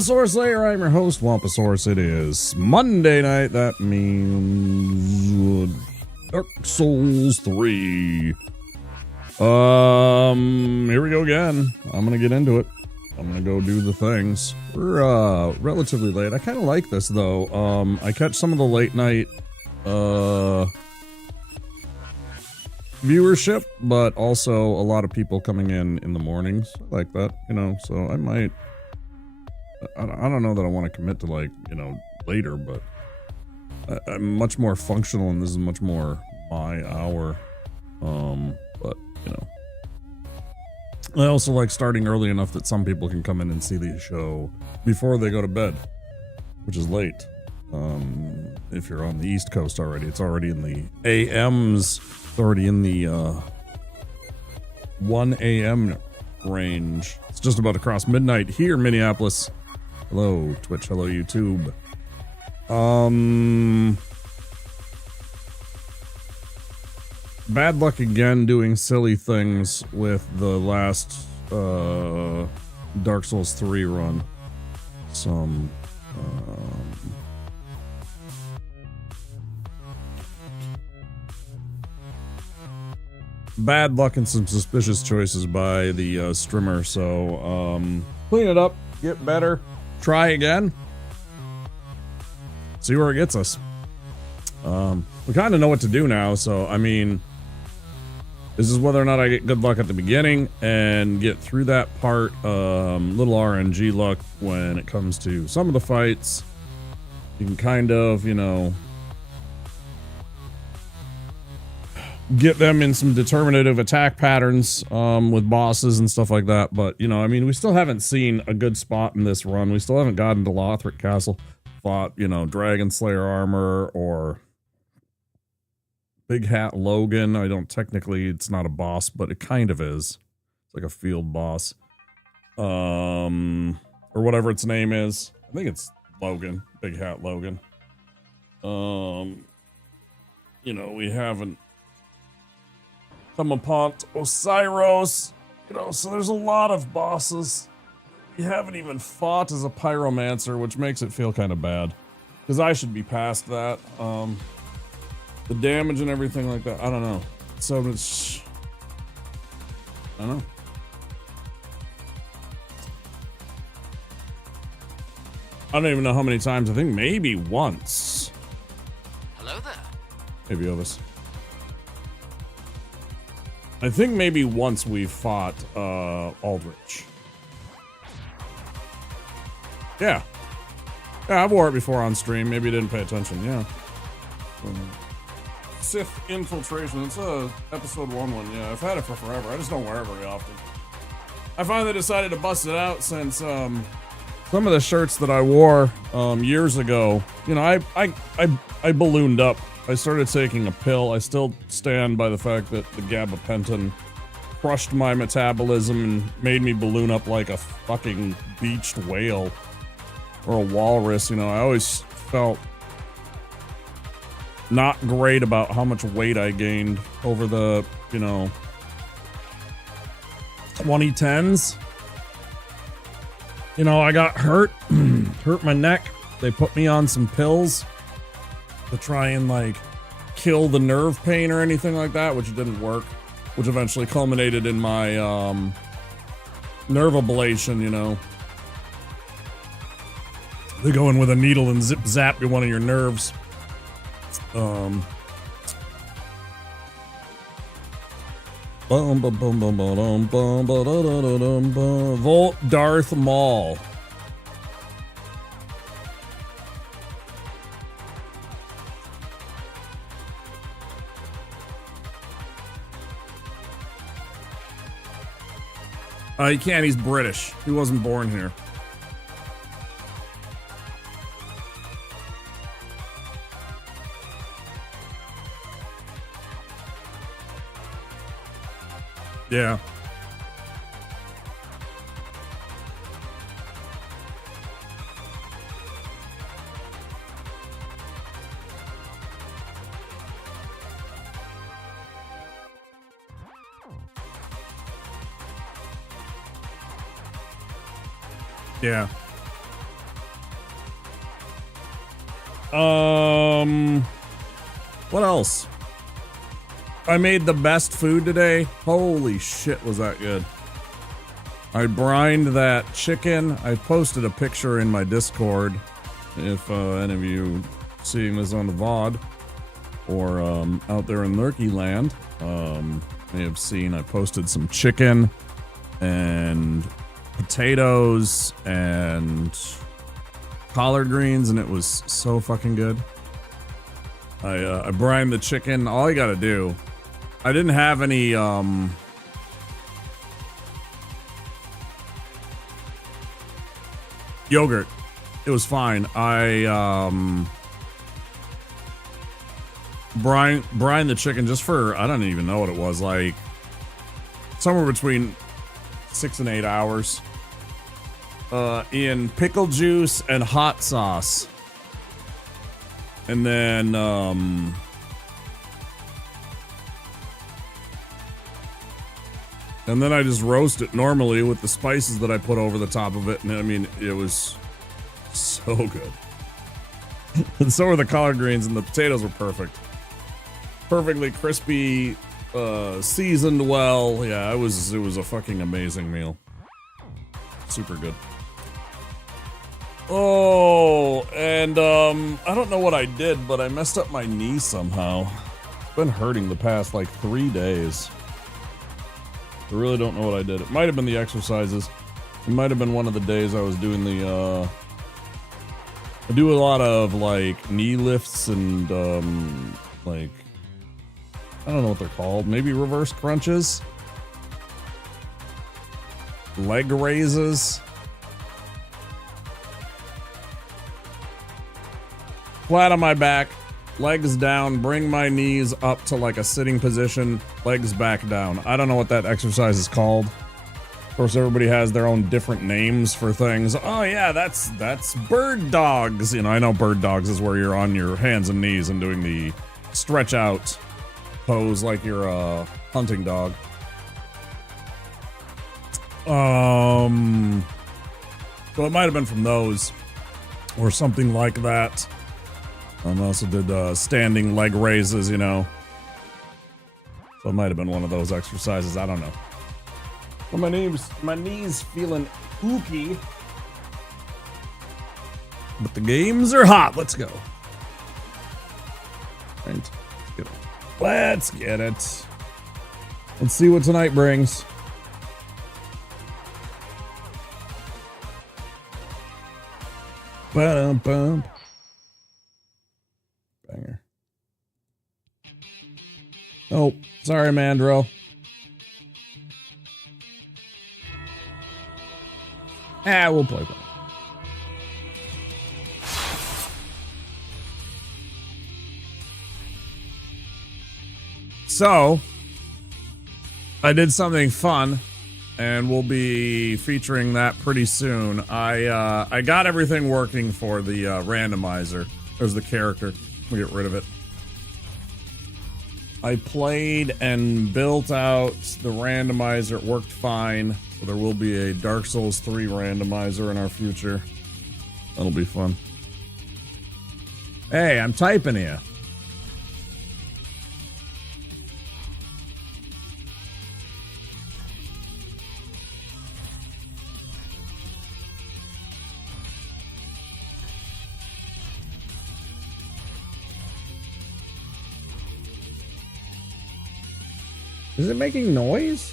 Wamposaurus Slayer, I'm your host, Wamposaurus. It is Monday night. That means Dark Souls 3. Here we go again. I'm gonna get into it. I'm gonna go do the things. We're relatively late. I kind of like this though. I catch some of the late night viewership, but also a lot of people coming in the mornings. I like that, you know, so I might. I don't know that I want to commit to, like, you know, later, but I'm much more functional and this is much more my hour. But, you know, I also like starting early enough that some people can come in and see the show before they go to bed, which is late. If you're on the East Coast already, it's already in the AMs, it's already in the 1 a.m. range. It's just about to cross midnight here in Minneapolis. Hello, Twitch. Hello, YouTube. Bad luck again doing silly things with the last Dark Souls 3 run. Some bad luck and some suspicious choices by the streamer, so clean it up, get better, try again, see where it gets us. We kind of know what to do now, so I mean, this is whether or not I get good luck at the beginning and get through that part. Little RNG luck when it comes to some of the fights. You can kind of, you know, get them in some determinative attack patterns with bosses and stuff like that. But, you know, I mean, we still haven't seen a good spot in this run. We still haven't gotten to Lothric Castle, fought, you know, Dragon Slayer armor or Big Hat Logan. I don't technically, it's not a boss, but it kind of is. It's like a field boss. Or whatever its name is. I think it's Logan, Big Hat Logan. You know, we haven't come upon Osiros, you know, so there's a lot of bosses we haven't even fought as a pyromancer, which makes it feel kind of bad because I should be past that. The damage and everything like that, I don't know. So it's, I don't know. I don't even know how many times. I think maybe once. Hello there. Maybe Ovis. I think maybe once we fought Aldrich. Yeah. Yeah, I've wore it before on stream. Maybe you didn't pay attention. Yeah. Sith Infiltration. It's episode 1. Yeah, I've had it for forever. I just don't wear it very often. I finally decided to bust it out since some of the shirts that I wore years ago, you know, I ballooned up. I started taking a pill. I still stand by the fact that the gabapentin crushed my metabolism and made me balloon up like a fucking beached whale or a walrus. You know, I always felt not great about how much weight I gained over the, you know, 2010s. You know, I got hurt, hurt my neck. They put me on some pills to try and, like, kill the nerve pain or anything like that, which didn't work, which eventually culminated in my nerve ablation, you know. They go in with a needle and zip zap one of your nerves. Volt Darth Maul. He can't, he's British. He wasn't born here. Yeah. Yeah. What else? I made the best food today. Holy shit, was that good. I brined that chicken. I posted a picture in my Discord. If any of you seeing this on the VOD or out there in Lurky Land may have seen, I posted some chicken and potatoes and collard greens, and it was so fucking good. I brined the chicken. All you gotta do, I didn't have any yogurt. It was fine. I brine the chicken just for, I don't even know what it was, like somewhere between 6 and 8 hours in pickle juice and hot sauce. And then I just roast it normally with the spices that I put over the top of it. And I mean, it was so good. And so were the collard greens, and the potatoes were perfect. Perfectly crispy, seasoned well. Yeah, it was a fucking amazing meal. Super good. Oh, and I don't know what I did, but I messed up my knee somehow. It's been hurting the past like 3 days. I really don't know what I did. It might have been the exercises. It might have been one of the days I was doing the I do a lot of like knee lifts and like, I don't know what they're called. Maybe reverse crunches, leg raises, flat on my back, legs down, bring my knees up to like a sitting position, legs back down. I don't know what that exercise is called. Of course, everybody has their own different names for things. Oh yeah, that's bird dogs. You know, I know bird dogs is where you're on your hands and knees and doing the stretch out pose like you're a hunting dog. So it might have been from those or something like that. I also did standing leg raises, you know. So it might have been one of those exercises. I don't know. Well, my knees feeling ooky. But the games are hot. Let's go. Right. Let's get it. Let's get it. Let's see what tonight brings. Ba-dum-bum. Banger. Oh, sorry, Mandro. We'll play that. So, I did something fun, and we'll be featuring that pretty soon. I got everything working for the randomizer. There's the character. We'll get rid of it. I played and built out the randomizer. It worked fine. So there will be a Dark Souls 3 randomizer in our future. That'll be fun. Hey, I'm typing here. Is it making noise?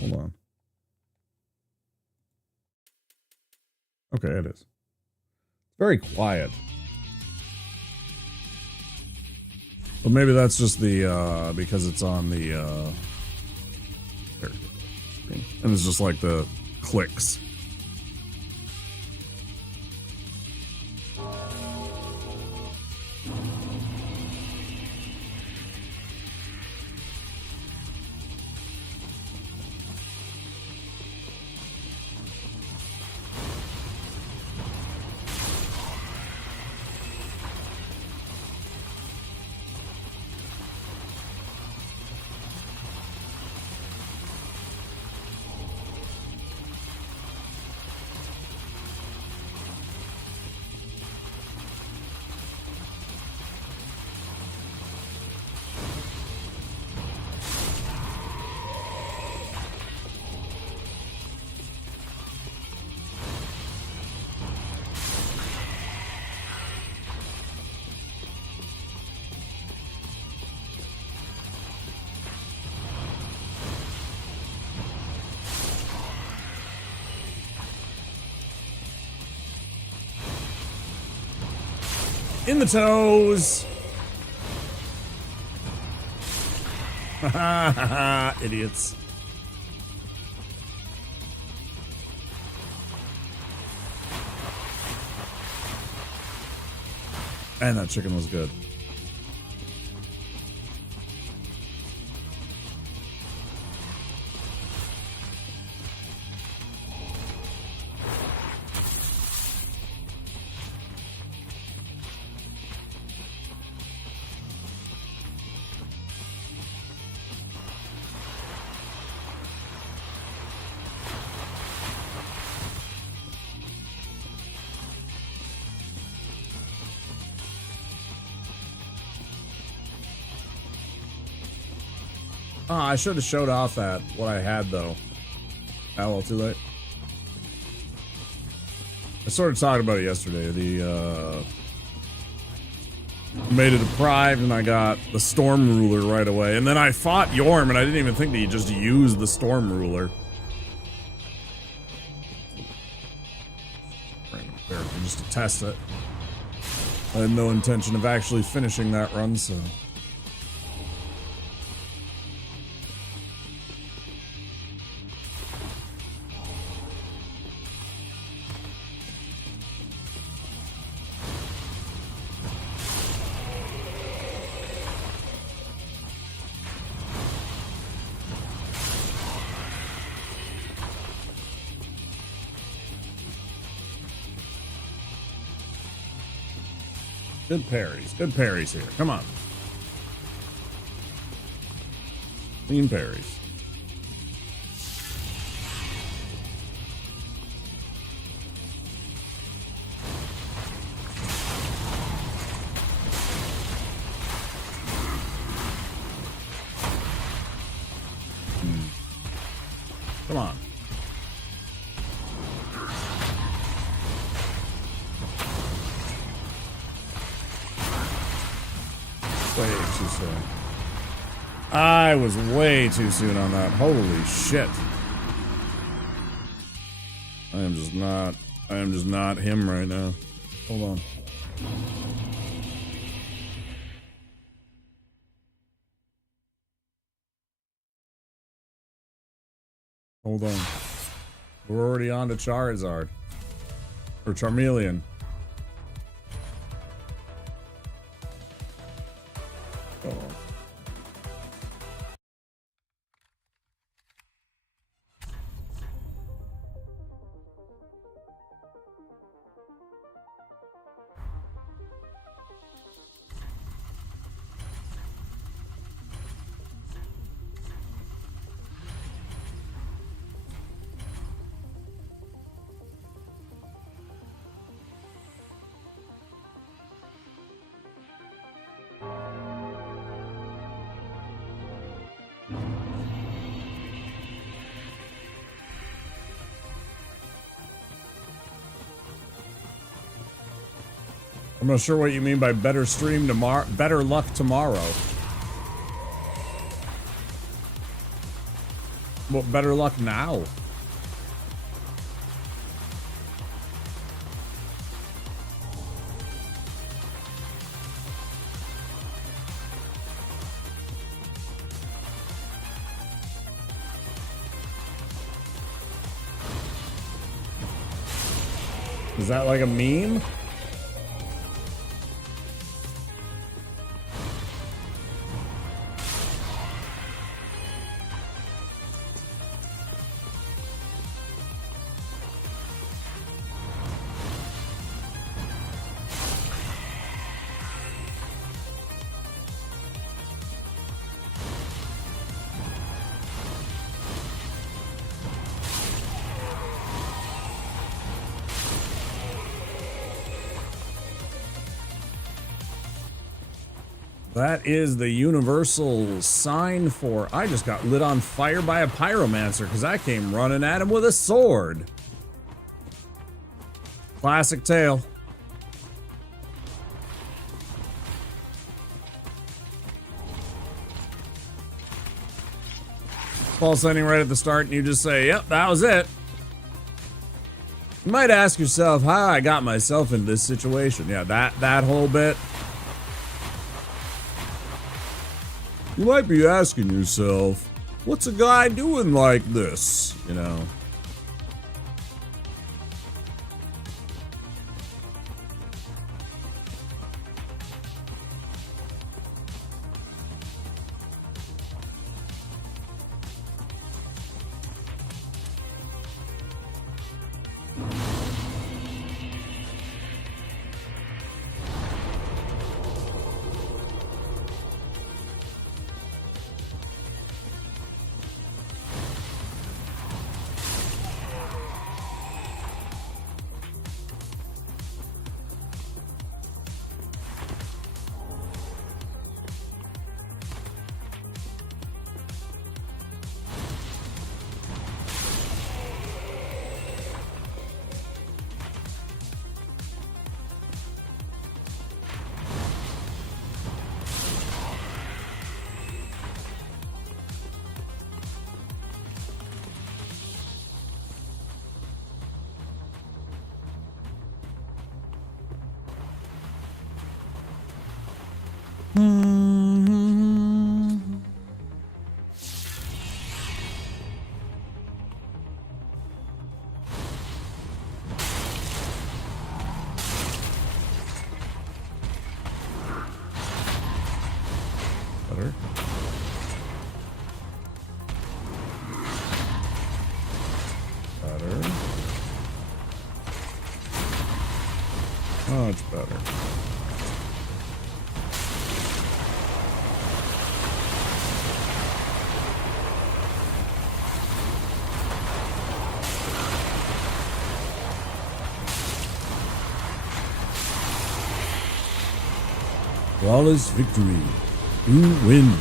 Hold on. Okay, it is. Very quiet. But maybe that's just the, because it's on the, screen. And it's just like the clicks. In the toes. Idiots. And that chicken was good. Oh, I should have showed off that, what I had, though. Oh, well, too late. I sort of talked about it yesterday. Made it deprived, and I got the Storm Ruler right away. And then I fought Yorm, and I didn't even think that he just used the Storm Ruler. Random character, just to test it. I had no intention of actually finishing that run, so... Good parries. Good parries here. Come on. Clean parries. Come on. Way too soon. I was way too soon on that. Holy shit. I am just not him right now. Hold on. Hold on. We're already on to Charizard. Or Charmeleon. Oh. I'm not sure what you mean by better stream tomorrow. Better luck tomorrow. Well, better luck now. Is that like a meme? That is the universal sign for... I just got lit on fire by a pyromancer because I came running at him with a sword. Classic tale. False ending right at the start and you just say, yep, that was it. You might ask yourself how I got myself in this situation. Yeah, that whole bit. You might be asking yourself, what's a guy doing like this? You know. Better. Better. Much better. Flawless victory. You win.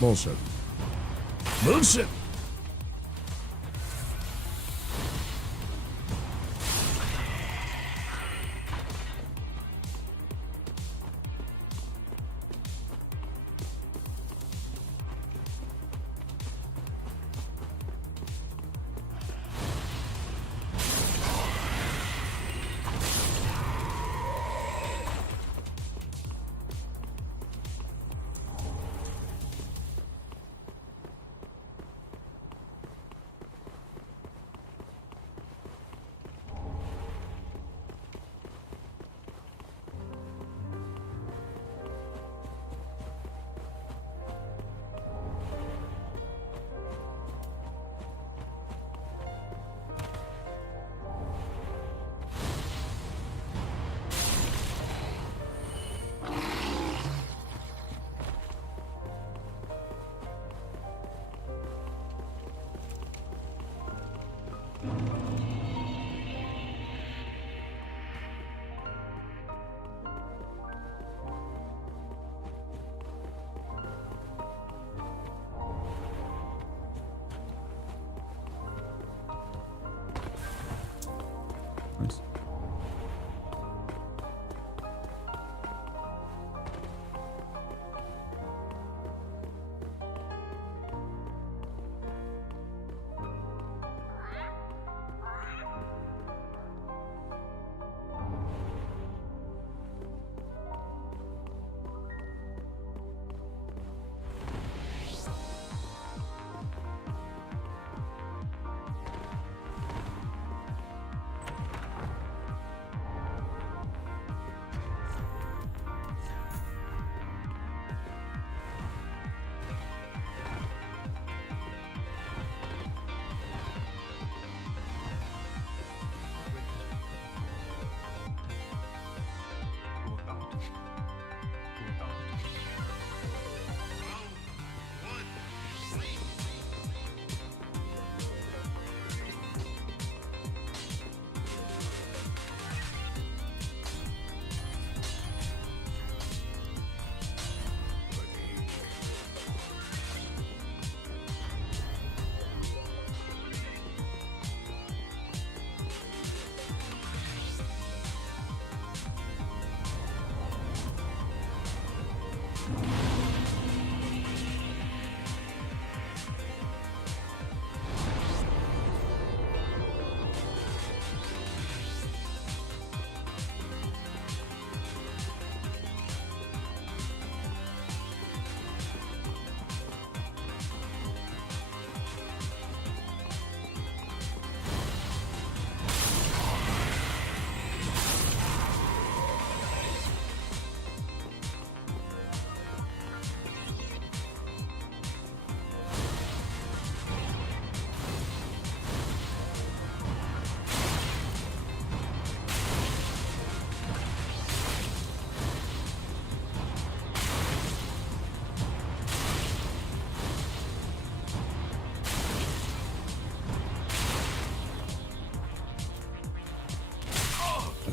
Bullshit. Bullshit.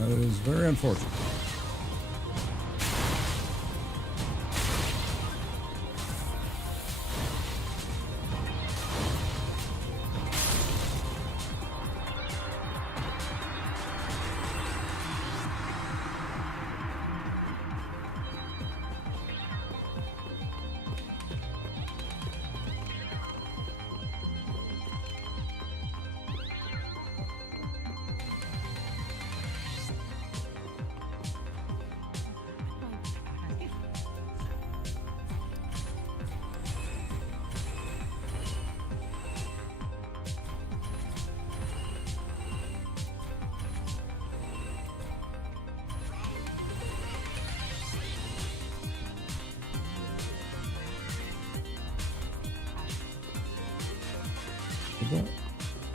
That is very unfortunate.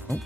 Oh.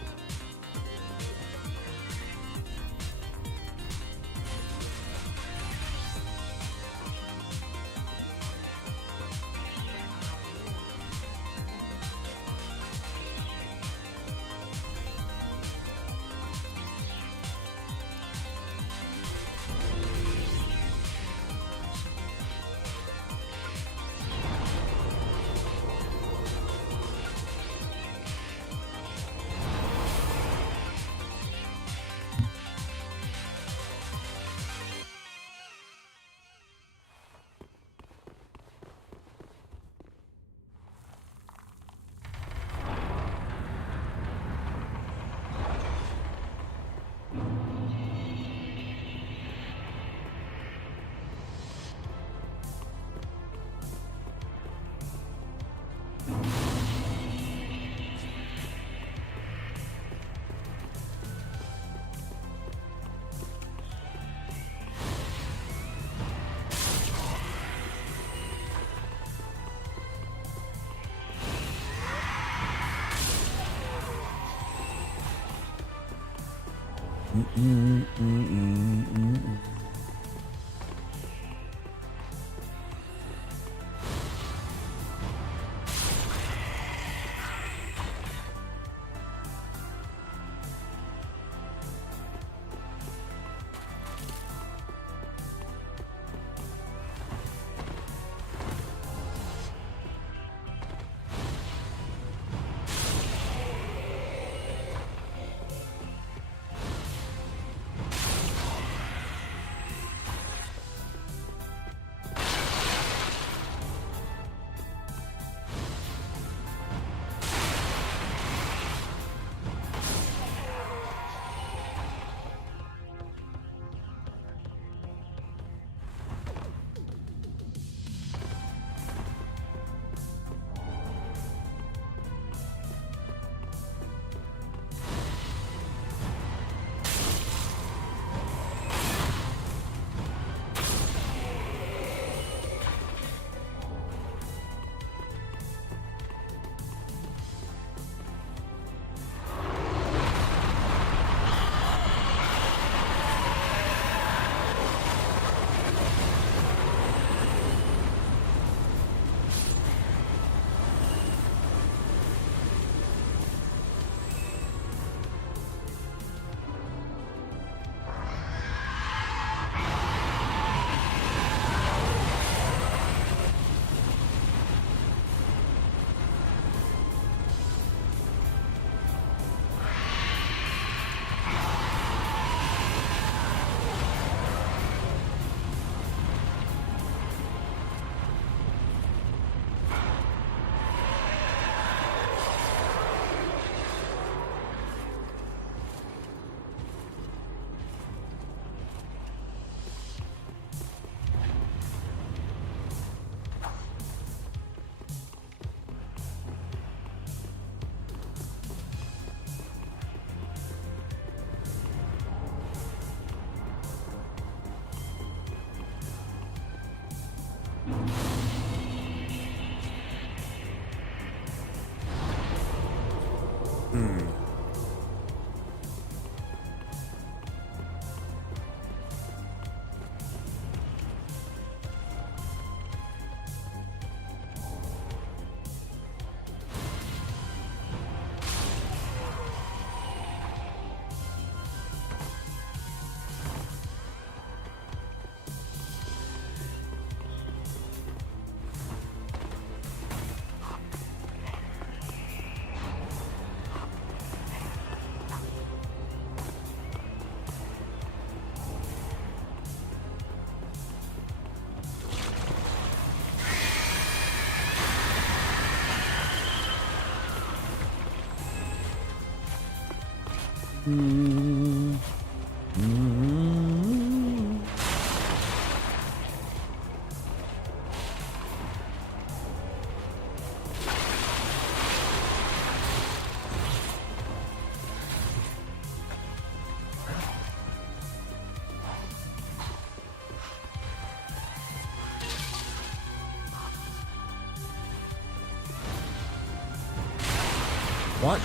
What?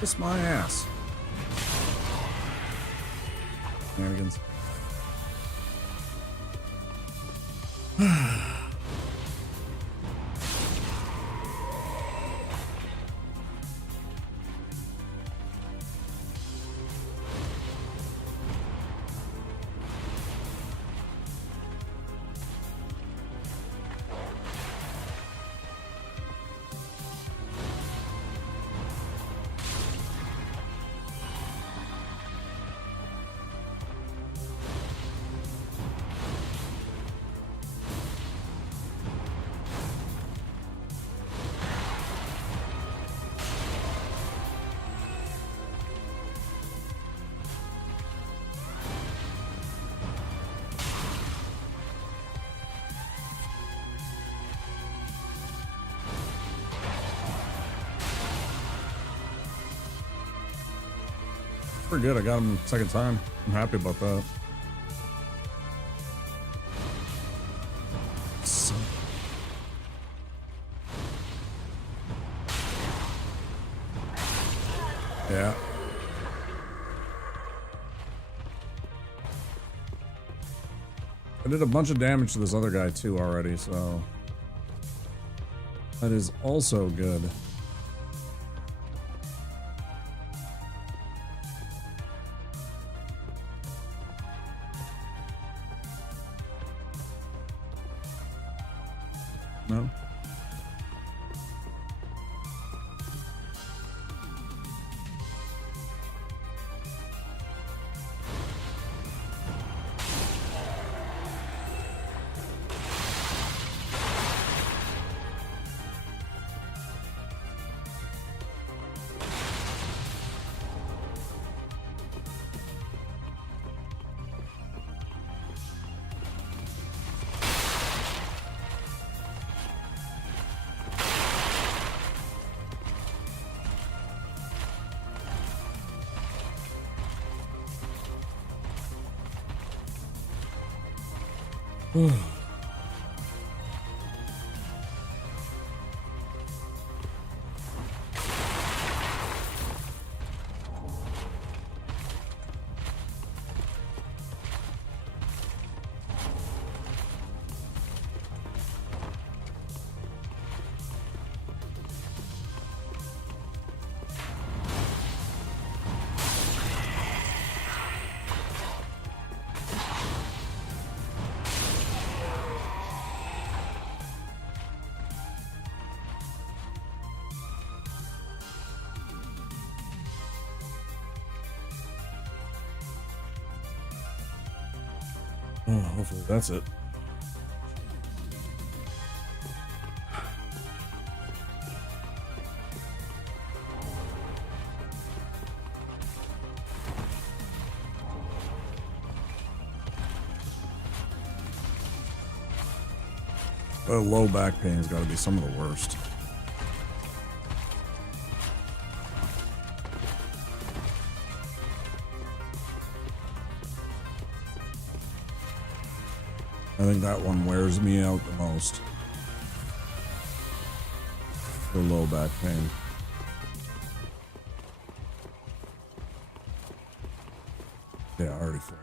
Kiss my ass. Shenanigans. Pretty good. I got him the second time. I'm happy about that. So. Yeah. I did a bunch of damage to this other guy too already, so that is also good. No? Oh, hopefully that's it. Low back pain has got to be some of the worst. I think that one wears me out the most. The low back pain. Yeah, I already feel.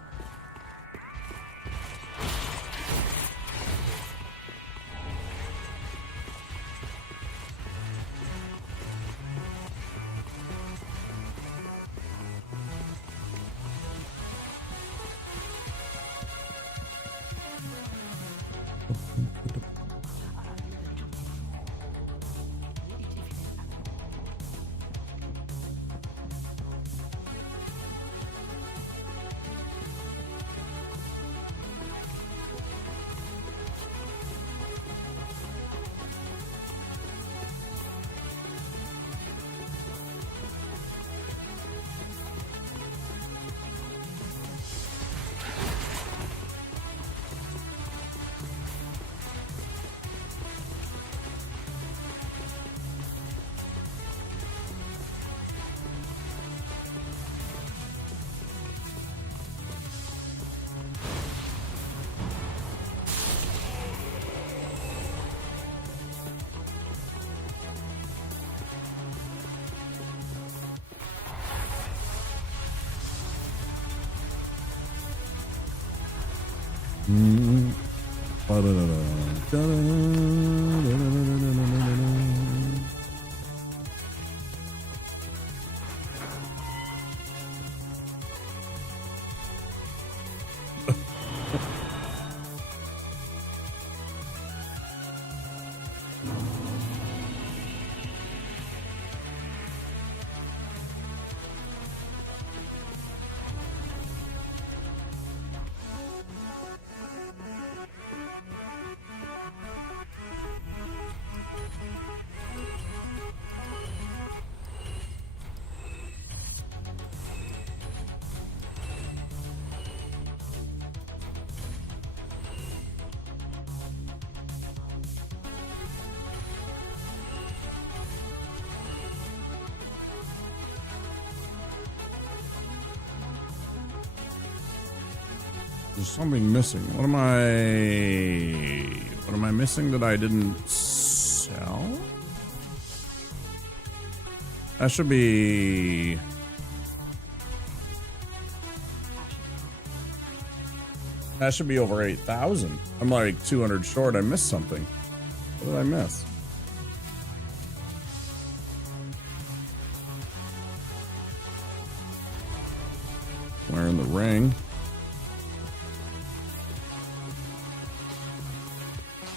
There's something missing. What am I missing that I didn't sell? That should be... That should be over 8,000. I'm like 200 short. I missed something. What did I miss? Wearing the ring.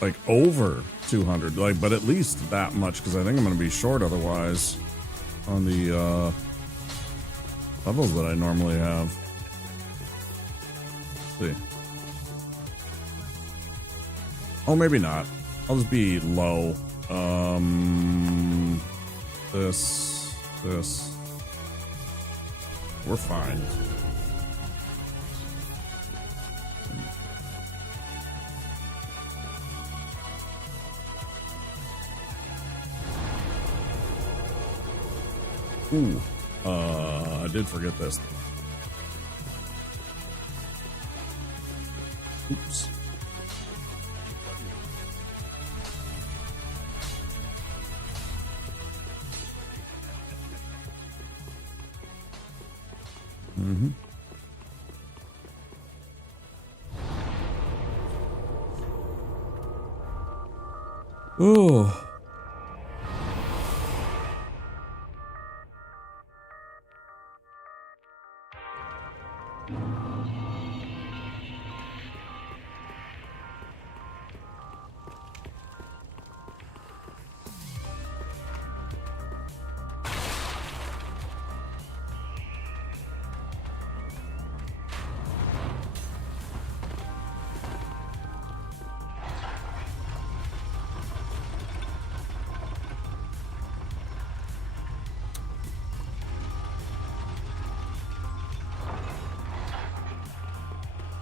Like over 200, like, but at least that much, because I think I'm going to be short otherwise on the levels that I normally have. Let's see. Oh, maybe not. I'll just be low. This. We're fine. Ooh, I did forget this. Oops. Mm-hmm. Ooh.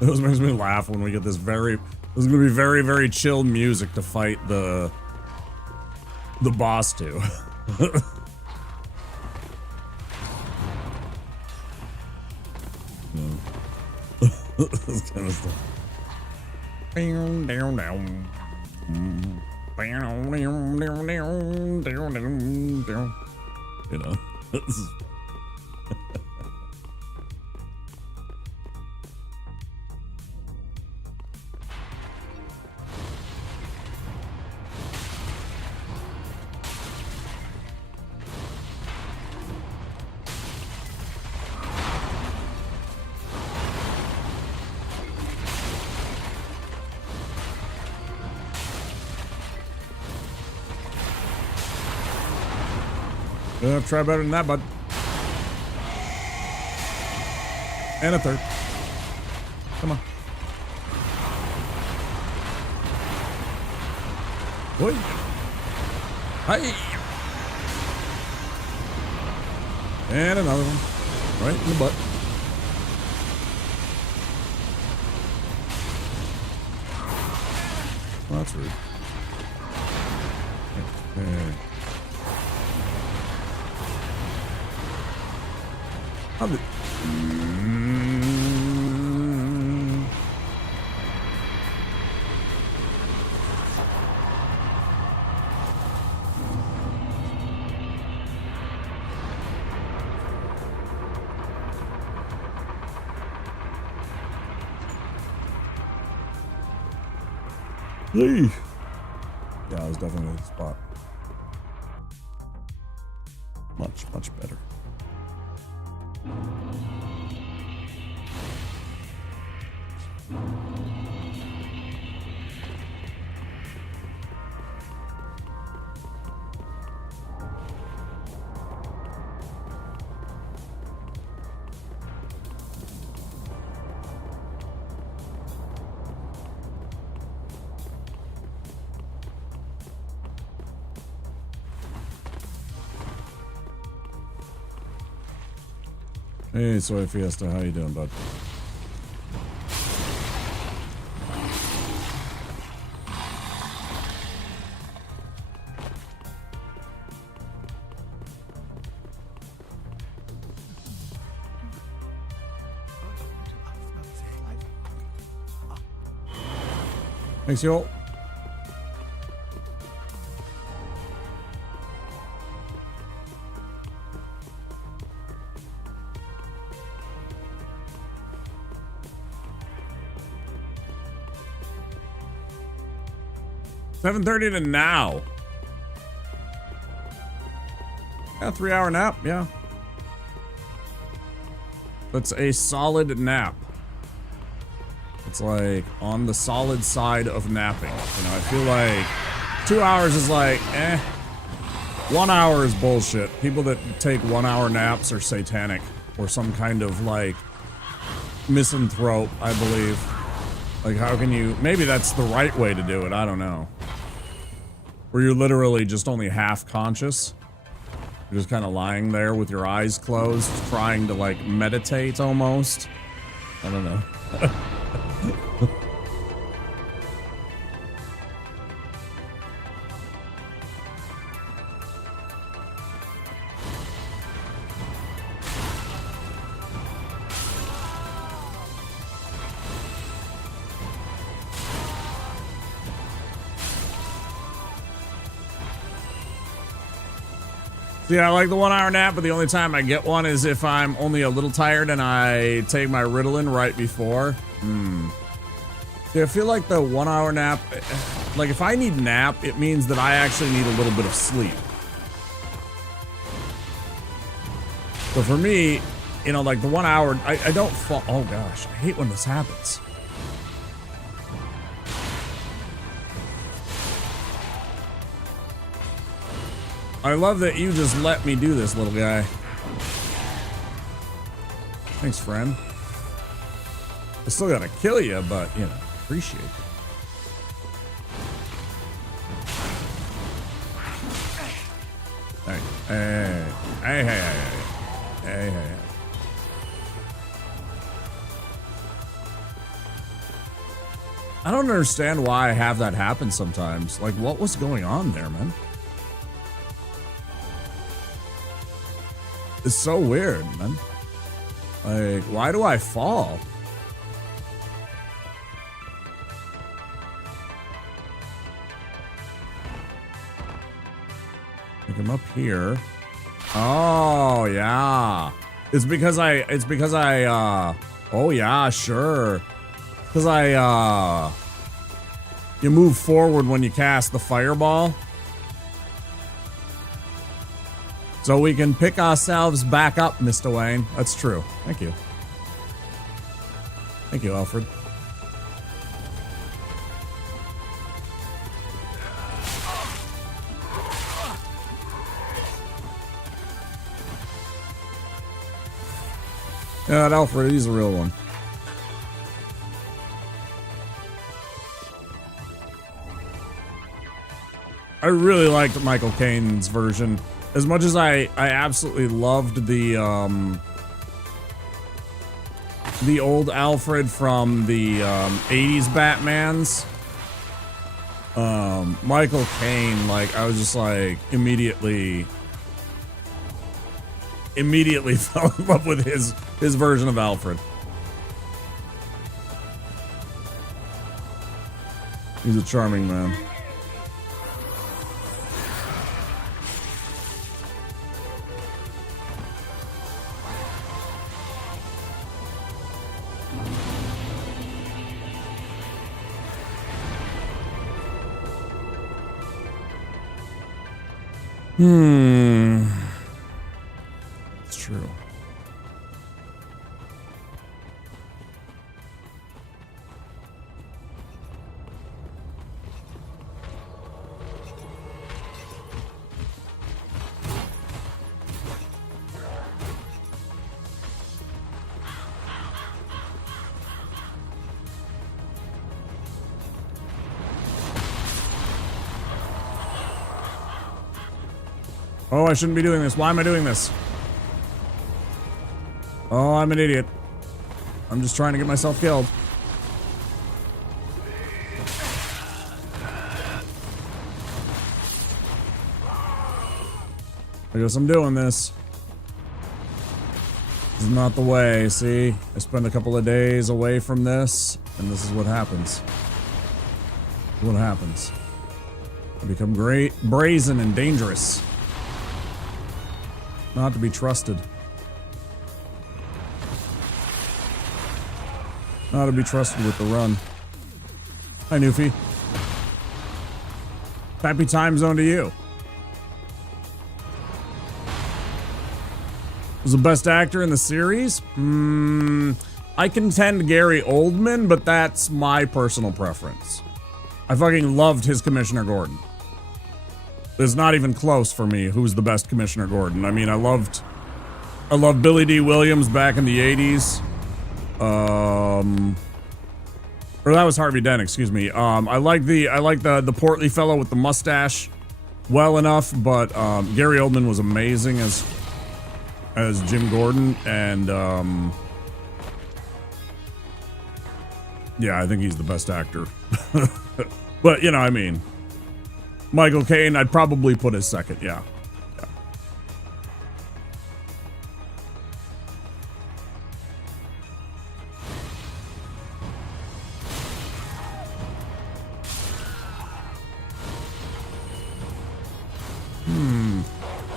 It always makes me laugh when we get this very... This is gonna be very, very chill music to fight the boss to. This kind of stuff. Down, down, down. Down, down, down, down, down, down. You know, this is. Try better than that, bud. And a third. Come on. Boy. Hi. And another one. Right in the butt. Well, that's rude. Okay. Yeah, it was definitely the spot. Much better. Hey, Soy Fiesta, how you doing, bud? Thanks, y'all. $7:30 to now. Yeah, 3-hour nap. Yeah, that's a solid nap. It's like on the solid side of napping. You know, I feel like 2 hours is like, 1 hour is bullshit. People that take 1 hour naps are satanic or some kind of like misanthrope, I believe. Like, how can you? Maybe that's the right way to do it. I don't know. Where you're literally just only half conscious. You're just kind of lying there with your eyes closed, trying to like meditate almost. I don't know. Yeah, I like the 1 hour nap, but the only time I get one is if I'm only a little tired and I take my Ritalin right before. See, I feel like the 1 hour nap, like if I need a nap, it means that I actually need a little bit of sleep. So for me, you know, like the 1 hour, I don't fall. Oh gosh, I hate when this happens. I love that you just let me do this, little guy. Thanks, friend. I still gotta kill you, but, you know, appreciate it. Hey. I don't understand why I have that happen sometimes. Like, what was going on there, man? It's so weird, man. Like, why do I fall? Pick him up here. Oh, yeah. It's because I, oh yeah, sure. Because you move forward when you cast the fireball. So we can pick ourselves back up, Mr. Wayne. That's true. Thank you. Thank you, Alfred. Yeah, that Alfred, he's a real one. I really liked Michael Caine's version. As much as I absolutely loved the old Alfred from the 80s Batmans. Michael Caine, like, I was just like immediately fell in love with his version of Alfred. He's a charming man. It's true. Oh, I shouldn't be doing this. Why am I doing this? Oh, I'm an idiot. I'm just trying to get myself killed. I guess I'm doing this. This is not the way, see? I spend a couple of days away from this, and this is what happens. What happens? I become great, brazen, and dangerous. Not to be trusted. Not to be trusted with the run. Hi, Newfie. Happy time zone to you. Was the best actor in the series? I contend Gary Oldman, but that's my personal preference. I fucking loved his Commissioner Gordon. It's not even close for me who's the best Commissioner Gordon. I mean, I loved Billy D. Williams back in the 80s. Or that was Harvey Dent, excuse me. I like the portly fellow with the mustache well enough, but Gary Oldman was amazing as Jim Gordon, and yeah, I think he's the best actor. But you know, I mean, Michael Caine, I'd probably put as second, yeah.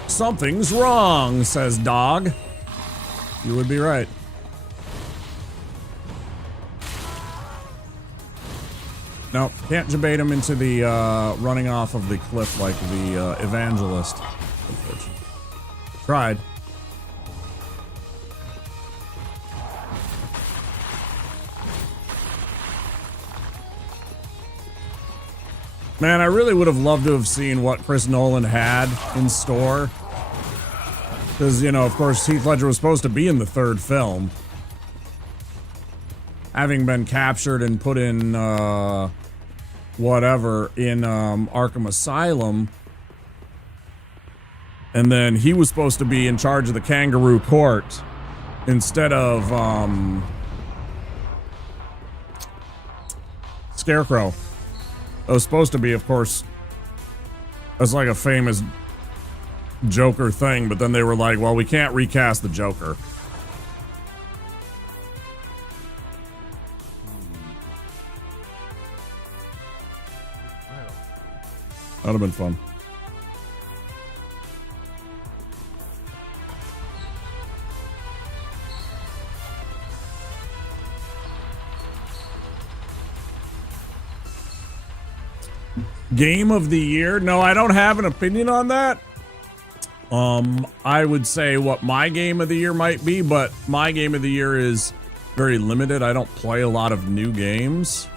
Something's wrong, says Dog. You would be right. No, can't debate him into the running off of the cliff like the evangelist. Unfortunately. Tried. Man, I really would have loved to have seen what Chris Nolan had in store. Because, you know, of course, Heath Ledger was supposed to be in the third film. Having been captured and put in, whatever, in Arkham Asylum. And then he was supposed to be in charge of the Kangaroo Court instead of, Scarecrow. It was supposed to be, of course, as like a famous Joker thing, but then they were like, well, we can't recast the Joker. That'd have been fun. Game of the year? No, I don't have an opinion on that. I would say what my game of the year might be, but my game of the year is very limited. I don't play a lot of new games.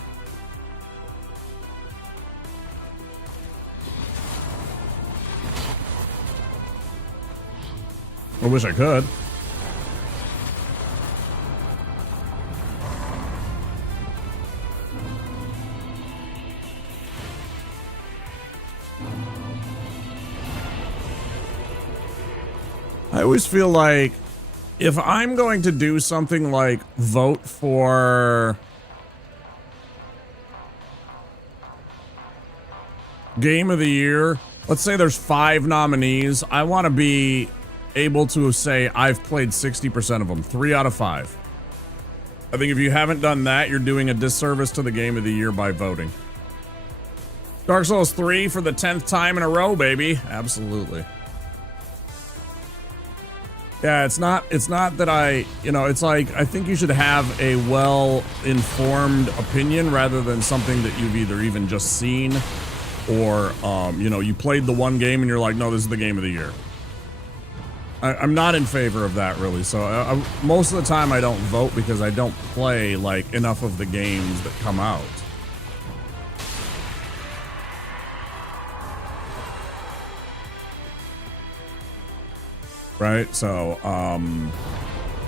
I wish I could. I always feel like if I'm going to do something like vote for Game of the Year, let's say there's 5 nominees, I want to be able to say I've played 60% of them, 3 out of 5. I think if you haven't done that, you're doing a disservice to the Game of the Year by voting. Dark Souls 3 for the 10th time in a row, baby. Absolutely. Yeah, it's not that it's like, I think you should have a well-informed opinion rather than something that you've either even just seen or, you played the one game and you're like, no, this is the Game of the Year. I'm not in favor of that, really. So most of the time I don't vote because I don't play, like, enough of the games that come out. Right? So,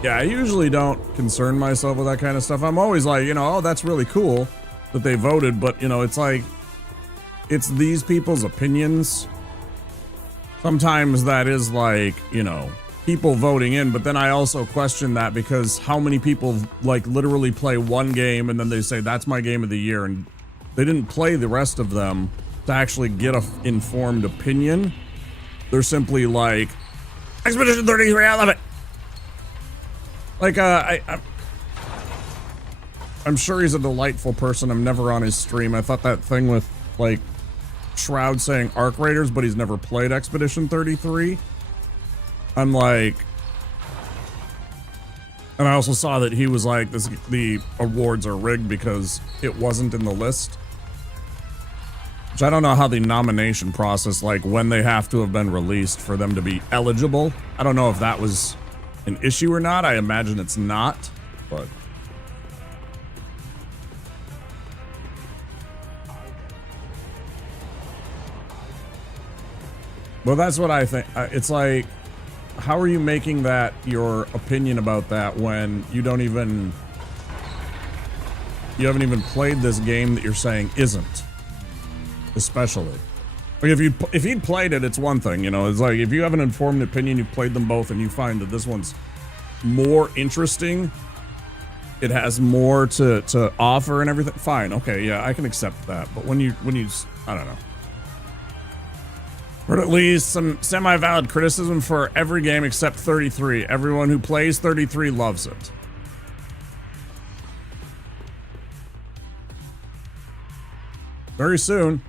yeah, I usually don't concern myself with that kind of stuff. I'm always like, oh, that's really cool that they voted, but, it's like, it's these people's opinions. Sometimes that is like, people voting in, but then I also question that because how many people, like, literally play one game and then they say, that's my game of the year, and they didn't play the rest of them to actually get a informed opinion. They're simply like, Expedition 33, I love it. Like, I'm sure he's a delightful person. I'm never on his stream. I thought that thing with, like, Shroud saying Arc Raiders, but he's never played Expedition 33. I'm like... And I also saw that he was like, the awards are rigged because it wasn't in the list. Which I don't know how the nomination process, like when they have to have been released for them to be eligible. I don't know if that was an issue or not. I imagine it's not, but. Well, that's what I think. It's like, how are you making that your opinion about that when you haven't even played this game that you're saying isn't? Especially, like if he'd played it, it's one thing, it's like if you have an informed opinion, you've played them both and you find that this one's more interesting, it has more to offer and everything, fine, okay, yeah, I can accept that. But when you I don't know, or at least some semi-valid criticism for every game except 33. Everyone who plays 33 loves it. Very soon.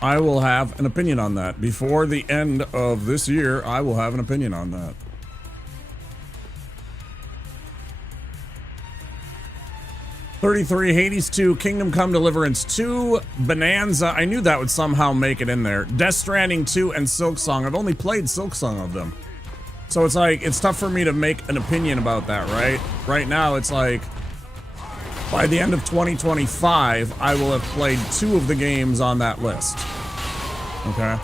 I will have an opinion on that. Before the end of this year, I will have an opinion on that. $33, Hades 2, Kingdom Come Deliverance 2, Bonanza. I knew that would somehow make it in there. Death Stranding 2 and Silksong. I've only played Silksong of them. So it's like, it's tough for me to make an opinion about that, right? Right now, it's like, by the end of 2025, I will have played 2 of the games on that list. Okay?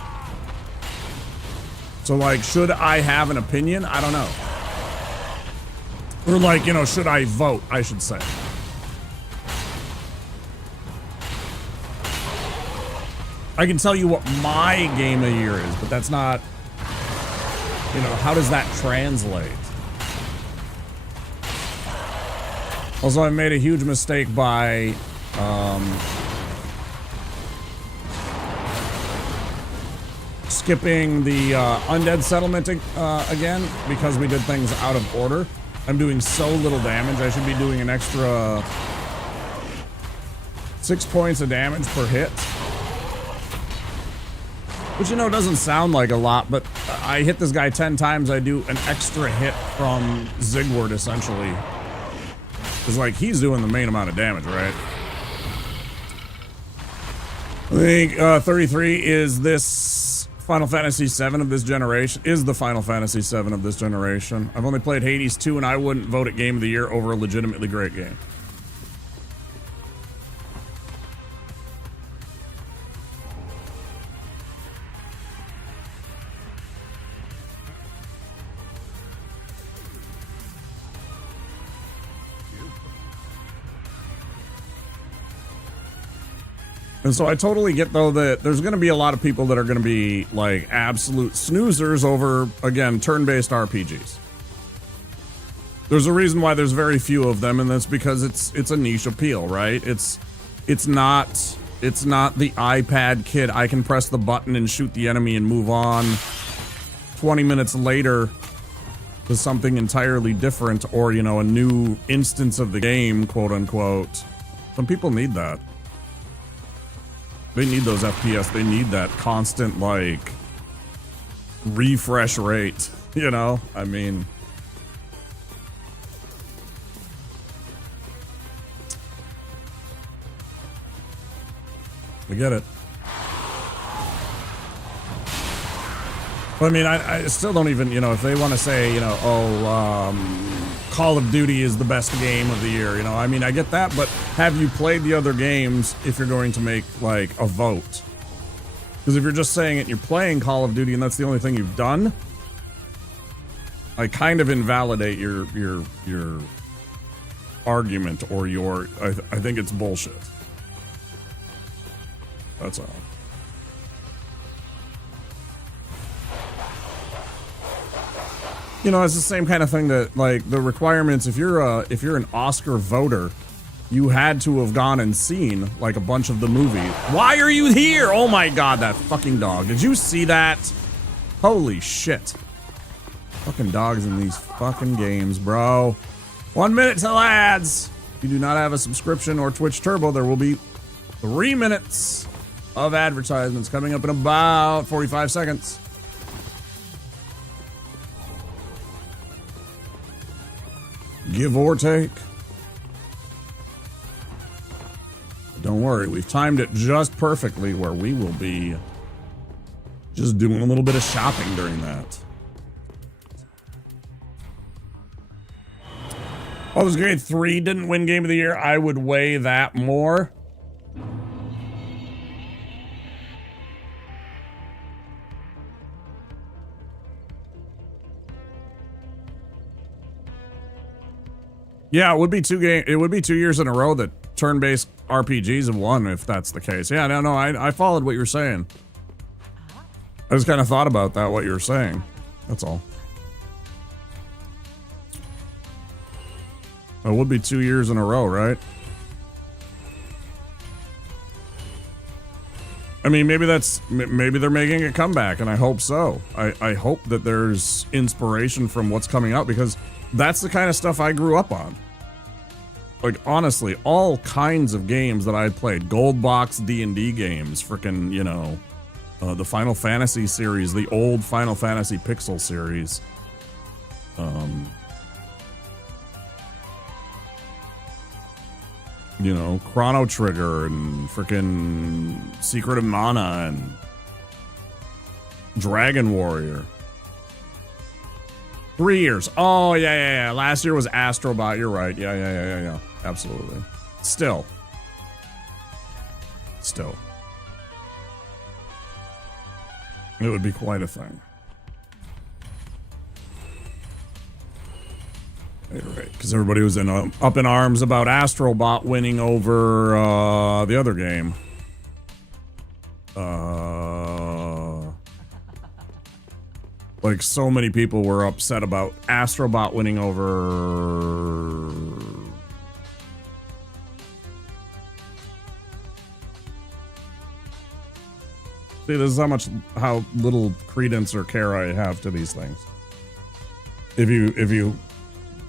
So, like, should I have an opinion? I don't know. Or, like, should I vote, I should say. I can tell you what my game of the year is, but that's not... how does that translate? Also, I made a huge mistake by skipping the undead settlement again because we did things out of order. I'm doing so little damage. I should be doing an extra 6 points of damage per hit. Which, doesn't sound like a lot, but I hit this guy 10 times, I do an extra hit from Zigward, essentially. Because, like, he's doing the main amount of damage, right? I think 33 is this Final Fantasy VII of this generation. Is the Final Fantasy VII of this generation. I've only played Hades 2, and I wouldn't vote it Game of the Year over a legitimately great game. And so I totally get, though, that there's going to be a lot of people that are going to be, like, absolute snoozers over, again, turn-based RPGs. There's a reason why there's very few of them, and that's because it's a niche appeal, right? It's not the iPad kid, I can press the button and shoot the enemy and move on 20 minutes later to something entirely different, or, you know, a new instance of the game, quote-unquote. Some people need that. They need those FPS. They need that constant, like, refresh rate, you know? I mean... I get it. But, I mean, I still don't even, you know, if they want to say, you know, Call of Duty is the best game of the year, you know, I mean, I get that, but have you played the other games if you're going to make, like, a vote? Because if you're just saying it and you're playing Call of Duty and that's the only thing you've done, I kind of invalidate your argument or your, I think it's bullshit. That's all. You know, it's the same kind of thing that, like, the requirements, if you're an Oscar voter, you had to have gone and seen, like, a bunch of the movies. Why are you here? Oh my god, that fucking dog. Did you see that? Holy shit. Fucking dogs in these fucking games, bro. 1 minute till ads. If you do not have a subscription or Twitch Turbo, there will be 3 minutes of advertisements coming up in about 45 seconds. Give or take. Don't worry, we've timed it just perfectly where we will be just doing a little bit of shopping during that. Baldur's Gate 3 didn't win Game of the Year. I would weigh that more. Yeah, it would be 2 years in a row that turn-based RPGs have won, if that's the case. Yeah, no, I followed what you were saying. I just kind of thought about that, what you were saying. That's all. It would be 2 years in a row, right? I mean, maybe they're making a comeback, and I hope so. I hope that there's inspiration from what's coming out, because that's the kind of stuff I grew up on. Like, honestly, all kinds of games that I played. Gold box D&D games, frickin', you know, the Final Fantasy series, the old Final Fantasy Pixel series. You know, Chrono Trigger and frickin' Secret of Mana and Dragon Warrior. 3 years. Oh, yeah. Last year was Astrobot. You're right. Yeah. Absolutely. Still. It would be quite a thing. Right, because everybody was up in arms about Astrobot winning over the other game. Like, so many people were upset about Astrobot winning over... See, this is how little credence or care I have to these things. If you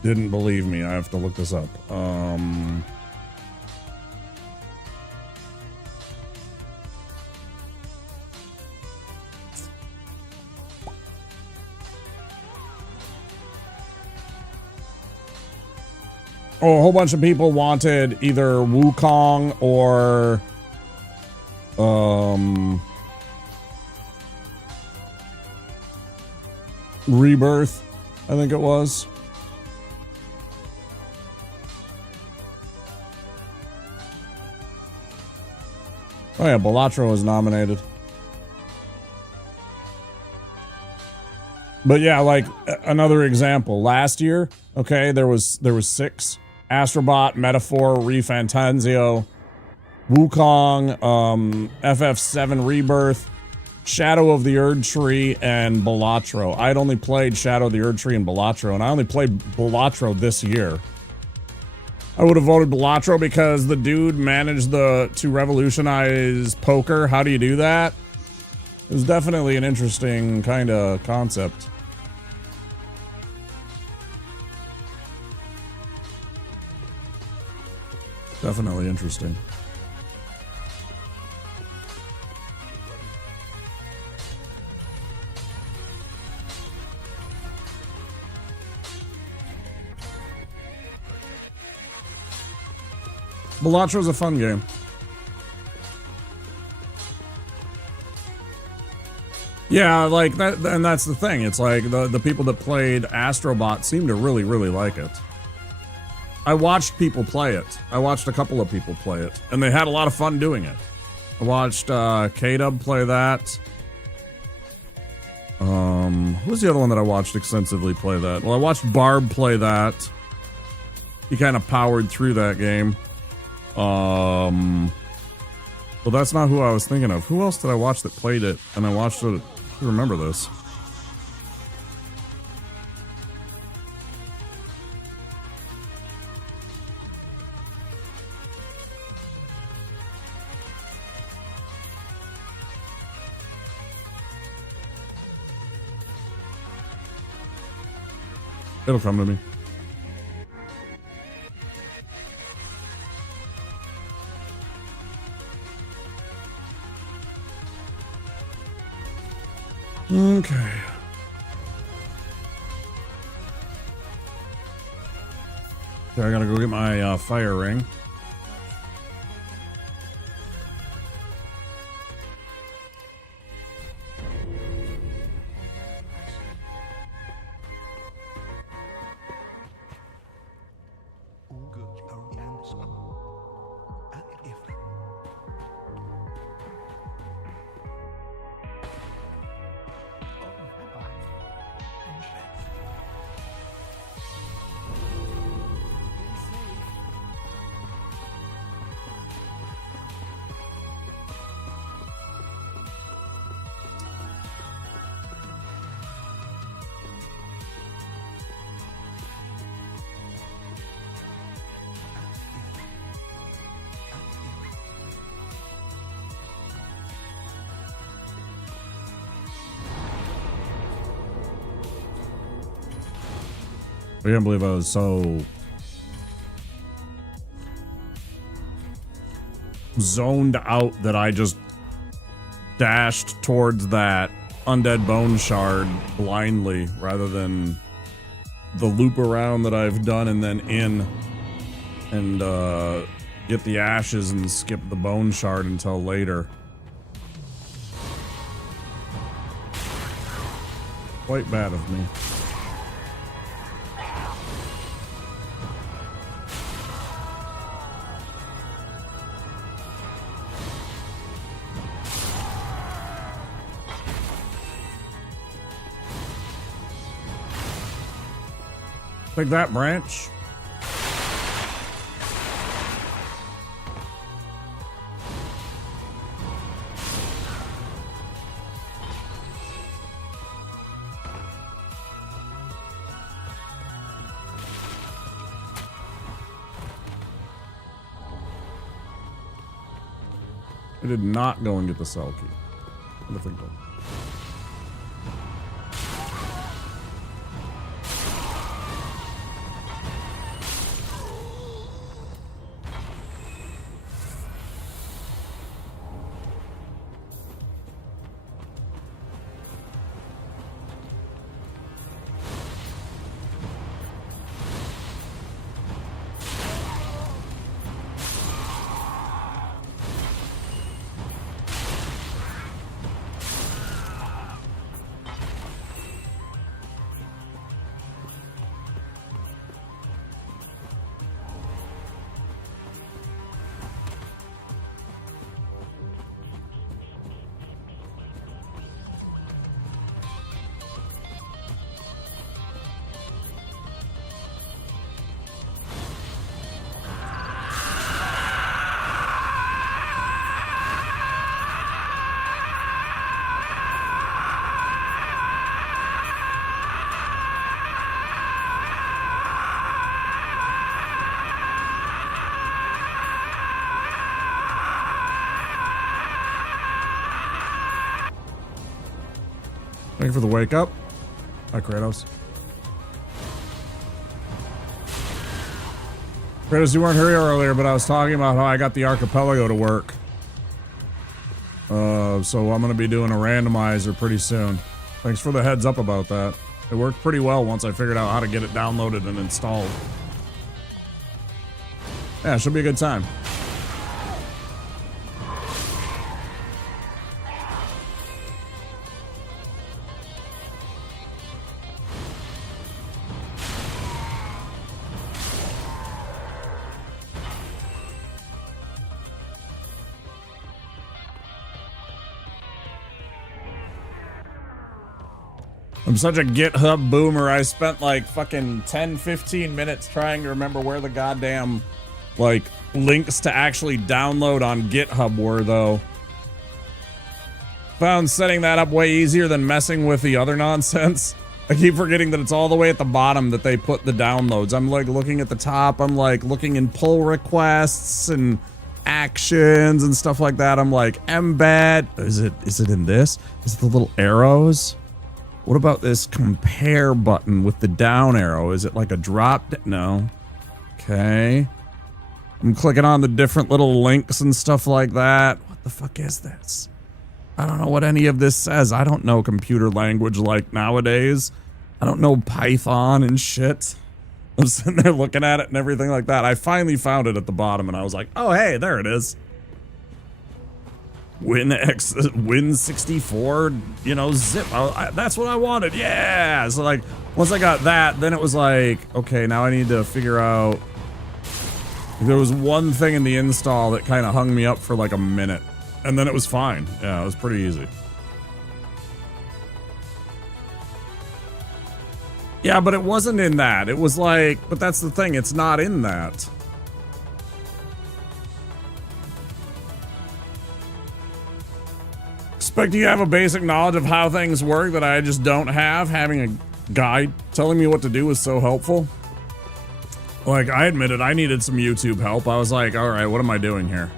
didn't believe me, I have to look this up. Oh, a whole bunch of people wanted either Wukong or Rebirth, I think it was. Oh yeah, Balatro was nominated. But yeah, like another example. Last year, okay, there was 6: Astrobot, Metaphor, Refantanzio, Wukong, FF7 Rebirth, Shadow of the Erd Tree, and Balatro. I'd only played Shadow of the Erd Tree and Balatro, and I only played Balatro this year. I would have voted Balatro because the dude managed to revolutionize poker. How do you do that? It was definitely an interesting kind of concept. Definitely interesting. Balattro's a fun game. Yeah, like that, and that's the thing. It's like the people that played Astrobot seem to really, really like it. I watched people play it. I watched a couple of people play it, and they had a lot of fun doing it. I watched K-Dub play that. Who's the other one that I watched extensively play that? Well, I watched Barb play that. He kind of powered through that game. Well, that's not who I was thinking of. Who else did I watch that played it? And I watched it. I remember this. It'll come to me. Okay. So I gotta go get my fire ring. I can't believe I was so zoned out that I just dashed towards that undead bone shard blindly rather than the loop around that I've done and then in and get the ashes and skip the bone shard until later. Quite bad of me. Take that, branch. I did not go and get the cell key. What do you think though? Thank you for the wake up. Hi, Kratos. Kratos, you weren't here earlier, but I was talking about how I got the archipelago to work. So I'm going to be doing a randomizer pretty soon. Thanks for the heads up about that. It worked pretty well once I figured out how to get it downloaded and installed. Yeah, it should be a good time. I'm such a GitHub boomer. I spent like fucking 10-15 minutes trying to remember where the goddamn like links to actually download on GitHub were, though. Found setting that up way easier than messing with the other nonsense. I keep forgetting that it's all the way at the bottom that they put the downloads. I'm like looking at the top. I'm like looking in pull requests and actions and stuff like that. I'm like, embed. Is it in this? Is it the little arrows? What about this compare button with the down arrow? Is it like a drop? No. Okay. I'm clicking on the different little links and stuff like that. What the fuck is this? I don't know what any of this says. I don't know computer language like nowadays. I don't know Python and shit. I'm sitting there looking at it and everything like that. I finally found it at the bottom and I was like, oh, hey, there it is. Win 64, you know, zip. That's what I wanted. Yeah. So like, once I got that, then it was like, okay, now I need to figure out. There was one thing in the install that kind of hung me up for like a minute, and then it was fine. Yeah, it was pretty easy. Yeah, but it wasn't in that. It was like, but that's the thing. It's not in that. Expecting you to have a basic knowledge of how things work that I just don't have. Having a guide telling me what to do was so helpful. Like, I admitted I needed some YouTube help. I was like, all right, what am I doing here?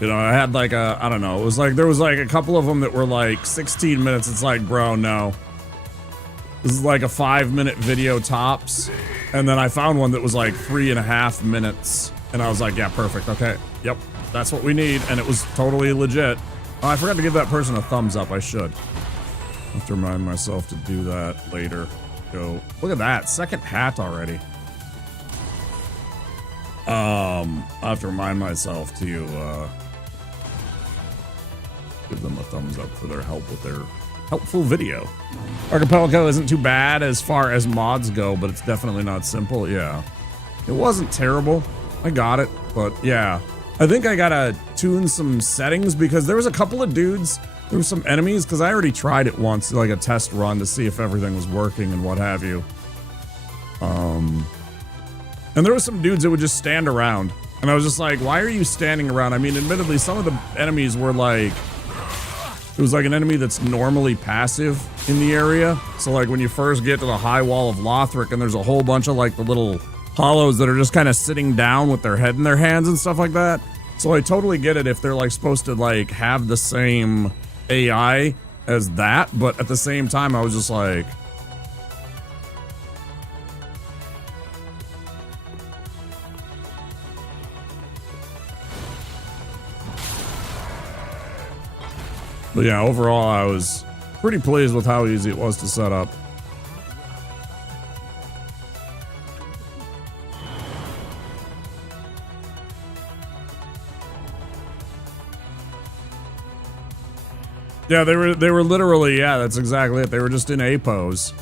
You know, I had like I don't know. It was like, there was like a couple of them that were like 16 minutes. It's like, bro, no. This is like a 5-minute video tops. And then I found one that was like 3.5 minutes. And I was like, yeah, perfect. Okay. Yep. That's what we need, and it was totally legit. Oh, I forgot to give that person a thumbs up. I should. I have to remind myself to do that later. Go. Look at that. Second hat already. I have to remind myself to give them a thumbs up for their help with their helpful video. Archipelago isn't too bad as far as mods go, but it's definitely not simple. Yeah. It wasn't terrible. I got it, but yeah. I think I gotta tune some settings because there was a couple of dudes, there were some enemies, because I already tried it once, like a test run to see if everything was working and what have you. And there was some dudes that would just stand around. And I was just like, why are you standing around? I mean, admittedly, some of the enemies were like, it was like an enemy that's normally passive in the area. So like when you first get to the high wall of Lothric and there's a whole bunch of like the little hollows that are just kind of sitting down with their head in their hands and stuff like that. So I totally get it if they're like supposed to like have the same AI as that, but at the same time I was just like, but yeah, overall I was pretty pleased with how easy it was to set up. Yeah, they were literally, yeah, that's exactly it. They were just in A pose.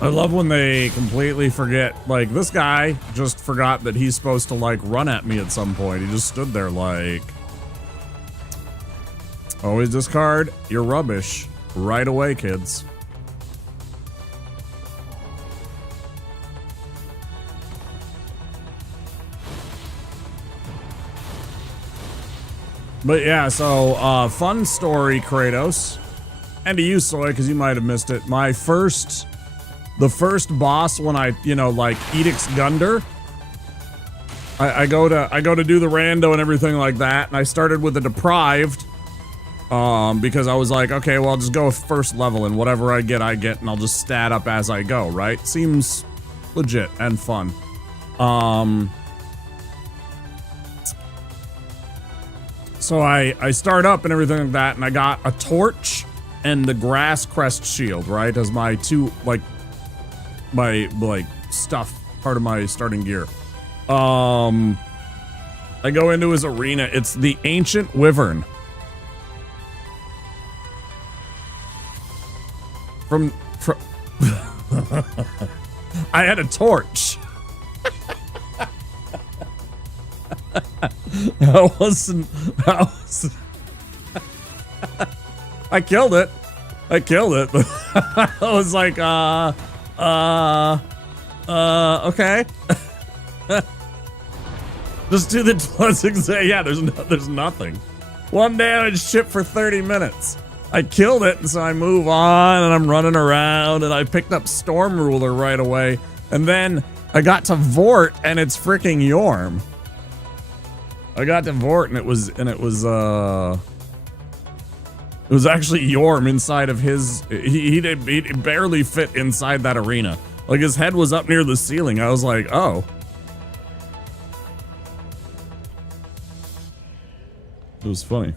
I love when they completely forget, like, this guy just forgot that he's supposed to, like, run at me at some point. He just stood there like, always discard your rubbish. Right away, kids. But yeah, so fun story, Kratos. And to you, Soy, because you might have missed it. The first boss when I, you know, like Edict's Gunder. I go to do the rando and everything like that, and I started with the Deprived. Because I was like, okay, well, I'll just go first level, and whatever I get, and I'll just stat up as I go, right? Seems legit and fun. So I start up and everything like that, and I got a torch and the grass crest shield, right? As my two, like, stuff, part of my starting gear. I go into his arena. It's the Ancient Wyvern. From I had a torch. I wasn't. I killed it. I was like, okay. Just do the classic. Yeah, there's nothing. One damage chip for 30 minutes. I killed it, and so I move on, and I'm running around, and I picked up Storm Ruler right away, and then I got to Vort, and it's freaking Yorm. I got to Vort, and it was actually Yorm inside of his. He barely fit inside that arena. Like, his head was up near the ceiling. I was like, oh. It was funny.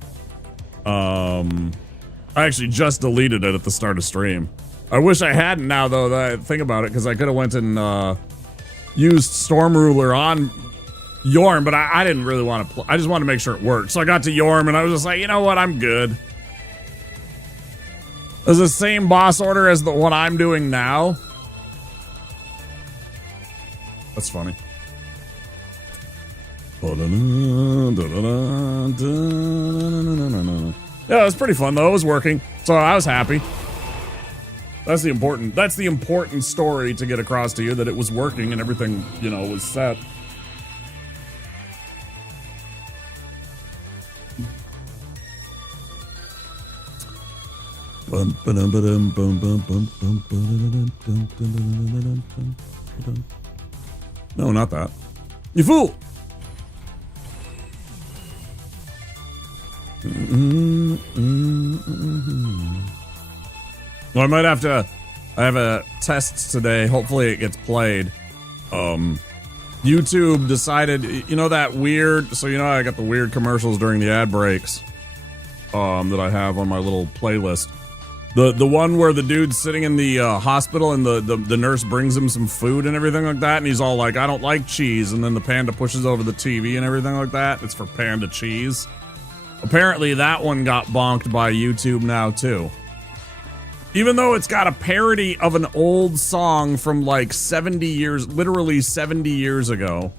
I actually just deleted it at the start of stream. I wish I hadn't now, though, that I think about it, because I could have went and used Storm Ruler on Yorm, but I didn't really want to play. I just wanted to make sure it worked. So I got to Yorm, and I was just like, you know what? I'm good. It was the same boss order as the one I'm doing now. That's funny. Yeah, it was pretty fun though. It was working, so I was happy. That's the important story to get across to you, that it was working and everything, you know, was set. No, not that. You fool! Well, I might have to. I have a test today. Hopefully it gets played. YouTube decided, you know, that weird. So, you know, I got the weird commercials during the ad breaks. That I have on my little playlist. The one where the dude's sitting in the hospital and the nurse brings him some food and everything like that, and he's all like, I don't like cheese, and then the panda pushes over the TV and everything like that. It's for Panda Cheese. Apparently that one got bonked by YouTube now too. Even though it's got a parody of an old song from like 70 years, literally 70 years ago.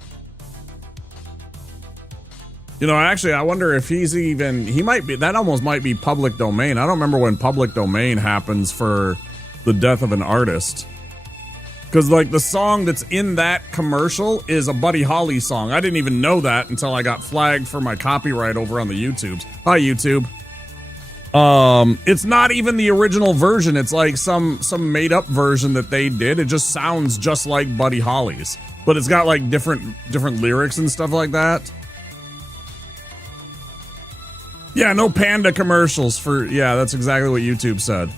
You know, actually, I wonder if he's even, he might be, that almost might be public domain. I don't remember when public domain happens for the death of an artist. Because, like, the song that's in that commercial is a Buddy Holly song. I didn't even know that until I got flagged for my copyright over on the YouTubes. Hi, YouTube. It's not even the original version. It's like some made-up version that they did. It just sounds just like Buddy Holly's. But it's got, like, different lyrics and stuff like that. Yeah, no panda commercials for... Yeah, that's exactly what YouTube said.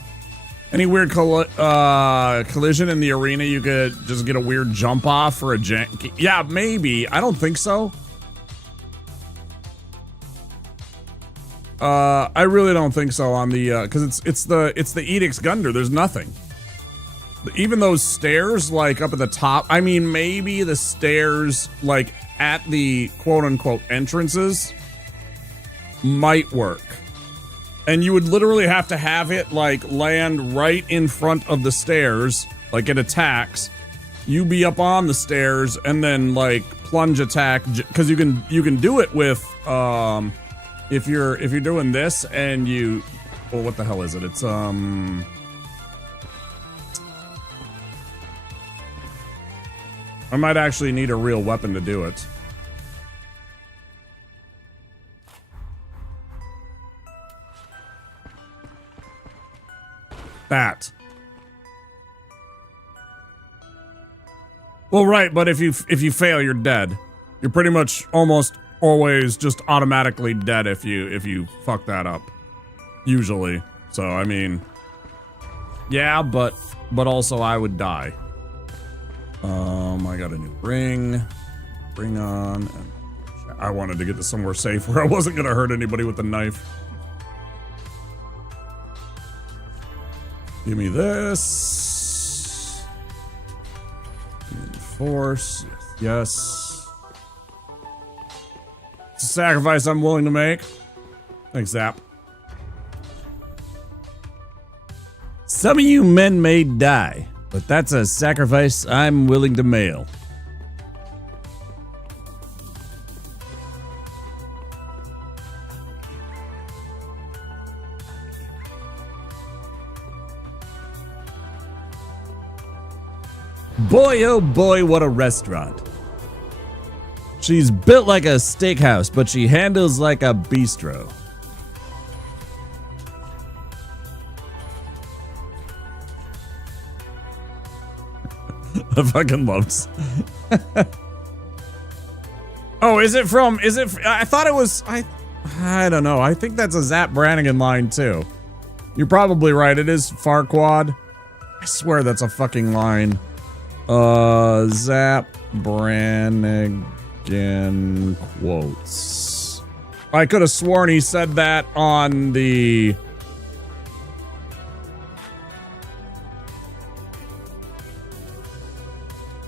Any weird collision in the arena, you could just get a weird jump off for a jank. Yeah, maybe. I don't think so. I really don't think so on the because it's the Edict's Gunder. There's nothing. Even those stairs, like up at the top. I mean, maybe the stairs, like at the quote unquote entrances, might work. And you would literally have to have it, like, land right in front of the stairs, like it attacks. You be up on the stairs, and then, like, plunge attack, because you can do it with, if you're doing this, and you, well, what the hell is it? It's, I might actually need a real weapon to do it. That. Well, right, but if you fail, you're dead. You're pretty much almost always just automatically dead if you fuck that up. Usually. So, I mean, yeah, but also I would die. I got a new ring. Bring on. And I wanted to get to somewhere safe where I wasn't gonna hurt anybody with the knife. Give me this. Force. Yes. It's a sacrifice I'm willing to make. Thanks, Zap. Some of you men may die, but that's a sacrifice I'm willing to mail. Boy, oh boy, what a restaurant. She's built like a steakhouse, but she handles like a bistro. I fucking loves. Oh, is it? I thought it was, I don't know. I think that's a Zap Brannigan line too. You're probably right. It is Farquaad. I swear that's a fucking line. Zap Brannigan quotes. I could have sworn he said that on the...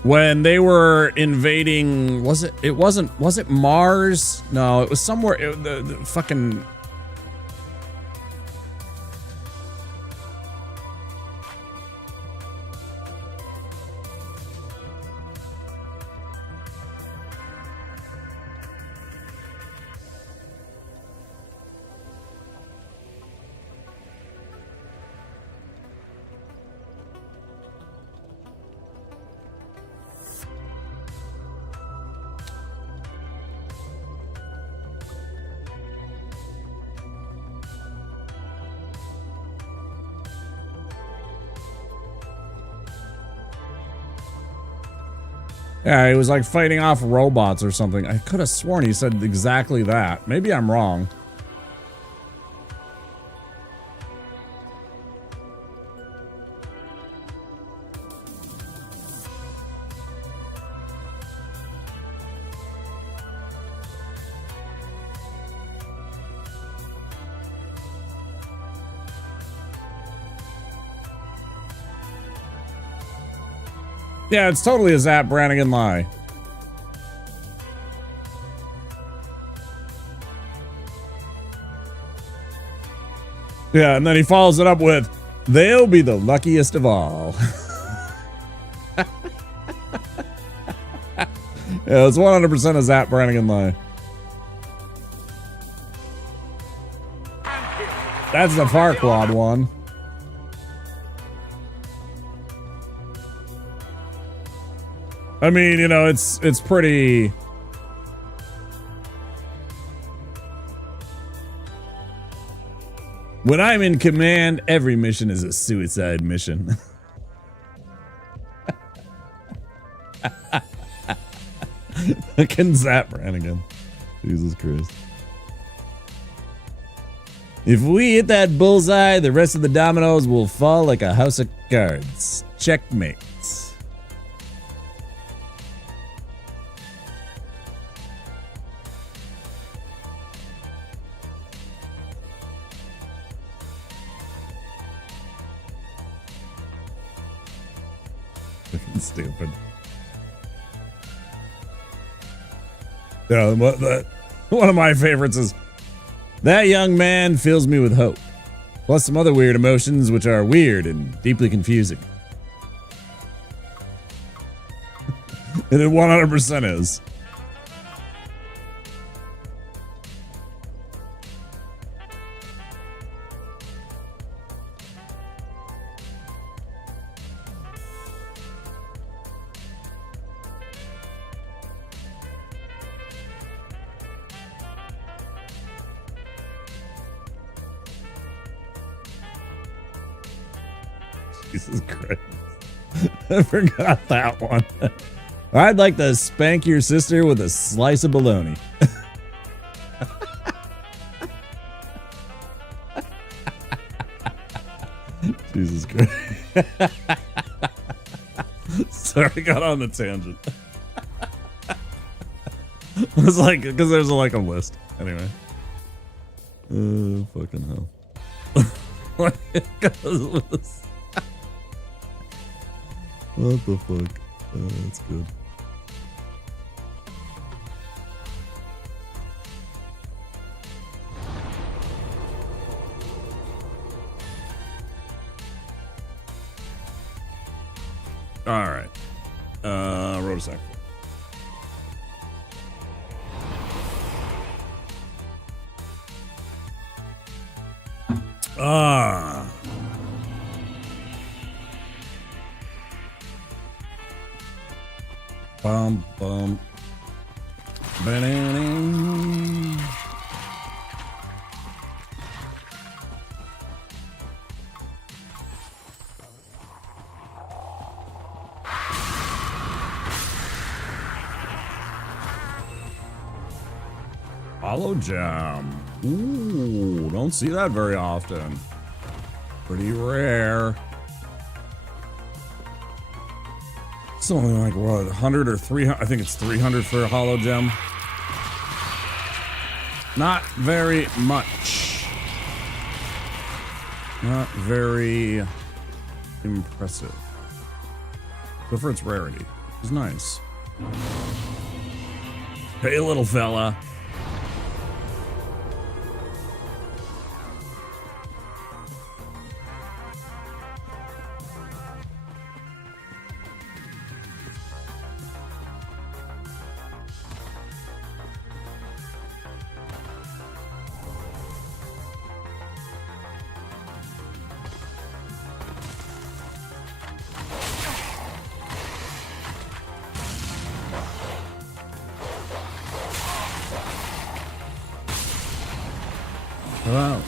When they were invading, was it Mars? No, it was somewhere, the fucking... Yeah, he was like fighting off robots or something. I could have sworn he said exactly that. Maybe I'm wrong. Yeah, it's totally a Zap Brannigan lie. Yeah, and then he follows it up with, "They'll be the luckiest of all." Yeah, it's 100% a Zap Brannigan lie. That's the Farquaad one. I mean, you know, it's pretty... When I'm in command, every mission is a suicide mission. Fucking Zap Brannigan. Jesus Christ. If we hit that bullseye, the rest of the dominoes will fall like a house of cards. Checkmate. Stupid. Yeah, one of my favorites is, "That young man fills me with hope, plus some other weird emotions which are weird and deeply confusing." And it 100% is. Jesus Christ. I forgot that one. I'd like to spank your sister with a slice of bologna. Jesus Christ. Sorry, got on the tangent. I was like, because there's like a list. Anyway. Fucking hell. What the fuck? That's good. All right. Rotosac. Bum bum. Ba-da-ding. Hollow Gem. Ooh, don't see that very often. Pretty rare. It's only like, what, 100 or 300? I think it's 300 for a Hollow Gem. Not very much. Not very impressive. But for its rarity, it's nice. Hey, little fella. Wow.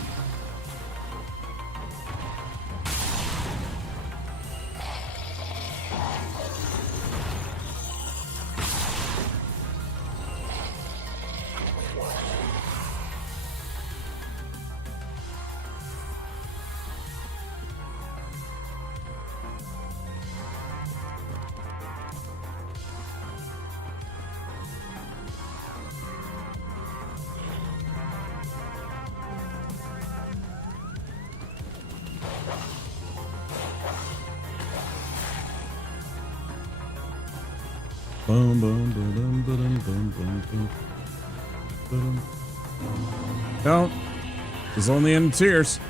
Boom, boom, boom, boom, boom, boom, boom, boom. Don't. It's only in tears.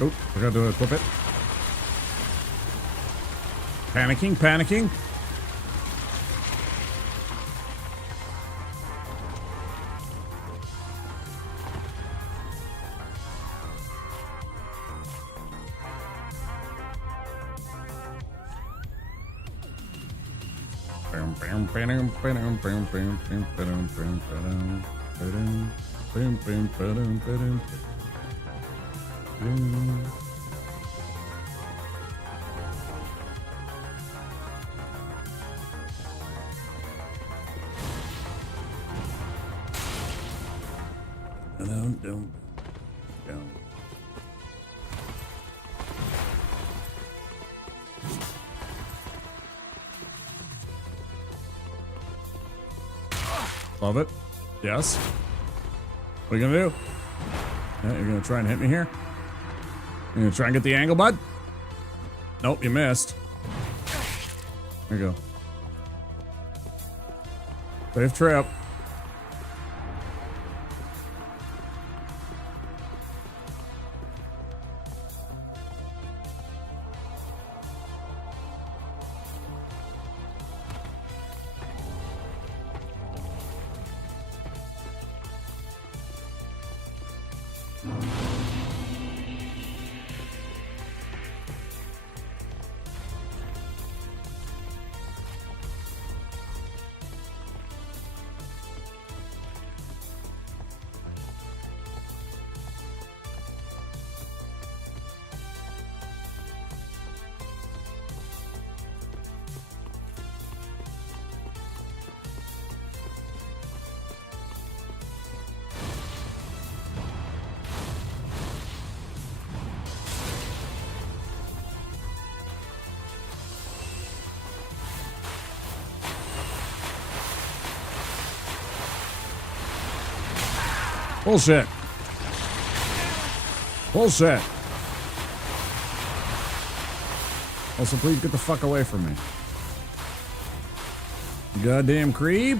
Oh, forgot to equip it. Panicking, panicking. Love it. Yes. What are you gonna do? Yeah, you're gonna try and hit me here? You're gonna try and get the angle, bud? Nope, you missed. There you go. Safe trip. Bullshit. Bullshit. Also, please get the fuck away from me. Goddamn creep.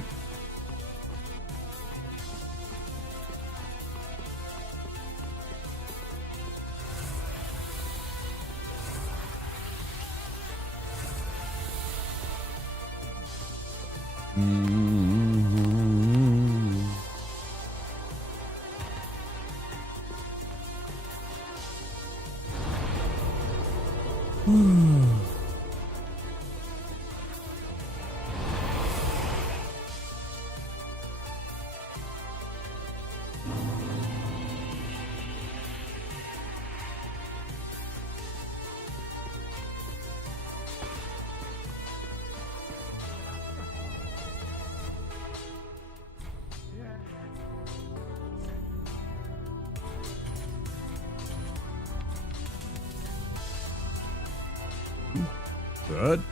Good.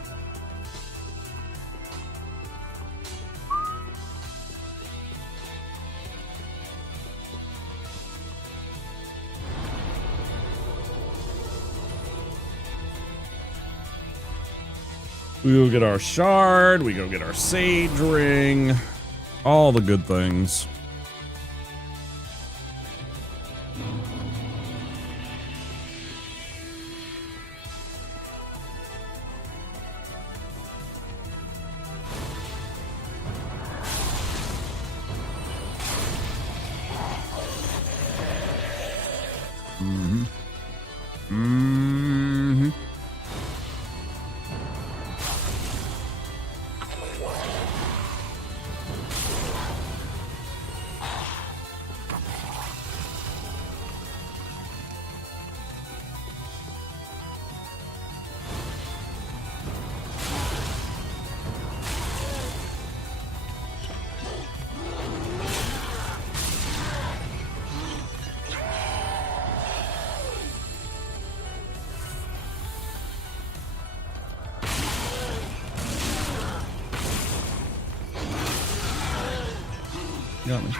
We go get our shard, we go get our sage ring, all the good things. Got me.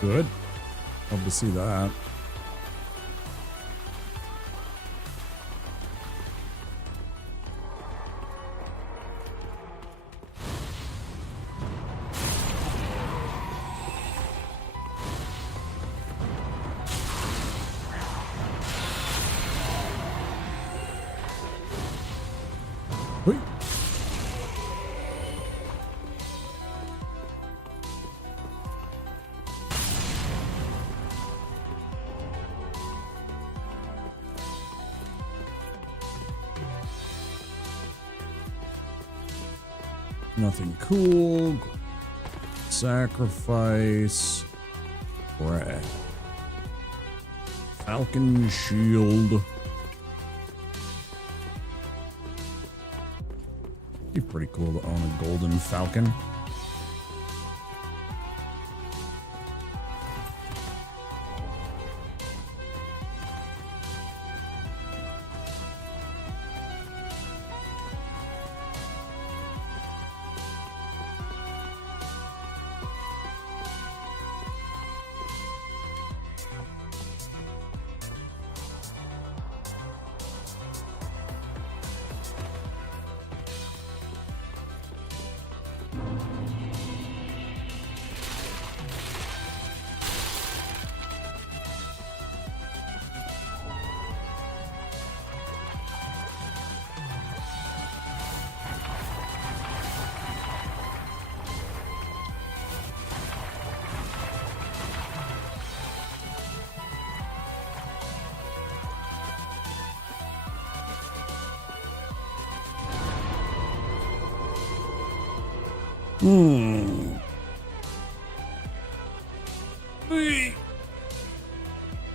Good. Love to see that. Wait. Nothing cool. Sacrifice. Brag. Falcon shield. Be pretty cool to own a golden falcon.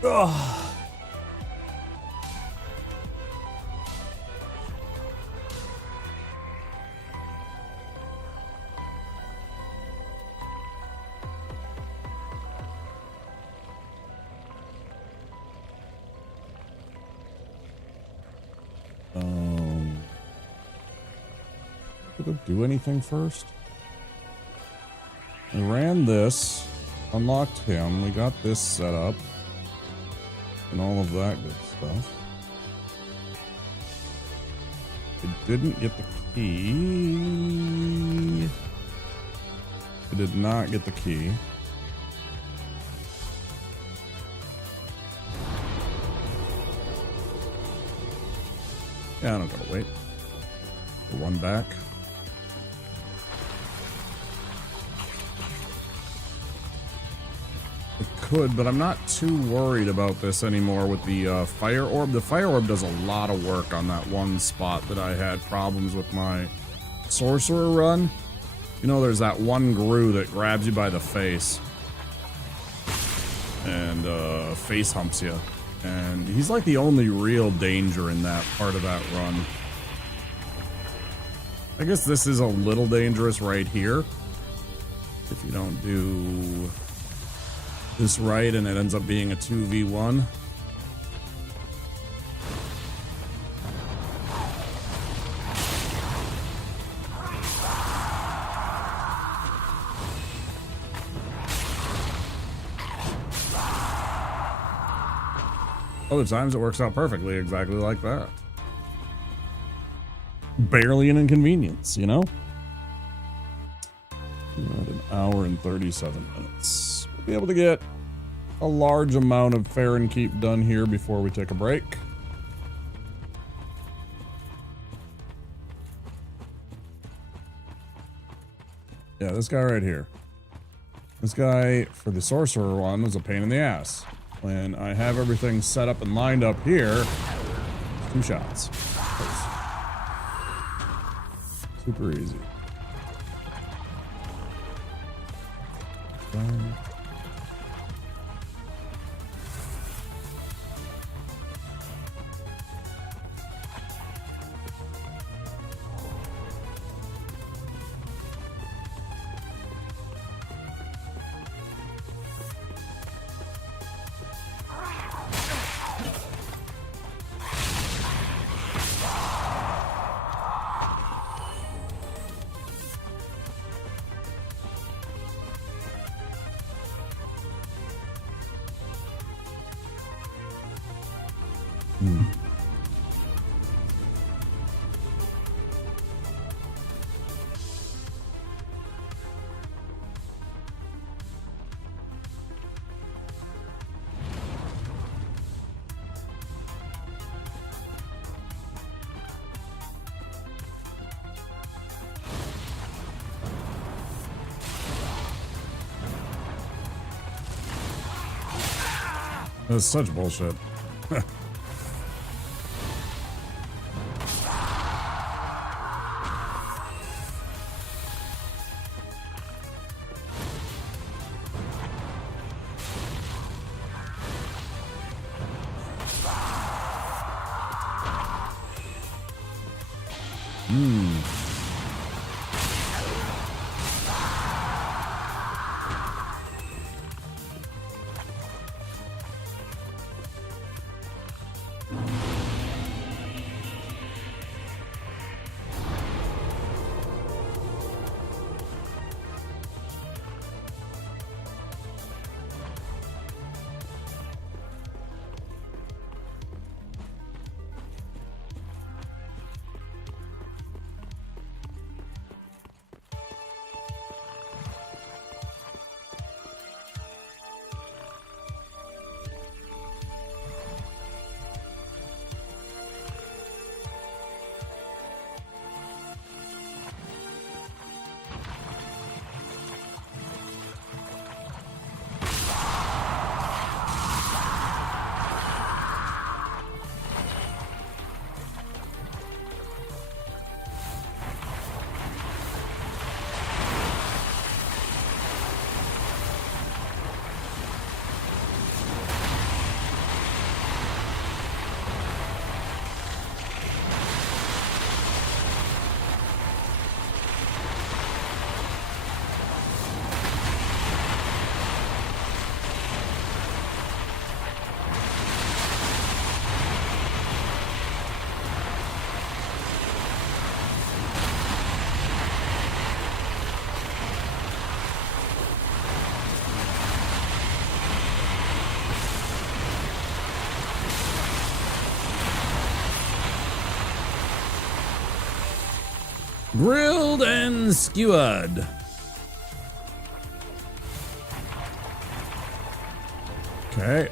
Ugh. Did it do anything first? I ran this, unlocked him, we got this set up, and all of that good stuff. It didn't get the key. It did not get the key. Yeah, I don't gotta wait. For one back. It could, but I'm not too worried about this anymore with the fire orb. The fire orb does a lot of work on that one spot that I had problems with my sorcerer run. You know, there's that one Gru that grabs you by the face and face humps you. And he's like the only real danger in that part of that run. I guess this is a little dangerous right here. If you don't do this right and it ends up being a 2v1. Other times it works out perfectly, exactly like that. Barely an inconvenience, you know? We're at an hour and 37 minutes. We'll be able to get a large amount of Fair and Keep done here before we take a break. Yeah, this guy right here. This guy for the sorcerer one was a pain in the ass. When I have everything set up and lined up here, 2 shots. Super easy. That's such bullshit. Grilled and skewered. Okay. I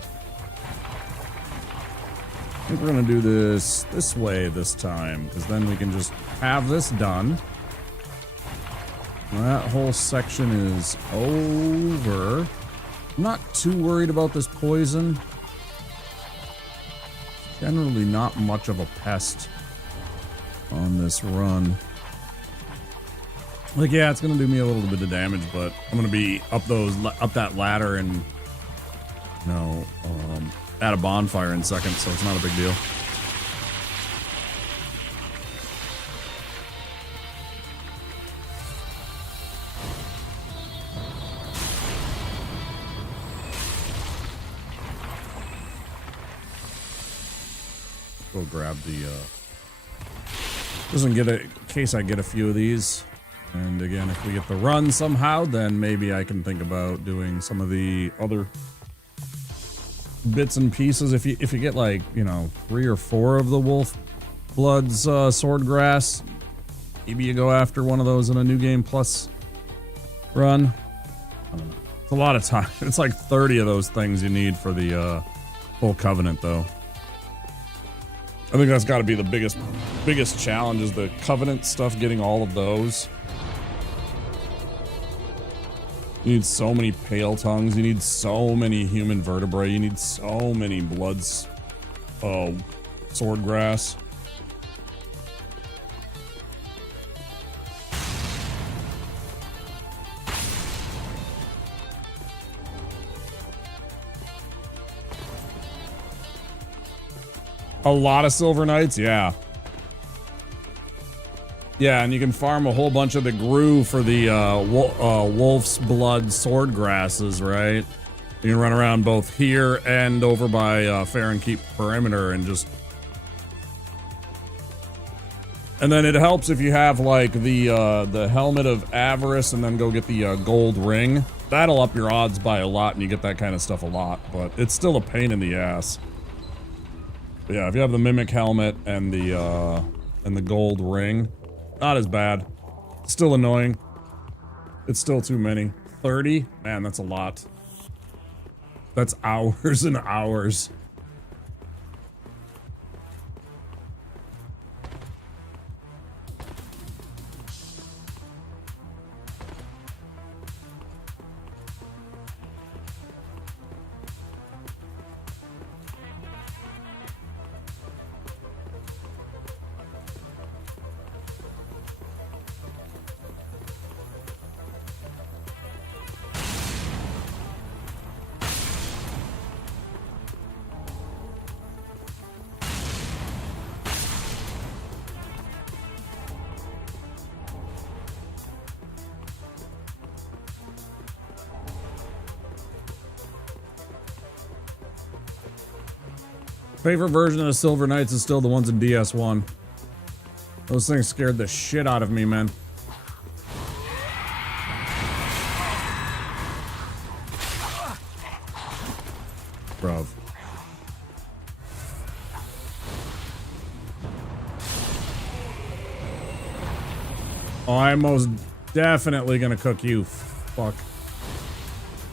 think we're gonna do this way this time, because then we can just have this done. That whole section is over. I'm not too worried about this poison. Generally not much of a pest on this run. Like, yeah, it's gonna do me a little bit of damage, but I'm gonna be up that ladder and, you know, at a bonfire in seconds, so it's not a big deal. Go grab the, in case I get a few of these. And again, if we get the run somehow, then maybe I can think about doing some of the other bits and pieces. If you get, like, you know, 3 or 4 of the wolf bloods, swordgrass, maybe you go after one of those in a new game plus run. I don't know. It's a lot of time. It's like 30 of those things you need for the full covenant, though. I think that's got to be the biggest challenge, is the covenant stuff, getting all of those. You need so many pale tongues, you need so many human vertebrae, you need so many bloods, swordgrass. A lot of Silver Knights, yeah. Yeah, and you can farm a whole bunch of the grue for the wolf's blood sword grasses, right? You can run around both here and over by Fair and Keep Perimeter and just... And then it helps if you have, like, the Helmet of Avarice and then go get the gold ring. That'll up your odds by a lot, and you get that kind of stuff a lot, but it's still a pain in the ass. But yeah, if you have the Mimic Helmet and the gold ring, not as bad. Still annoying. It's still too many. 30? Man, that's a lot. That's hours and hours. Favorite version of the Silver Knights is still the ones in DS1. Those things scared the shit out of me, man. Bruv. Oh, I'm most definitely gonna cook you. Fuck.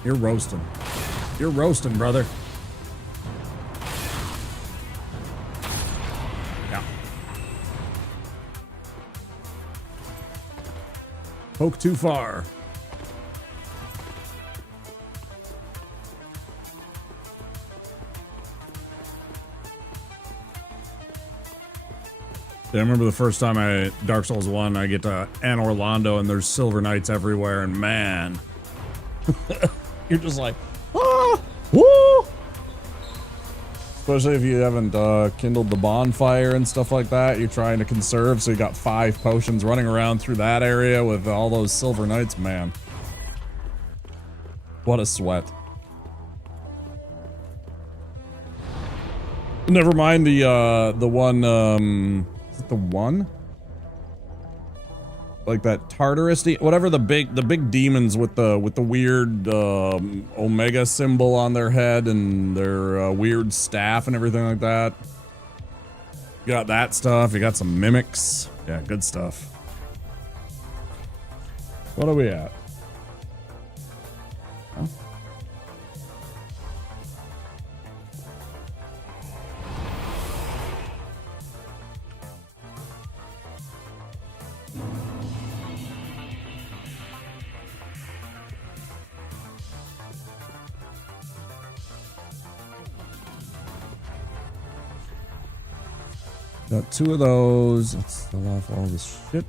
You're roasting. You're roasting, brother. Poke too far. Yeah, I remember the first time Dark Souls 1, I get to Anne Orlando and there's Silver Knights everywhere, and man, you're just like, ah, woo! Especially if you haven't kindled the bonfire and stuff like that. You're trying to conserve, so you got 5 potions running around through that area with all those Silver Knights, man. What a sweat. Never mind the one, is it the one? Like that Tartarus, whatever the big demons with the weird Omega symbol on their head and their weird staff and everything like that. You got that stuff. You got some mimics. Yeah, good stuff. What are we at? Huh? Got 2 of those. Let's sell off all this shit.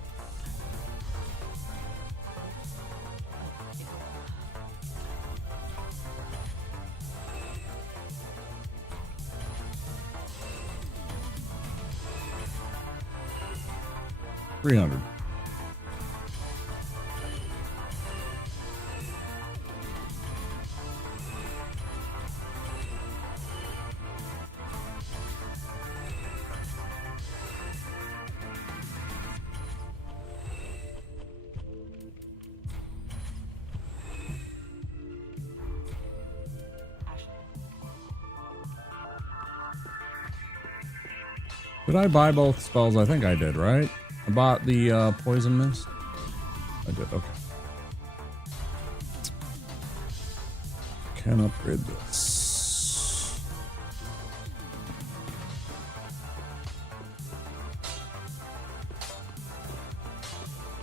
$300. Did I buy both spells? I think I did, right? I bought the poison mist. I did, okay. Can upgrade this.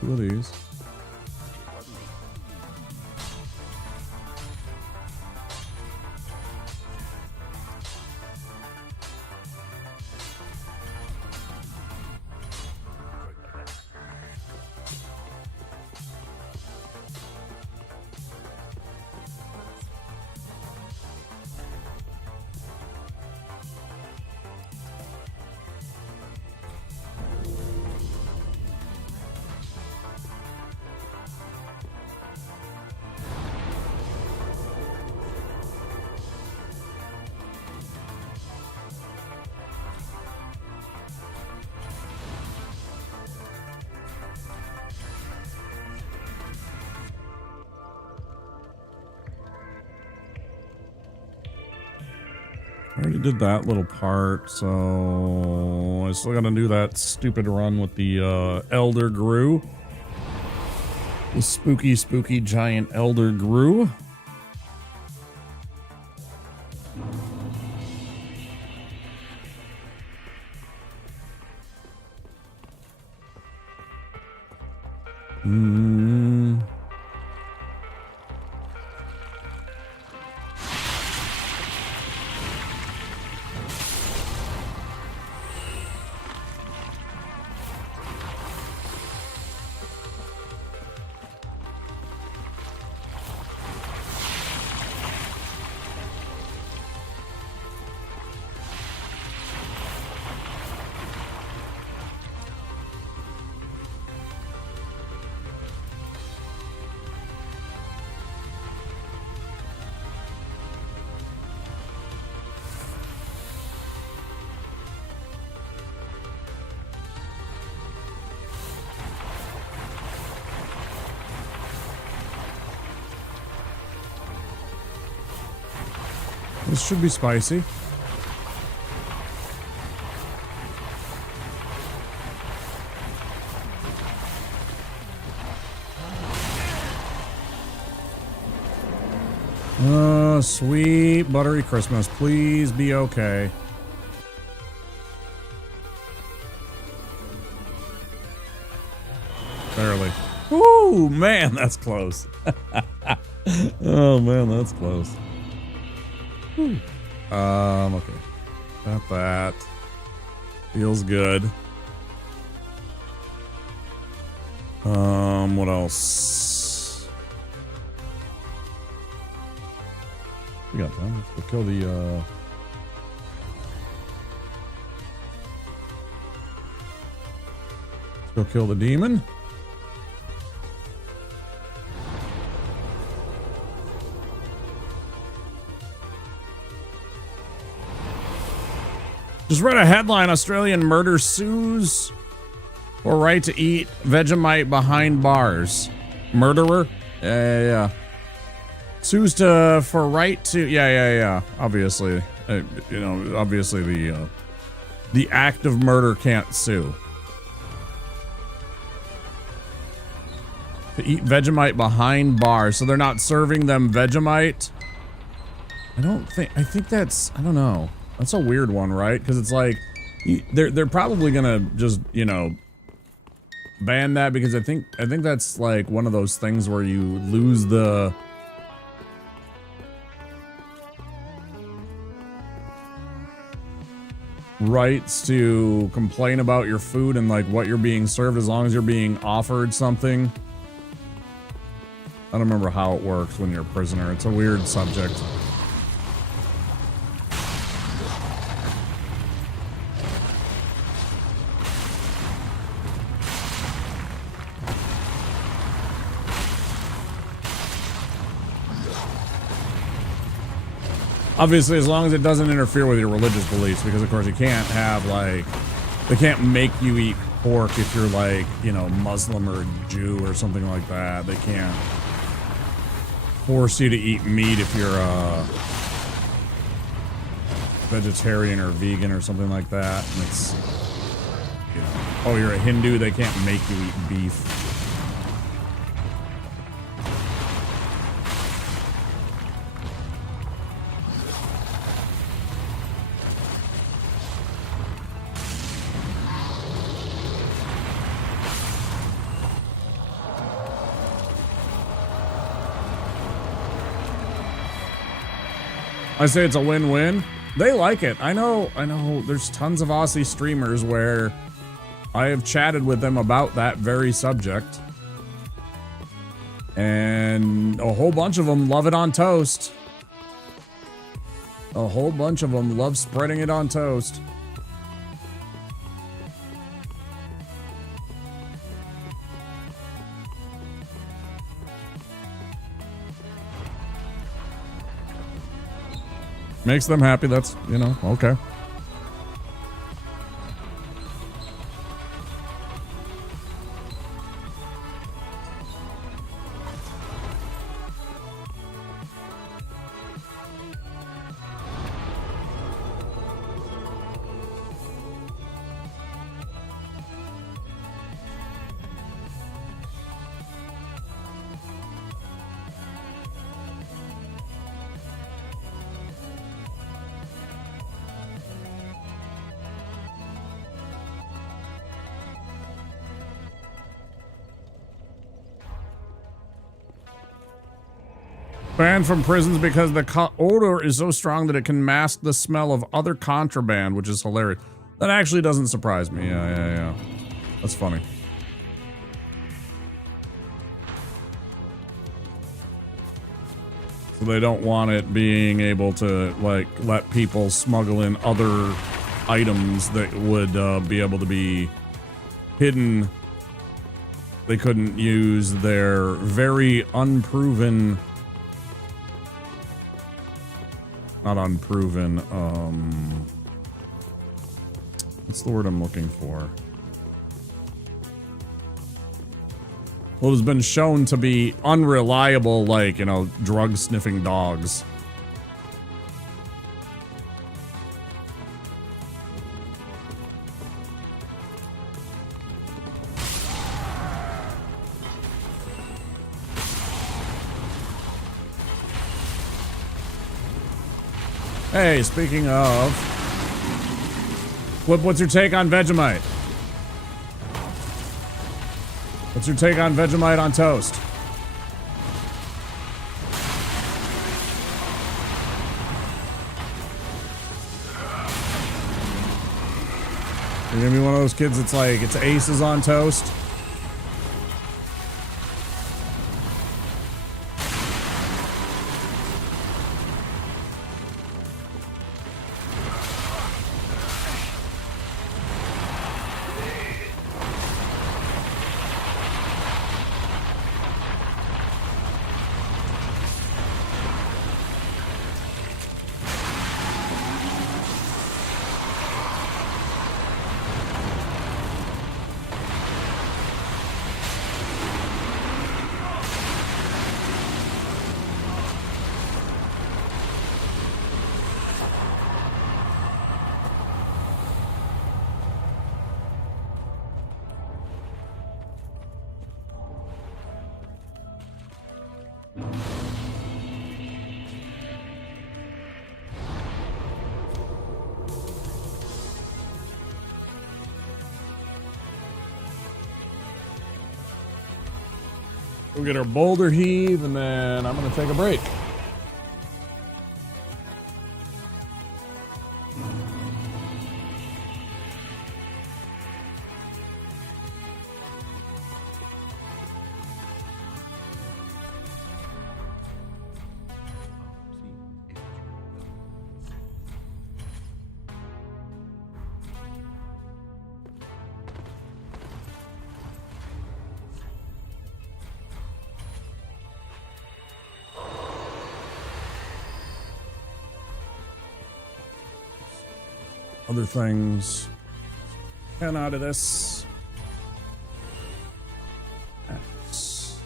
Two of these. I already did that little part, so I still gotta do that stupid run with the Elder Grue. The spooky giant Elder Grue. This should be spicy. Sweet buttery Christmas. Please be okay. Barely. Ooh, man, that's close. Oh, man, that's close. Whew. Okay. Got that. Feels good. What else? We got time. Let's go kill the, let's go kill the demon. Just read a headline: Australian murder sues for right to eat Vegemite behind bars. Murderer? Yeah. Sues for right to, yeah. Obviously, you know, obviously the act of murder can't sue. To eat Vegemite behind bars, so they're not serving them Vegemite. I think that's, I don't know. That's a weird one, right? Because it's like, they're probably gonna just, you know, ban that, because I think that's like one of those things where you lose the rights to complain about your food and like what you're being served as long as you're being offered something. I don't remember how it works when you're a prisoner. It's a weird subject. Obviously, as long as it doesn't interfere with your religious beliefs, because of course you can't have like, they can't make you eat pork if you're like, you know, Muslim or Jew or something like that. They can't force you to eat meat if you're a vegetarian or vegan or something like that. And it's, you know, oh, you're a Hindu, they can't make you eat beef. I say it's a win-win. They like it. I know there's tons of Aussie streamers where I have chatted with them about that very subject. And a whole bunch of them love it on toast. A whole bunch of them love spreading it on toast. Makes them happy, that's, you know, okay. Banned from prisons because the odor is so strong that it can mask the smell of other contraband, which is hilarious. That actually doesn't surprise me. Yeah. That's funny. So they don't want it being able to, like, let people smuggle in other items that would be able to be hidden. They couldn't use their very unproven... Not unproven, what's the word I'm looking for? Well, it's been shown to be unreliable, like, you know, drug-sniffing dogs. Hey, speaking of... What's your take on Vegemite? What's your take on Vegemite on toast? You're gonna be one of those kids that's like, it's aces on toast? We'll get our boulder heave, and then I'm gonna take a break. Other things. 10 out of this. X.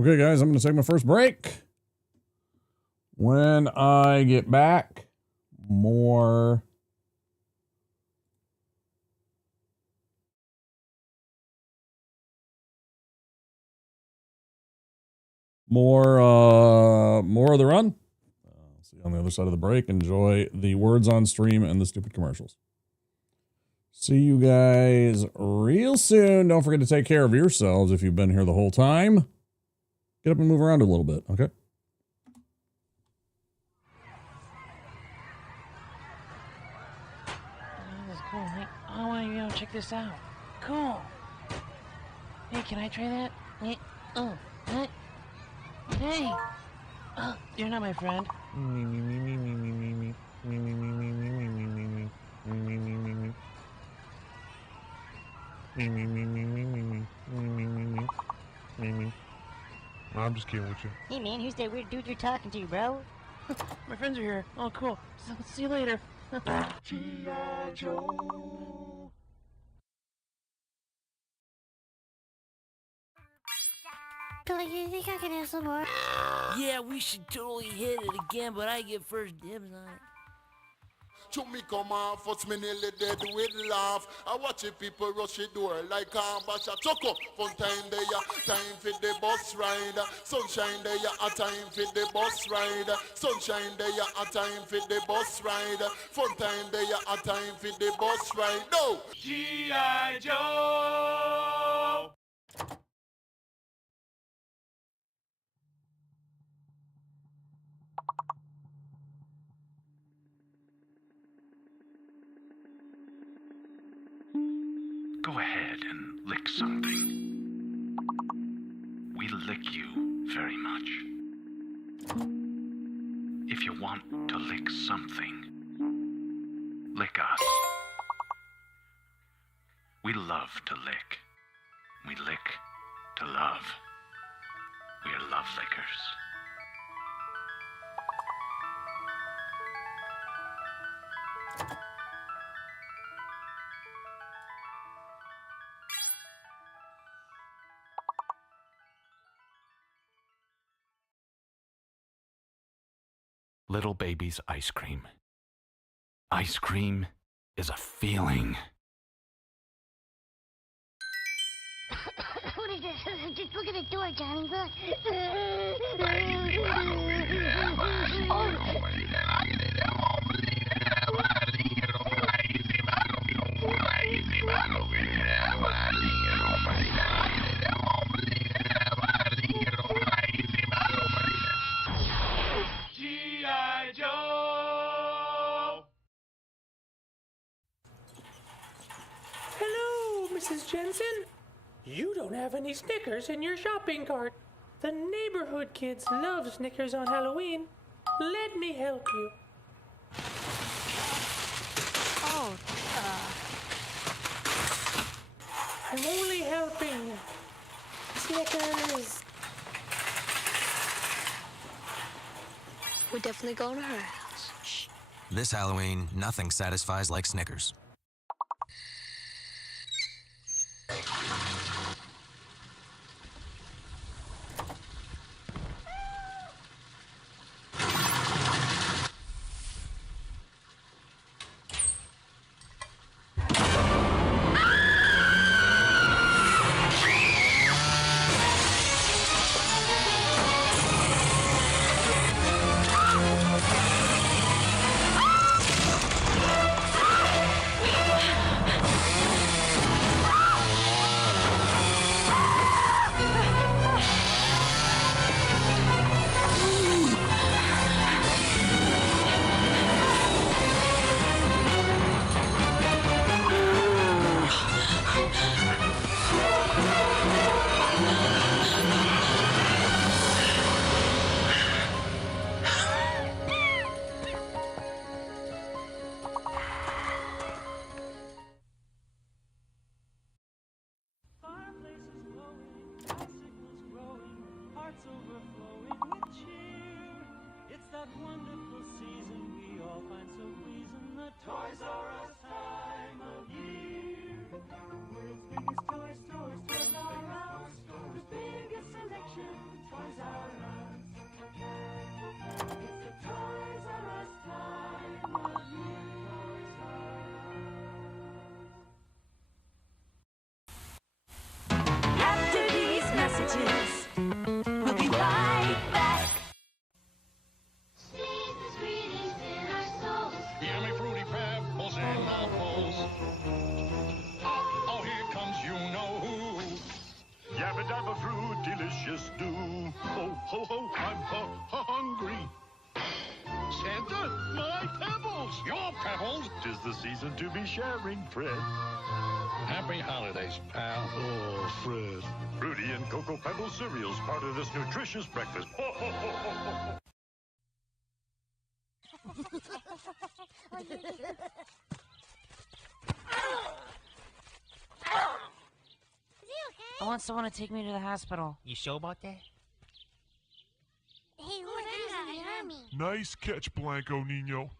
Okay, guys, I'm going to take my first break. When I get back, more of the run. See you on the other side of the break. Enjoy the words on stream and the stupid commercials. See you guys real soon. Don't forget to take care of yourselves if you've been here the whole time. Get up and move around a little bit, okay? Oh, this is cool. Hey, I want to go check this out. Cool. Hey, can I try that? Yeah. Oh, what? Hey. Oh, you're not my friend. Me, me, me, me, me, me, me, me. Me, me, me, me, me, me, me, me, me. Me, me, me, me, me. Me, me, me, me, me, me, me. Me, me, me, me. Me, me. I'm just kidding with you. Hey man, who's that weird dude you're talking to, bro? My friends are here. Oh, cool. So, see you later. G.I. Joe. Billy, you think I can have some more? Yeah, we should totally hit it again, but I get first dibs on it. To me come off, what's me nearly dead with laugh. I watch it people rush the door like Ambasha. Chuck up, fun time there, time for the bus ride. Sunshine there, a time for the bus ride. Sunshine there, a time for the bus ride. Fun time there, a time for the bus ride. No! G.I. Joe! Go ahead and lick something. We lick you very much. If you want to lick something, lick us. We love to lick. We lick to love. We are love lickers. Little baby's ice cream. Ice cream is a feeling. What is this? Just look at the door, Johnny. Look. G.I. Joe! Hello, Mrs. Jensen. You don't have any Snickers in your shopping cart. The neighborhood kids love Snickers on Halloween. Let me help you. Oh, I'm only helping. Snickers. We're definitely going to her house. Shh. This Halloween, nothing satisfies like Snickers. To be sharing, Fred. Happy holidays, pal. Oh, Fred. Fruity and Cocoa Pebbles cereals, part of this nutritious breakfast. I want someone to take me to the hospital. You sure about that? Hey, what is that, Army? Nice catch, Blanco Nino.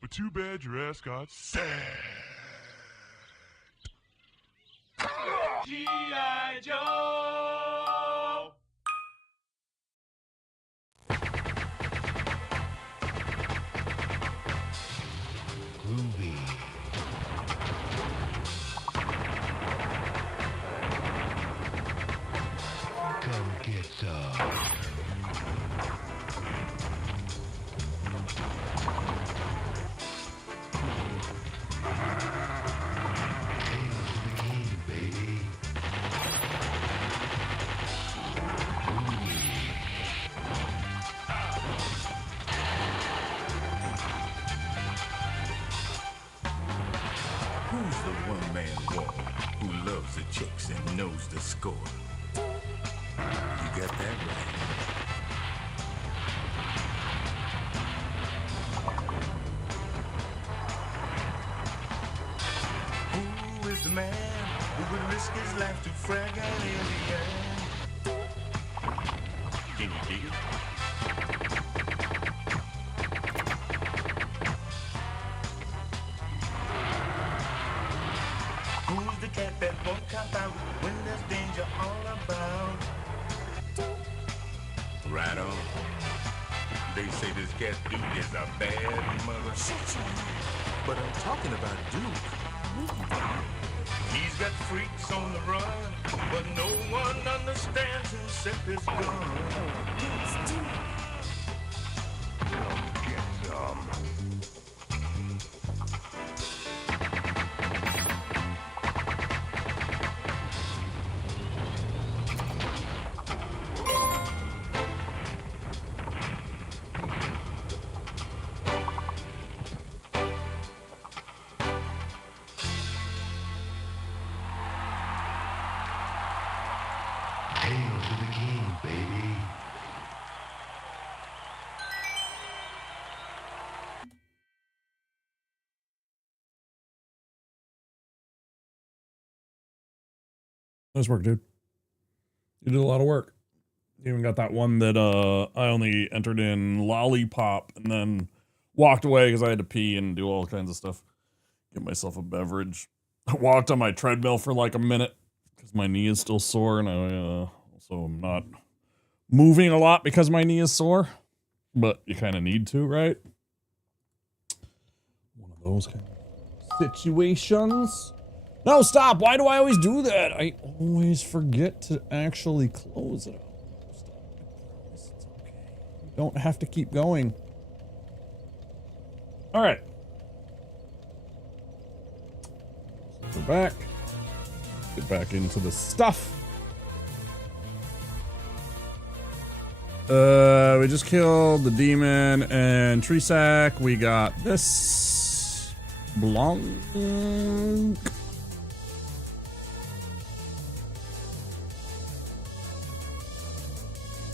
But too bad your ass got sad. G.I. Joe! Groovy. Come get some. The chicks and knows the score. You got that right. Who is the man who would risk his life to frag an alien? Can you dig it? Who's the cat that won't cop out when there's danger all about? Right on. They say this cat Duke is a bad mother. But I'm talking about Duke. He's got freaks on the run, but no one understands him except his gun. Get some. Nice work, dude. You did a lot of work. Even got that one that I only entered in lollipop and then walked away because I had to pee and do all kinds of stuff. Get myself a beverage. I walked on my treadmill for like a minute because my knee is still sore, and I also am not moving a lot because my knee is sore. But you kind of need to, right? One of those kind of situations. No, stop! Why do I always do that? I always forget to actually close it up. Don't have to keep going. All right. Go back. Get back into the stuff. We just killed the demon and tree sack. We got this Blanc.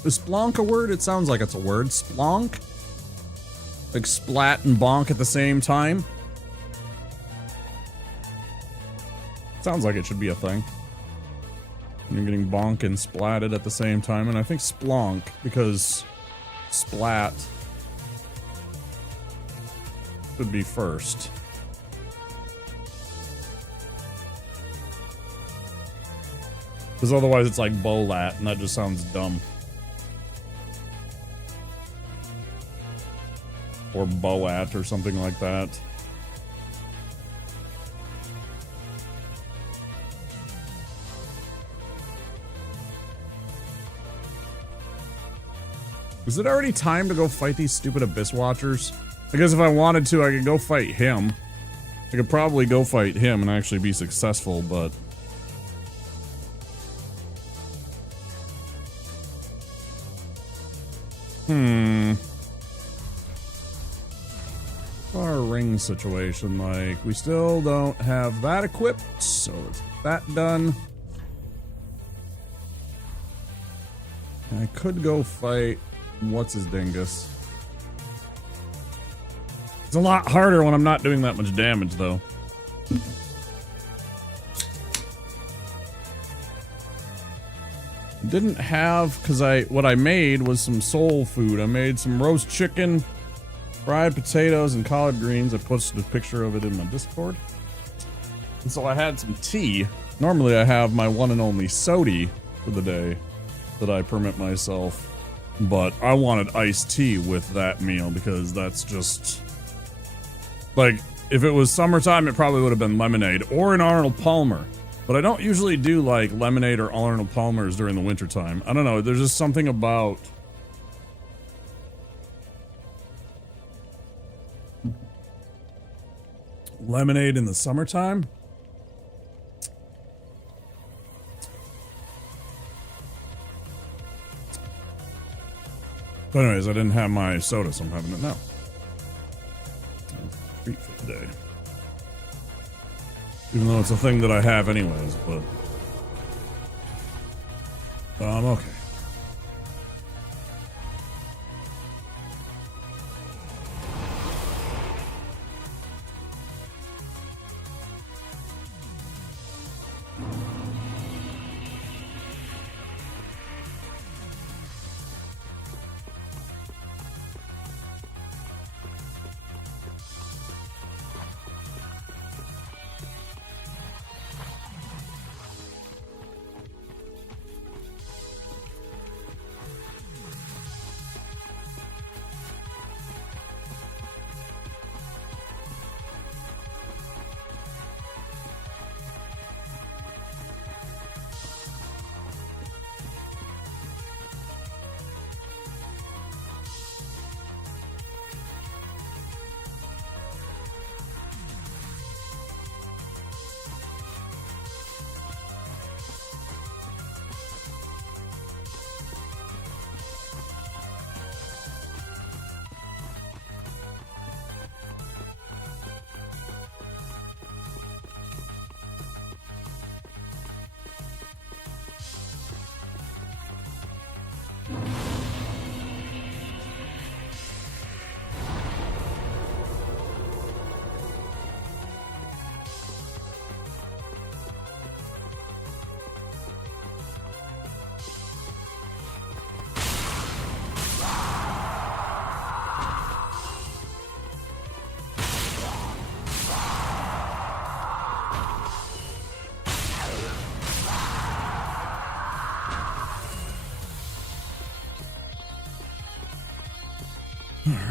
Is Splonk a word? It sounds like it's a word. Splonk? Like splat and bonk at the same time? Sounds like it should be a thing. You're getting bonk and splatted at the same time, and I think splonk, because splat should be first. Because otherwise it's like bolat, and that just sounds dumb. Or boat or something like that. Is it already time to go fight these stupid Abyss Watchers? I guess if I wanted to, I could go fight him. I could probably go fight him and actually be successful, but... Our ring situation, like, we still don't have that equipped, so let's get that done. I could go fight what's his dingus. It's a lot harder when I'm not doing that much damage, though. Didn't have, because what I made was some soul food. I made some roast chicken, fried potatoes, and collard greens. I posted a picture of it in my Discord. And so I had some tea. Normally I have my one and only sody for the day that I permit myself. But I wanted iced tea with that meal because that's just... Like, if it was summertime, it probably would have been lemonade or an Arnold Palmer. But I don't usually do, like, lemonade or Arnold Palmers during the wintertime. I don't know, there's just something about... lemonade in the summertime? But anyways, I didn't have my soda, so I'm having it now. Treat for the day. Even though it's a thing that I have anyways, but... okay.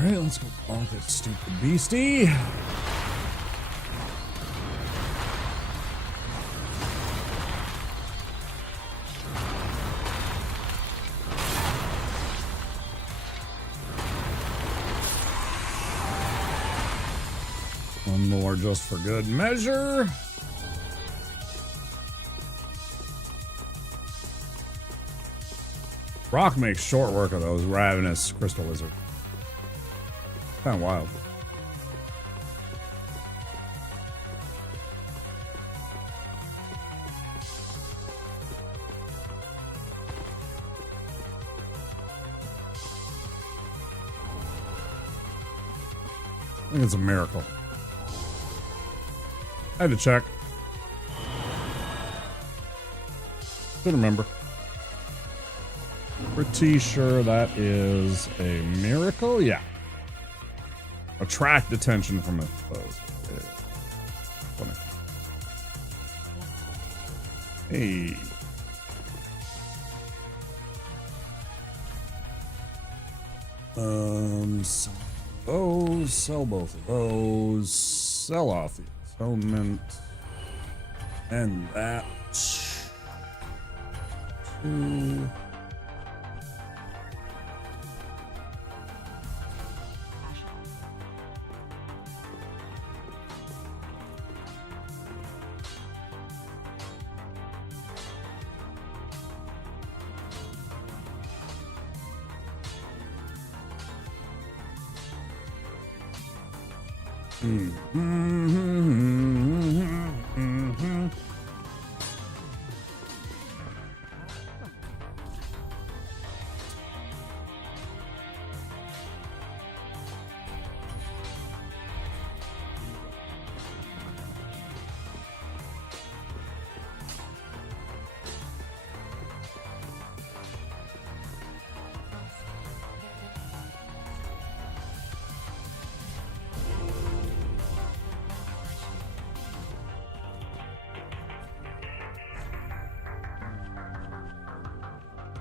Alright, let's go bonk that stupid beastie. One more just for good measure. Rock makes short work of those ravenous crystal lizards. Kind of wild. I think it's a miracle. I had to check. Couldn't remember. Pretty sure that is a miracle. Yeah. Attract attention from a foe. Funny. Hey. Sell both of those. Sell off the atonement. And that. Two.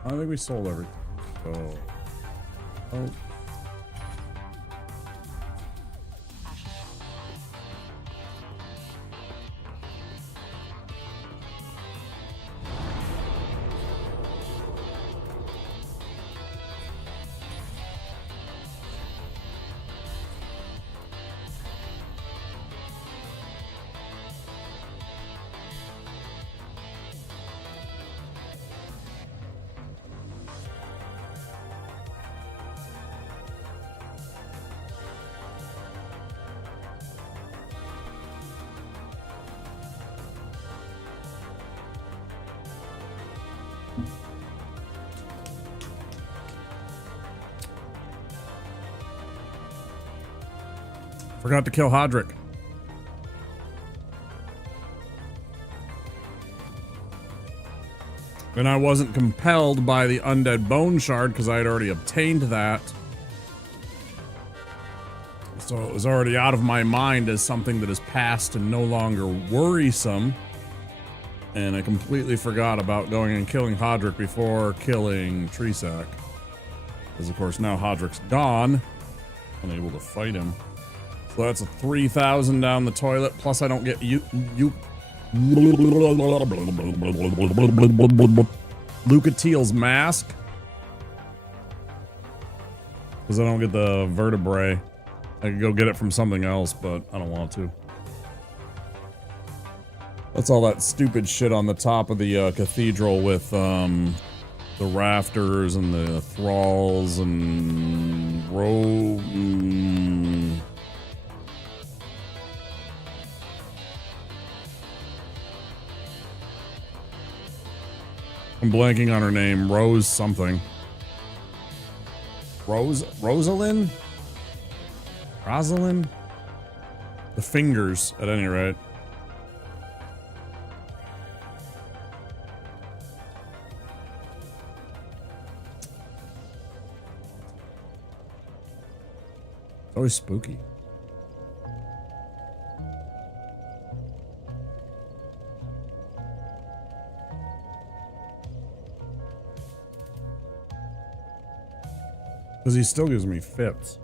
I think we sold everything. Oh. Forgot to kill Hodrick. And I wasn't compelled by the undead bone shard because I had already obtained that. So it was already out of my mind as something that is past and no longer worrisome. And I completely forgot about going and killing Hodrick before killing Treesack. Because of course now Hodrick's gone. Unable to fight him. So that's a 3,000 down the toilet. Plus I don't get Lucatiel's mask. Because I don't get the vertebrae. I could go get it from something else, but I don't want to. That's all that stupid shit on the top of the cathedral with the rafters and the thralls and I'm blanking on her name. Rose something. Rosalind? Rosalind? The fingers, at any rate. It's always spooky. Because he still gives me fits.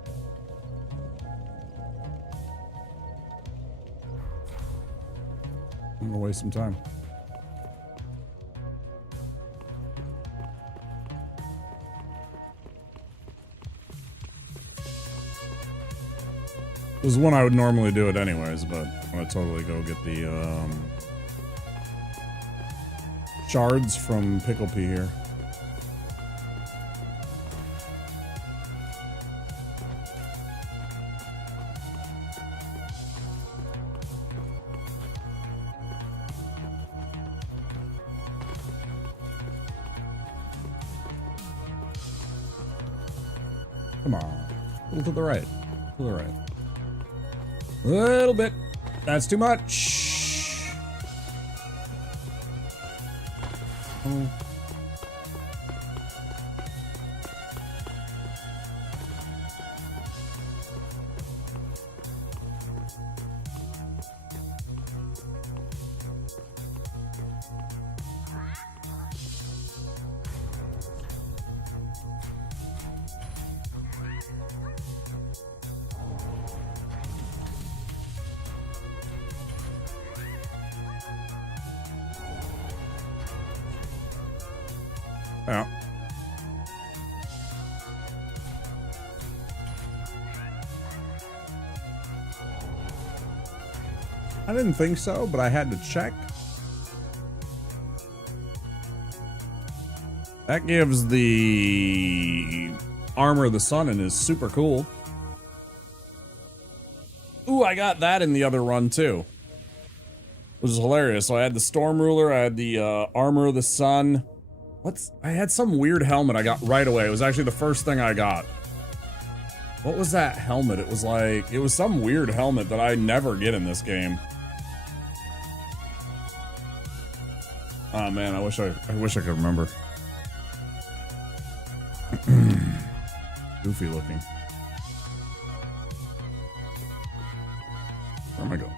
I'm gonna waste some time. This is when I would normally do it anyways, but I'm gonna totally go get the shards from Pickle Pea here. Come on. A little to the right. To the right. A little bit. That's too much. Oh. Yeah. I didn't think so, but I had to check. That gives the Armor of the Sun and is super cool. Ooh, I got that in the other run too. Which is hilarious. So I had the Storm Ruler, I had the Armor of the Sun. I had some weird helmet I got right away. It was actually the first thing I got. What was that helmet? It was some weird helmet that I never get in this game. Oh man, I wish I could remember. Goofy looking. Where am I going?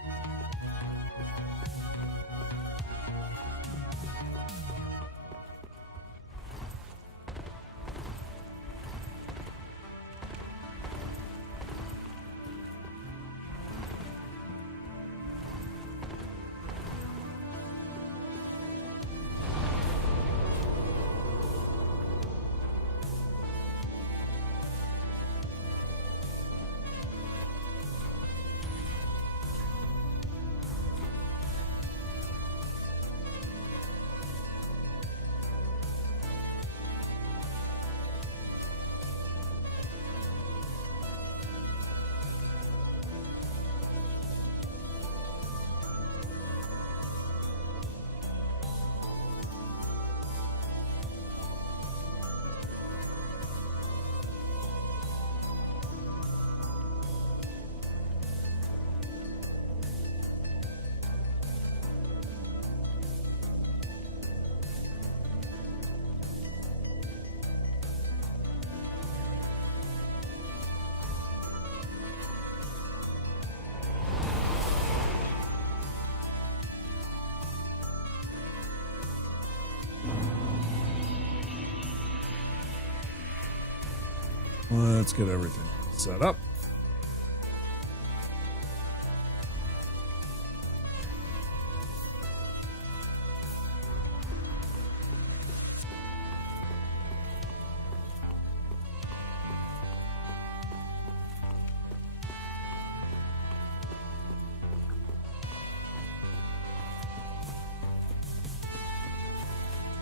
Let's get everything set up.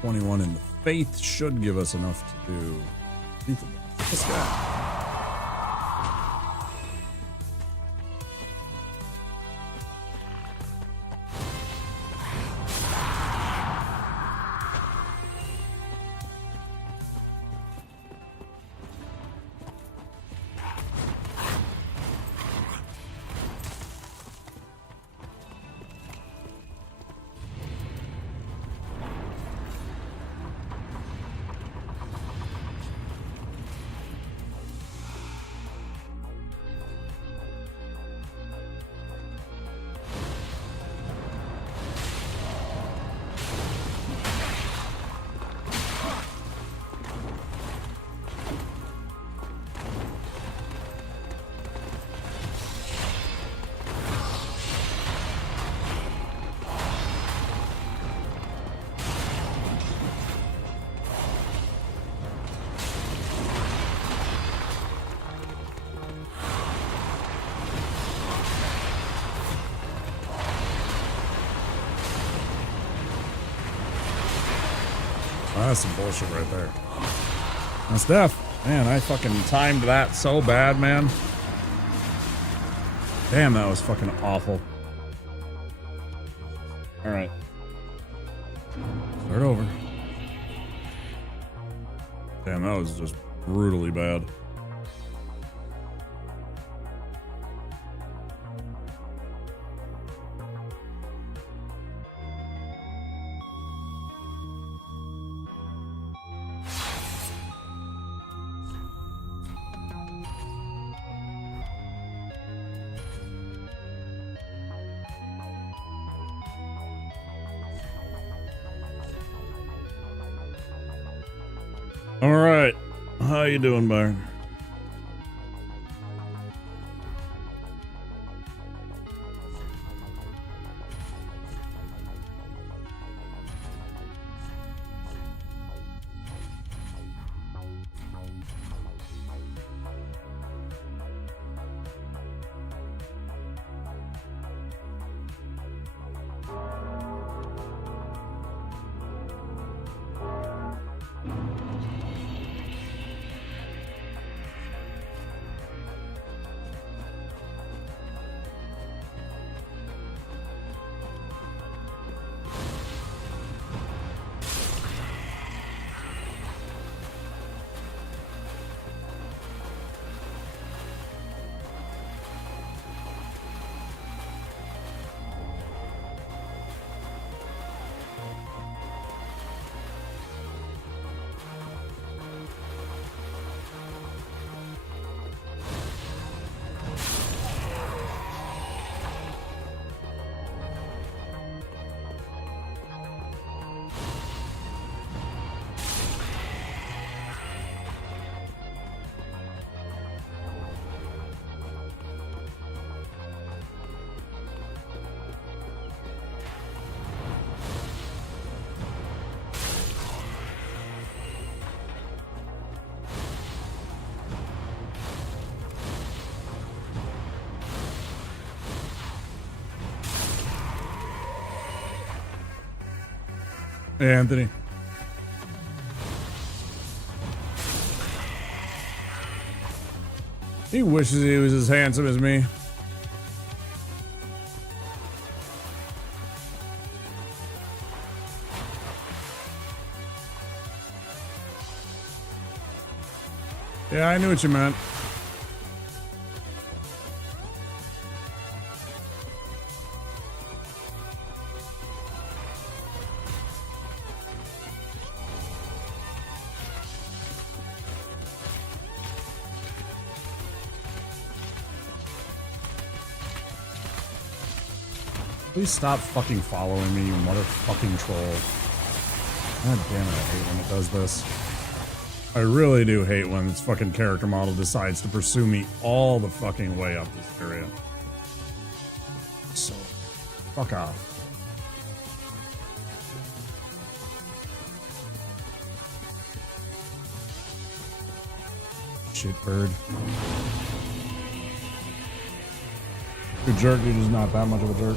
In the faith should give us enough to do. This guy. That's some bullshit right there. That's Steph. Man, I fucking timed that so bad, man. Damn, that was fucking awful. Alright. Start over. Damn, that was just brutally bad. All right, how you doing, Byron? Hey, Anthony. He wishes he was as handsome as me. Yeah, I knew what you meant. Please stop fucking following me, you motherfucking troll. God damn it, I hate when it does this. I really do hate when this fucking character model decides to pursue me all the fucking way up this area. So, fuck off. Shitbird. Good jerk, you're just not that much of a jerk.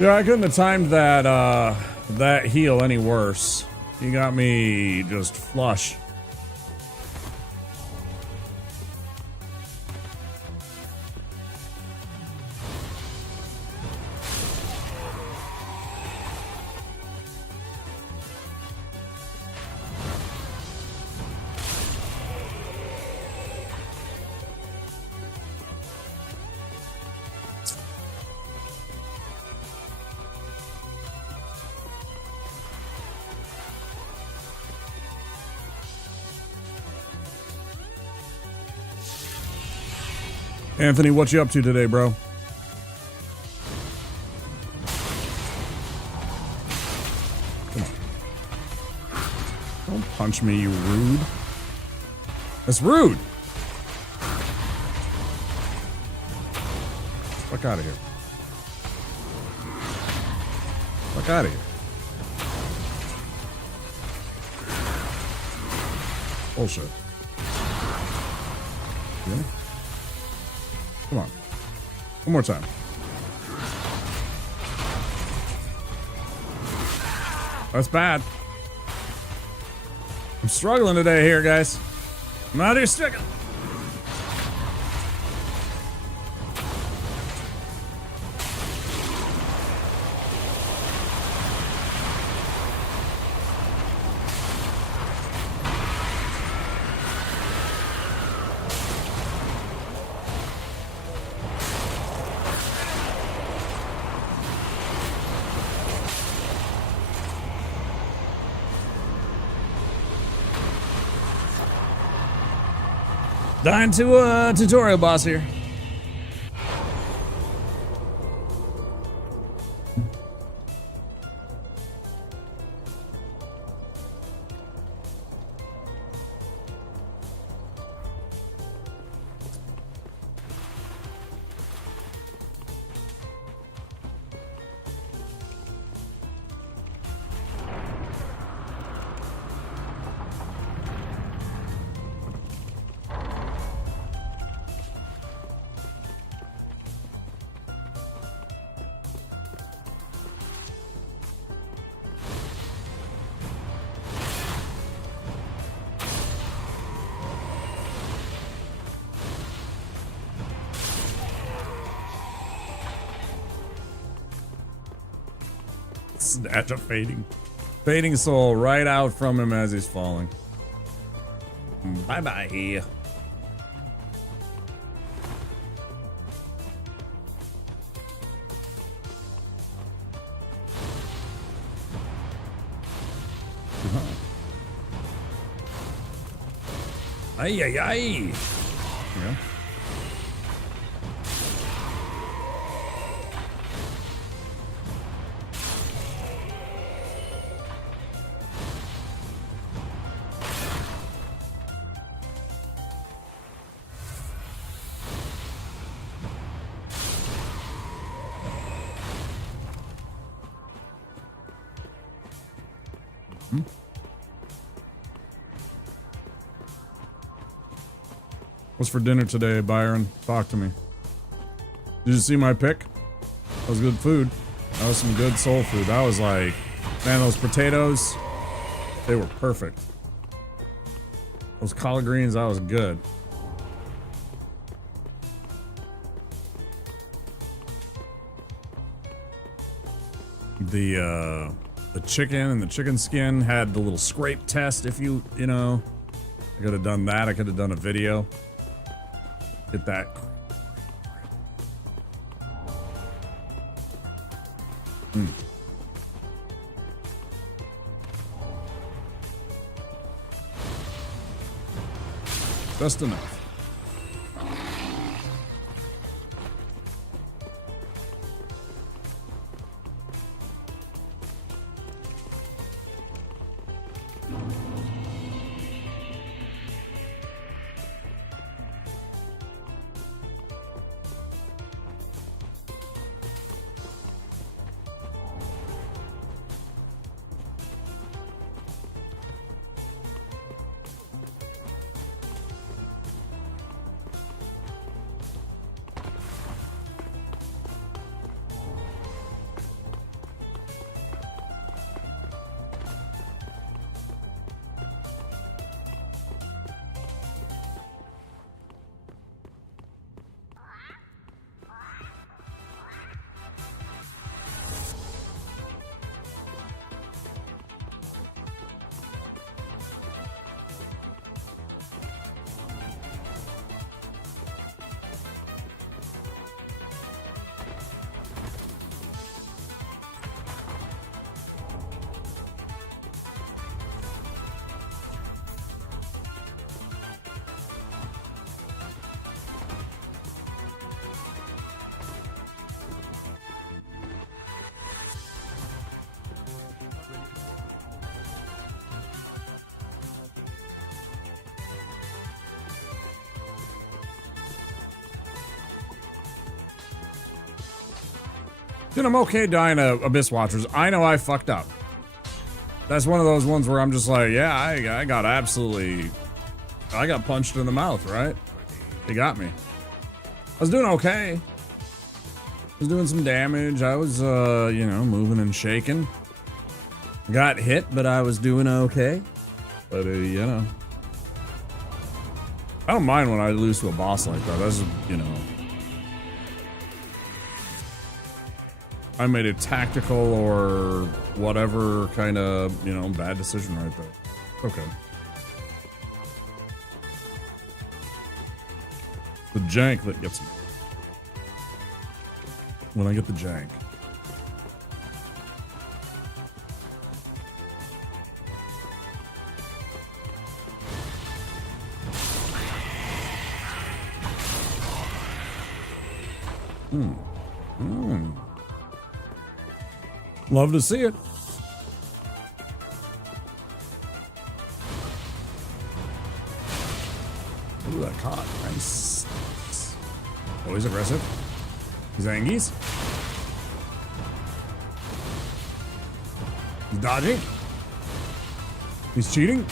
Yeah, I couldn't have timed that heal any worse. You got me just flush. Anthony, what you up to today, bro? Come on. Don't punch me, you rude. That's rude. Fuck out of here. Fuck out of here. Bullshit. Yeah. Come on. One more time. That's bad. I'm struggling today here, guys. I'm out here struggling. Dying to a tutorial boss here. Snatch of fading. Fading soul right out from him as he's falling. Bye-bye. Ay, ay, ay. Yeah. What's for dinner today, Byron? Talk to me. Did you see my pick? That was good food. That was some good soul food. That was like, man, those potatoes, they were perfect. Those collard greens, that was good. The chicken and the chicken skin had the little scrape test. If you know, I could have done that. I could have done a video. Get that. Just enough. Dude, I'm okay dying to Abyss Watchers. I know I fucked up. That's one of those ones where I'm just like, yeah, I got absolutely... I got punched in the mouth, right? They got me. I was doing okay. was doing some damage. I was, you know, moving and shaking. Got hit, but I was doing okay. But, you know. I don't mind when I lose to a boss like that. That's, you know. I made a tactical or whatever kind of, you know, bad decision right there. Okay. The jank that gets me. When I get the jank. Love to see it. Ooh, that caught. Nice. Oh, he's aggressive. He's Angies. He's dodging. He's cheating.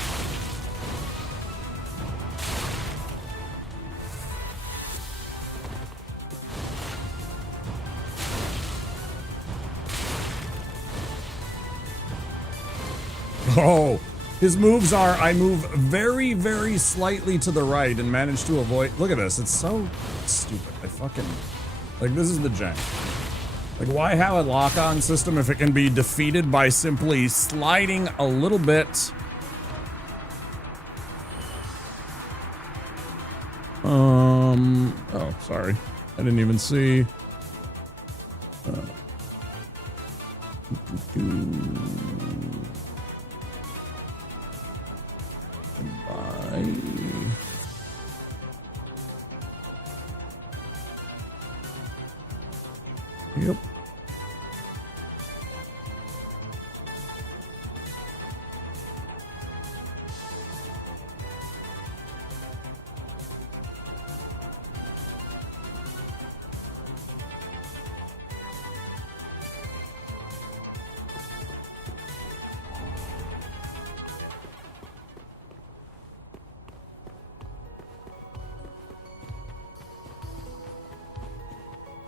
Oh, his moves are, I move very, very slightly to the right and manage to avoid. Look at this. It's so stupid. I fucking, like, this is the jank. Like, why have a lock-on system if it can be defeated by simply sliding a little bit? Oh, sorry. I didn't even see. Yep.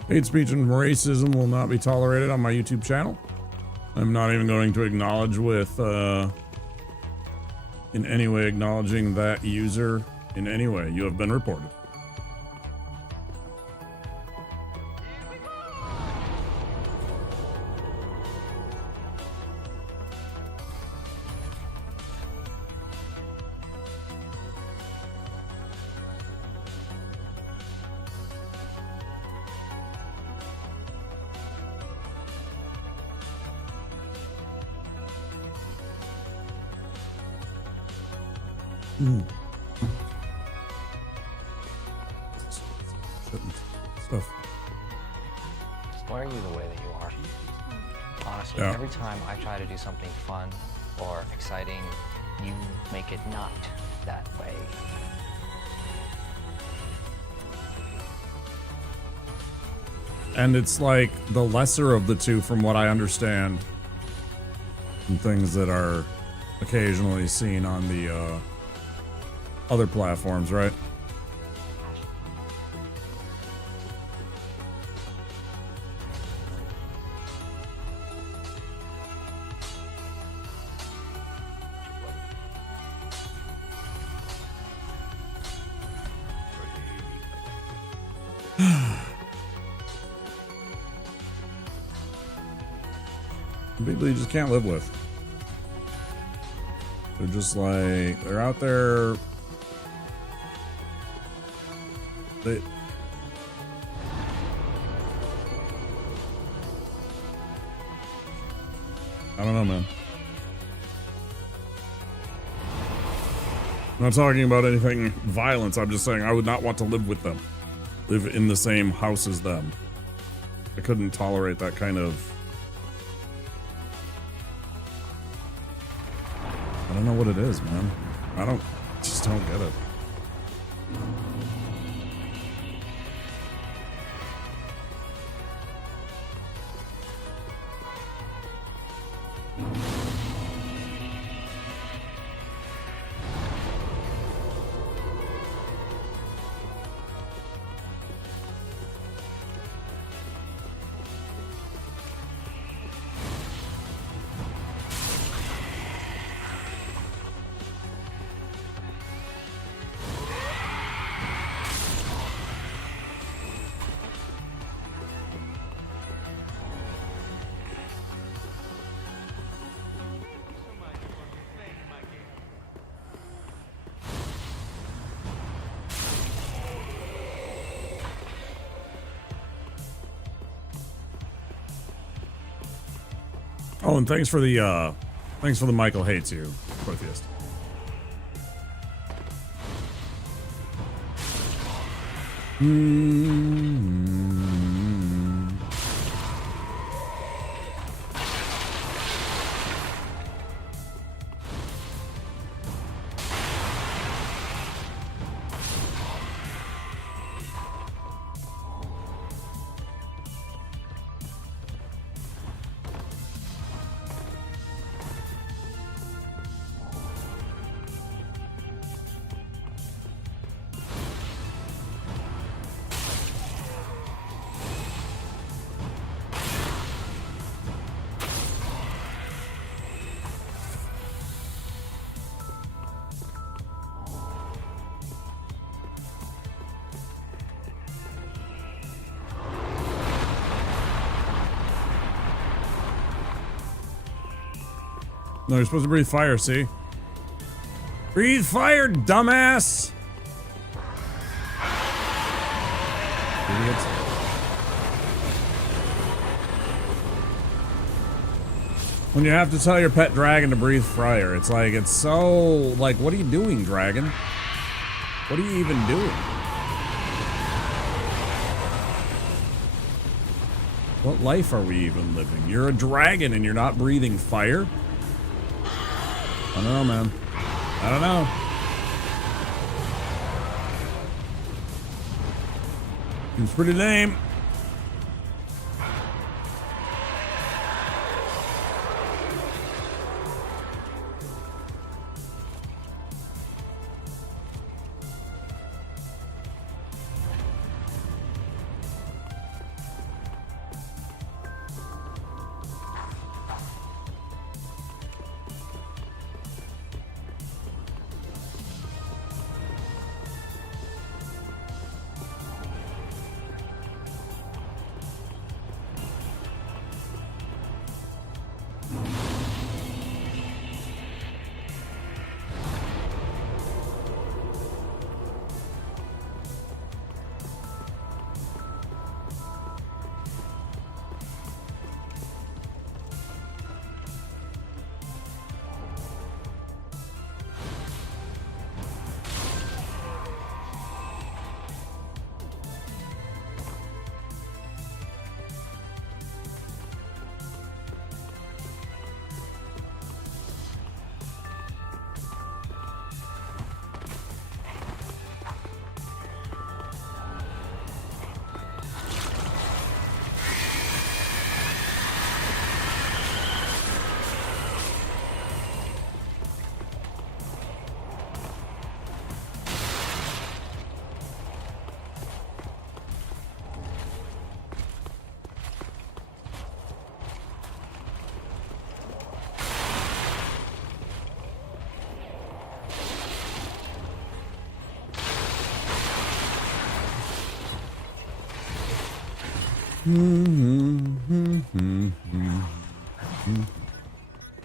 Hate speech and racism will not be tolerated on my YouTube channel. I'm not even going to acknowledge with, in any way acknowledging that user in any way. You have been reported. Stuff. Why are you the way that you are? Honestly, every time I try to do something fun or exciting, you make it not that way. And it's like the lesser of the two from what I understand. And things that are occasionally seen on the other platforms, right? People you just can't live with. They're just like, they're out there. I don't know, man. I'm not talking about anything violence. I'm just saying I would not want to live with them. Live in the same house as them. I couldn't tolerate that kind of... I don't know what it is, man. Just don't get it. Oh, and thanks for the Michael Hates You, Protheist. No, you're supposed to breathe fire, see? Breathe fire, dumbass! Idiots. When you have to tell your pet dragon to breathe fire, it's like, it's so, like, what are you doing, dragon? What are you even doing? What life are we even living? You're a dragon and you're not breathing fire? I don't know, man. I don't know. Seems pretty lame.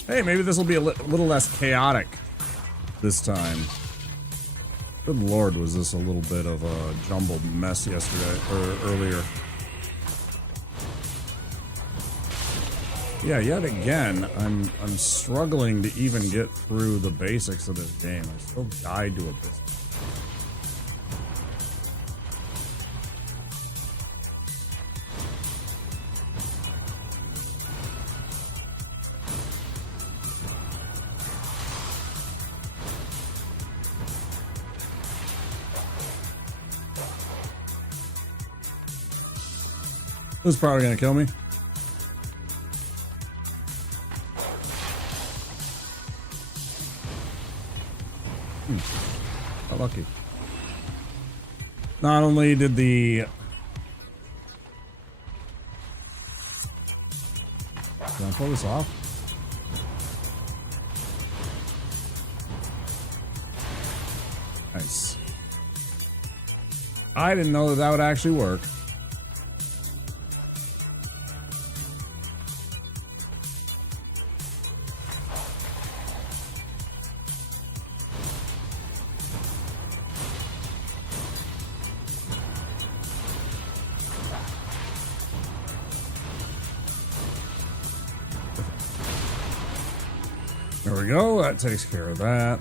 Hey, maybe this will be a little less chaotic this time. Good lord, was this a little bit of a jumbled mess yesterday, or earlier. Yeah, yet again, I'm struggling to even get through the basics of this game. I still died to a bit. Who's probably gonna kill me? How lucky. Not only did the... Can I pull this off? Nice. I didn't know that that would actually work. we go. That takes care of that.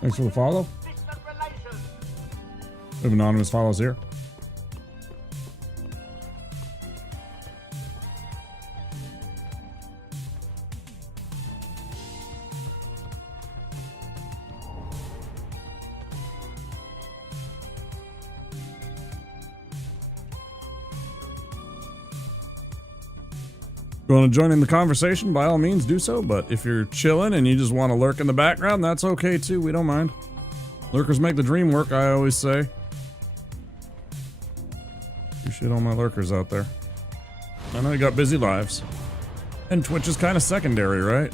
Thanks for the follow. We have anonymous follows here. If you want to join in the conversation, by all means do so, but if you're chilling and you just want to lurk in the background, that's okay too, we don't mind. Lurkers make the dream work, I always say. Appreciate all my lurkers out there. I know you got busy lives. And Twitch is kind of secondary, right?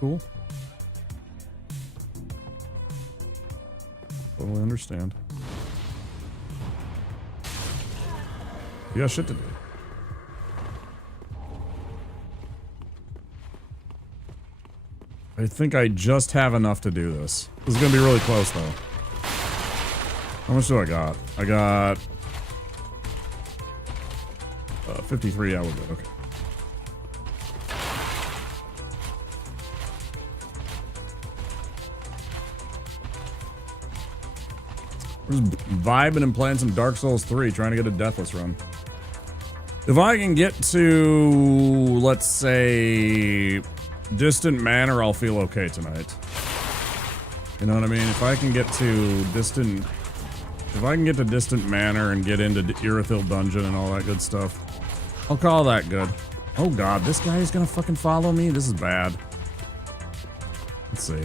Cool. Totally understand. You got shit to do. I think I just have enough to do this. This is gonna be really close though. How much do I got? I got 53. Yeah, we're good. Okay. We're just vibing and playing some Dark Souls 3, trying to get a Deathless run. If I can get to, let's say, Distant Manor, I'll feel okay tonight. You know what I mean? If I can get to Distant Manor and get into Irithyll Dungeon and all that good stuff, I'll call that good. Oh god, this guy is gonna fucking follow me? This is bad. Let's see.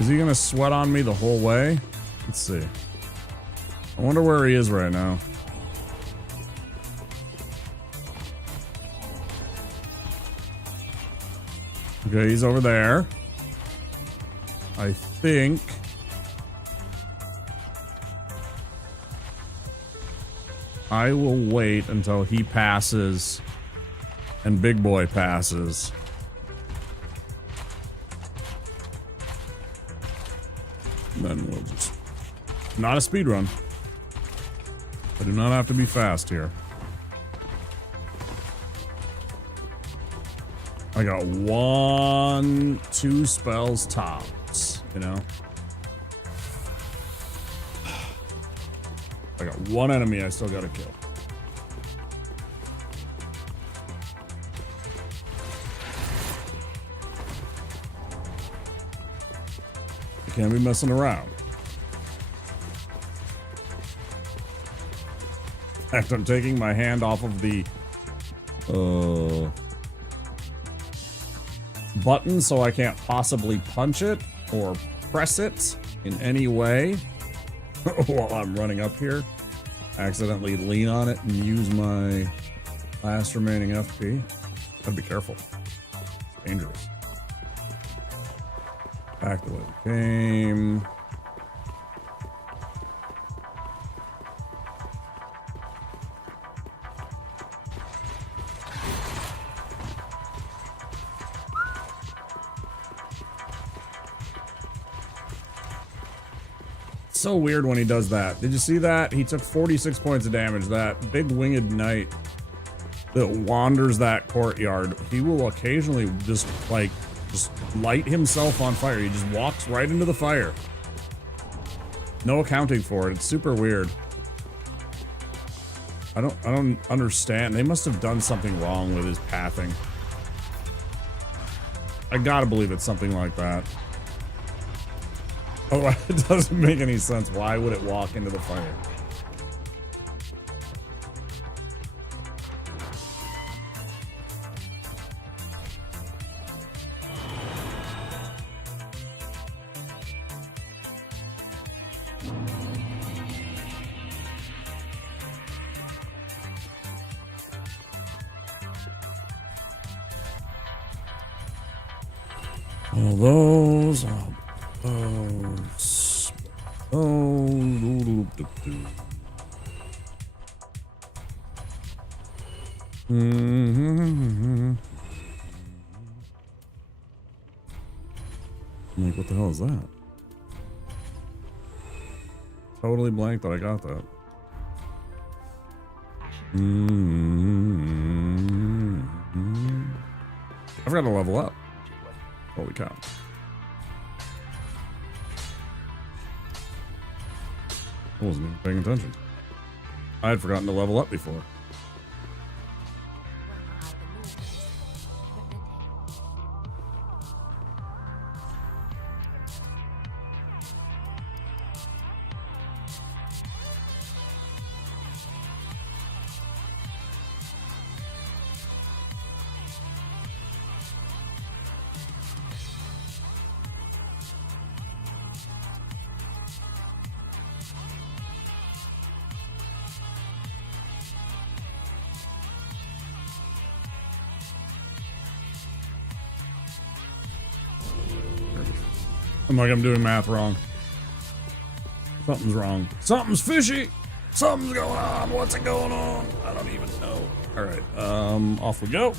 Is he gonna sweat on me the whole way? Let's see. I wonder where he is right now. Okay, he's over there. I think I will wait until he passes and Big Boy passes. And then we'll just... Not a speed run. I do not have to be fast here. I got 1, 2 spells tops, you know? I got 1 enemy I still gotta kill. I can't be messing around. In fact, I'm taking my hand off of the button so I can't possibly punch it or press it in any way while I'm running up here. Accidentally lean on it and use my last remaining FP. Gotta be careful. It's dangerous. Back the way we came. So weird when he does that. Did you see that? He took 46 points of damage. That big winged knight that wanders that courtyard, he will occasionally just like just light himself on fire. He just walks right into the fire. No accounting for it. It's super weird. I don't understand. They must have done something wrong with his pathing. I gotta believe it's something like that. Oh, it doesn't make any sense. Why would it walk into the fire? All those. Like, what the hell is that? Totally blank that I got that. I forgot to level up. Holy cow. I wasn't even paying attention. I had forgotten to level up before. I'm like, I'm doing math wrong. Something's wrong. Something's fishy. Something's going on. What's it going on? I don't even know. All right, off we go.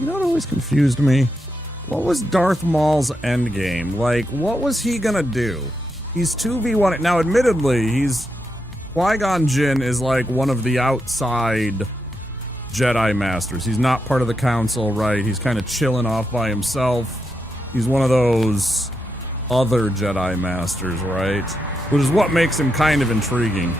You know what always confused me? What was Darth Maul's endgame? Like, what was he gonna do? He's 2v1. Now, admittedly, Qui-Gon Jinn is like one of the outside Jedi Masters. He's not part of the council, right? He's kind of chilling off by himself. He's one of those other Jedi Masters, right? Which is what makes him kind of intriguing.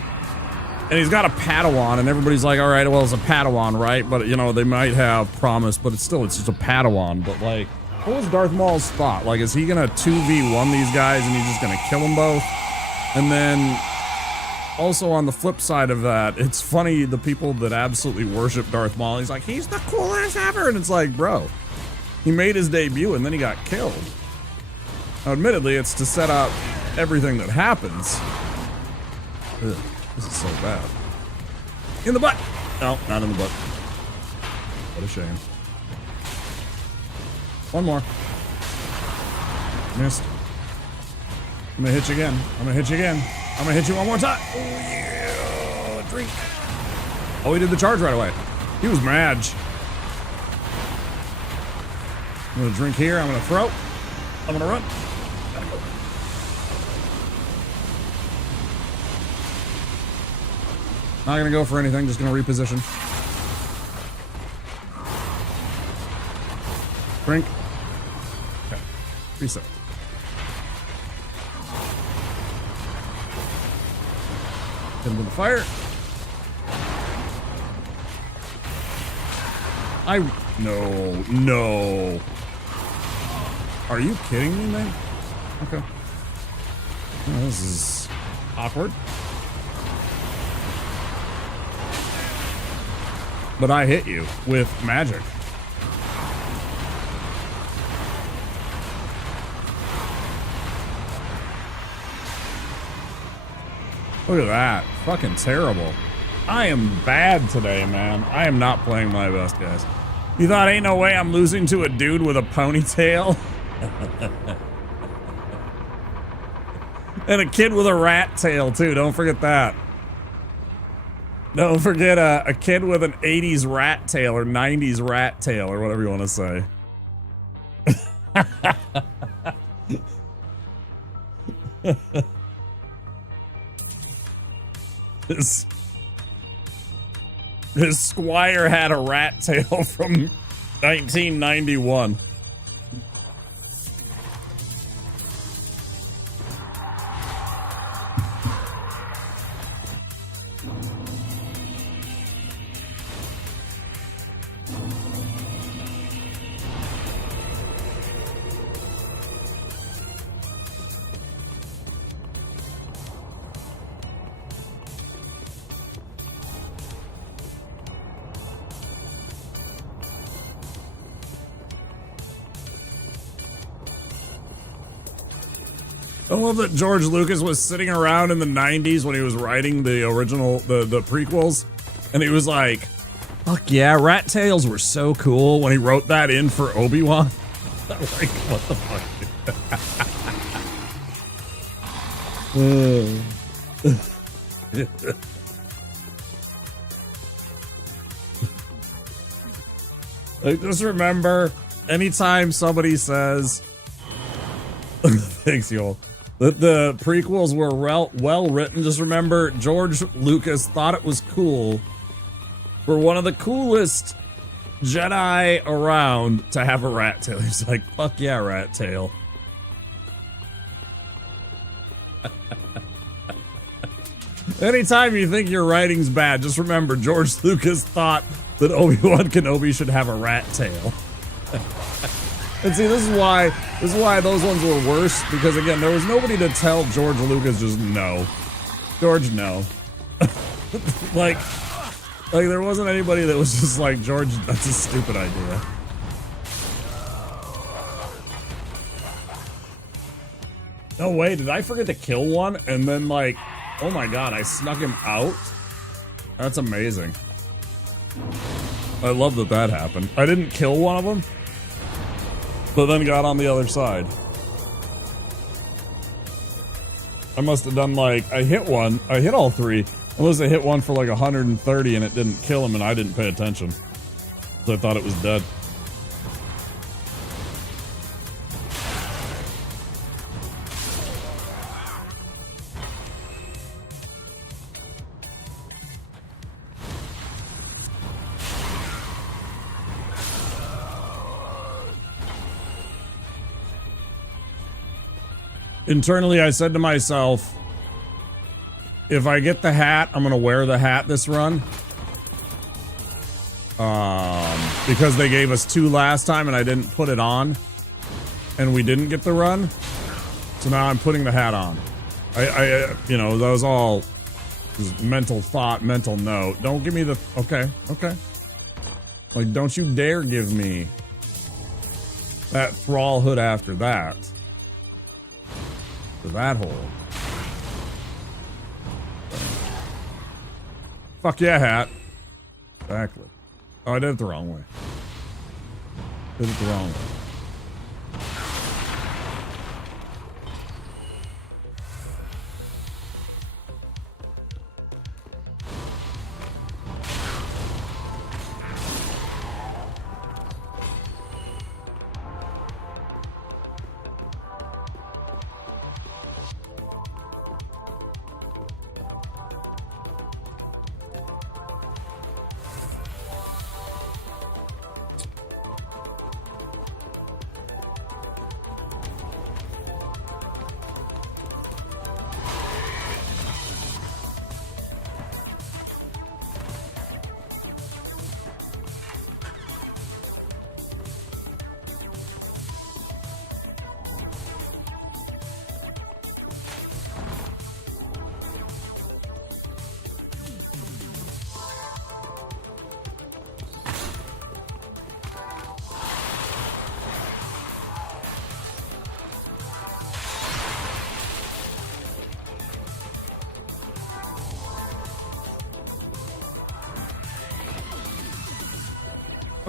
And he's got a Padawan, and everybody's like, all right, well, it's a Padawan, right? But, you know, they might have promise, but it's just a Padawan. But, like, what was Darth Maul's thought? Like, is he gonna 2v1 these guys, and he's just gonna kill them both? And then, also on the flip side of that, it's funny, the people that absolutely worship Darth Maul, he's like, he's the coolest ever! And it's like, bro, he made his debut, and then he got killed. Now, admittedly, it's to set up everything that happens. Ugh. This is so bad. In the butt! No, not in the butt. What a shame. One more. Missed. I'm gonna hit you again. I'm gonna hit you again. I'm gonna hit you one more time. Oh yeah! Drink. Oh, he did the charge right away. He was mad. I'm gonna drink here. I'm gonna throw. I'm gonna run. Not gonna go for anything, just gonna reposition. Drink. Okay. Reset. Hit him with the fire. No. Are you kidding me, man? Okay. Oh, this is awkward. But I hit you with magic. Look at that. Fucking terrible. I am bad today, man. I am not playing my best, guys. You thought ain't no way I'm losing to a dude with a ponytail? And a kid with a rat tail, too. Don't forget that. Don't forget a kid with an 80s rat tail or 90s rat tail or whatever you want to say. His squire had a rat tail from 1991. I love that George Lucas was sitting around in the 90s when he was writing the original, the prequels, and he was like, fuck yeah, rat tails were so cool when he wrote that in for Obi-Wan. Like, what the fuck? Like, just remember, anytime somebody says, thanks, y'all. The prequels were well written. Just remember, George Lucas thought it was cool for one of the coolest Jedi around to have a rat tail. He's like, fuck yeah, rat tail. Anytime you think your writing's bad, just remember, George Lucas thought that Obi-Wan Kenobi should have a rat tail. And see, this is why those ones were worse, because again, there was nobody to tell George Lucas just no. George, no. like there wasn't anybody that was just like, George, that's a stupid idea. No way, did I forget to kill one? And then like, oh my god, I snuck him out? That's amazing. I love that that happened. I didn't kill one of them, but then got on the other side. I must have done like, I hit one, I hit all three. I must have hit one for like 130 and it didn't kill him and I didn't pay attention. So I thought it was dead. Internally, I said to myself, if I get the hat, I'm gonna wear the hat this run. Because they gave us 2 last time and I didn't put it on. And we didn't get the run. So now I'm putting the hat on. I you know, that was all just mental thought, mental note. Don't give me the, okay. Like, don't you dare give me that thrall hood after that. To that hole. Fuck yeah, hat. Exactly. Oh, I did it the wrong way. Did it the wrong way.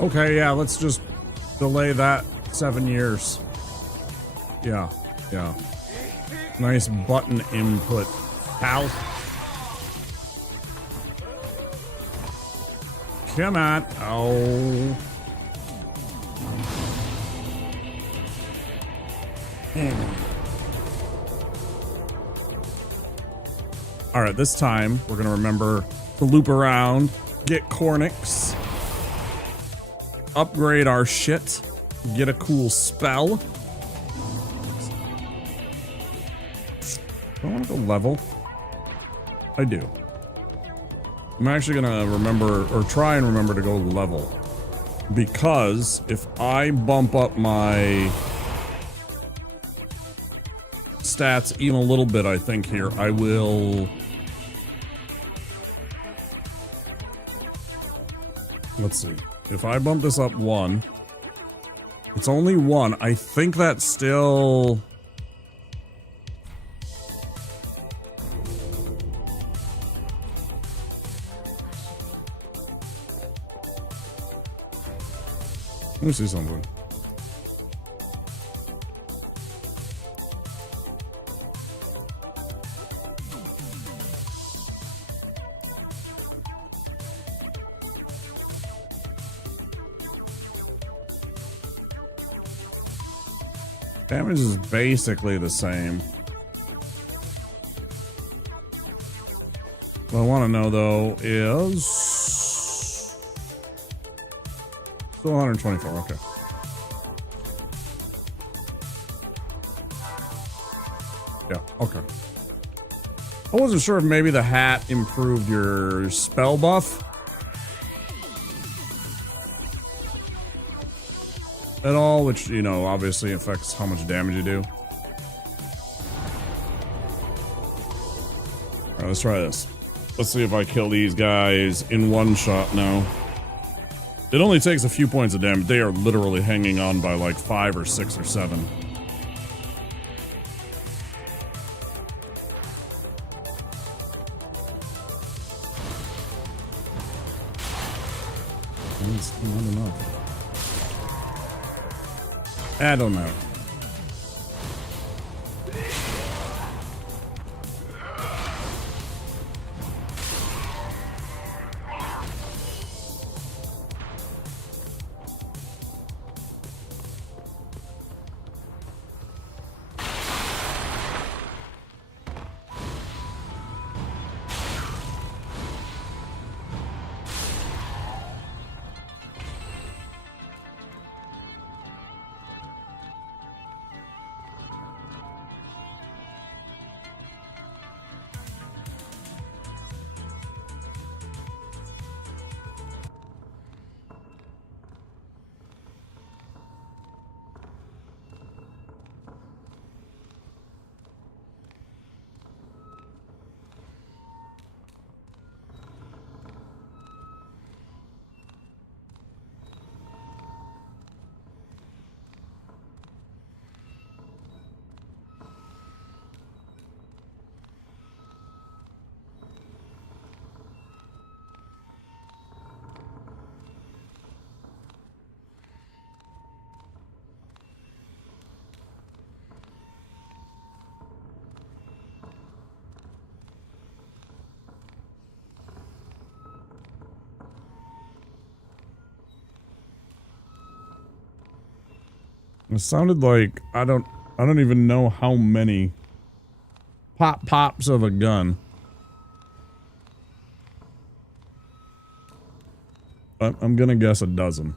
Okay, yeah, let's just delay that 7 years. Yeah, yeah. Nice button input. Ow. Come on. Oh. All right, this time we're going to remember to loop around, get Cornix, upgrade our shit, get a cool spell. Do I want to go level? I do. I'm actually going to remember, or try and remember to go level. Because if I bump up my stats even a little bit, I think here, I will... Let's see. If I bump this up 1, it's only 1. I think that's still... Let me see something. Damage is basically the same. What I want to know though is still 124. Okay. Yeah. Okay. I wasn't sure if maybe the hat improved your spell buff at all, which, you know, obviously affects how much damage you do. Alright, let's try this. Let's see if I kill these guys in one shot now. It only takes a few points of damage. They are literally hanging on by like 5 or 6 or 7. That's not enough. I don't know. It sounded like I don't even know how many pops of a gun. But I'm gonna guess a dozen.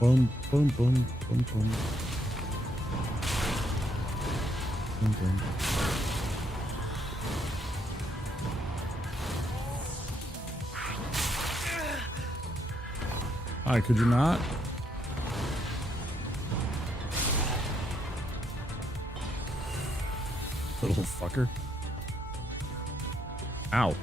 Boom, boom, boom, boom, boom. Boom, boom. Hi, could you not? Little fucker. Ow.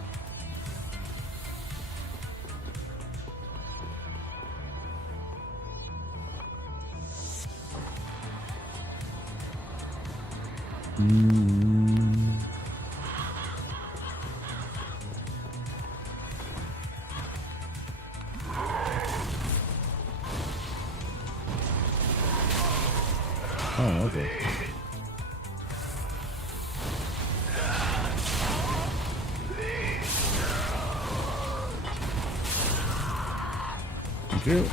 Oh, okay. Thank you.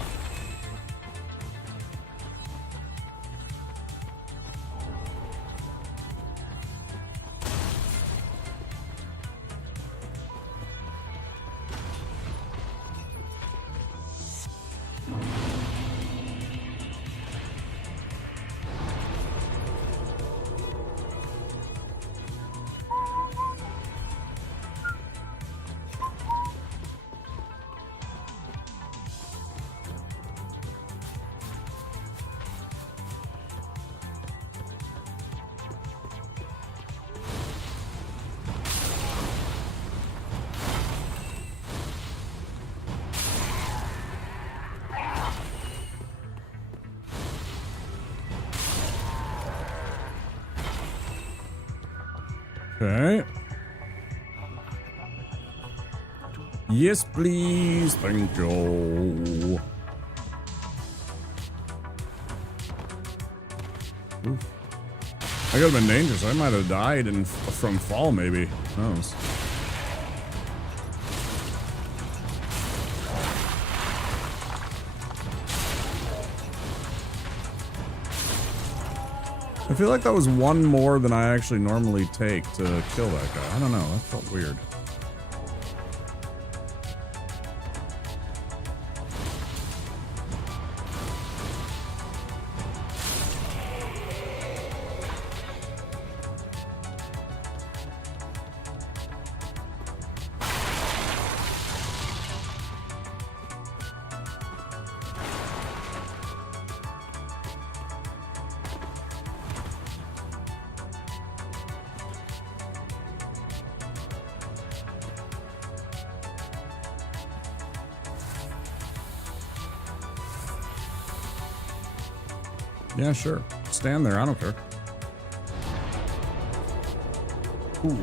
Okay. Yes, please. Thank you. Oof. I could have been dangerous. I might have died from fall, maybe. Who knows? I feel like that was one more than I actually normally take to kill that guy. I don't know. That felt weird. Yeah, sure. Stand there. I don't care. Ooh.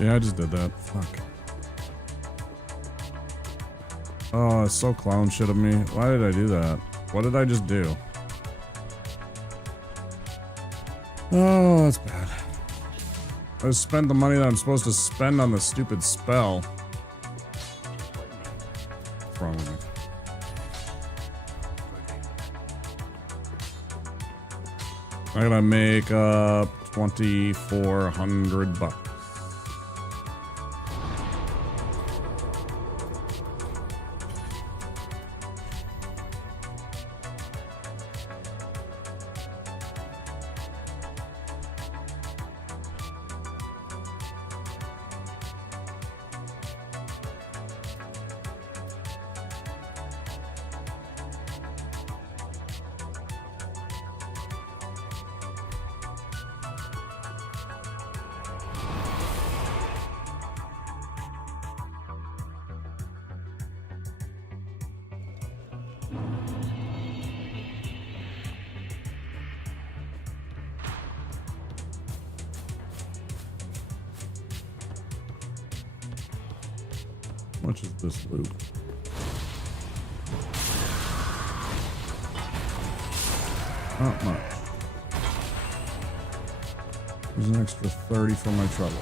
Yeah, I just did that. Fuck. Oh, it's so clown shit of me. Why did I do that? What did I just do? Oh, that's bad. I just spent the money that I'm supposed to spend on the stupid spell. What's wrong with me? I'm gonna make up 2,400 bucks. How much is this loot? Not much. There's an extra 30 for my trouble.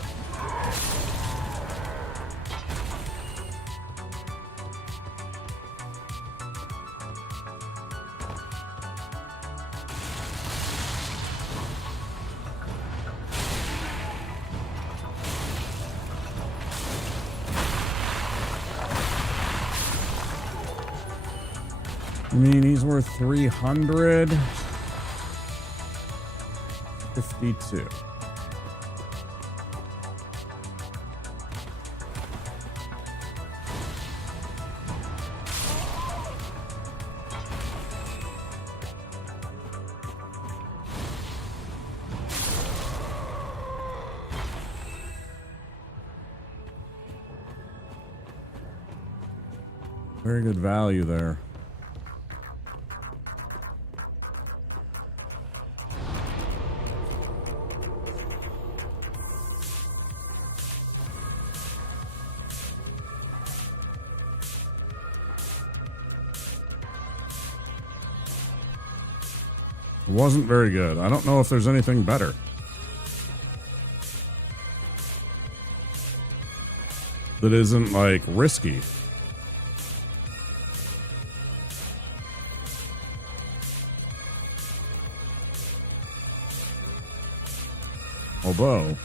I mean, he's worth 352. Very good value there. It wasn't very good. I don't know if there's anything better. That isn't, like, risky. Although...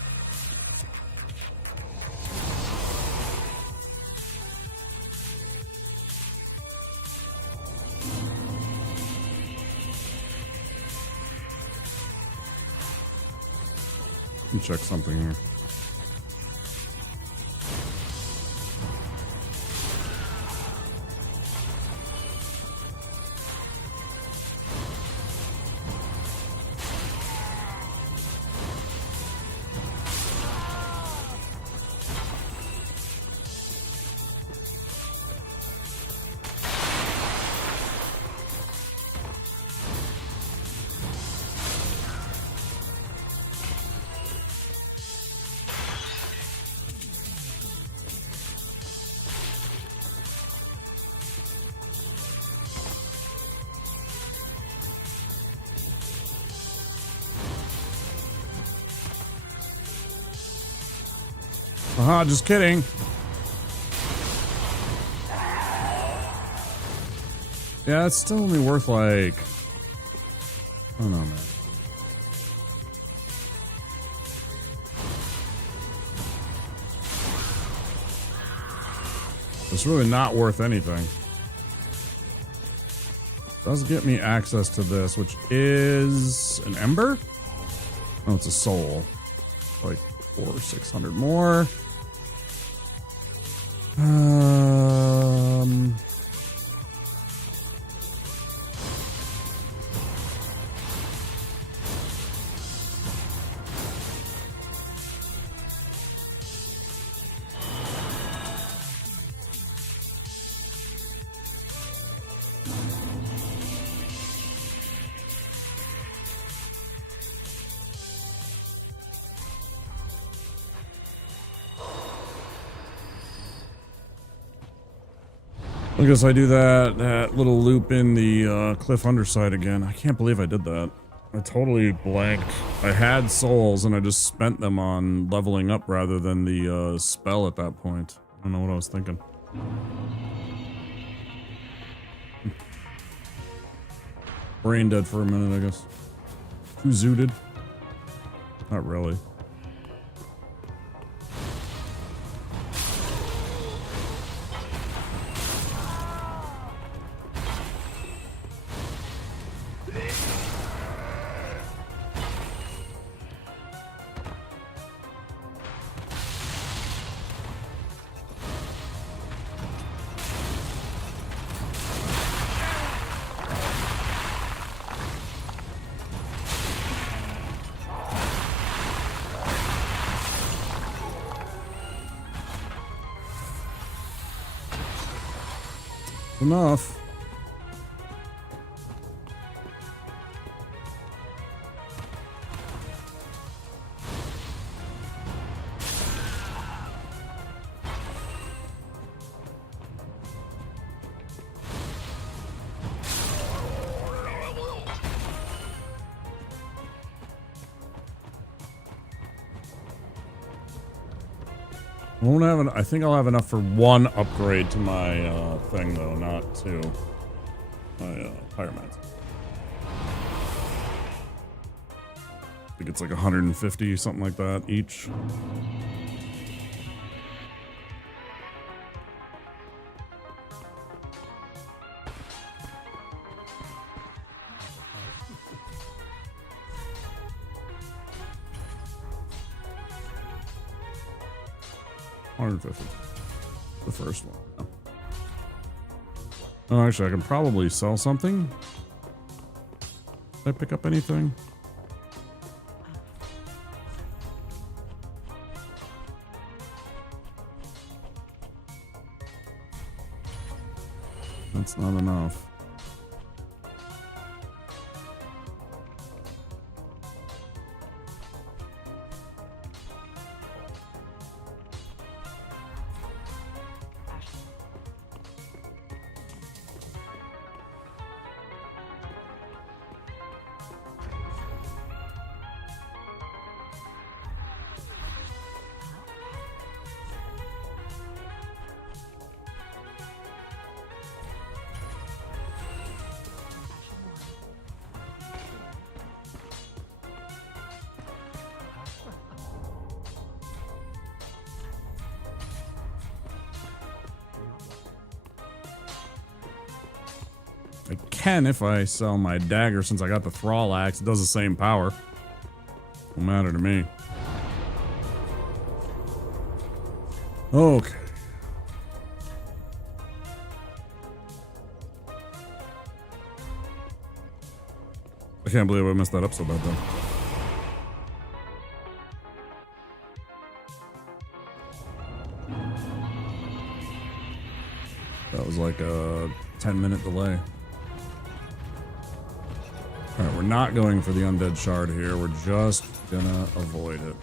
let me check something here. Just kidding. Yeah, it's still only worth like... I don't know, man. It's really not worth anything. Does get me access to this, which is an ember? Oh, it's a soul. Like 400 or 600 more. I guess I do that little loop in the cliff underside again. I can't believe I did that. I totally blanked. I had souls and I just spent them on leveling up rather than the spell at that point. I don't know what I was thinking. Brain dead for a minute, I guess. Too zooted. Not really. Enough. Won't have I think I'll have enough for one upgrade to my thing though, not to my Pyromancies. I think it's like 150, something like that each. $150. The first one. Oh, actually, I can probably sell something. Did I pick up anything? That's not enough. I can if I sell my dagger since I got the thrall axe. It does the same power. Don't matter to me. Okay. I can't believe I messed that up so bad though. That was like a 10-minute delay. Alright, we're not going for the undead shard here. We're just gonna avoid it.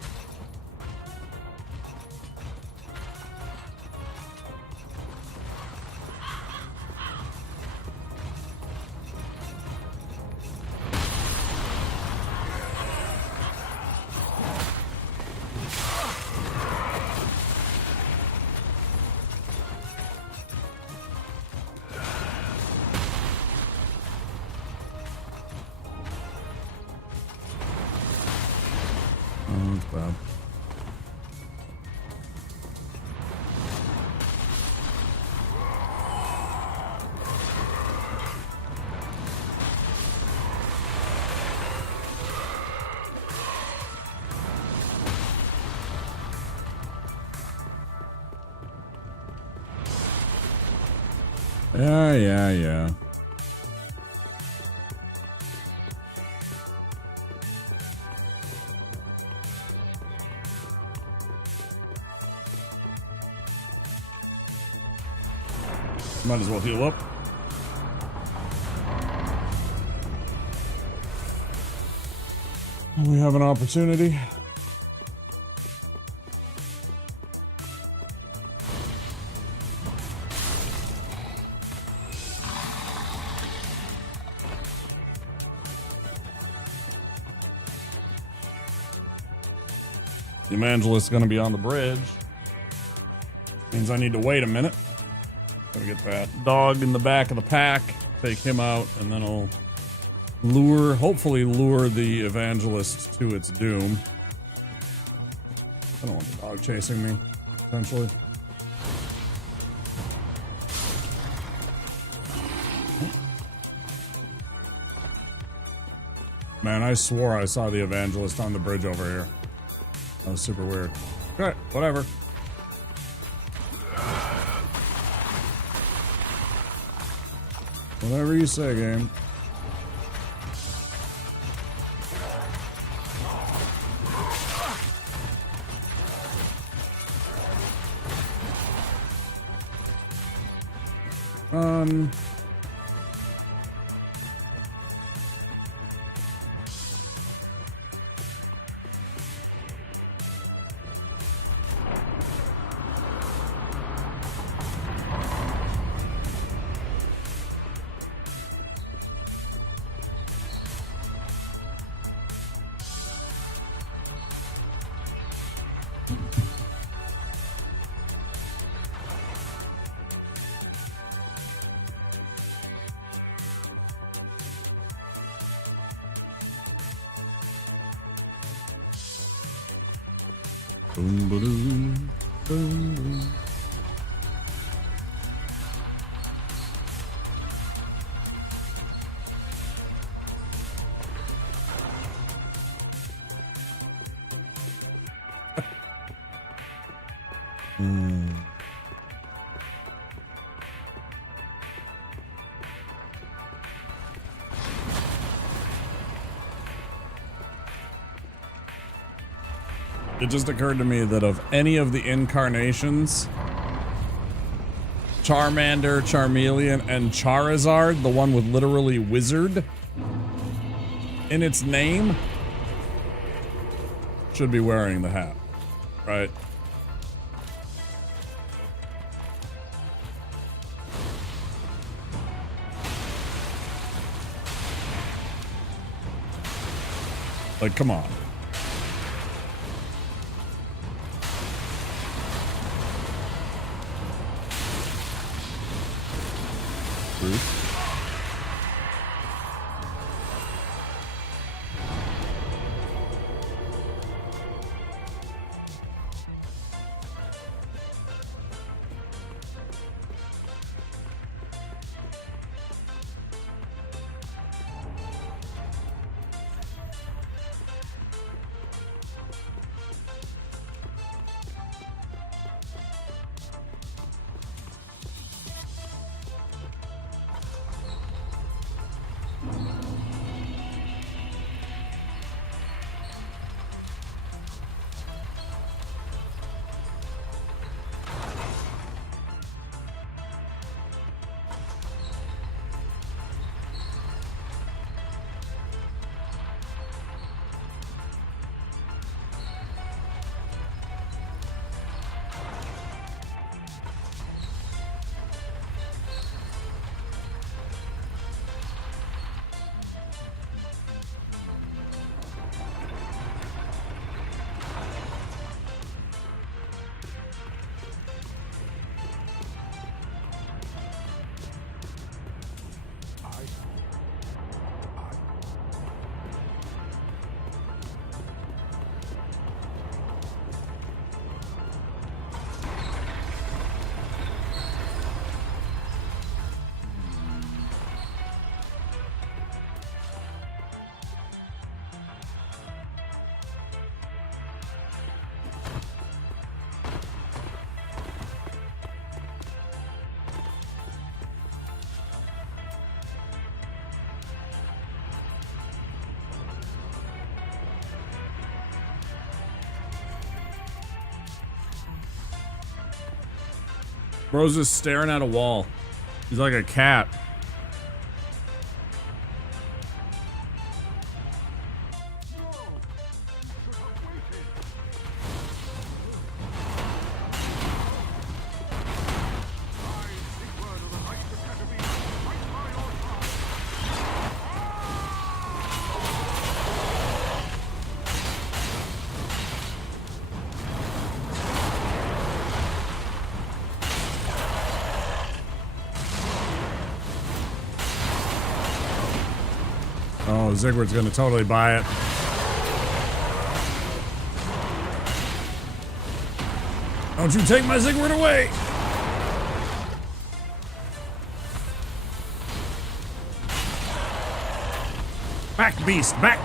Oh, that's bad. Yeah. Might as well heal up. We have an opportunity. The evangelist's gonna be on the bridge. Means I need to wait a minute. Gotta get that dog in the back of the pack, take him out, and then I'll hopefully lure the evangelist to its doom. I don't want the dog chasing me, essentially. Man, I swore I saw the evangelist on the bridge over here. That was super weird. Okay, whatever. Whatever you say, game. Boom, boom, boom, boom. It just occurred to me that of any of the incarnations, Charmander, Charmeleon, and Charizard, the one with literally wizard in its name, should be wearing the hat, right? Like, come on. Bro's just staring at a wall. He's like a cat. Oh, Ziggurat's gonna totally buy it. Don't you take my Ziggurat away! Back, beast, back!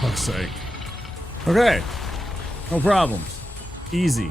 Fuck's sake. Okay. No problems. Easy.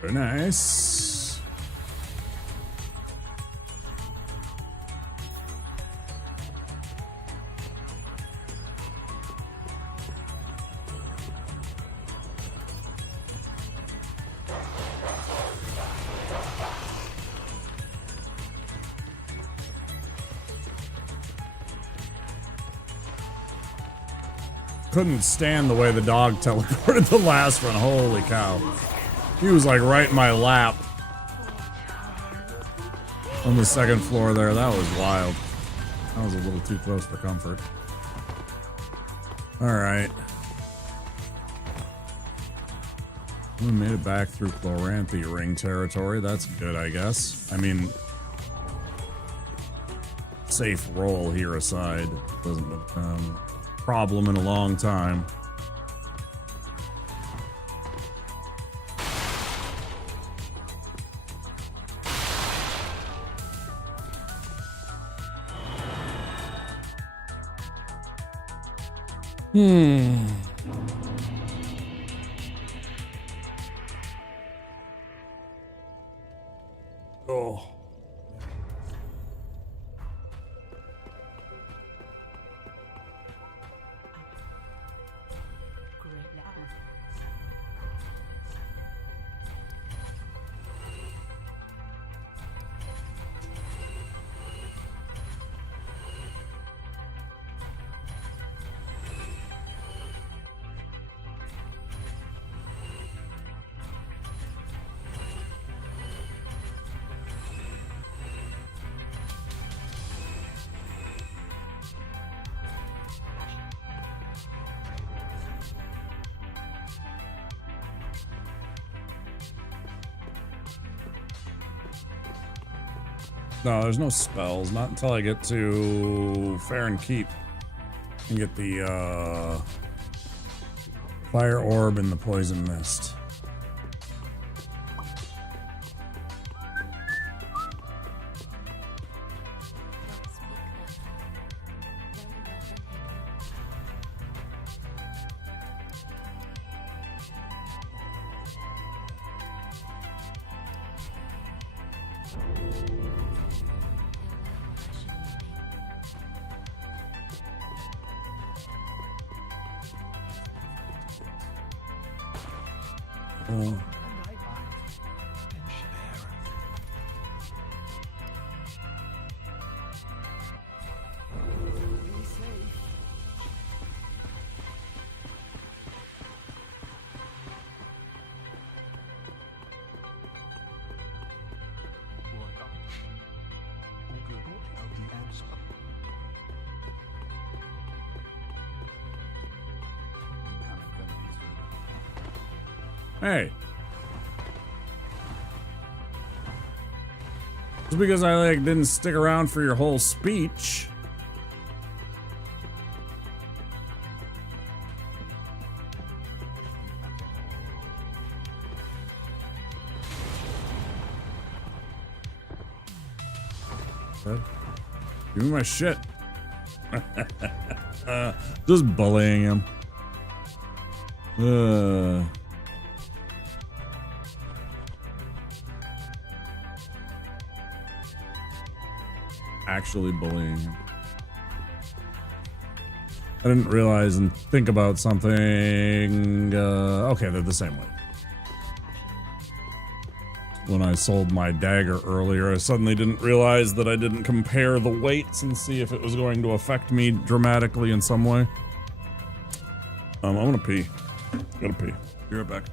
Very nice. Couldn't stand the way the dog teleported the last one. Holy cow. He was like right in my lap on the second floor there. That was wild. That was a little too close for comfort. Alright. We made it back through Chloranthe ring territory. That's good, I guess. I mean, safe roll here aside. Doesn't become a problem in a long time. Oh. No, there's no spells. Not until I get to Farron Keep and get the Fire Orb and the Poison Mist. Oh. Hey. Just because I like didn't stick around for your whole speech. What? Give me my shit. Just bullying him. Actually bullying him. I didn't realize and think about something. Okay, they're the same way. When I sold my dagger earlier, I suddenly didn't realize that I didn't compare the weights and see if it was going to affect me dramatically in some way. I'm gonna pee. Gotta pee. Be right back.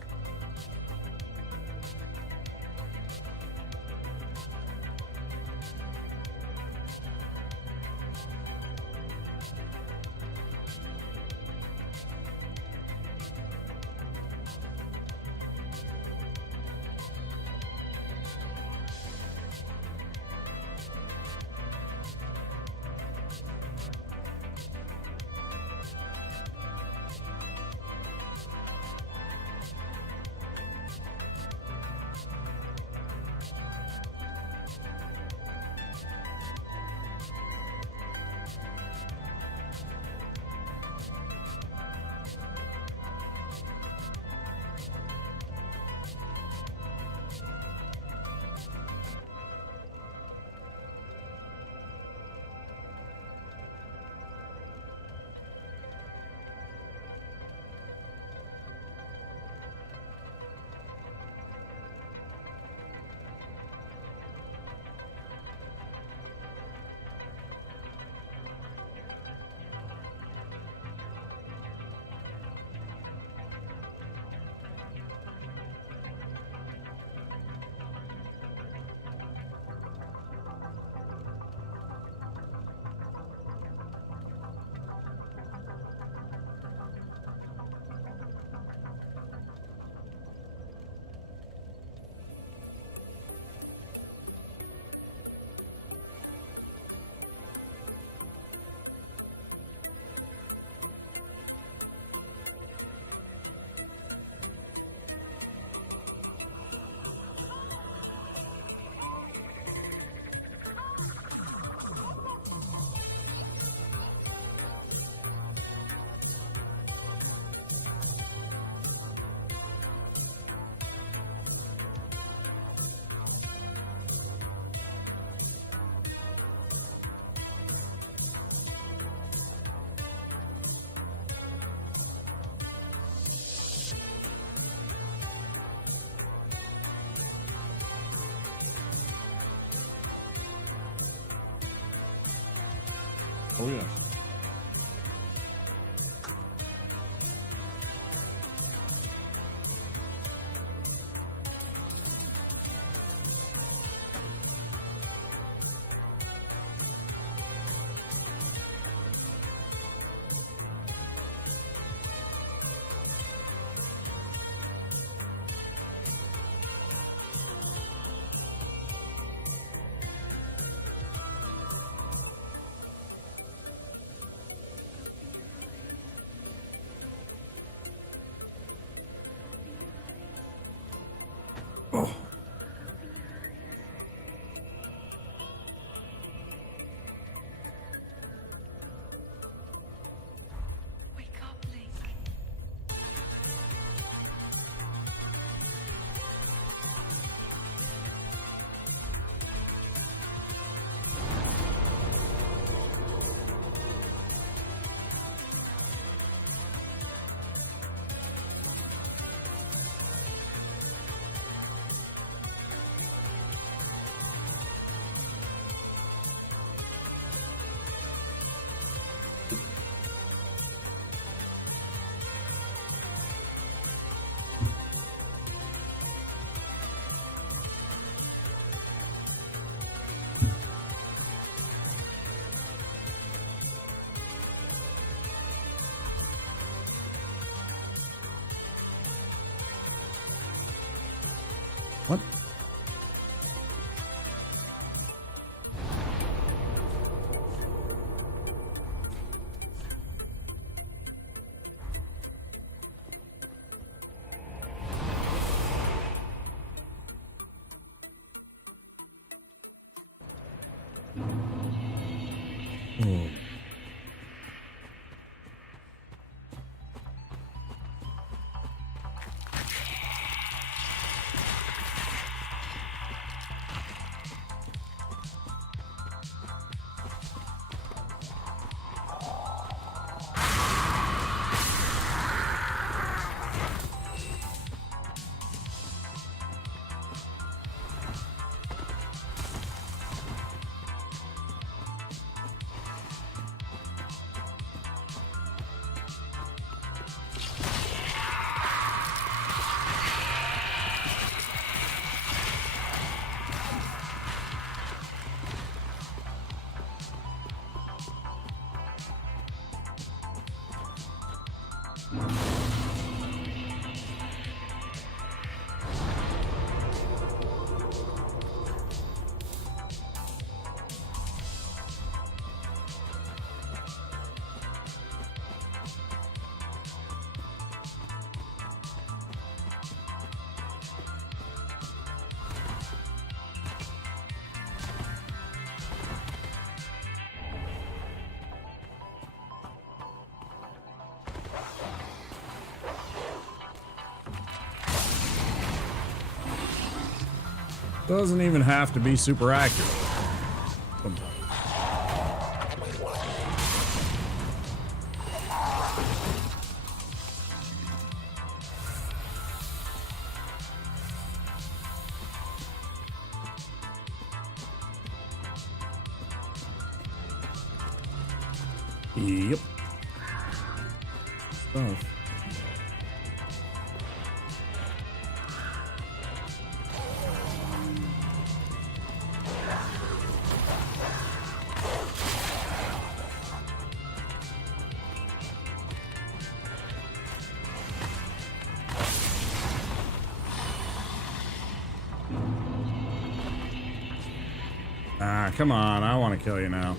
Oh yeah. What? Oh. Doesn't even have to be super accurate. Sometimes. Yep. Stuff. Ah, come on. I want to kill you now.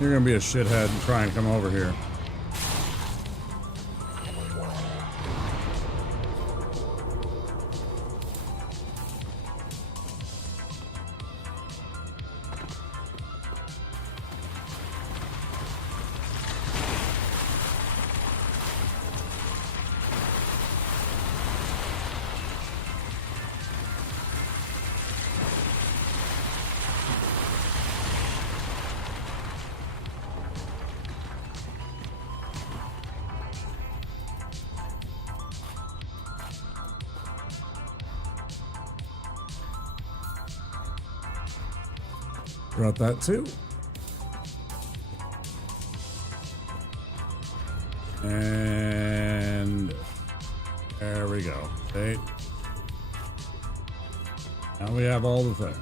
You're going to be a shithead and try and come over here. Got that too. And there we go. Okay. Now we have all the things.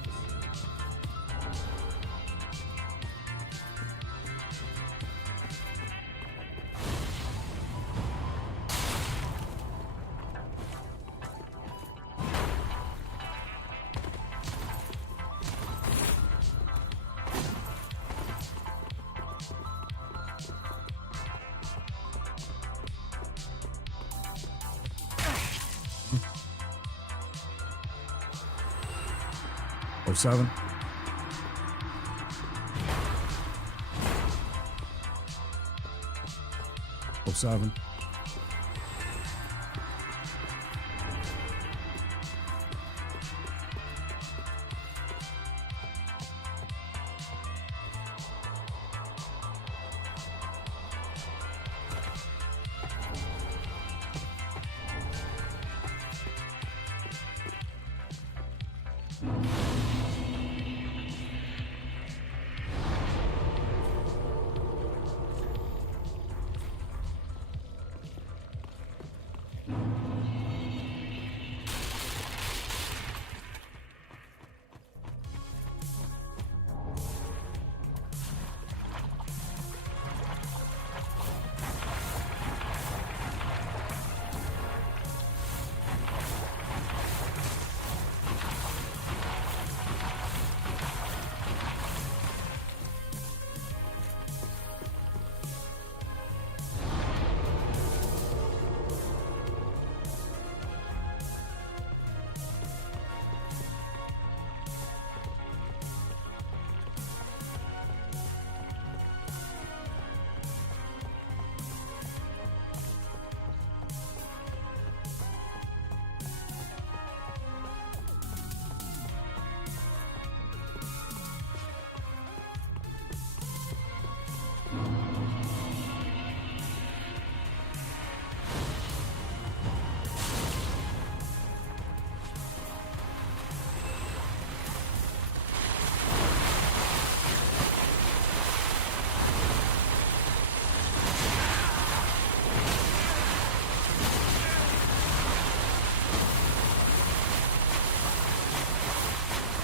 Oh, 7. Oh, 7.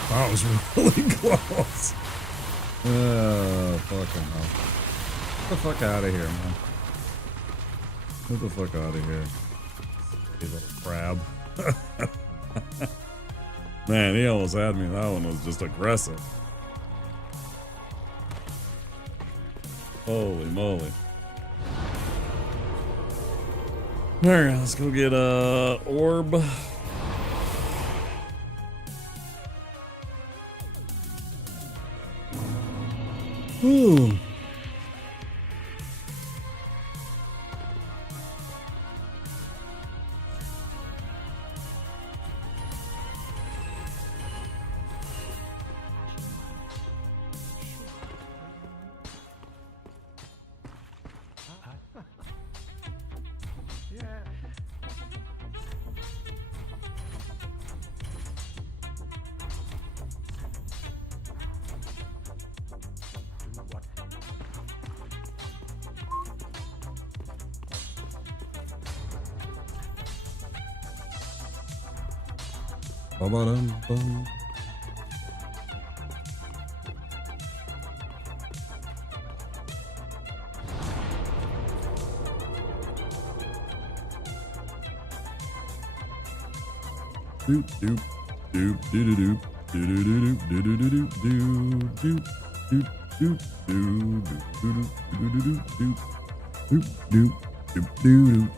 That was really close. Oh, fucking hell. Get the fuck out of here, man. Get the fuck out of here. You little crab. Man, he almost had me. That one was just aggressive. Holy moly. Alright, let's go get a orb. Ooh. Ba-ba-dum-bum. Doop doop doop doo doo doop doo doo doo doop doo doo doo doop doop doop doop doop doop doop doop doop.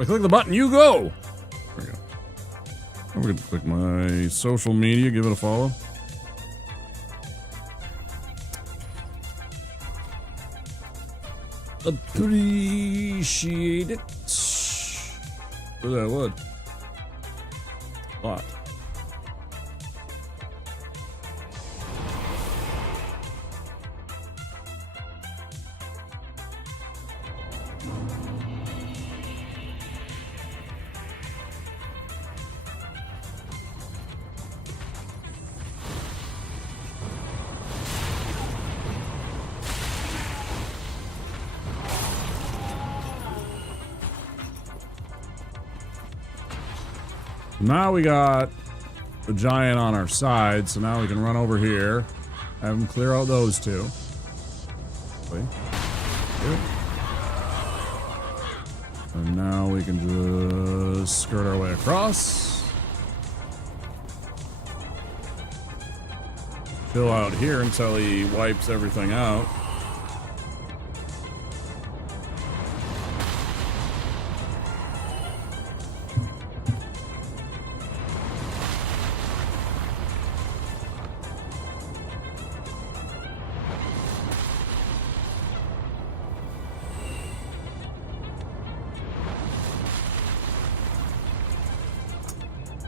I click the button, you go. There we go. I'm gonna click my social media, give it a follow. Appreciate it. For that would. Lot. Now we got the giant on our side, so now we can run over here, have him clear out those two. Wait. Good. And now we can just skirt our way across. Chill out here until he wipes everything out.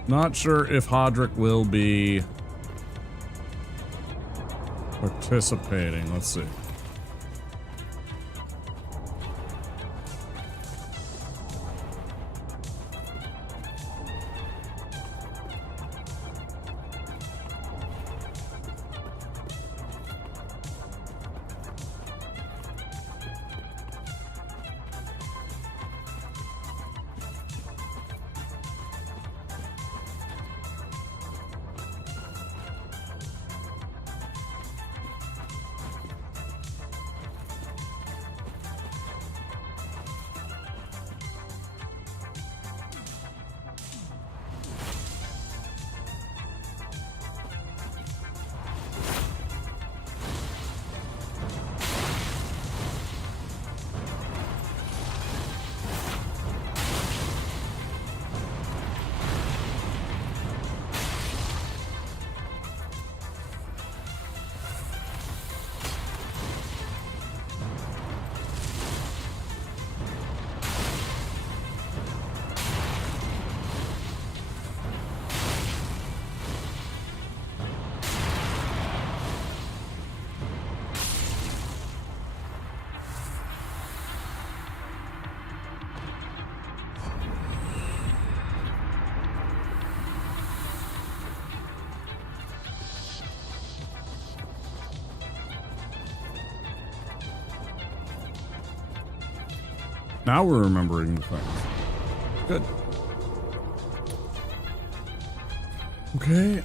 Not sure if Hodrick will be participating. Let's see. Now we're remembering the things. Good. Okay,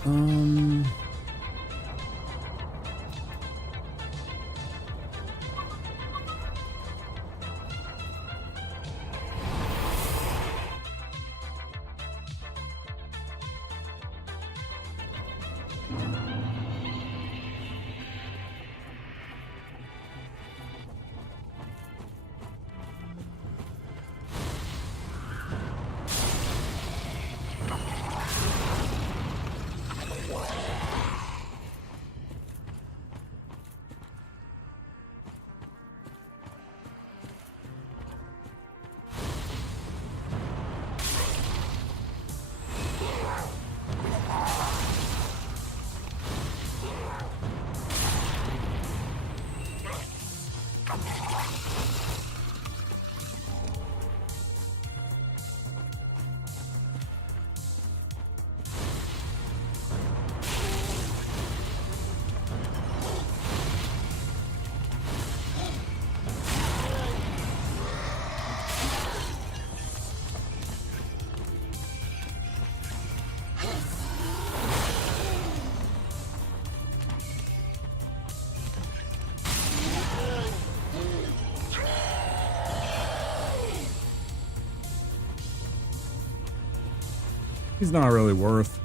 He's not really worth.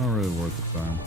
Not really worth the time.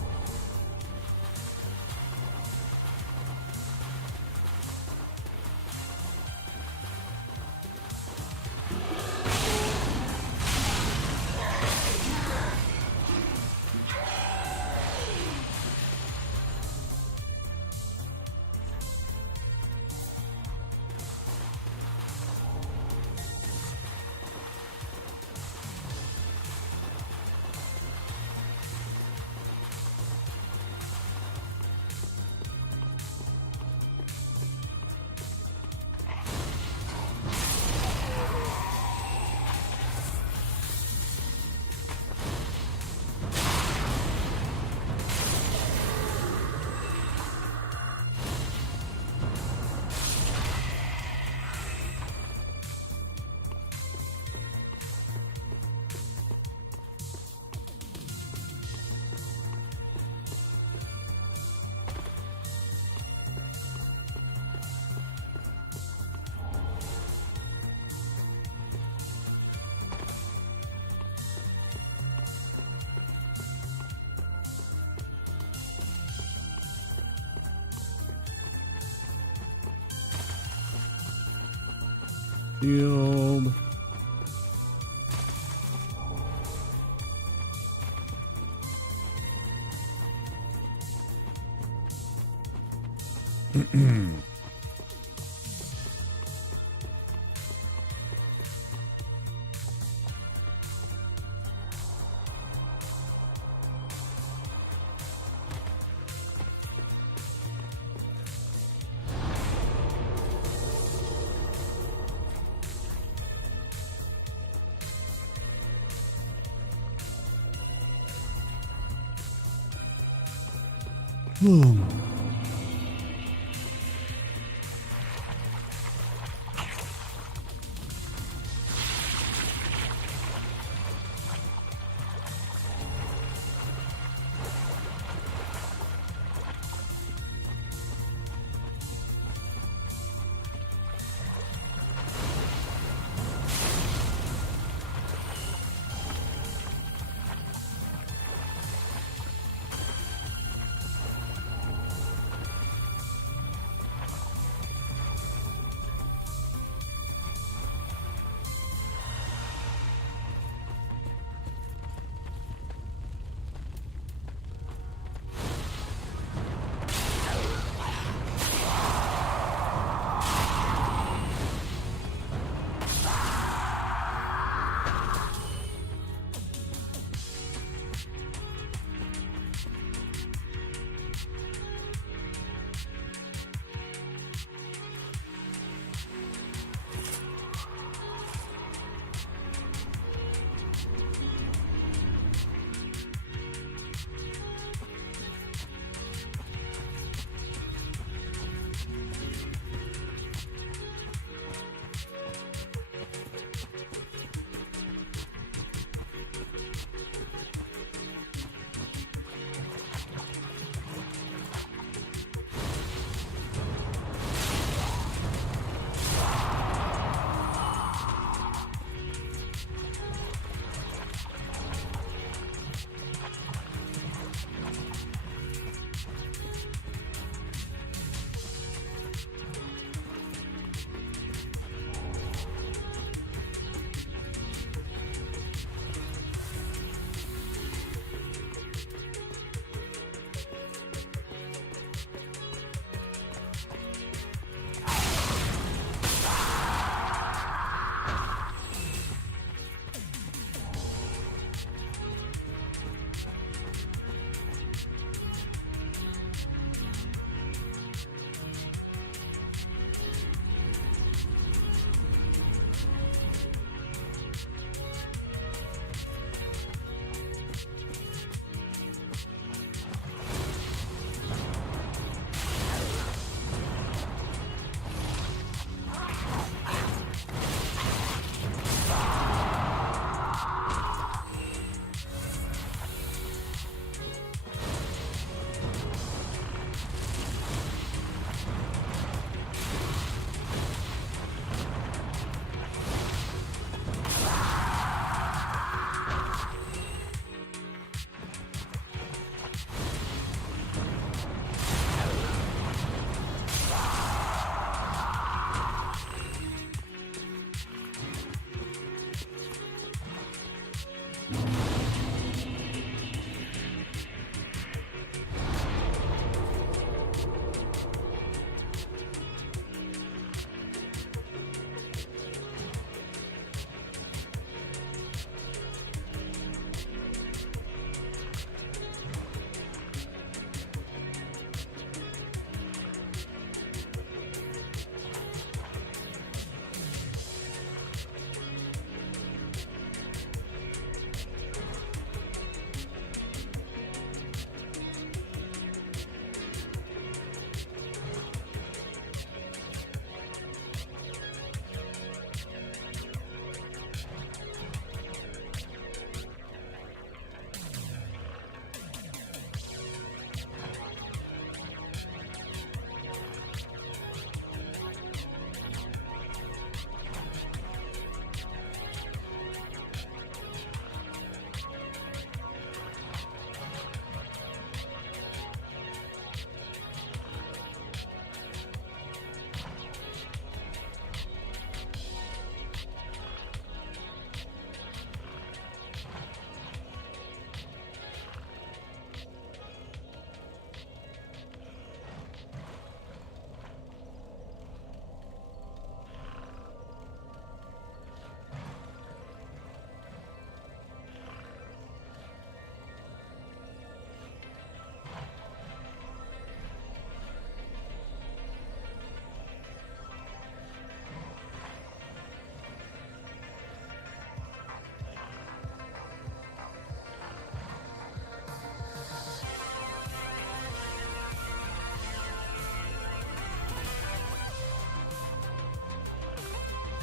Shield.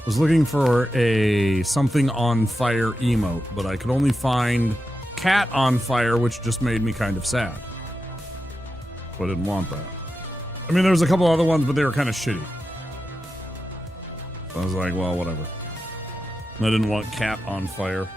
Was looking for a something on fire emote, but I could only find cat on fire, which just made me kind of sad. So I didn't want that. I mean, there was a couple other ones, but they were kind of shitty. So I was like, well, whatever. And I didn't want cat on fire.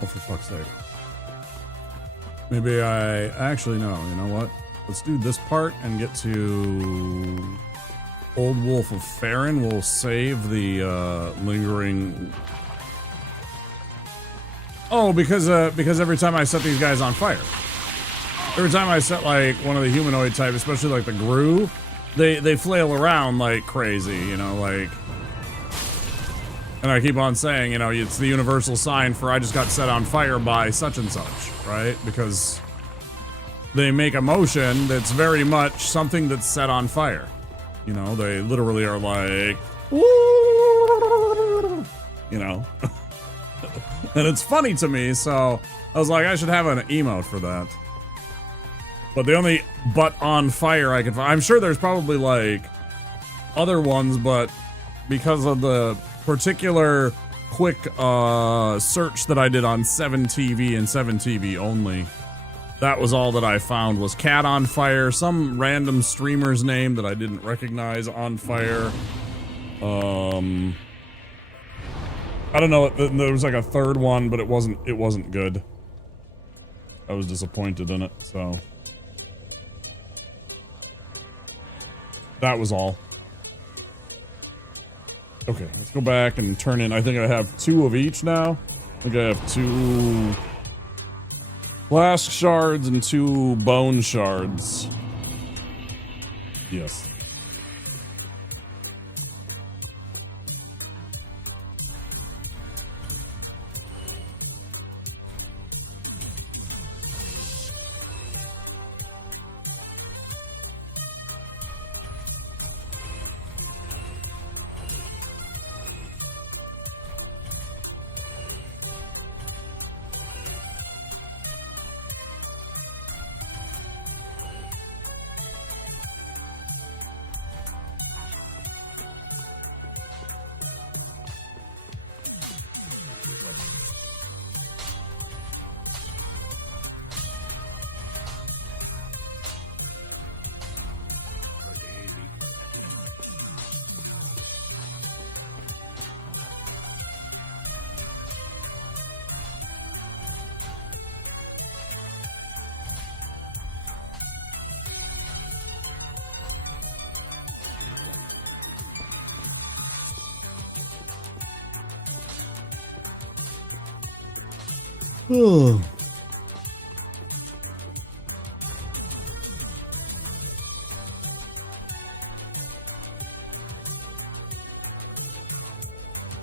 Oh, for fuck's sake. Maybe I actually no, you know what? Let's do this part and get to Old Wolf of Farron. We'll save the lingering. Oh, because every time I set these guys on fire. Every time I set like one of the humanoid type, especially like the Gru, they flail around like crazy, you know, like. And I keep on saying, you know, it's the universal sign for I just got set on fire by such and such, right? Because they make a motion that's very much something that's set on fire. You know, they literally are like, you know. And it's funny to me, so I was like, I should have an emote for that. But the only butt on fire I can find, I'm sure there's probably like other ones, but because of the particular quick search that I did on 7TV and 7TV only, that was all that I found was cat on fire, some random streamer's name that I didn't recognize on fire. I don't know, there was like a third one, but it wasn't good. I was disappointed in it, so that was all. Okay, let's go back and turn in. I think I have 2 of each now. I think I have 2 flask shards and 2 bone shards. Yes.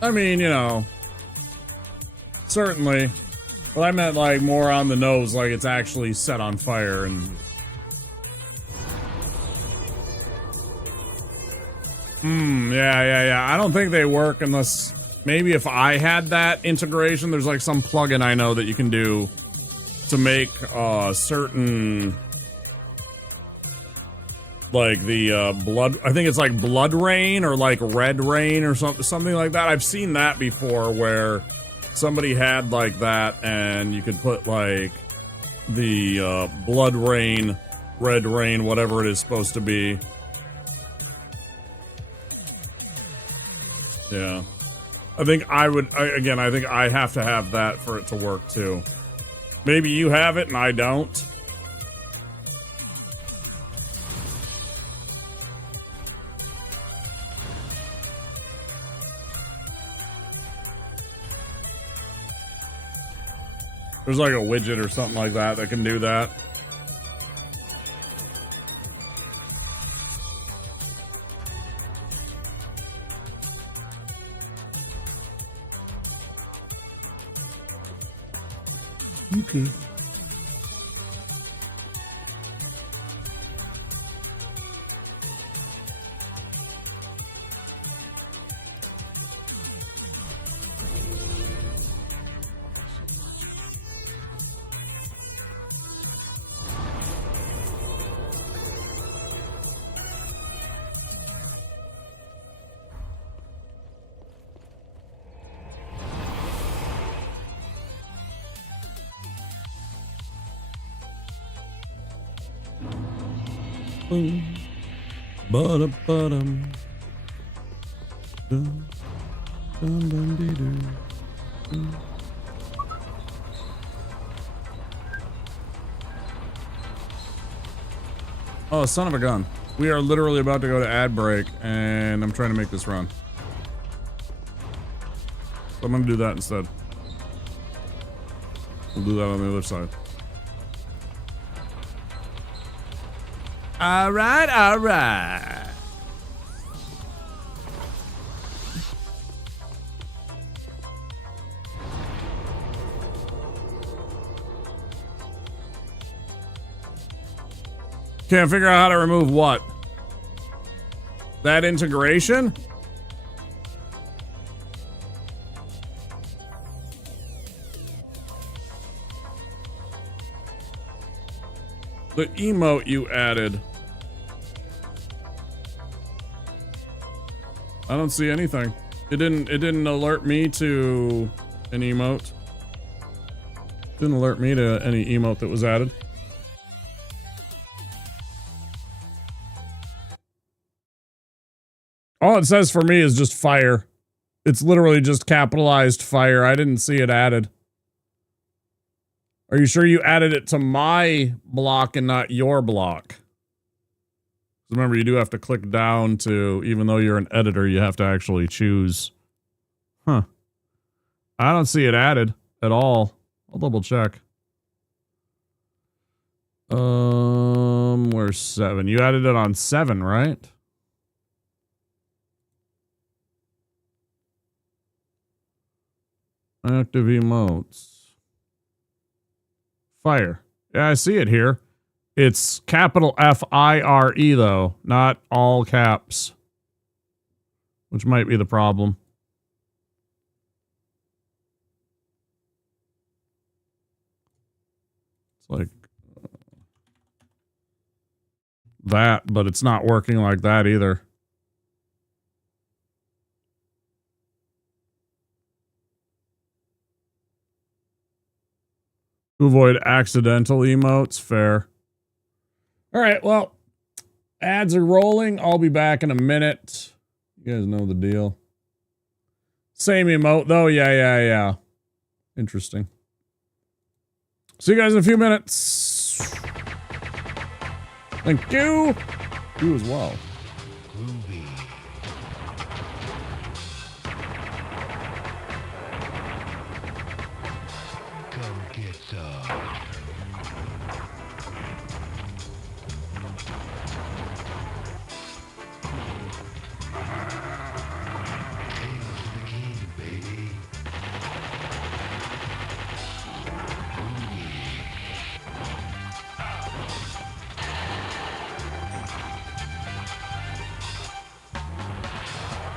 I mean, you know, certainly. But I meant like more on the nose, like it's actually set on fire and... Yeah. I don't think they work unless... Maybe if I had that integration, there's like some plugin I know that you can do to make certain... Like the blood... I think it's like blood rain or like red rain or something like that. I've seen that before where somebody had like that and you could put like the blood rain, red rain, whatever it is supposed to be. Yeah. I think I would, again, I think I have to have that for it to work too. Maybe you have it and I don't. There's like a widget or something like that that can do that. Okay. Boom. Ba-da-ba-dum. Dum. Dum, dum, dee, doo. Dum. Oh, son of a gun. We are literally about to go to ad break, and I'm trying to make this run. So I'm going to do that instead. We'll do that on the other side. All right, all right. Can't figure out how to remove what? That integration? The emote you added. I don't see anything. It didn't alert me to an emote. Didn't alert me to any emote that was added. All it says for me is just fire. It's literally just capitalized fire. I didn't see it added. Are you sure you added it to my block and not your block? Remember, you do have to click down to, even though you're an editor, you have to actually choose. Huh. I don't see it added at all. I'll double check. Where's 7? You added it on 7, right? Active emotes. Fire. Yeah, I see it here. It's capital F-I-R-E though, not all caps. Which might be the problem. It's like that, but it's not working like that either. To avoid accidental emotes, fair. All right, well, ads are rolling. I'll be back in a minute. You guys know the deal. Same emote, though. Yeah. Interesting. See you guys in a few minutes. Thank you. You as well. Groovy. Come get some.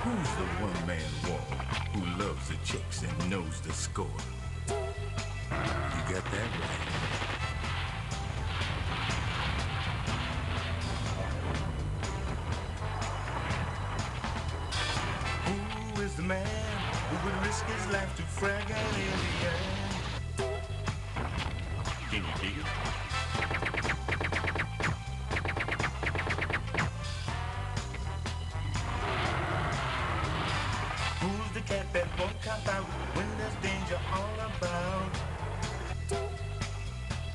Who's the one-man wall who loves the chicks and knows the score? You got that right. Who is the man who would risk his life to frag an alien? Can you dig it? Who's the cat that won't cop out when there's danger all about?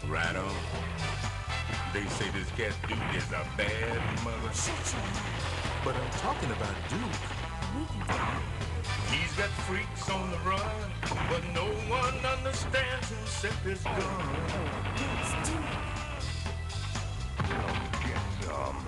Right on. They say this cat Duke is a bad mother. But I'm talking about Duke. He's got freaks on the run, but no one understands him except his gun. Come get some.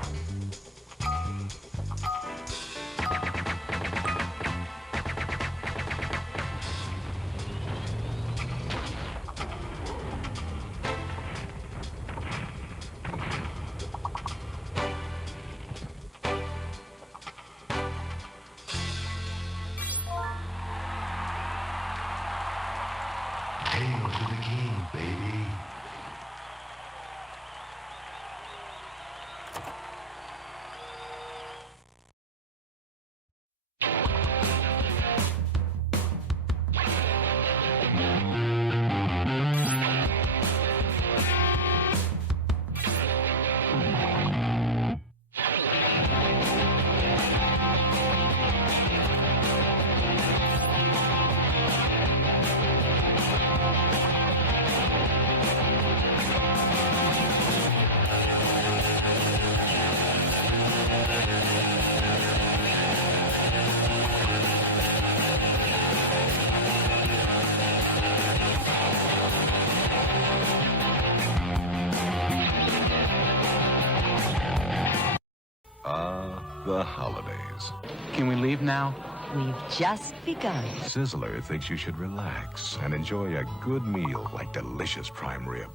the holidays. Can we leave now? We've just begun. Sizzler thinks you should relax and enjoy a good meal like delicious prime rib.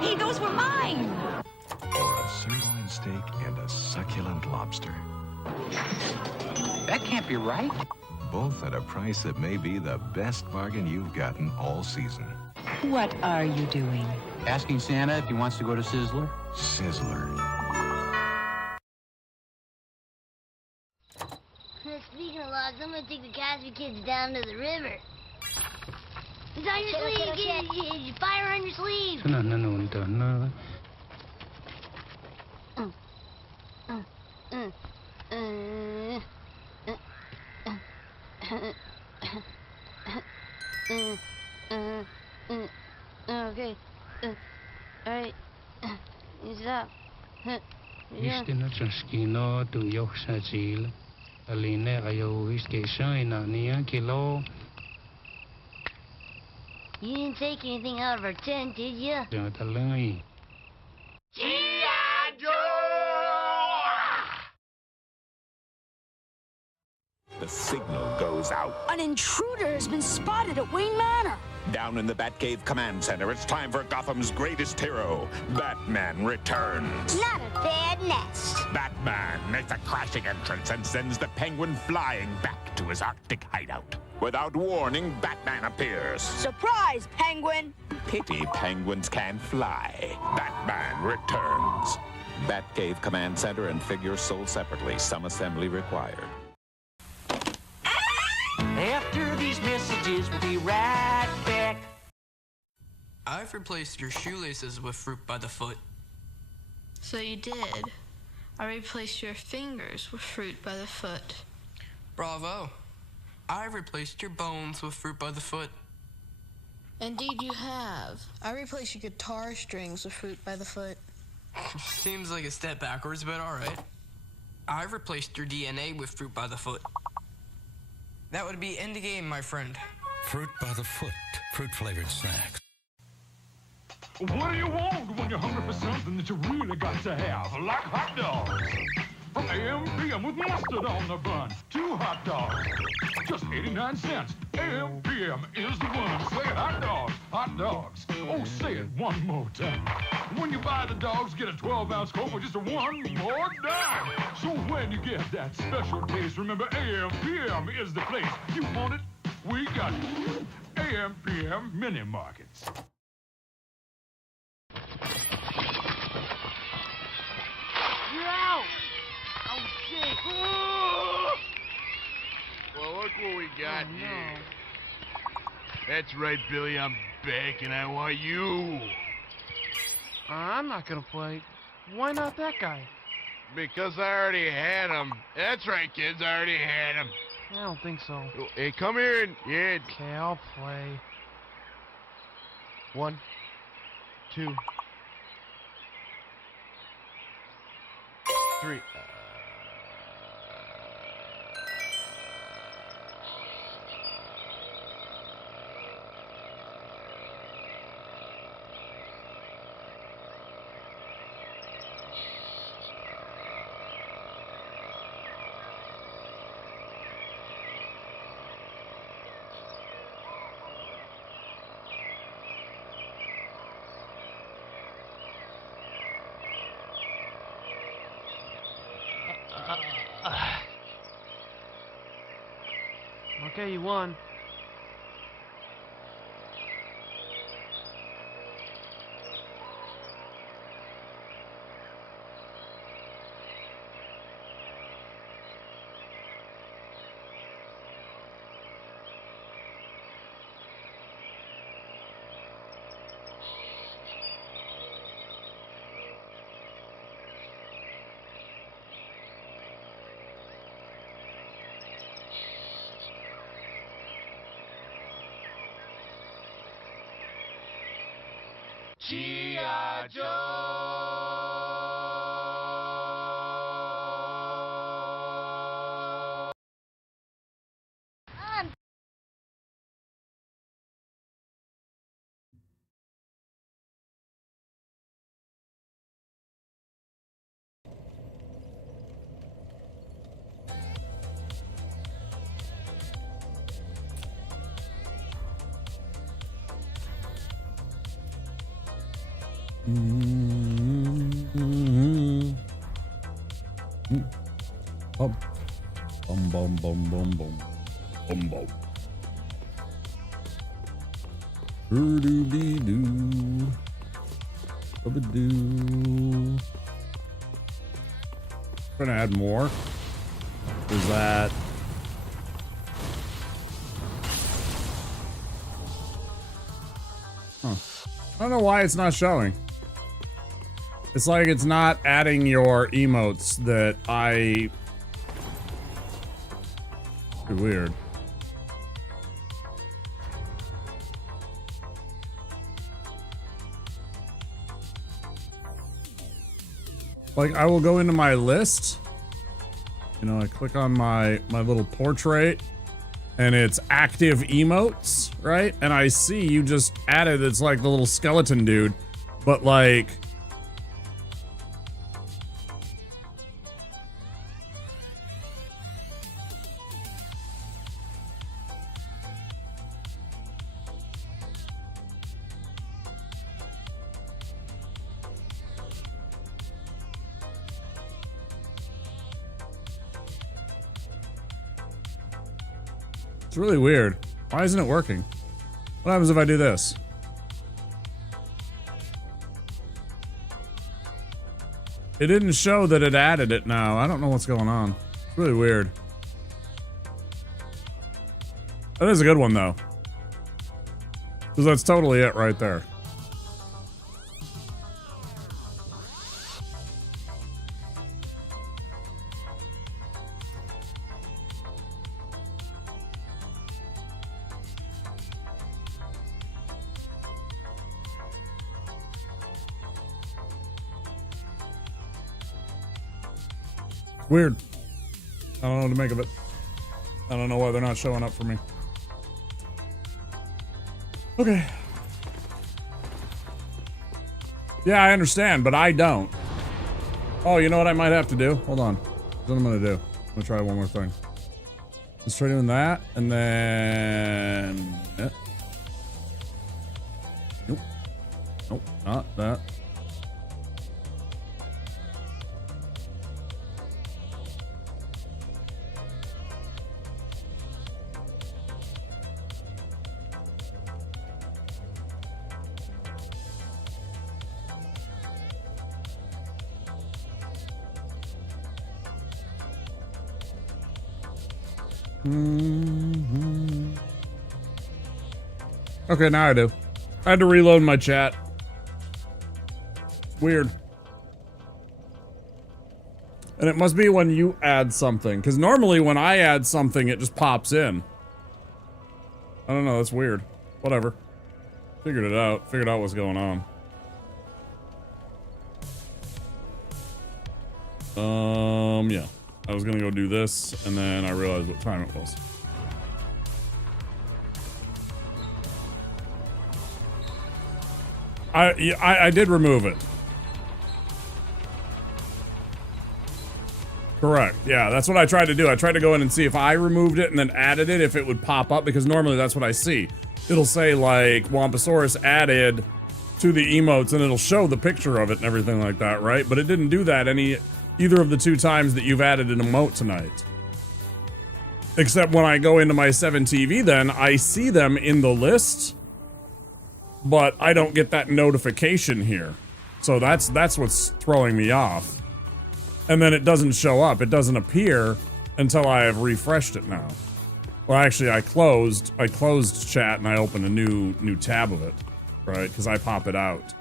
Hey, those were mine! Or a sirloin steak and a succulent lobster. That can't be right. Both at a price that may be the best bargain you've gotten all season. What are you doing? Asking Santa if he wants to go to Sizzler? Sizzler. Speaking of logs, I'm gonna take the Casby kids down to the river. It's on your sleeve! Get fire on your sleeve! Okay. Alright. Stop. Истина цанскино ту йохсачил. Алине айо искешайна ниакило. You didn't take anything out of our tent, did you? Jatalai. The signal goes out. An intruder has been spotted at Wayne Manor. Down in the Batcave Command Center, it's time for Gotham's greatest hero, Batman returns. Not a bad nest. Batman makes a crashing entrance and sends the Penguin flying back to his Arctic hideout. Without warning, Batman appears. Surprise, Penguin! Pity penguins can't fly. Batman returns. Batcave Command Center and figures sold separately. Some assembly required. After these messages, we'll be right back. I've replaced your shoelaces with fruit by the foot. So you did. I replaced your fingers with fruit by the foot. Bravo. I replaced your bones with fruit by the foot. Indeed you have. I replaced your guitar strings with fruit by the foot. Seems like a step backwards, but alright. I replaced your DNA with fruit by the foot. That would be end game, my friend. Fruit by the foot. Fruit-flavored snacks. What do you want when you're hungry for something that you really got to have? Like hot dogs. From AM PM with mustard on the bun. 2 hot dogs. Just 89 cents. AM PM is the one. Say it, hot dogs. Hot dogs. Oh, say it one more time. When you buy the dogs, get a 12-ounce Coke for just one more dime. So when you get that special taste, remember AM PM is the place. You want it? We got it. AM PM Mini Markets. You're out! Oh, shit! Well, look what we got here. That's right, Billy. I'm back, and I want you. I'm not gonna play. Why not that guy? Because I already had him. That's right, kids. I already had him. I don't think so. Hey, come here and... Yeah. Okay, I'll play. 1, 2, 3. Okay, you won. G.I. Joe! Bum bum bum bum bum bum bum. Doo-doo-dee-doo. Bubba-doo. Gonna add more. Is that? Huh. I don't know why it's not showing. It's like it's not adding your emotes that I... Pretty weird. Like, I will go into my list. You know, I click on my little portrait. And it's active emotes, right? And I see you just added, it's like the little skeleton dude. But like... It's really weird. Why isn't it working? What happens if I do this? It didn't show that it added it now. I don't know what's going on. It's really weird. That is a good one though. Because that's totally it right there. Weird. I don't know what to make of it. I don't know why they're not showing up for me. Okay. Yeah, I understand, but I don't. Oh, you know what I might have to do? Hold on. That's what I'm gonna do. I'm gonna try one more thing. Let's try doing that, and then... Yeah. Nope. Nope, not that. Okay, now I do. I had to reload my chat. Weird. And it must be when you add something, because normally when I add something, it just pops in. I don't know, that's weird. Whatever. Figured it out. Figured out what's going on. Yeah. I was gonna go do this, and then I realized what time it was. I did remove it. Correct. Yeah, that's what I tried to do. I tried to go in and see if I removed it and then added it, if it would pop up, because normally that's what I see. It'll say like Wamposaurus added to the emotes, and it'll show the picture of it and everything like that, right? But it didn't do that either of the two times that you've added an emote tonight. Except when I go into my 7TV, then I see them in the list, but I don't get that notification here. So that's what's throwing me off. And then it doesn't show up. It doesn't appear until I have refreshed it now. Well, actually, I closed chat and I opened a new tab of it, right? Because I pop it out.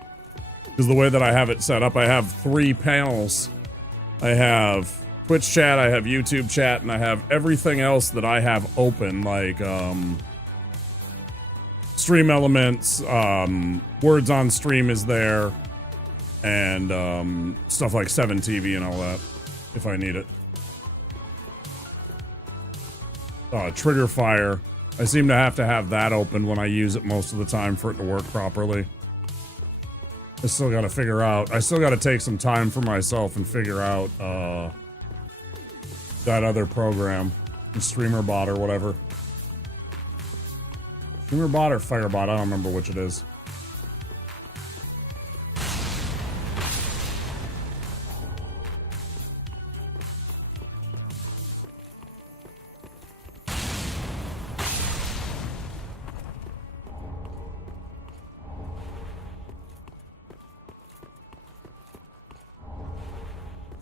Because the way that I have it set up, I have 3 panels. I have Twitch chat, I have YouTube chat, and I have everything else that I have open, like Stream Elements, Words on Stream is there, and stuff like 7TV and all that, if I need it. Trigger Fire. I seem to have that open when I use it most of the time for it to work properly. I still gotta figure out, I still gotta take some time for myself and figure out that other program, StreamerBot or whatever. StreamerBot or FireBot, I don't remember which it is.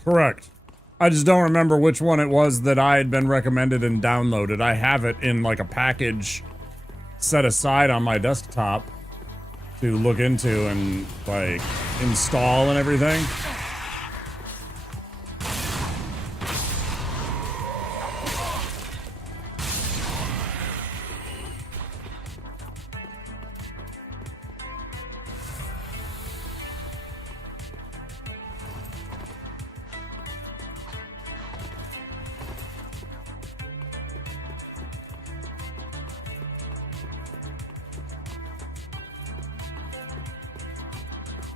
Correct. I just don't remember which one it was that I had been recommended and downloaded. I have it in like a package set aside on my desktop to look into and like install and everything.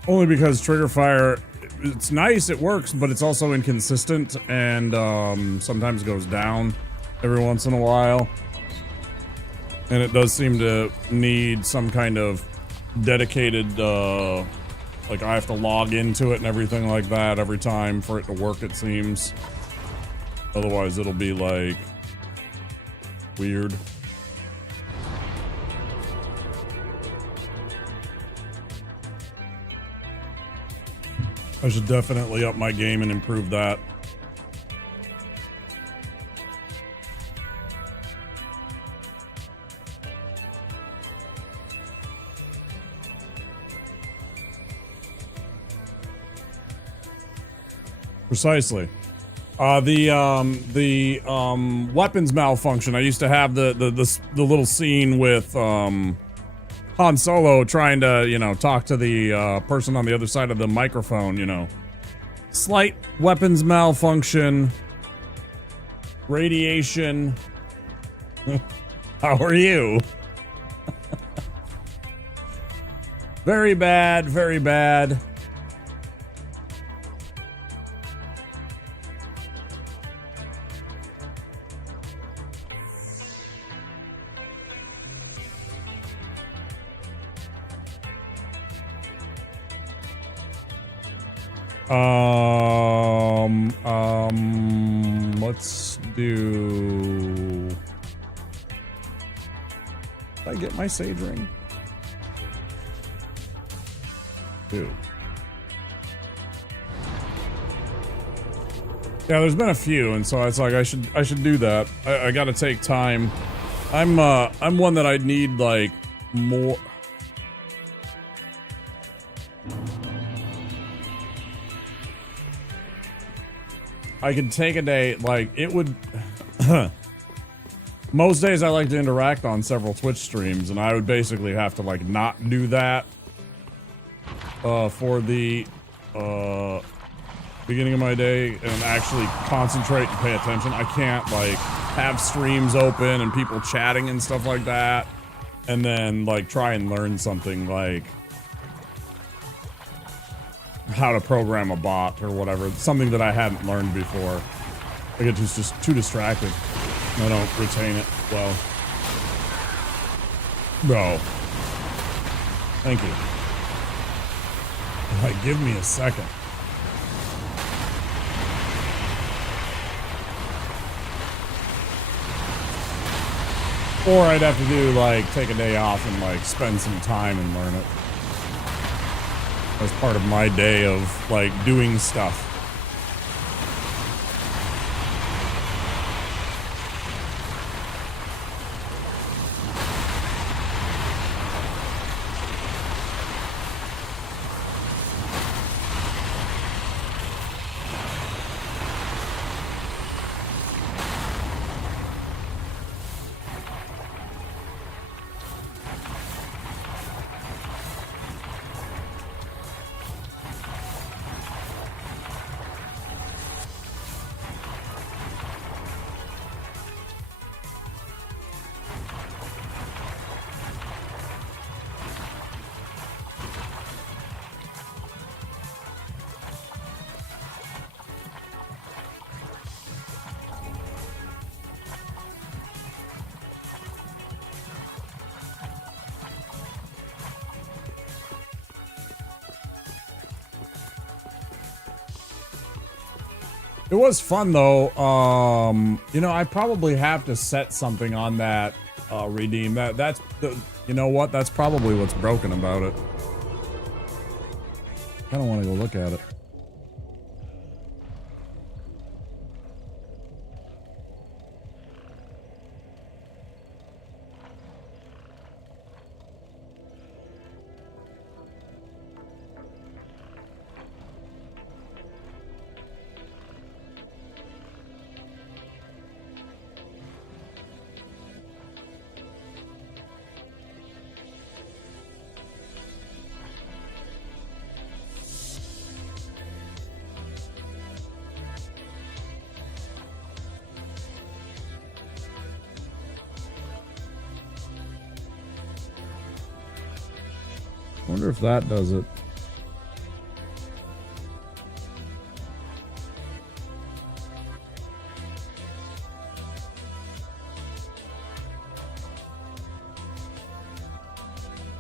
Only because trigger fire, it's nice, it works, but it's also inconsistent and sometimes goes down every once in a while. And it does seem to need some kind of dedicated, like I have to log into it and everything like that every time for it to work, it seems. Otherwise it'll be like weird. I should definitely up my game and improve that. Precisely. The weapons malfunction. I used to have the little scene with Han Solo trying to, you know, talk to the person on the other side of the microphone, you know. Slight weapons malfunction. Radiation. How are you? Very bad, very bad. Let's do... Did I get my sage ring? Dude. Yeah, there's been a few, and so it's like I should do that. I gotta take time. I'm one that I need like more. I could take a day, like, it would... Most days I like to interact on several Twitch streams, and I would basically have to, like, not do that for the beginning of my day and actually concentrate and pay attention. I can't, like, have streams open and people chatting and stuff like that, and then, like, try and learn something, like... how to program a bot or whatever. Something that I hadn't learned before. I get just too distracted. I don't retain it well. No. Thank you. Like, give me a second. Or I'd have to do, like, take a day off and, like, spend some time and learn it. As part of my day of, like, doing stuff. It was fun though. You know, I probably have to set something on that redeem. That's the, you know what? That's probably what's broken about it. I don't want to go look at it. Wonder if that does it.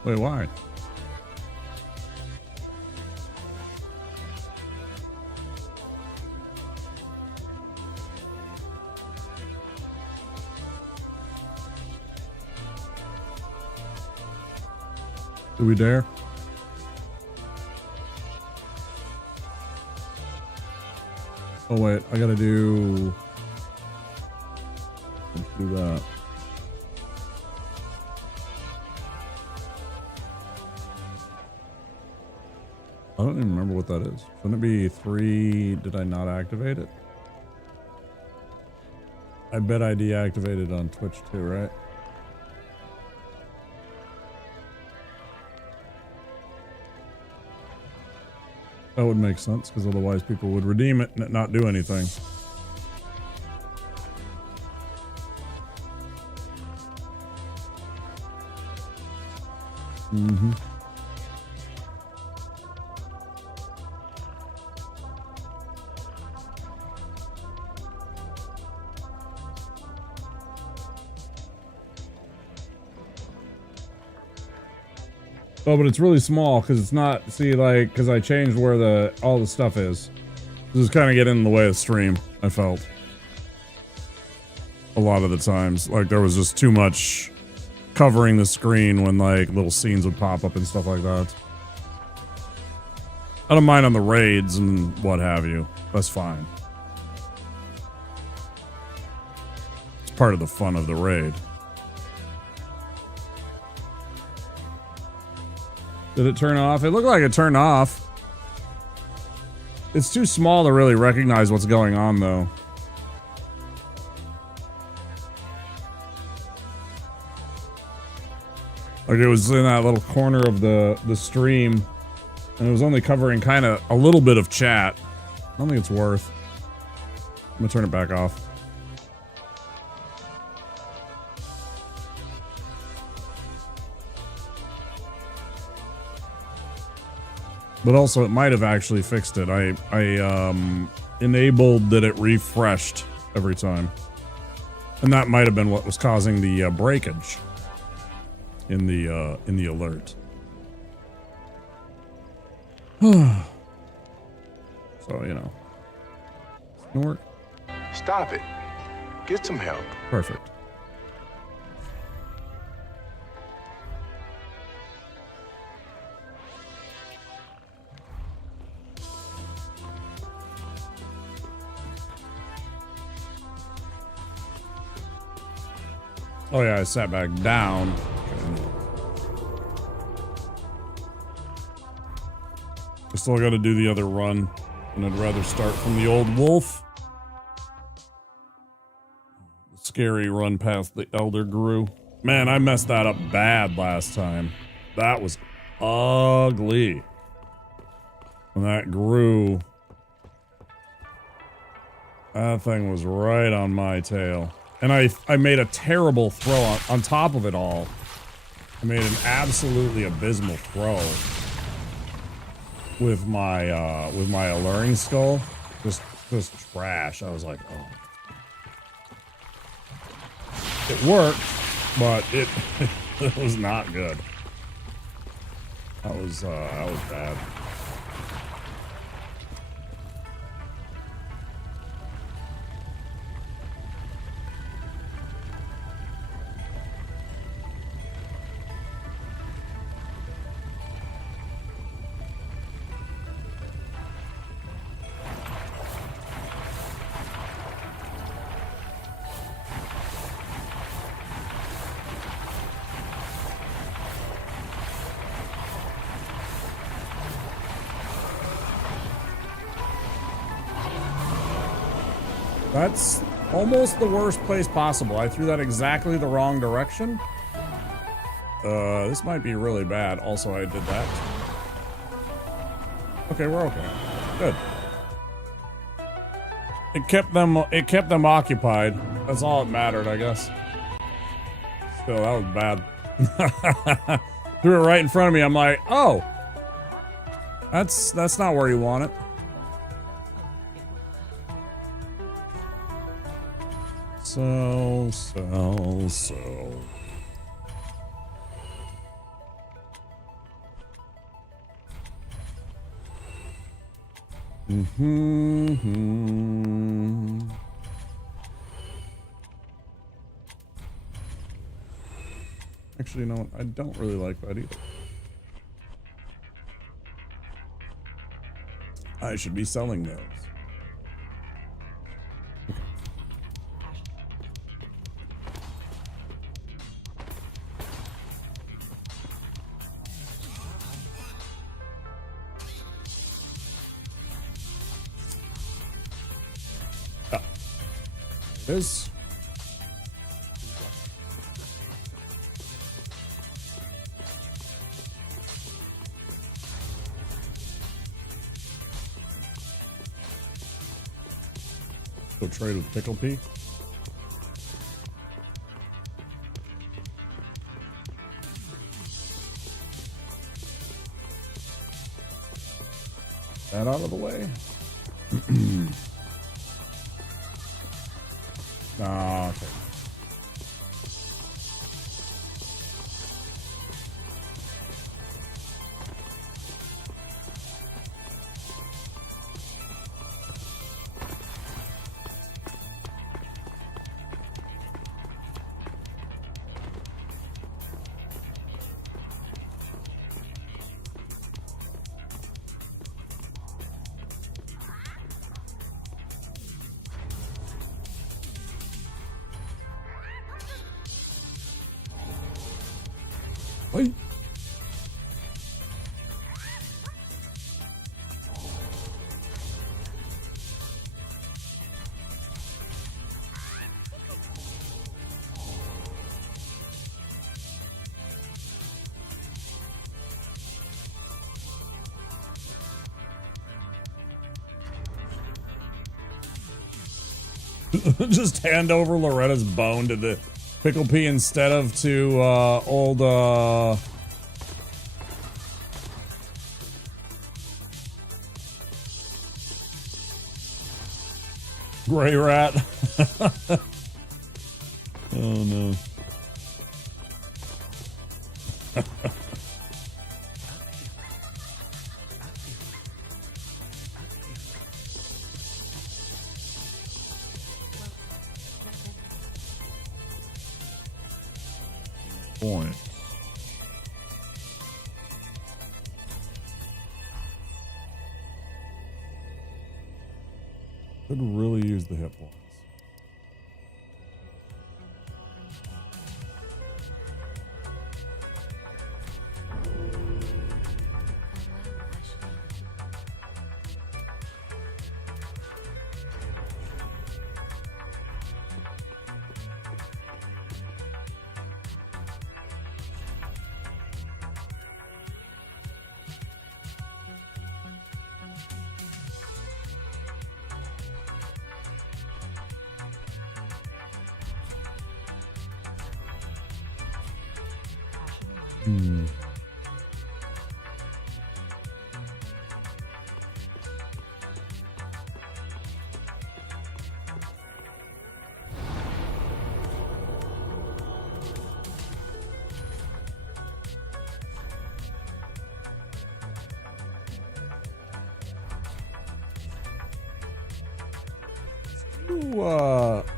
Wait, why? Do we dare? Oh wait, I gotta do... Let's do that. I don't even remember what that is. Shouldn't it be 3? Did I not activate it? I bet I deactivated on Twitch too, right? That would make sense, because otherwise people would redeem it and it not do anything. Mm-hmm. Oh, but it's really small because it's not, see, like, because I changed where all the stuff is. This is kind of getting in the way of the stream, I felt. A lot of the times. Like, there was just too much covering the screen when, like, little scenes would pop up and stuff like that. I don't mind on the raids and what have you. That's fine. It's part of the fun of the raid. Did it turn off? It looked like it turned off. It's too small to really recognize what's going on, though. Like, it was in that little corner of the stream, and it was only covering kind of a little bit of chat. I don't think it's worth. I'm gonna turn it back off. But also, it might have actually fixed it. I enabled that it refreshed every time. And that might have been what was causing the breakage in the alert. So, you know. It's gonna work. Stop it. Get some help. Perfect. Oh yeah, I sat back down. Okay. I still got to do the other run, and I'd rather start from the old wolf. The scary run past the elder Gru. Man, I messed that up bad last time. That was ugly. When that grew, that thing was right on my tail. And I made a terrible throw on top of it all. I made an absolutely abysmal throw with my alluring skull. Just trash. I was like, oh. It worked, but it it was not good. That was bad. That's almost the worst place possible. I threw that exactly the wrong direction. This might be really bad. Also, I did that. Okay, we're okay. Good. It kept them occupied. That's all that mattered, I guess. Still, that was bad. Threw it right in front of me. I'm like, oh, that's not where you want it. So. Actually, you know what? I don't really like that either. I should be selling those. This. Go trade with Pickle Pea. That out of the way. Ah, okay. Oi. Just hand over Loretta's bone to the Pickle Pea instead of to old Gray Rat. Oh no. Point. Could really use the hit points.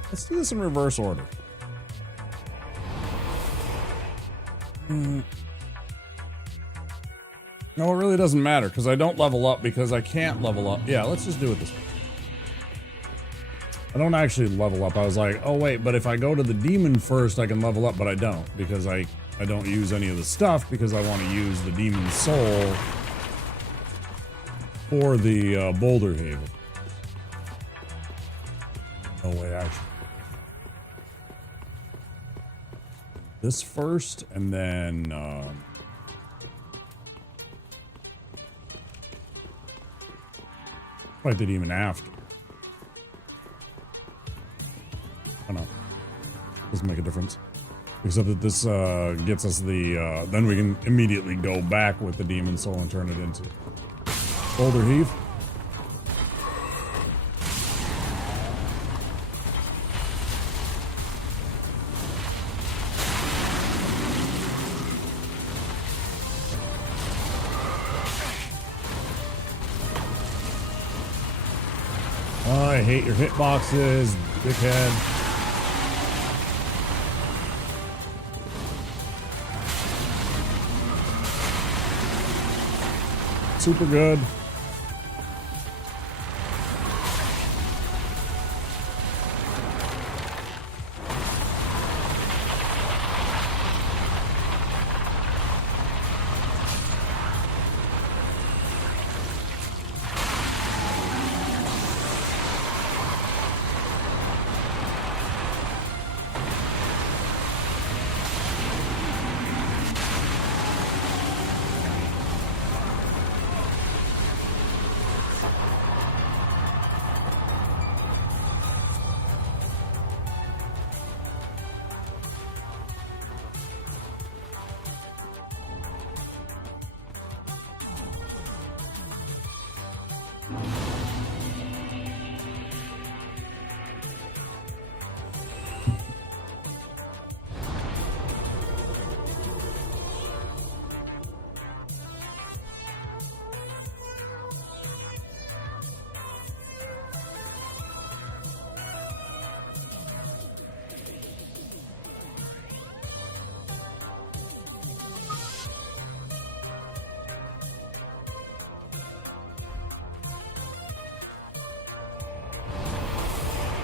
Let's do this in reverse order. No, it really doesn't matter because I don't level up because I can't level up. Yeah, let's just do it this way. I don't actually level up. I was like, oh wait, but if I go to the demon first, I can level up, but I don't because I don't use any of the stuff because I want to use the demon's soul for the Boulder Haven. Oh wait, actually. This first, and then fight the demon after. I don't know. Doesn't make a difference. Except that this gets us the, then we can immediately go back with the demon soul and turn it into boulder heave. Oh, I hate your hitboxes, dickhead. Super good.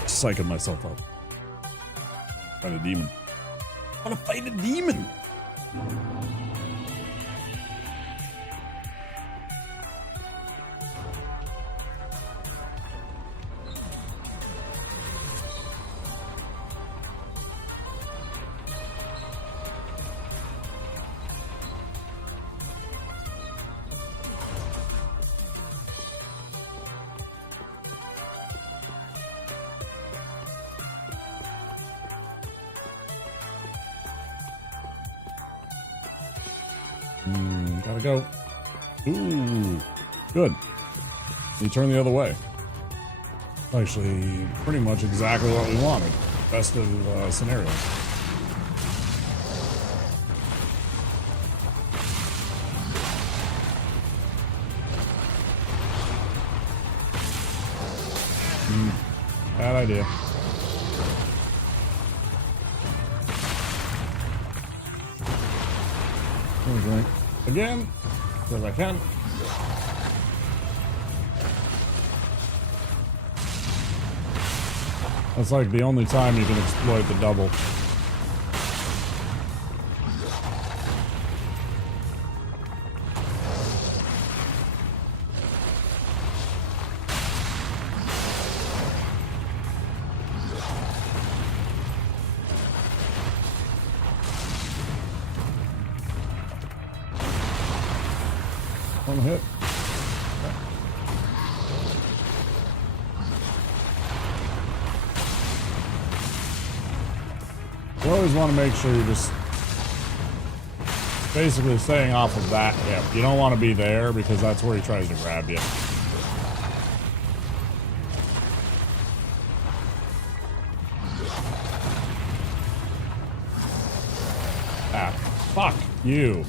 Psyching myself up. Fight a demon. I want to fight a demon. Gotta go. Ooh, good. You turn the other way. Actually, pretty much exactly what we wanted. Best of scenarios. Bad idea. Drink again, because I can. That's like the only time you can exploit the double. One hit. You always want to make sure you're just basically staying off of that hip. You don't want to be there because that's where he tries to grab you. Ah, fuck you.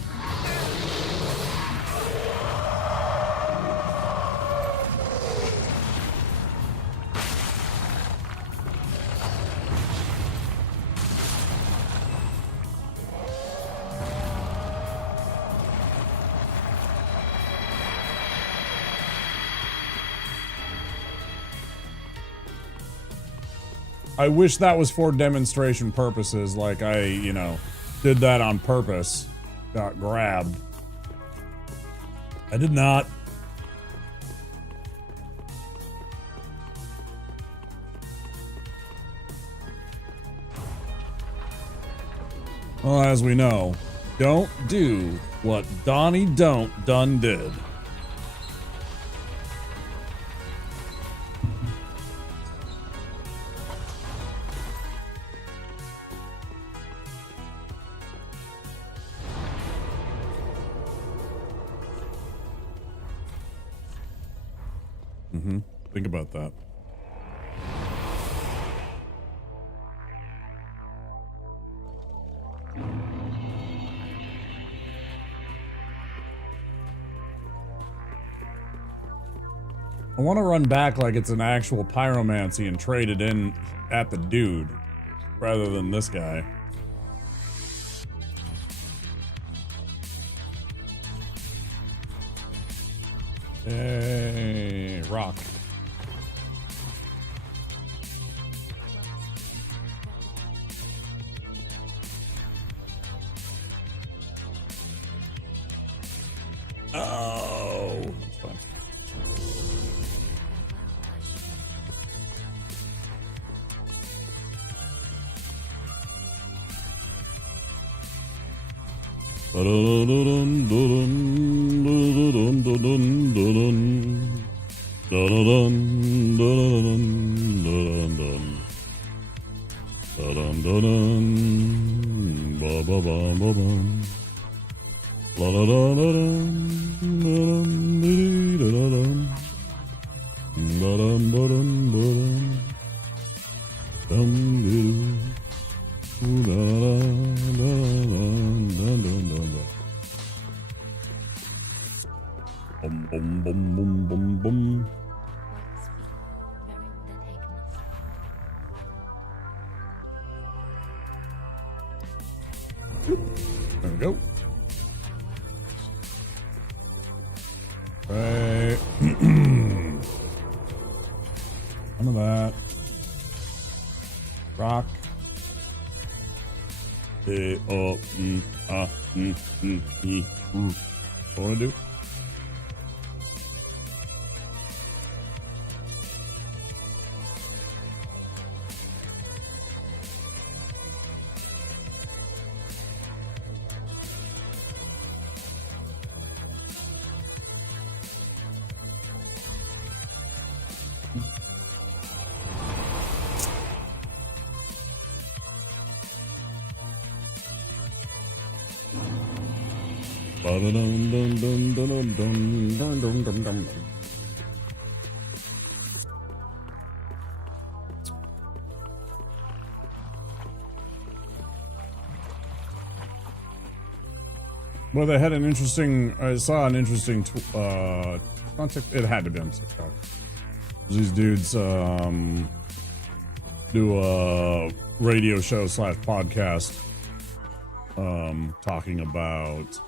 I wish that was for demonstration purposes, like I, you know, did that on purpose. Got grabbed. I did not. Well, as we know, don't do what Donnie done did. Mm-hmm. Think about that. I want to run back like it's an actual pyromancy and trade it in at the dude rather than this guy. Hey, rock. Oh, that's fine. Boom, boom, boom, boom, boom, boom. There we go. Right. None of that. Rock. What do I want to do? Well, they had an interesting. I saw an interesting. It had to be on TikTok. These dudes do a radio show / podcast, talking about.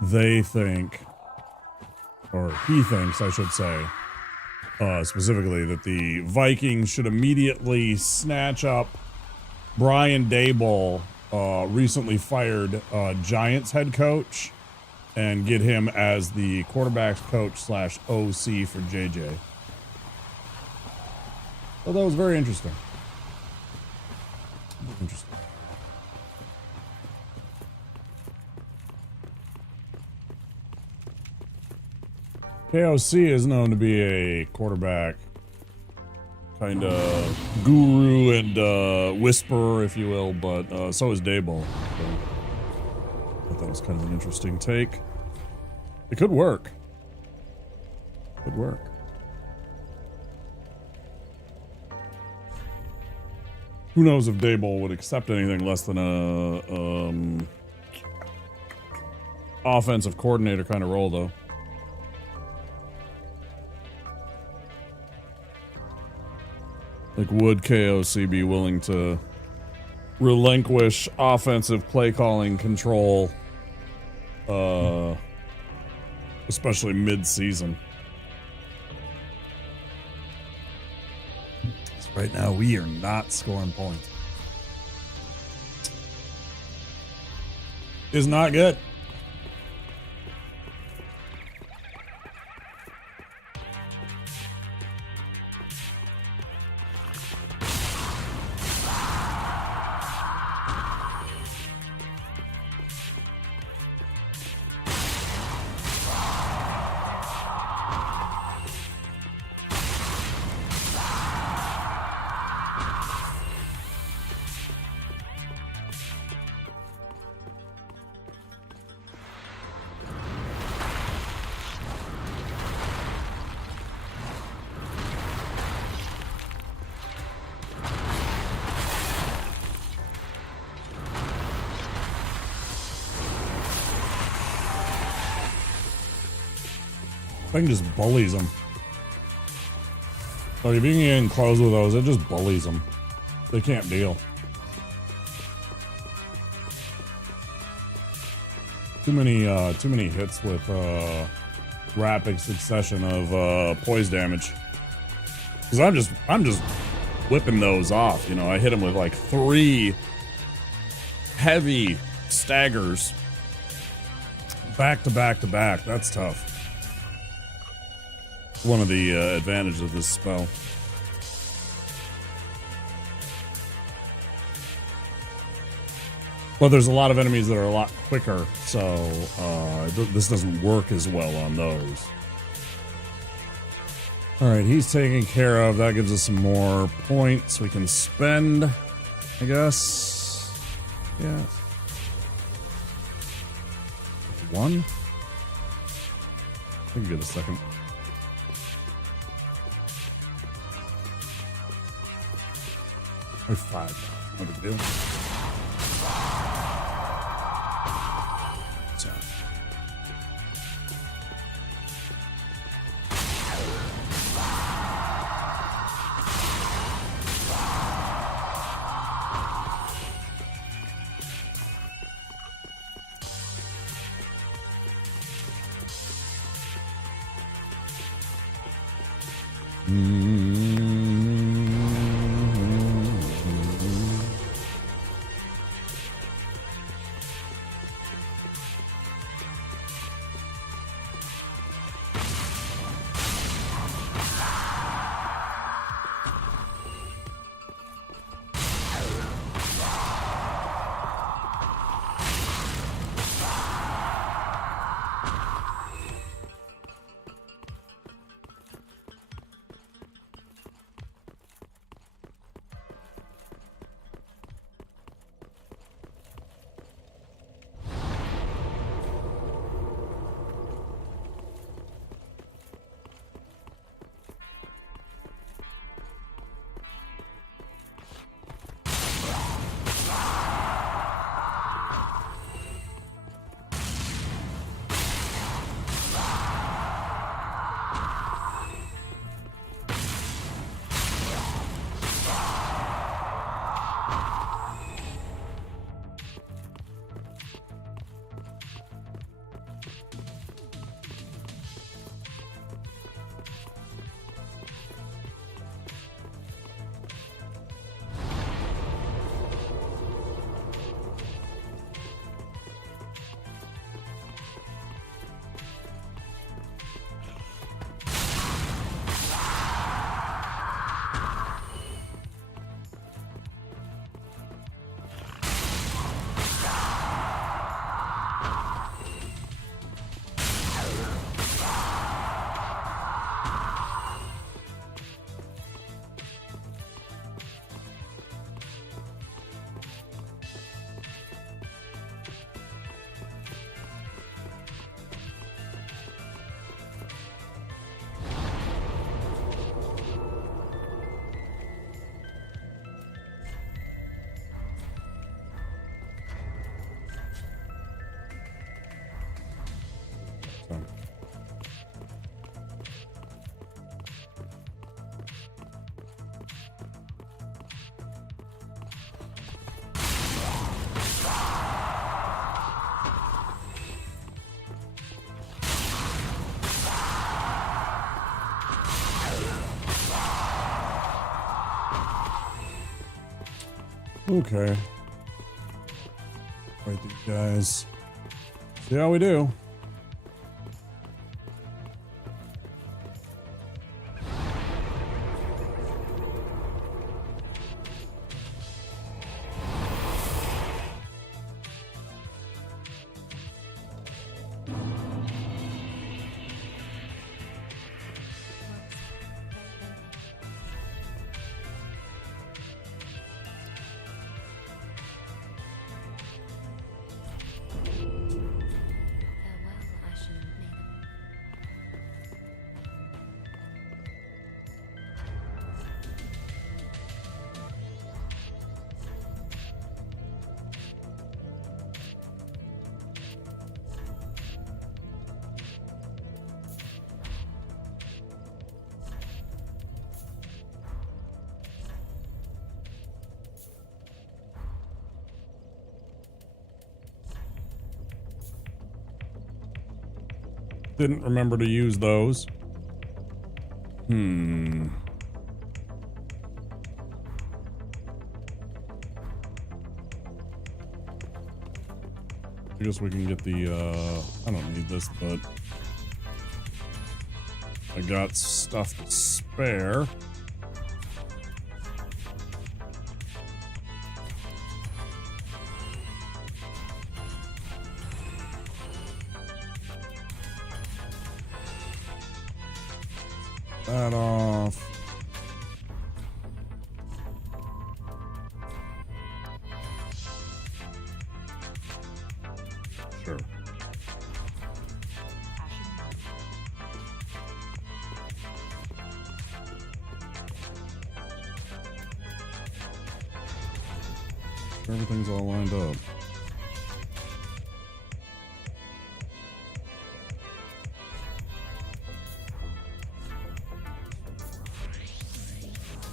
They think, or he thinks, I should say, specifically that the Vikings should immediately snatch up Brian Daboll, recently fired Giants head coach, and get him as the quarterback's coach / OC for JJ. Well, that was very interesting. Interesting. KOC is known to be a quarterback kind of guru and whisperer, if you will, but so is Daboll. So I thought that was kind of an interesting take. It could work. Could work. Who knows if Daboll would accept anything less than a offensive coordinator kind of role, though. Like, would KOC be willing to relinquish offensive play calling control, especially mid-season? Right now, we are not scoring points. Is not good. Thing just bullies them. Like if you can get in close with those, it just bullies them. They can't deal. Too many hits with rapid succession of poise damage. Cause I'm just whipping those off. You know, I hit them with like 3 heavy staggers back to back to back. That's tough. One of the advantages of this spell. But there's a lot of enemies that are a lot quicker, so this doesn't work as well on those. Alright, he's taken care of. That gives us some more points we can spend, I guess. Yeah. 1? I can get a second. Or 5. No big deal. So. Okay. Fight these guys. See how we do. Didn't remember to use those. I guess we can get the, I don't need this, but I got stuff to spare. That off. Sure. Everything's all lined up.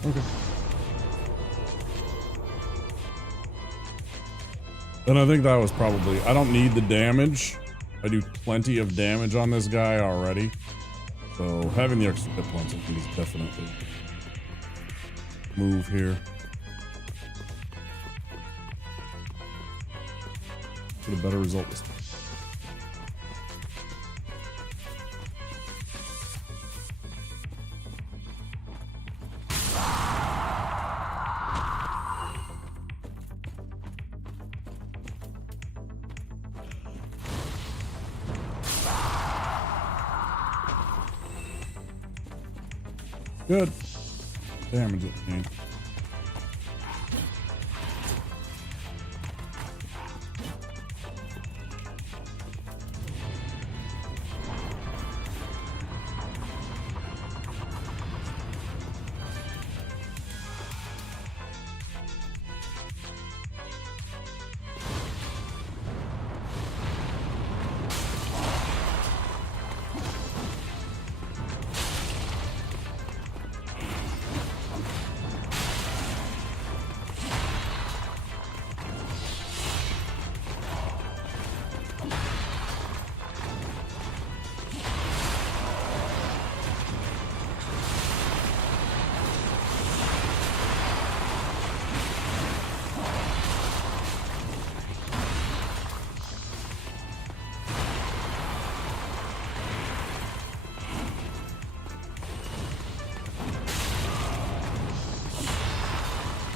Okay. And I think that was probably, I don't need the damage. I do plenty of damage on this guy already. So having the extra hit points I think is definitely move here. Get a better result this time. Good. Damage it, man.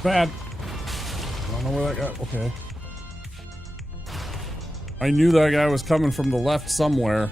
Bad. I don't know where that guy. Okay. I knew that guy was coming from the left somewhere.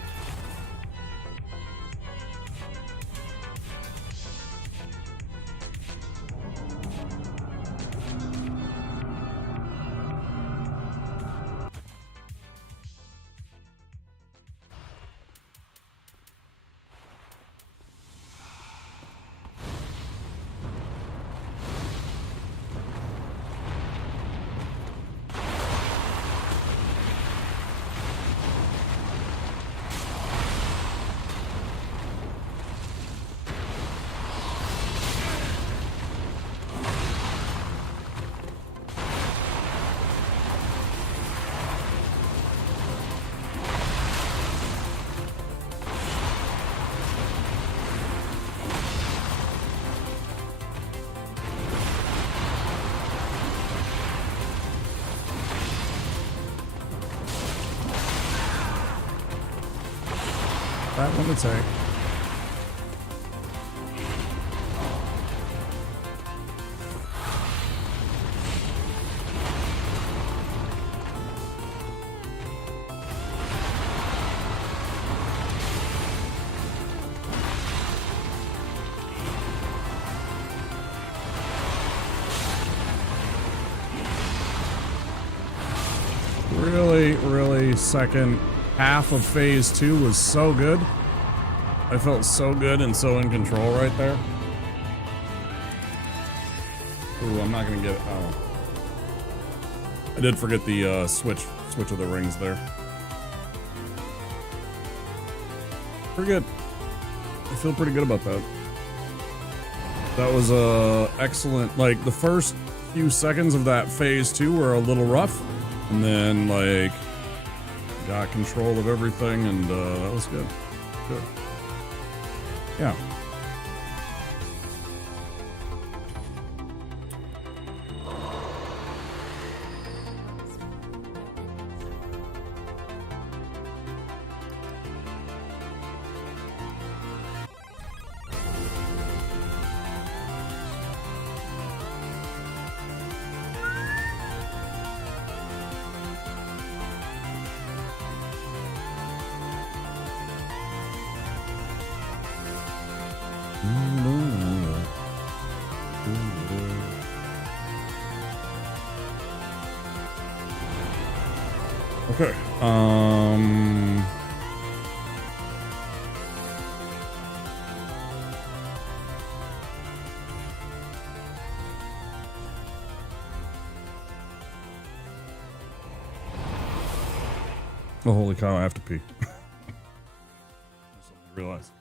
That one would say. Really, second half of phase 2 was so good. I felt so good and so in control right there. Ooh, I'm not gonna get it. Oh. I did forget the switch of the rings there. Pretty good. I feel pretty good about that. That was excellent. Like the first few seconds of that phase 2 were a little rough, and then like got control of everything, and that was good. Good. Yeah. Okay. Oh, holy cow, I have to pee. I realize.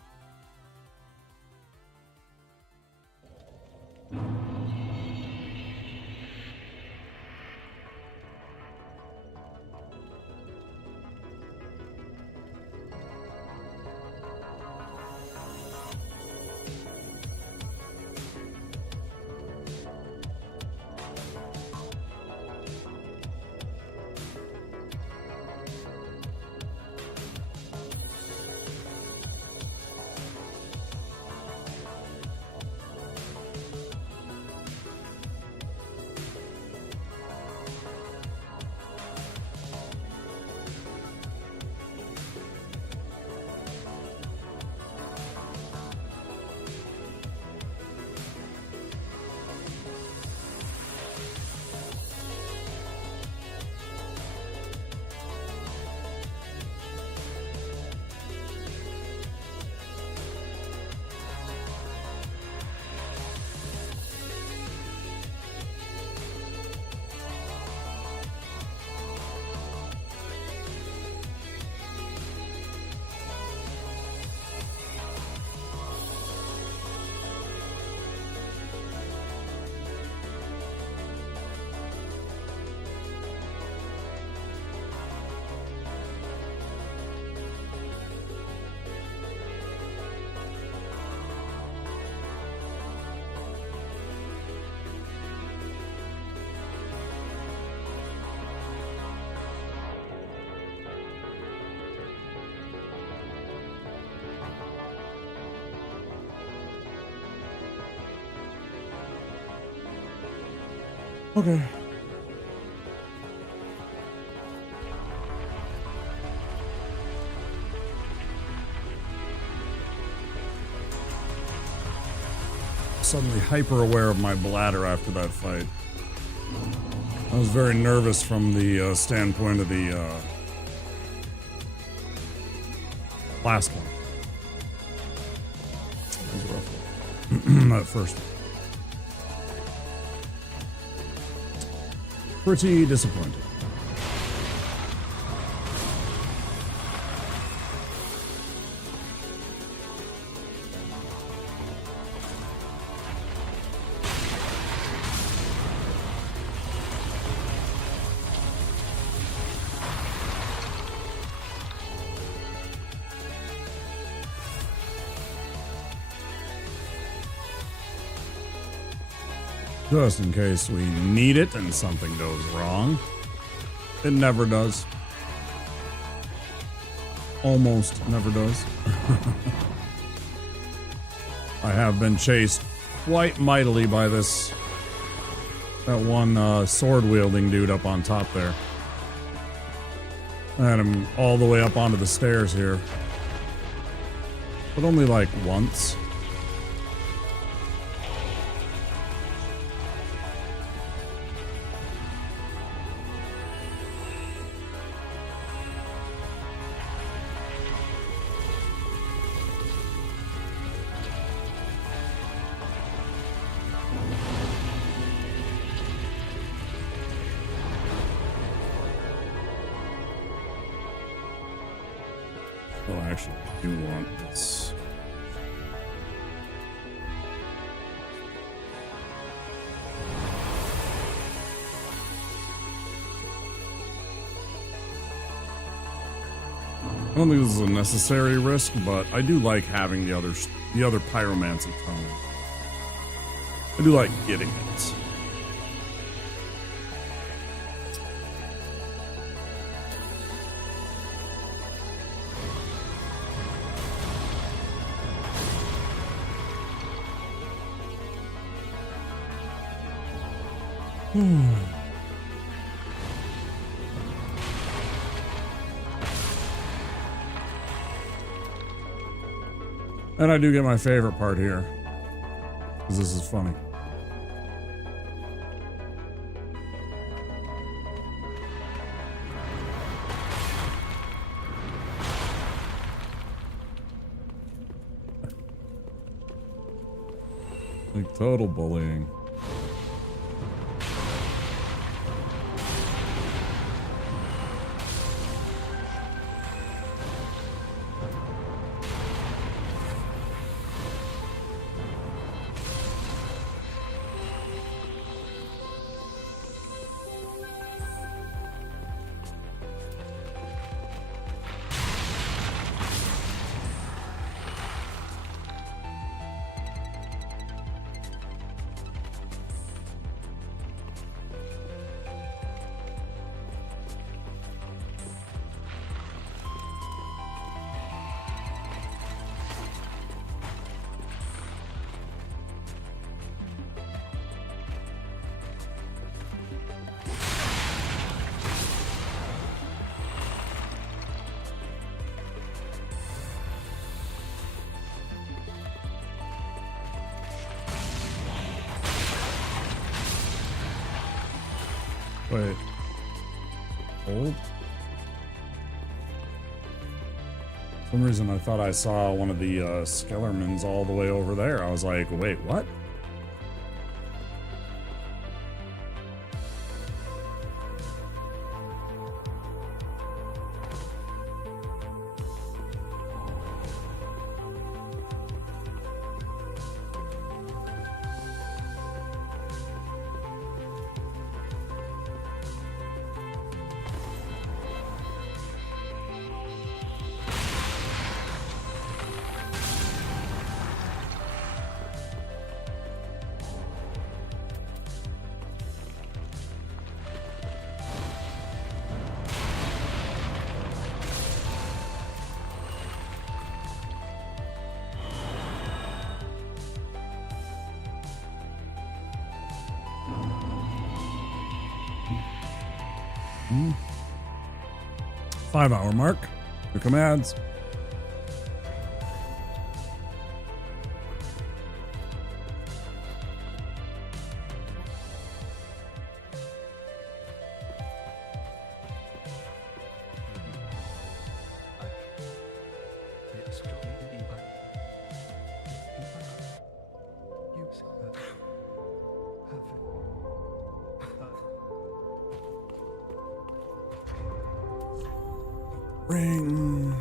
Okay. Suddenly hyper aware of my bladder after that fight. I was very nervous from the standpoint of the last one. That was a rough one. That first one. Pretty disappointed. Just in case we need it and something goes wrong. It never does. Almost never does. I have been chased quite mightily by that one sword-wielding dude up on top there. I had him all the way up onto the stairs here. But only like once. Oh, actually, I do want this. don't think this is a necessary risk, but I do like having the other pyromancy tome. I do like getting it. And I do get my favorite part here, because this is funny. Like total bullying. Wait. Hold? For some reason I thought I saw one of the Skellermans all the way over there. I was like, wait, what? Hmm. 5-hour mark. The commands. Ring.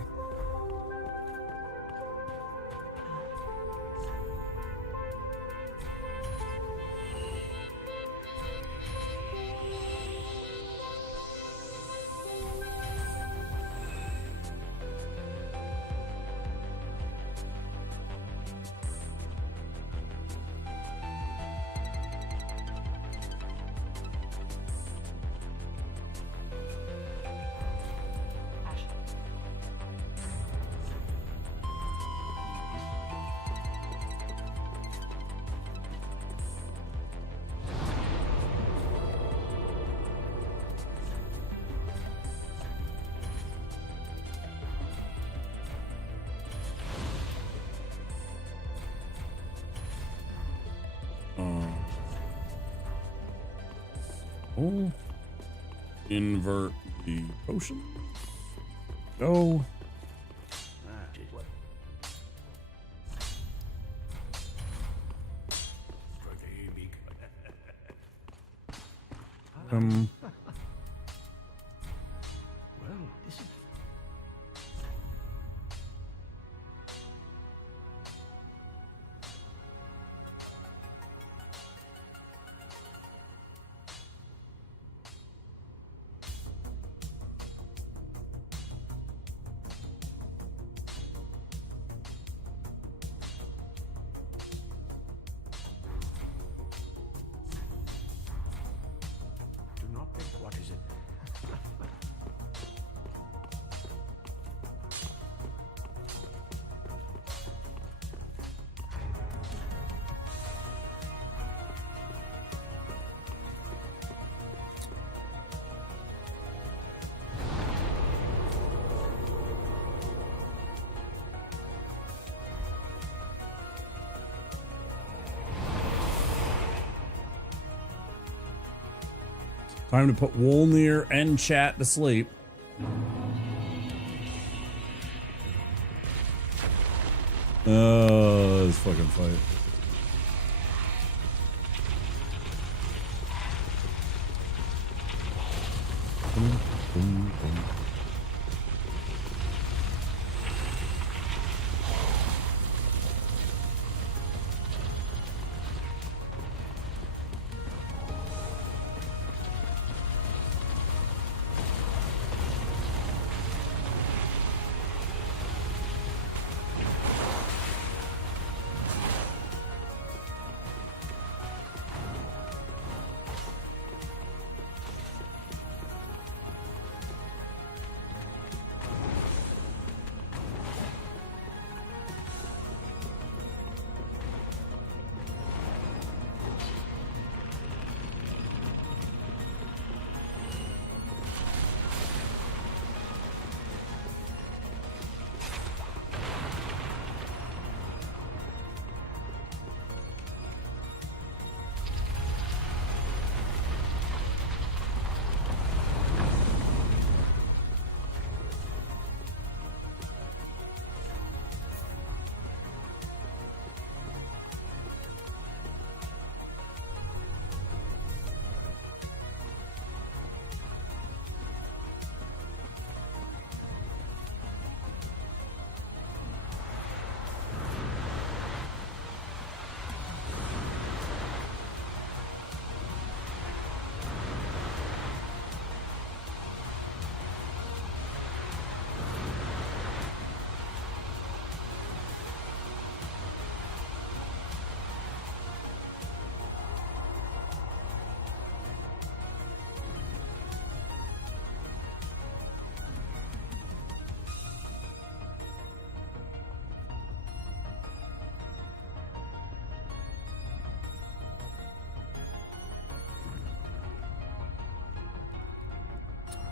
Oh. Invert the potion. Go. Time to put Wolnir and chat to sleep. This fucking fight. Boom, boom, boom.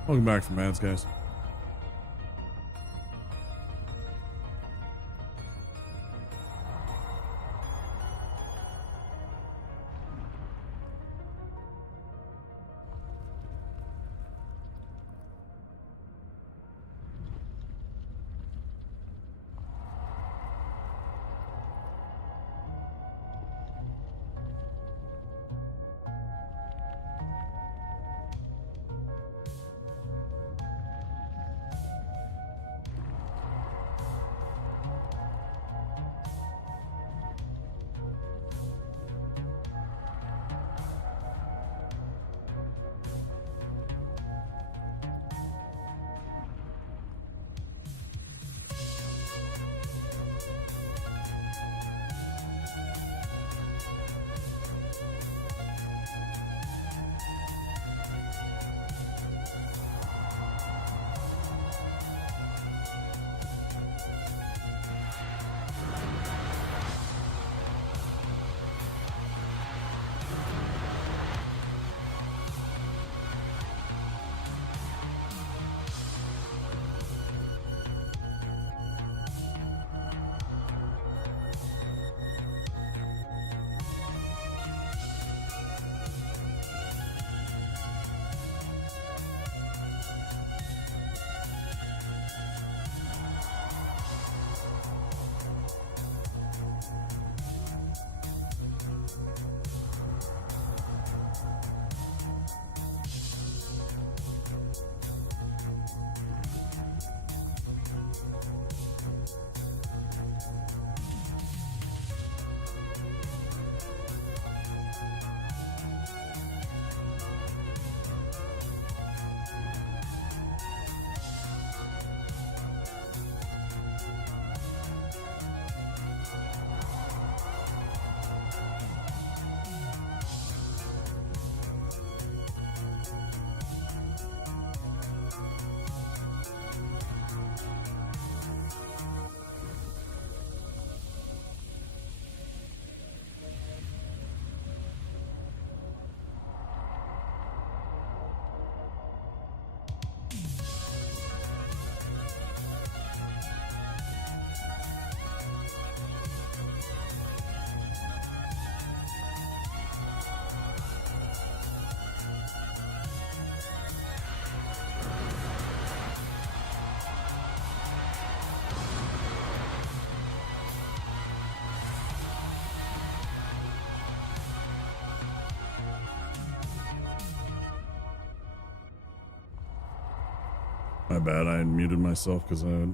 Welcome back from ads, guys. My bad, I had muted myself because I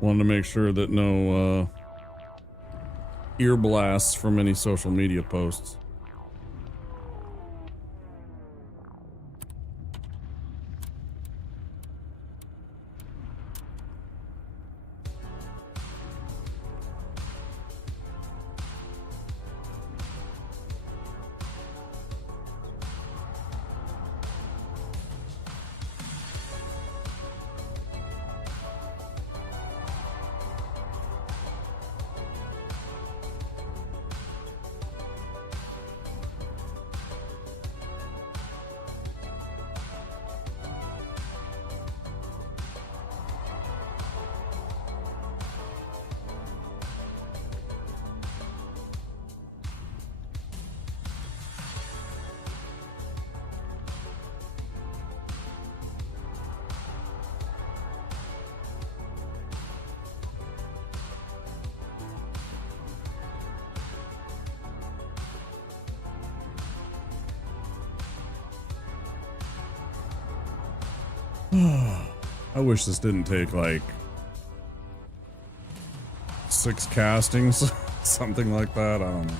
wanted to make sure that no ear blasts from any social media posts. I wish this didn't take like 6 castings, something like that. I don't know.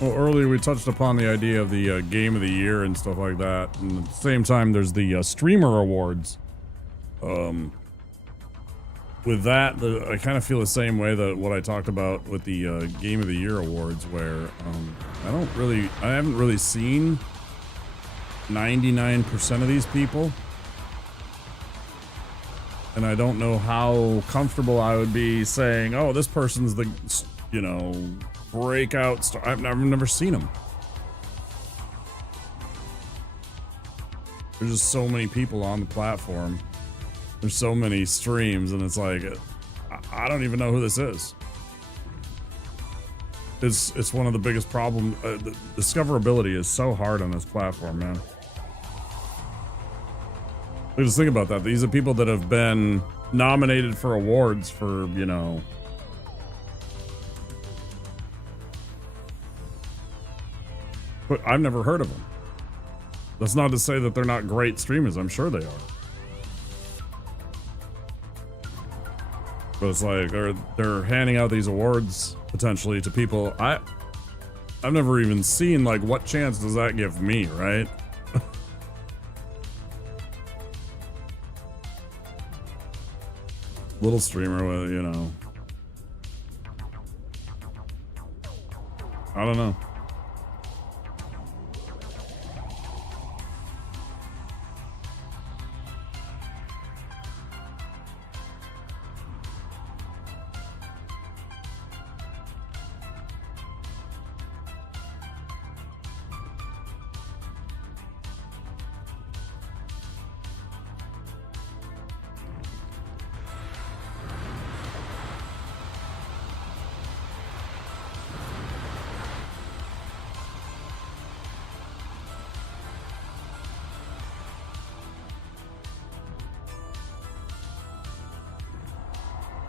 Well, earlier we touched upon the idea of the game of the year and stuff like that, and at the same time there's the streamer awards. With that, I kind of feel the same way that what I talked about with the game of the year awards, where I haven't really seen 99% of these people, and I don't know how comfortable I would be saying, oh, this person's the, breakout star. I've never seen him. There's just so many people on the platform. There's so many streams, and it's like, I don't even know who this is. It's one of the biggest problems. The discoverability is so hard on this platform, man. Just think about that. These are people that have been nominated for awards for, you know, but I've never heard of them. That's not to say that they're not great streamers. I'm sure they are. But it's like they're handing out these awards potentially to people. I've never even seen, like, what chance does that give me, right? Little streamer with, you know, I don't know.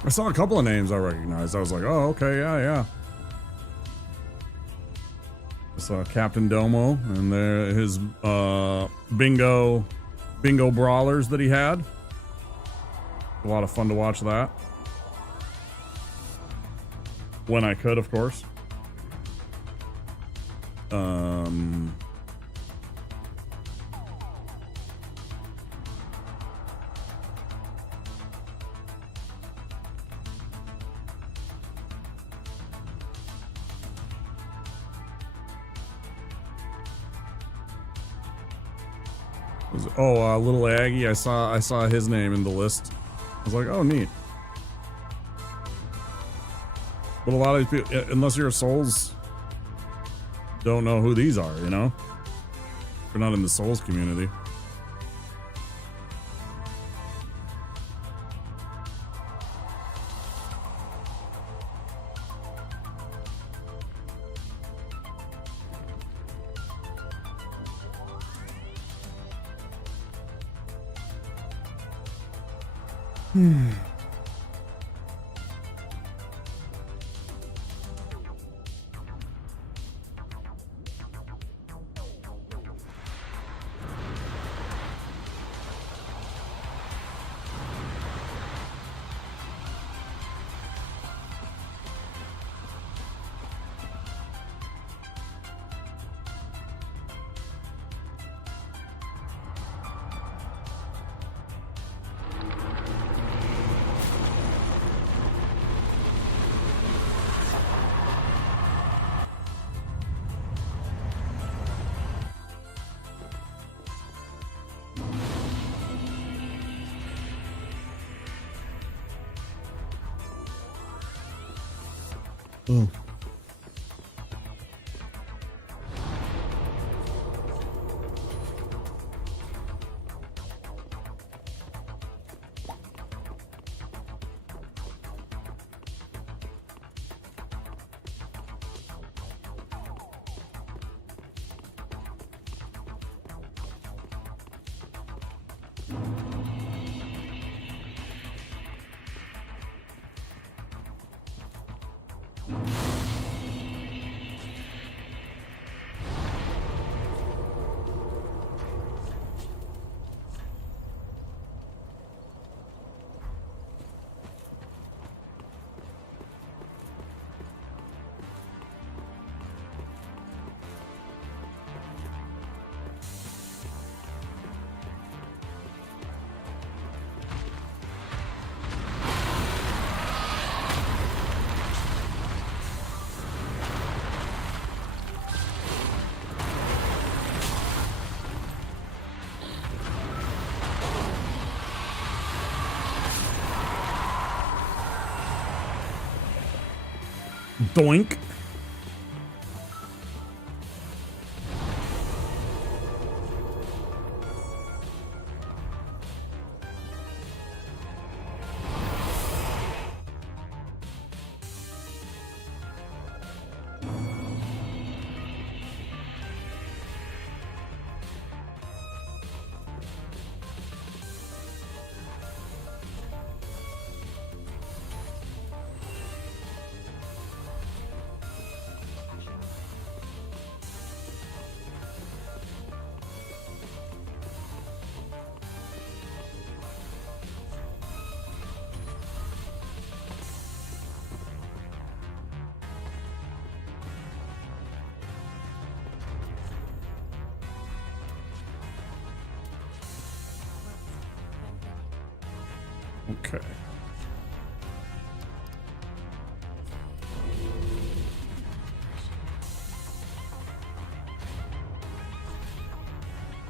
I saw a couple of names I recognized. I was like, oh, okay, yeah. I saw Captain Domo and his bingo brawlers that he had. A lot of fun to watch that. When I could, of course. Little Aggie. I saw his name in the list. I was like, oh, neat. But a lot of people, unless you're a Souls, don't know who these are, you know? They're not in the Souls community. Oh. Doink. Okay.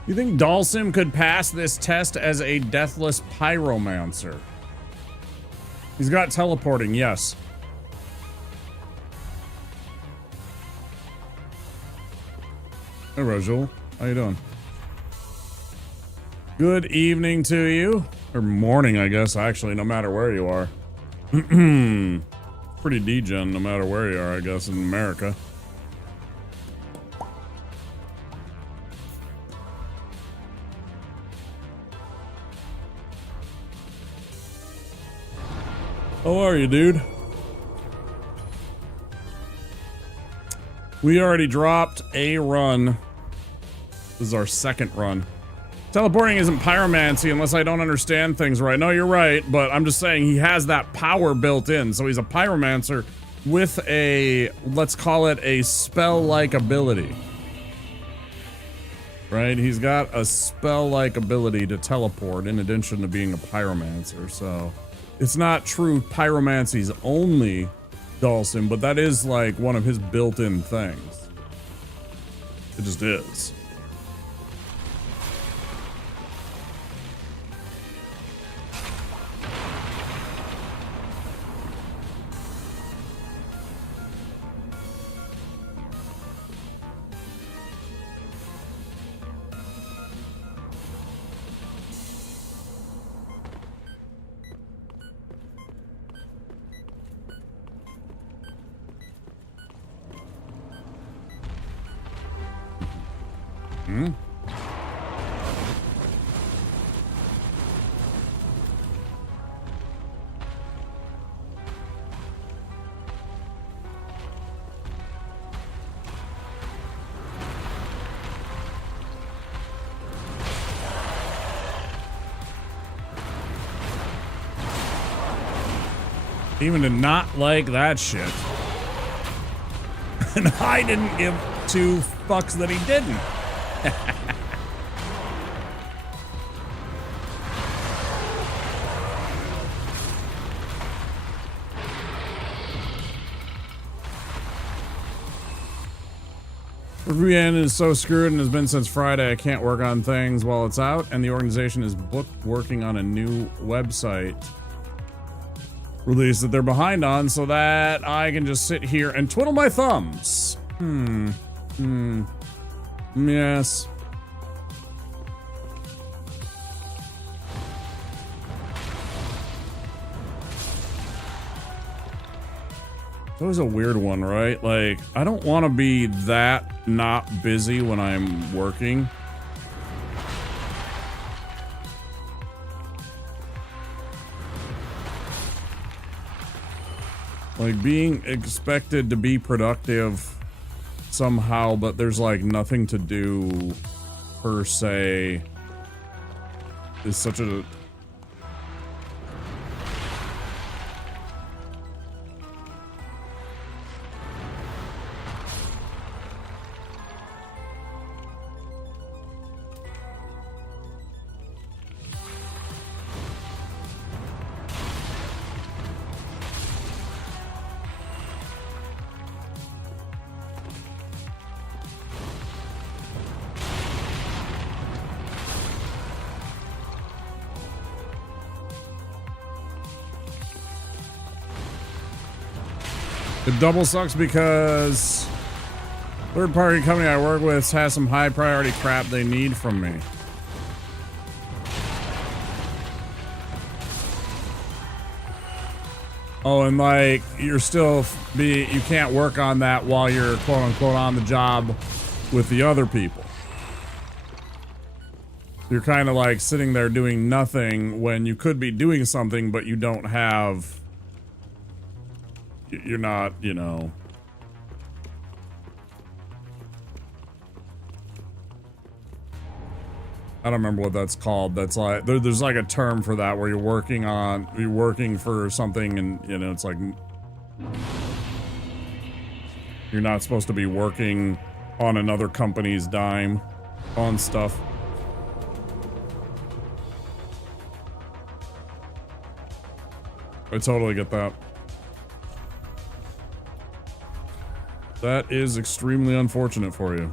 You think Dalsim could pass this test as a Deathless Pyromancer? He's got teleporting, yes. Hey, Rajul. How you doing? Good evening to you. Or morning, I guess, actually, no matter where you are. Pretty degen, no matter where you are, I guess, in America. How are you, dude? We already dropped a run. This is our second run. Teleporting isn't pyromancy unless I don't understand things right. No, you're right, but I'm just saying he has that power built in. So he's a pyromancer with a, let's call it a spell-like ability. Right? He's got a spell-like ability to teleport in addition to being a pyromancer, so it's not true pyromancy's only Dalsim, but that is like one of his built-in things. It just is. Hmm? Even to not like that shit. And I didn't give two fucks that he didn't. VN is so screwed and has been since Friday. I can't work on things while it's out, and the organization is booked working on a new website release that they're behind on, so that I can just sit here and twiddle my thumbs. Yes. That was a weird one, right? Like, I don't want to be that not busy when I'm working. Like, being expected to be productive somehow, but there's like nothing to do per se is such a... It double sucks because third-party company I work with has some high priority crap they need from me. Oh, and like you're still you can't work on that while you're quote unquote on the job with the other people. You're kind of like sitting there doing nothing when you could be doing something, but you don't have. You're not, you know. I don't remember what that's called. That's like there's like a term for that where you're working for something and you know it's like you're not supposed to be working on another company's dime on stuff. I totally get that. That is extremely unfortunate for you.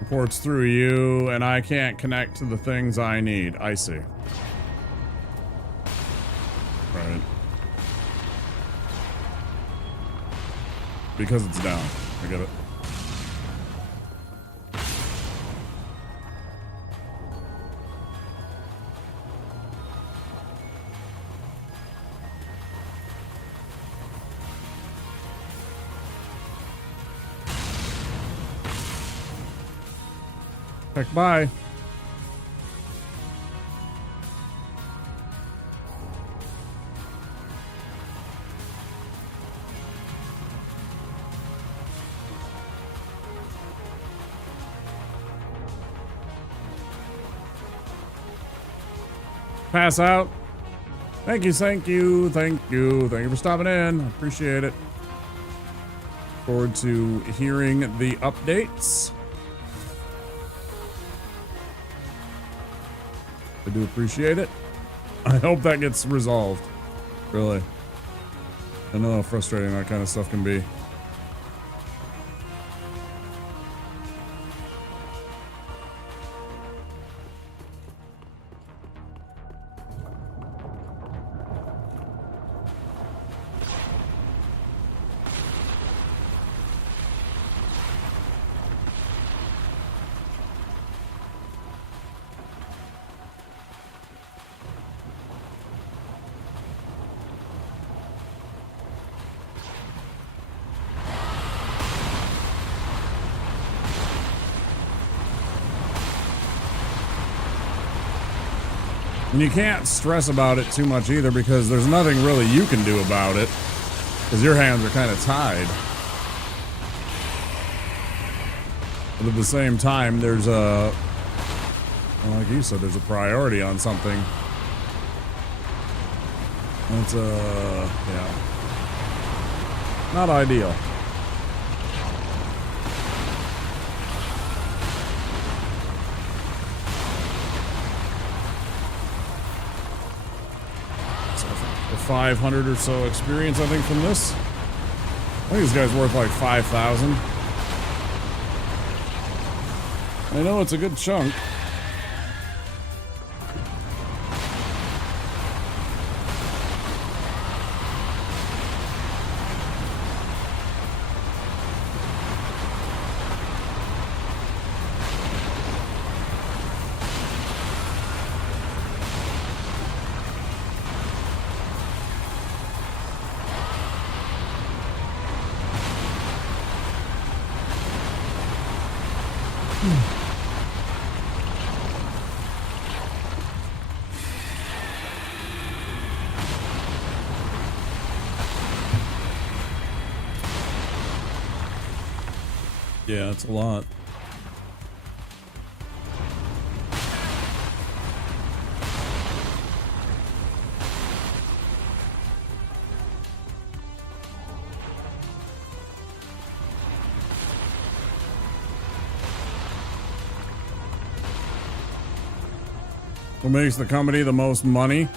Reports through you, and I can't connect to the things I need. I see. Right. Because it's down. I get it. Heck, bye. Pass out. Thank you, thank you, thank you. Thank you for stopping in. I appreciate it. Forward to hearing the updates. I do appreciate it. I hope that gets resolved. Really. I know how frustrating that kind of stuff can be. And you can't stress about it too much either, because there's nothing really you can do about it, because your hands are kind of tied. But at the same time, there's a, well, like you said, there's a priority on something. That's yeah, not ideal. So 500 or so experience, I think, from this. I think this guy's worth like 5,000. I know it's a good chunk. Yeah, it's a lot. What makes the company the most money?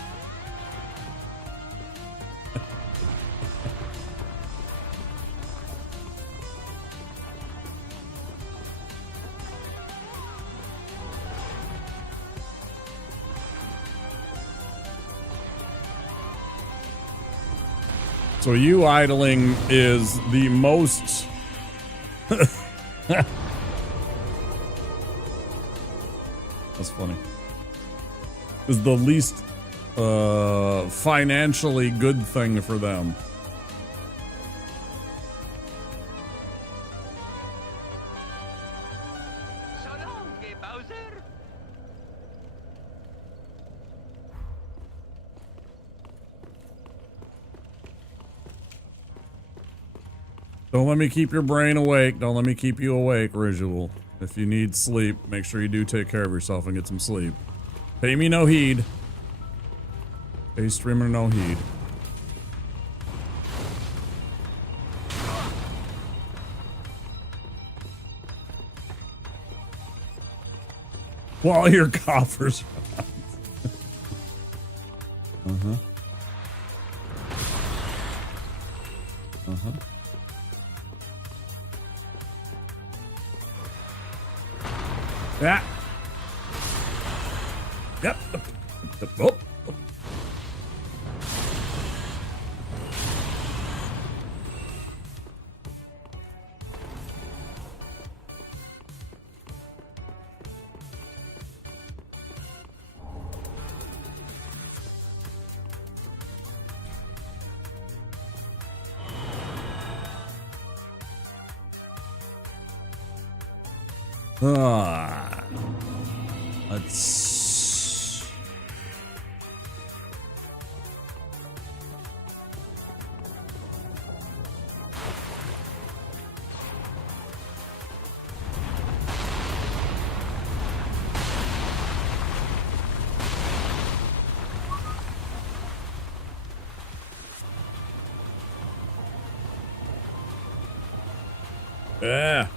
So you idling is the most... That's funny. Is the least financially good thing for them. Don't let me keep your brain awake. Don't let me keep you awake, Risual. If you need sleep, make sure you do take care of yourself and get some sleep. Pay me no heed. Pay streamer no heed. While your coffers. Uh-huh. Uh-huh. Yeah. Yep. Oh. Let's... Yeah.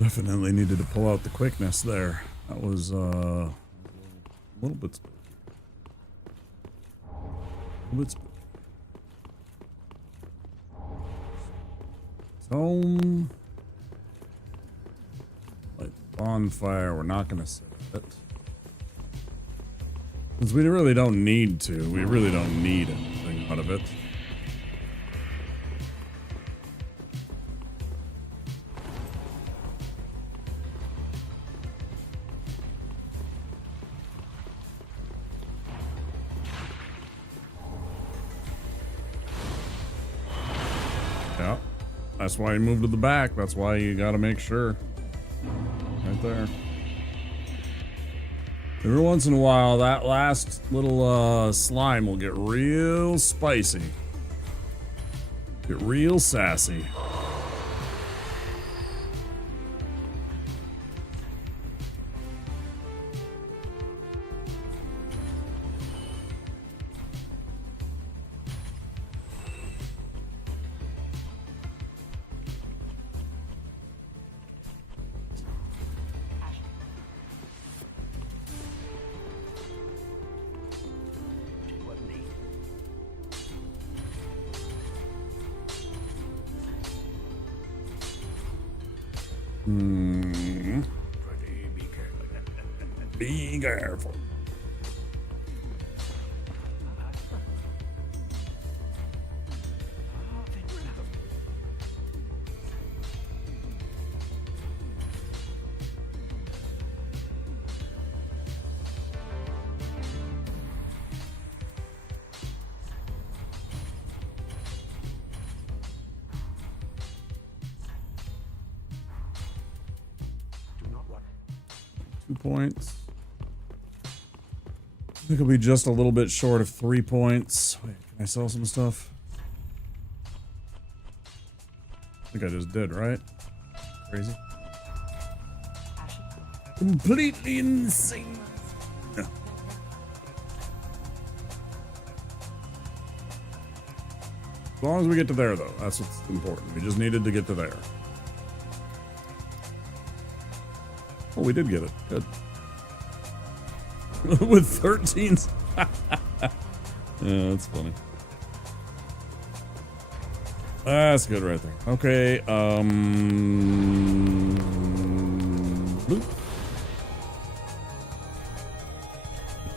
Definitely needed to pull out the quickness there. That was a little bit spooky. A little bit spooky. So, like bonfire, we're not gonna set it. Because we really don't need to. We really don't need anything out of it. Yeah, that's why you move to the back. That's why you gotta make sure. Right there. Every once in a while, that last little slime will get real spicy. Get real sassy. Be careful. Points. I think it'll be just a little bit short of 3 points. Wait, can I sell some stuff? I think I just did, right? Crazy. Completely insane. Yeah. As long as we get to there, though, that's what's important. We just needed to get to there. Oh, we did get it. Good. With 13s. Yeah, that's funny. That's good right there. Okay, blue.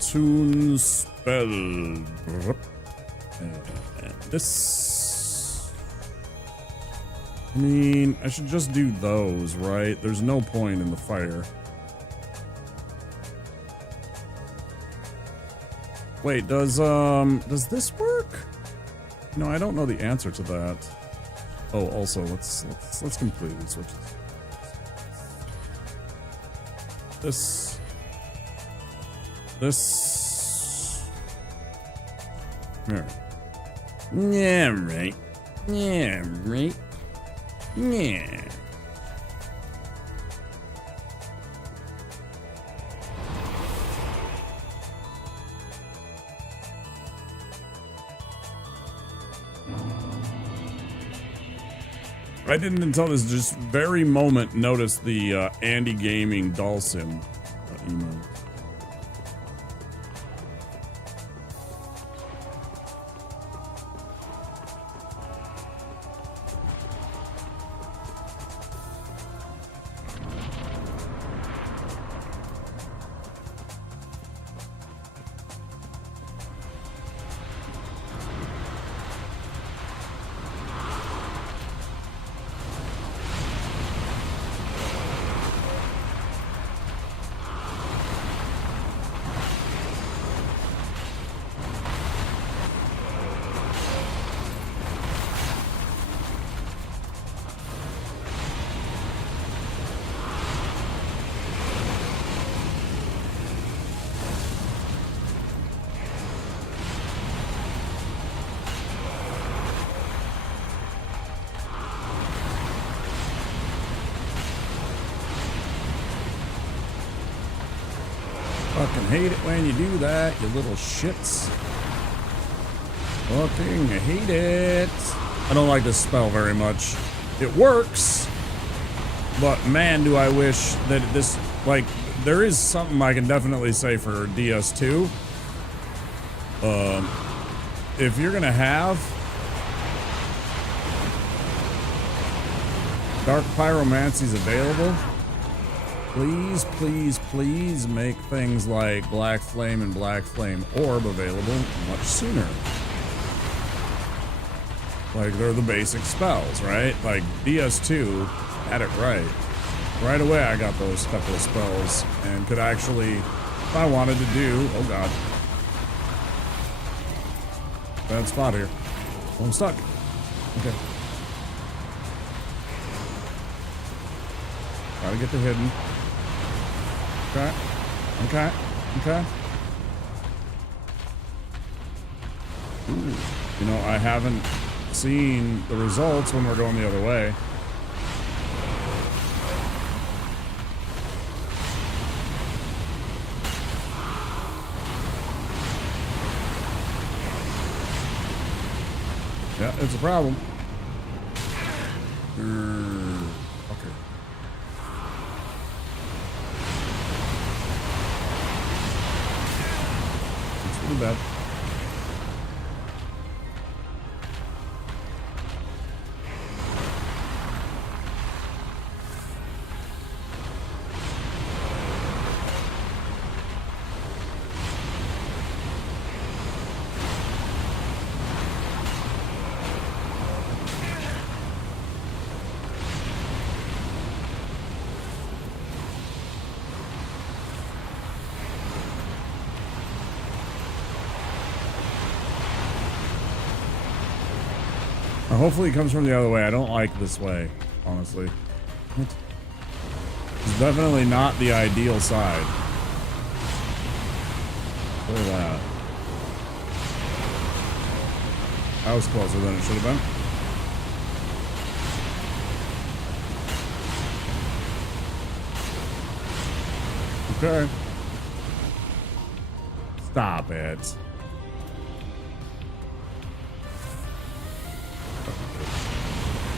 Tune spell. And this. I mean, I should just do those, right? There's no point in the fire. Wait, does this work? No, I don't know the answer to that. Oh, also, let's completely switch this. This. Yeah. Yeah, right. Yeah, right. Yeah. I didn't until this just very moment notice the Andy Gaming doll sim email. Fucking hate it when you do that, you little shits. Fucking hate it. I don't like this spell very much. It works, but man, do I wish that this, like, there is something I can definitely say for DS2. If you're gonna have Dark Pyromancies available, please, please, please make things like Black Flame and Black Flame Orb available much sooner. Like, they're the basic spells, right? Like, DS2 had it right. Right away I got those couple of spells and could actually, if I wanted to do, oh god. Bad spot here. Oh, I'm stuck. Okay. Gotta get the hidden. Okay. Okay. Okay. Ooh. You know, I haven't seen the results when we're going the other way. Yeah, it's a problem. Okay. It's pretty bad. Hopefully it comes from the other way. I don't like this way, honestly. It's definitely not the ideal side. Look at that. That was closer than it should have been. Okay. Stop it.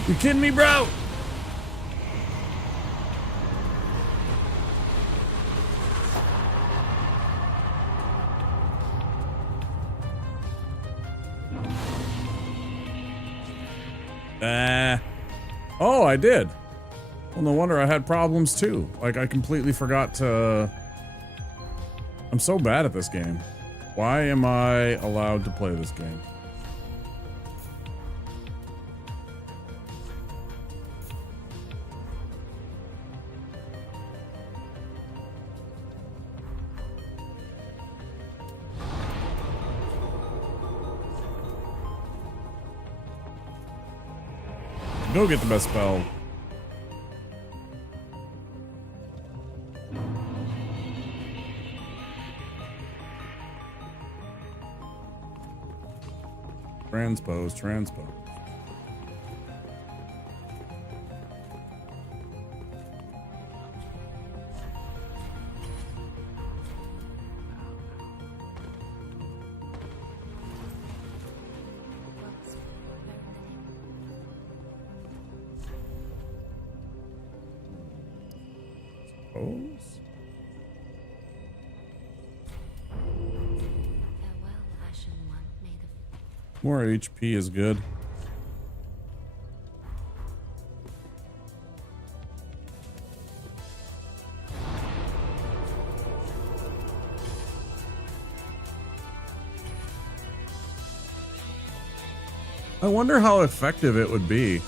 You kidding me, bro? Oh, I did. Well, no wonder I had problems too. Like, I completely forgot to... I'm so bad at this game. Why am I allowed to play this game? Go get the best spell. Transpose. More HP is good. I wonder how effective it would be.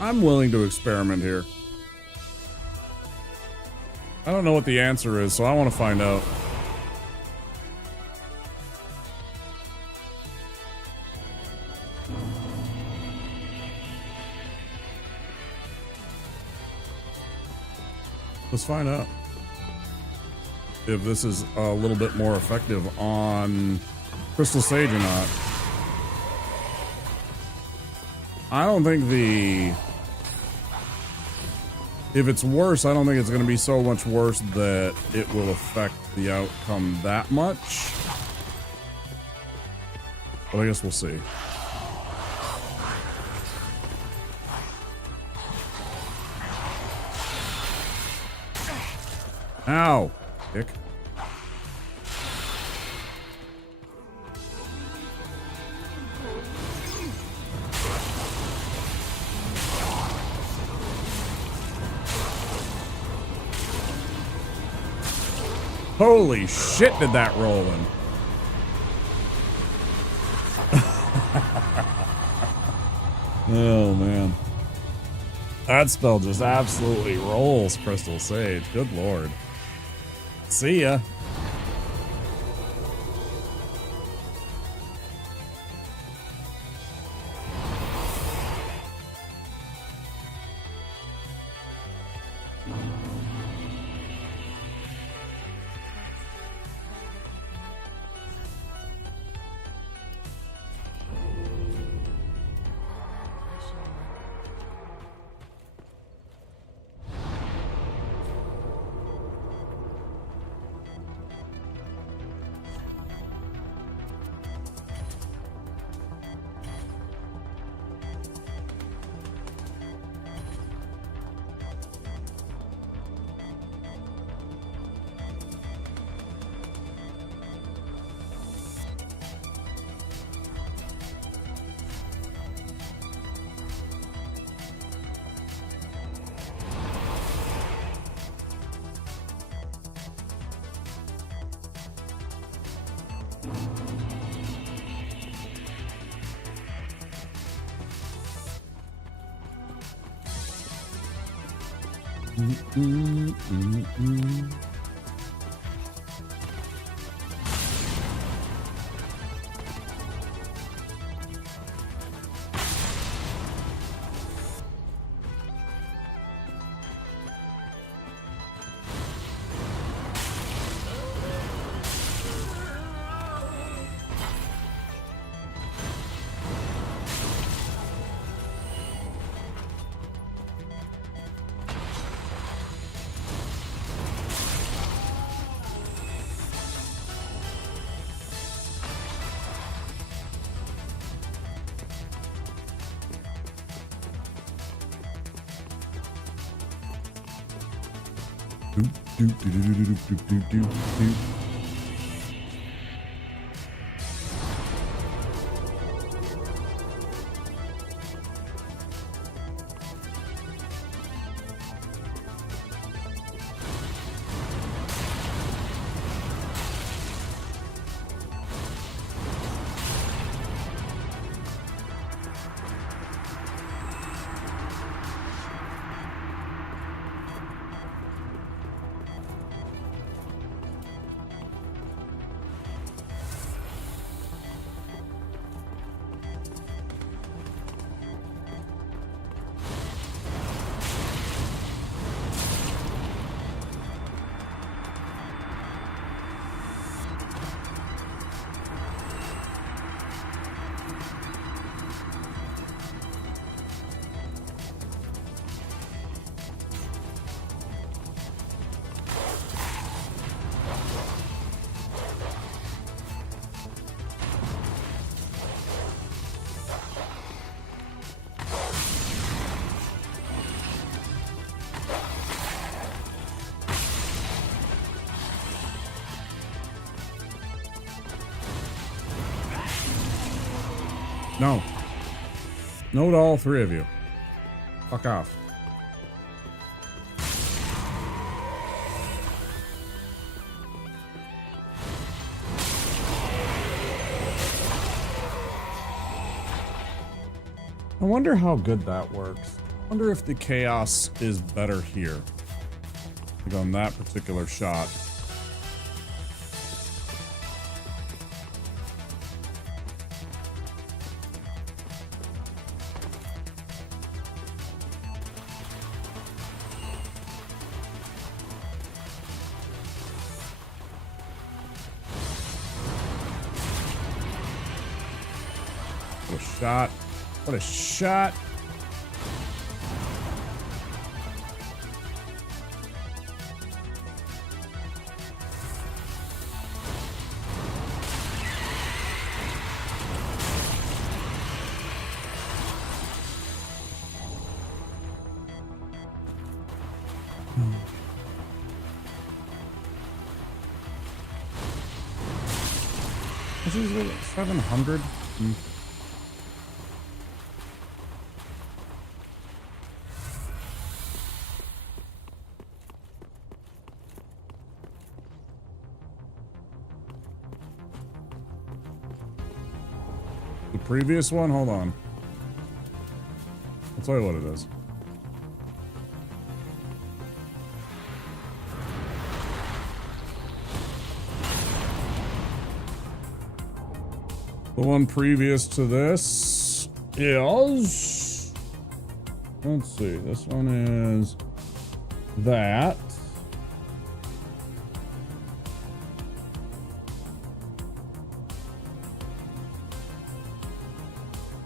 I'm willing to experiment here. I don't know what the answer is, so I want to find out. Let's find out if this is a little bit more effective on Crystal Sage or not. I don't think if it's worse, I don't think it's going to be so much worse that it will affect the outcome that much. But I guess we'll see. Ow! Dick. Holy shit, did that roll in. Oh, man. That spell just absolutely rolls Crystal Sage. Good lord. See ya. No. No to all three of you. Fuck off. I wonder how good that works. I wonder if the chaos is better here. Like on that particular shot. What a shot. What a shot. This is 700. The previous one? Hold on. I'll tell you what it is. The one previous to this is... Let's see. This one is that.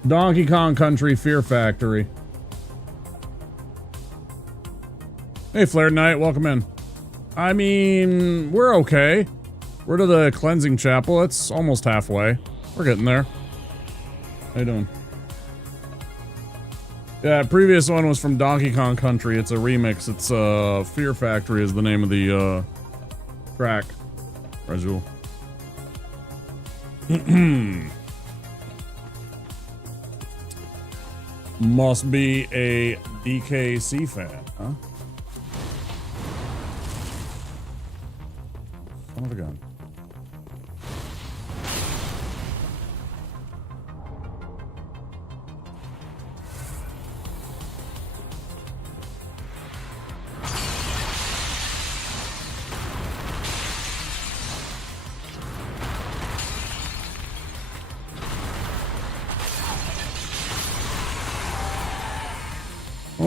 Donkey Kong Country Fear Factory. Hey, Flared Knight, welcome in. I mean, we're okay. We're to the cleansing chapel. It's almost halfway. We're getting there. How you doing? Yeah, previous one was from Donkey Kong Country. It's a remix. It's Fear Factory is the name of the track. Razul. Must be a DKC fan, huh? Son of a gun.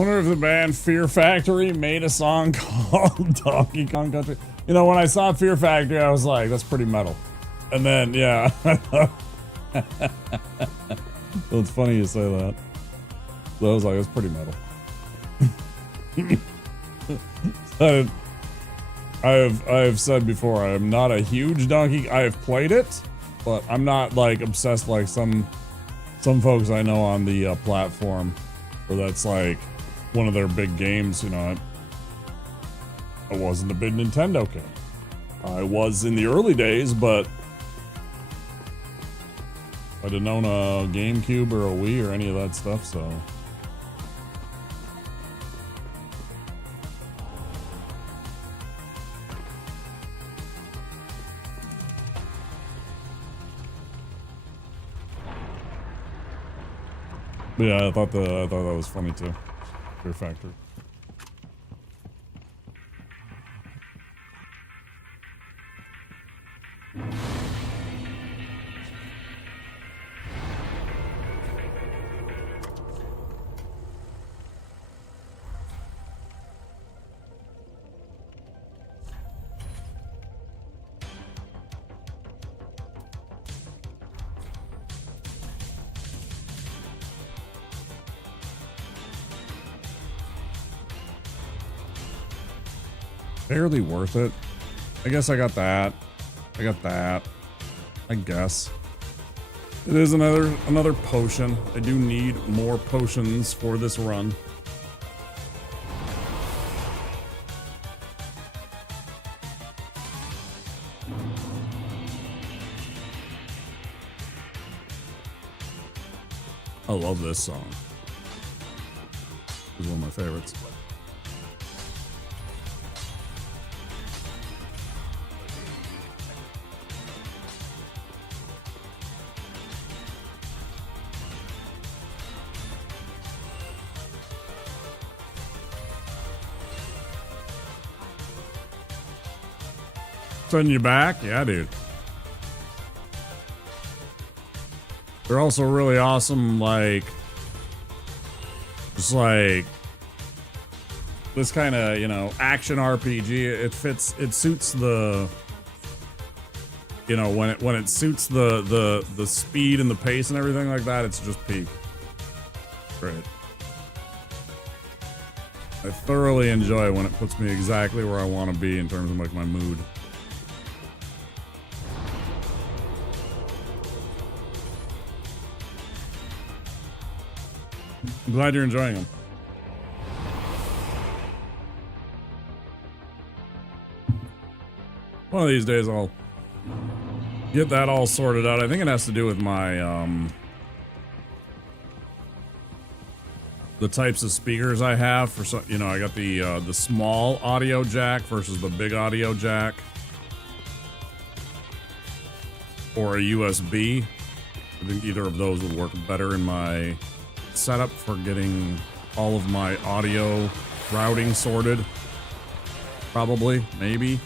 wonder if the band Fear Factory made a song called Donkey Kong Country. You know, when I saw Fear Factory, I was like, that's pretty metal. And then, yeah. Well, it's funny you say that. So I was like, that's pretty metal. I have said before, I am not a huge Donkey. I have played it, but I'm not like obsessed like some folks I know on the platform, where that's like one of their big games. You know, I wasn't a big Nintendo kid. I was in the early days, but I didn't own a GameCube or a Wii or any of that stuff, so. But yeah, I thought that was funny too. Fear Factory. Barely worth it. I guess I got that. I got that. I guess. It is another potion. I do need more potions for this run. I love this song. It's one of my favorites. Sending you back? Yeah, dude. They're also really awesome, like, just like this kind of, you know, action RPG. It suits the, you know, when it suits the speed and the pace and everything like that, it's just peak. Great. I thoroughly enjoy when it puts me exactly where I want to be in terms of like my mood. I'm glad you're enjoying them. One of these days I'll get that all sorted out. I think it has to do with my the types of speakers I have for some, you know, I got the small audio jack versus the big audio jack, or a USB. I think either of those would work better in my setup for getting all of my audio routing sorted. Probably, maybe.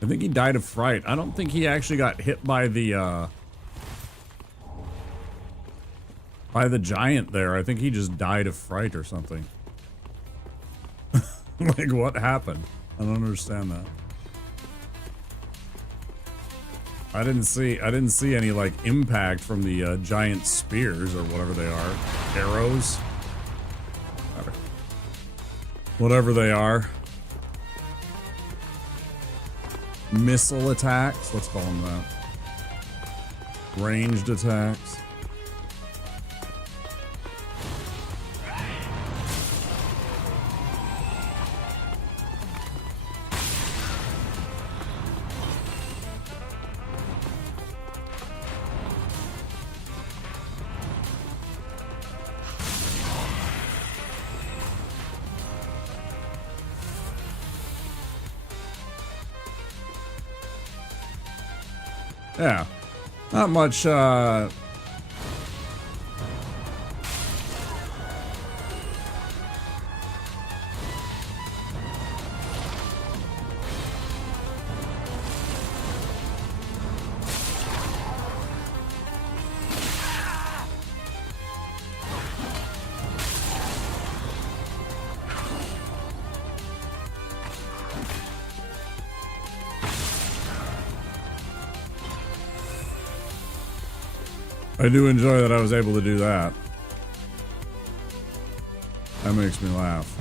I think he died of fright. I don't think he actually got hit by the giant there. I think he just died of fright or something. Like, what happened? I don't understand that. I didn't see any like impact from the giant spears or whatever they are. Arrows. Whatever they are. Missile attacks, let's call them that. Ranged attacks. Yeah, not much, I do enjoy that I was able to do that. That makes me laugh.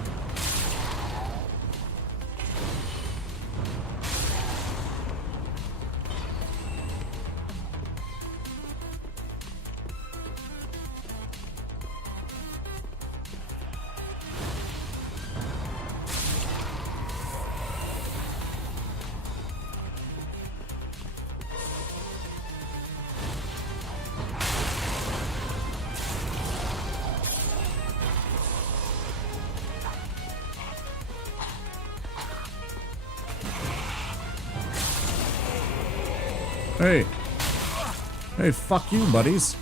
Hey. Hey, fuck you, buddies.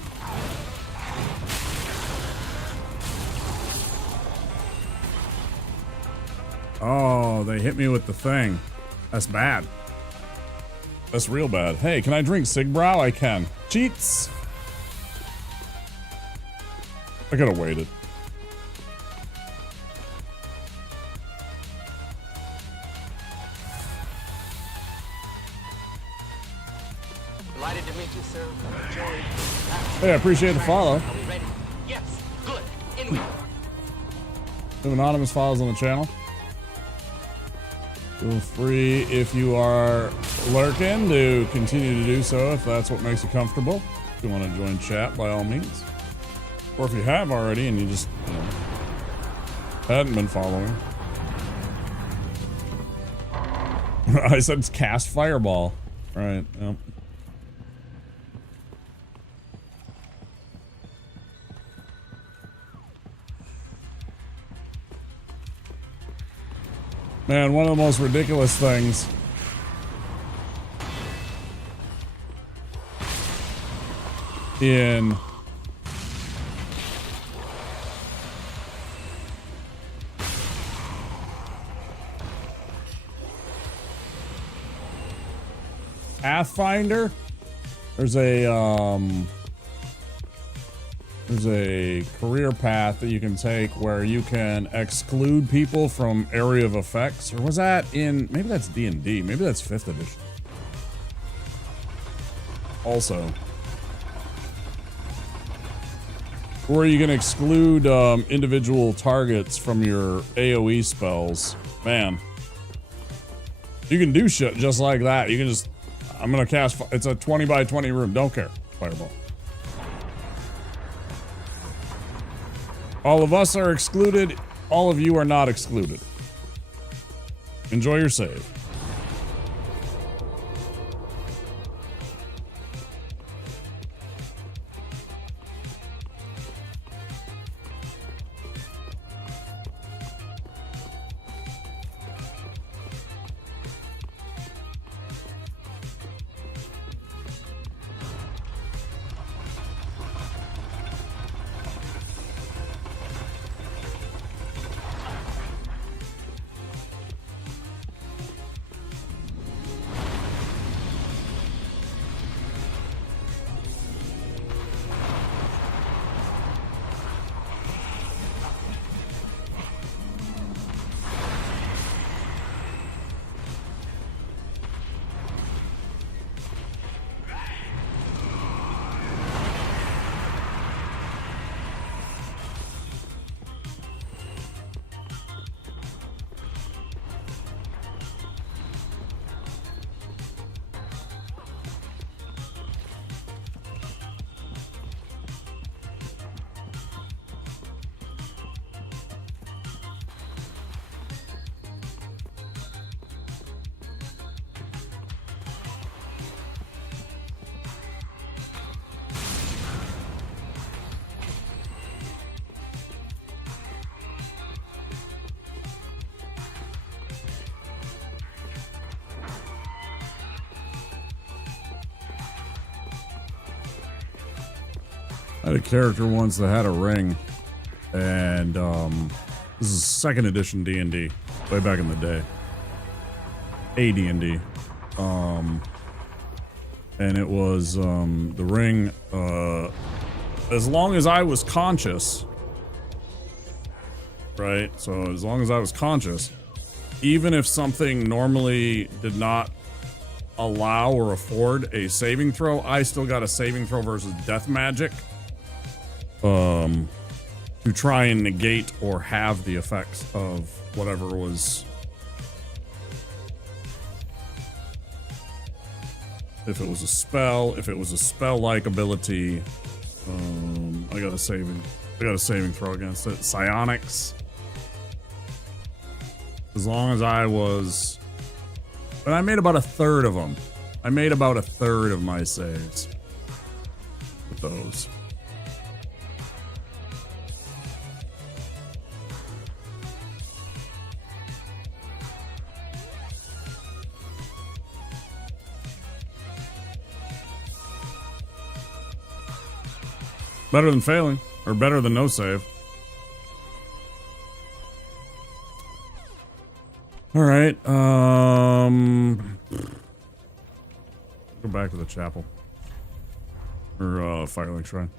Oh, they hit me with the thing. That's bad. That's real bad. Hey, can I drink Sigbrow? I can. Cheats. I could have waited. Delighted to meet you, sir. Joey. Hey, I appreciate the follow. Are we ready? Yes. Good. In we go. Some anonymous follows on the channel. Feel free, if you are lurking, to continue to do so if that's what makes you comfortable. If you want to join chat, by all means. Or if you have already and you just, you know, hadn't been following. I said cast fireball. Right, yep. Man, one of the most ridiculous things in Pathfinder, there's a career path that you can take where you can exclude people from area of effects. Or was that in, maybe that's D&D, maybe that's 5th edition. Also, where you can exclude individual targets from your AoE spells. Man, you can do shit just like that. You can just, I'm gonna cast, it's a 20 by 20 room, don't care. Fireball. All of us are excluded. All of you are not excluded. Enjoy your save. I had a character once that had a ring, and this is 2nd edition D&D, way back in the day. AD&D. And it was the ring, as long as I was conscious, right? So as long as I was conscious, even if something normally did not allow or afford a saving throw, I still got a saving throw versus death magic to try and negate or have the effects of whatever was. If it was a spell, if it was a spell-like ability, I got a saving throw against it. Psionics. As long as I was, and I made about 1/3 of them. I made about 1/3 of my saves with those. Better than failing, or better than no save. All right, go back to the chapel. Or, Firelink Shrine.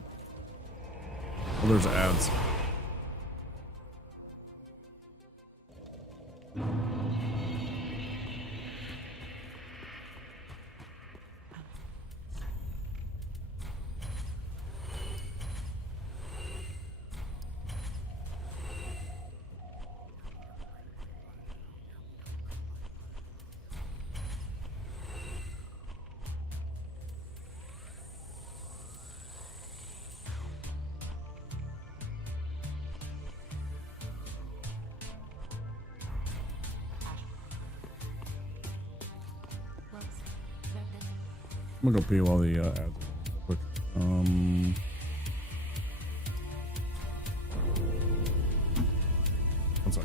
Oh, there's ads. I'm gonna go pee while the ads real quick. One sec.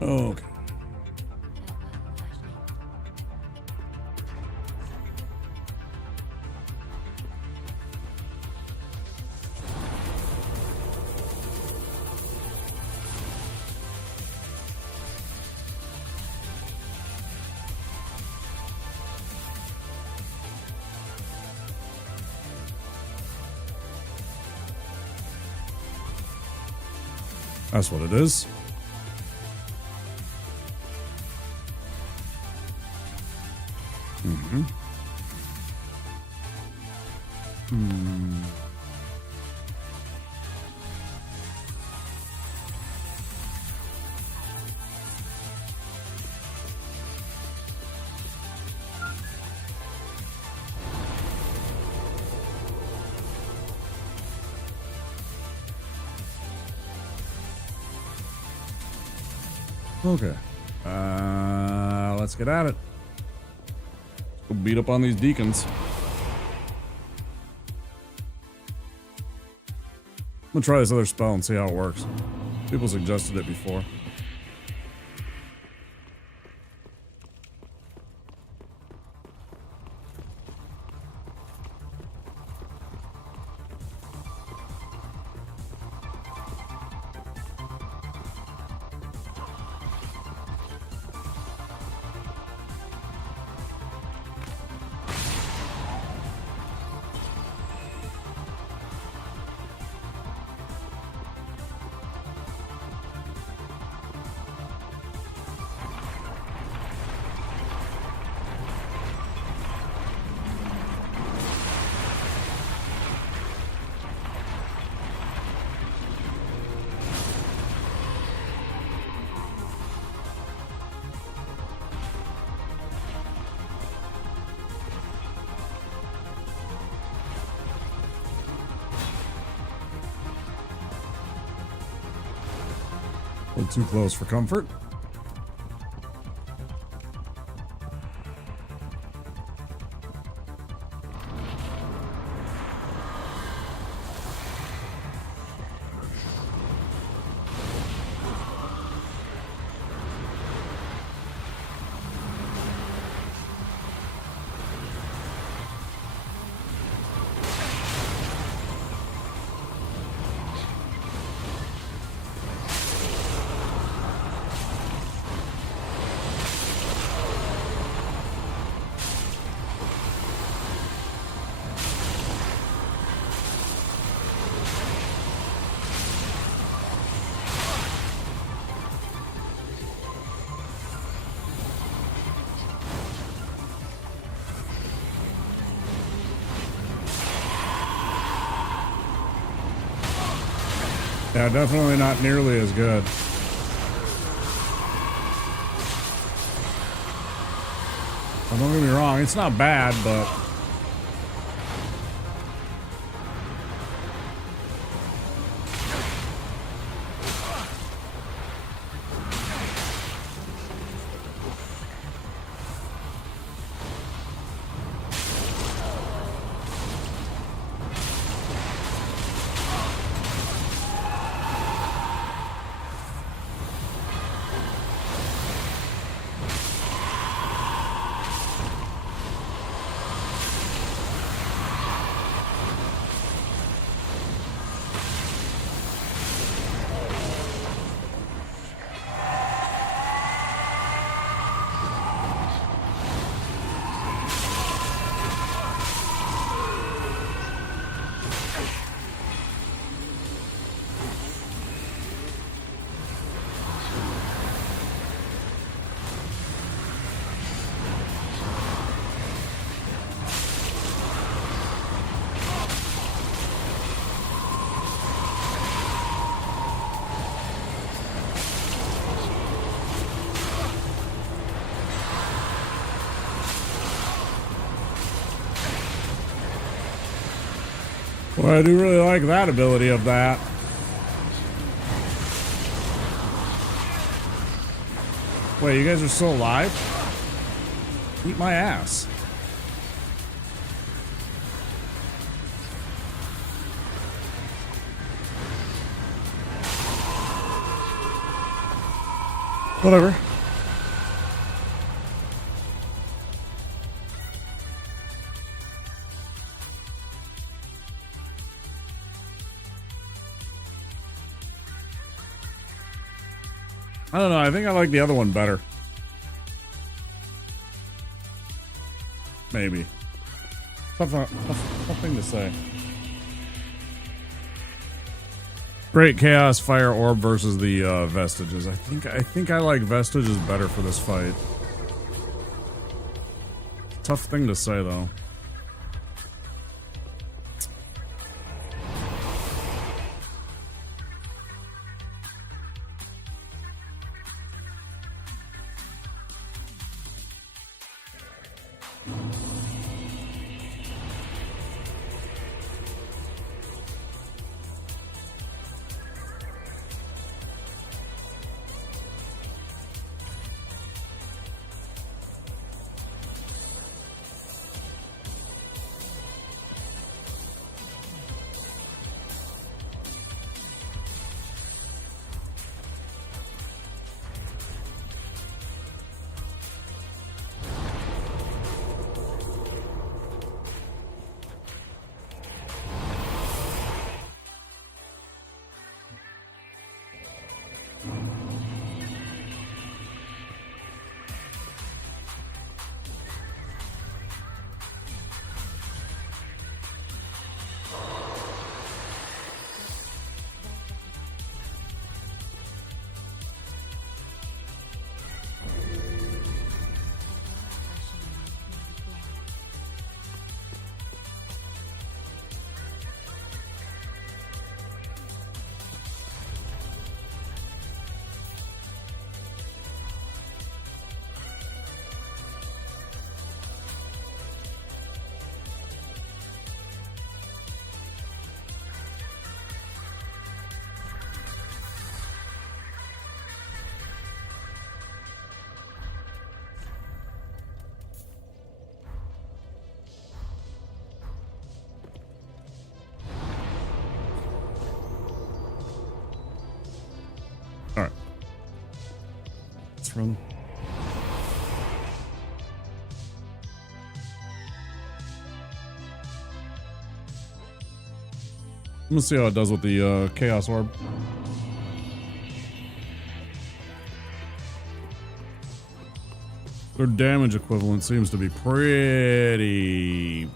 Okay. That's what it is. Okay. Let's get at it. Go beat up on these deacons. I'm gonna try this other spell and see how it works. People suggested it before. A little too close for comfort. Yeah, definitely not nearly as good. Well, don't get me wrong, it's not bad, but well, I do really like that ability of that. Wait, you guys are still alive? Eat my ass. Whatever. I don't know. I think I like the other one better. Maybe. Tough thing to say. Great Chaos Fire Orb versus the Vestiges. I think I like Vestiges better for this fight. Tough thing to say though. Let's run. I'm gonna see how it does with the Chaos Orb. Their damage equivalent seems to be pretty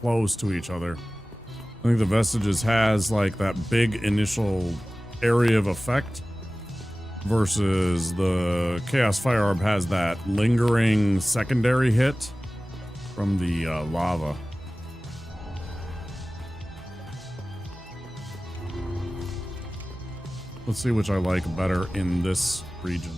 close to each other. I think the Vestiges has like that big initial area of effect versus the Chaos Fire Orb has that lingering secondary hit from the lava. Let's see which I like better in this region.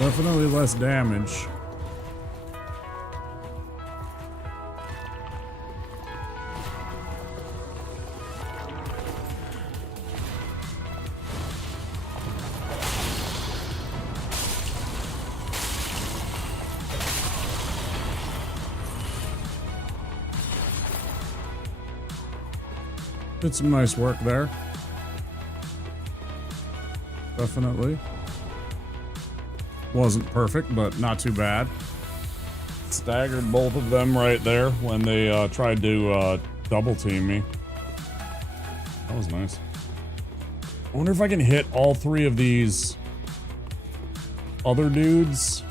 Definitely less damage. Did some nice work there. Definitely. Wasn't perfect, but not too bad. Staggered both of them right there when they tried to double team me. That was nice. I wonder if I can hit all three of these other dudes.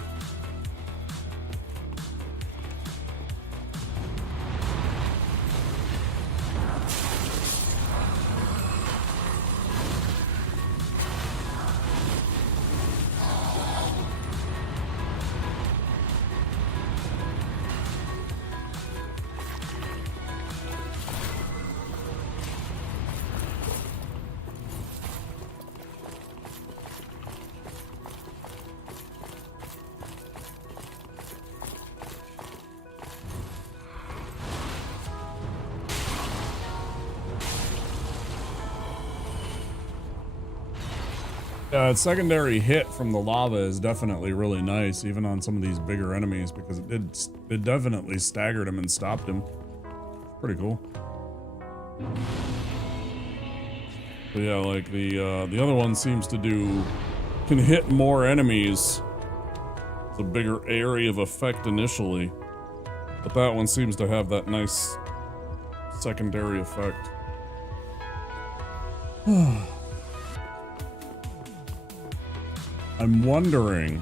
Secondary hit from the lava is definitely really nice, even on some of these bigger enemies, because it definitely staggered him and stopped him. Pretty cool. But yeah, like the other one seems to can hit more enemies. It's a bigger area of effect initially, but that one seems to have that nice secondary effect. I'm wondering,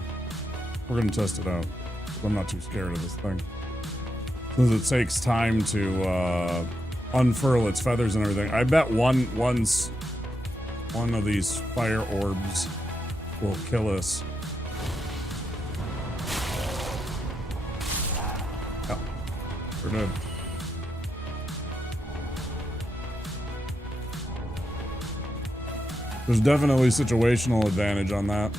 we're gonna test it out. I'm not too scared of this thing. Since it takes time to unfurl its feathers and everything, I bet one of these fire orbs will kill us. Yeah, sure did. There's definitely situational advantage on that.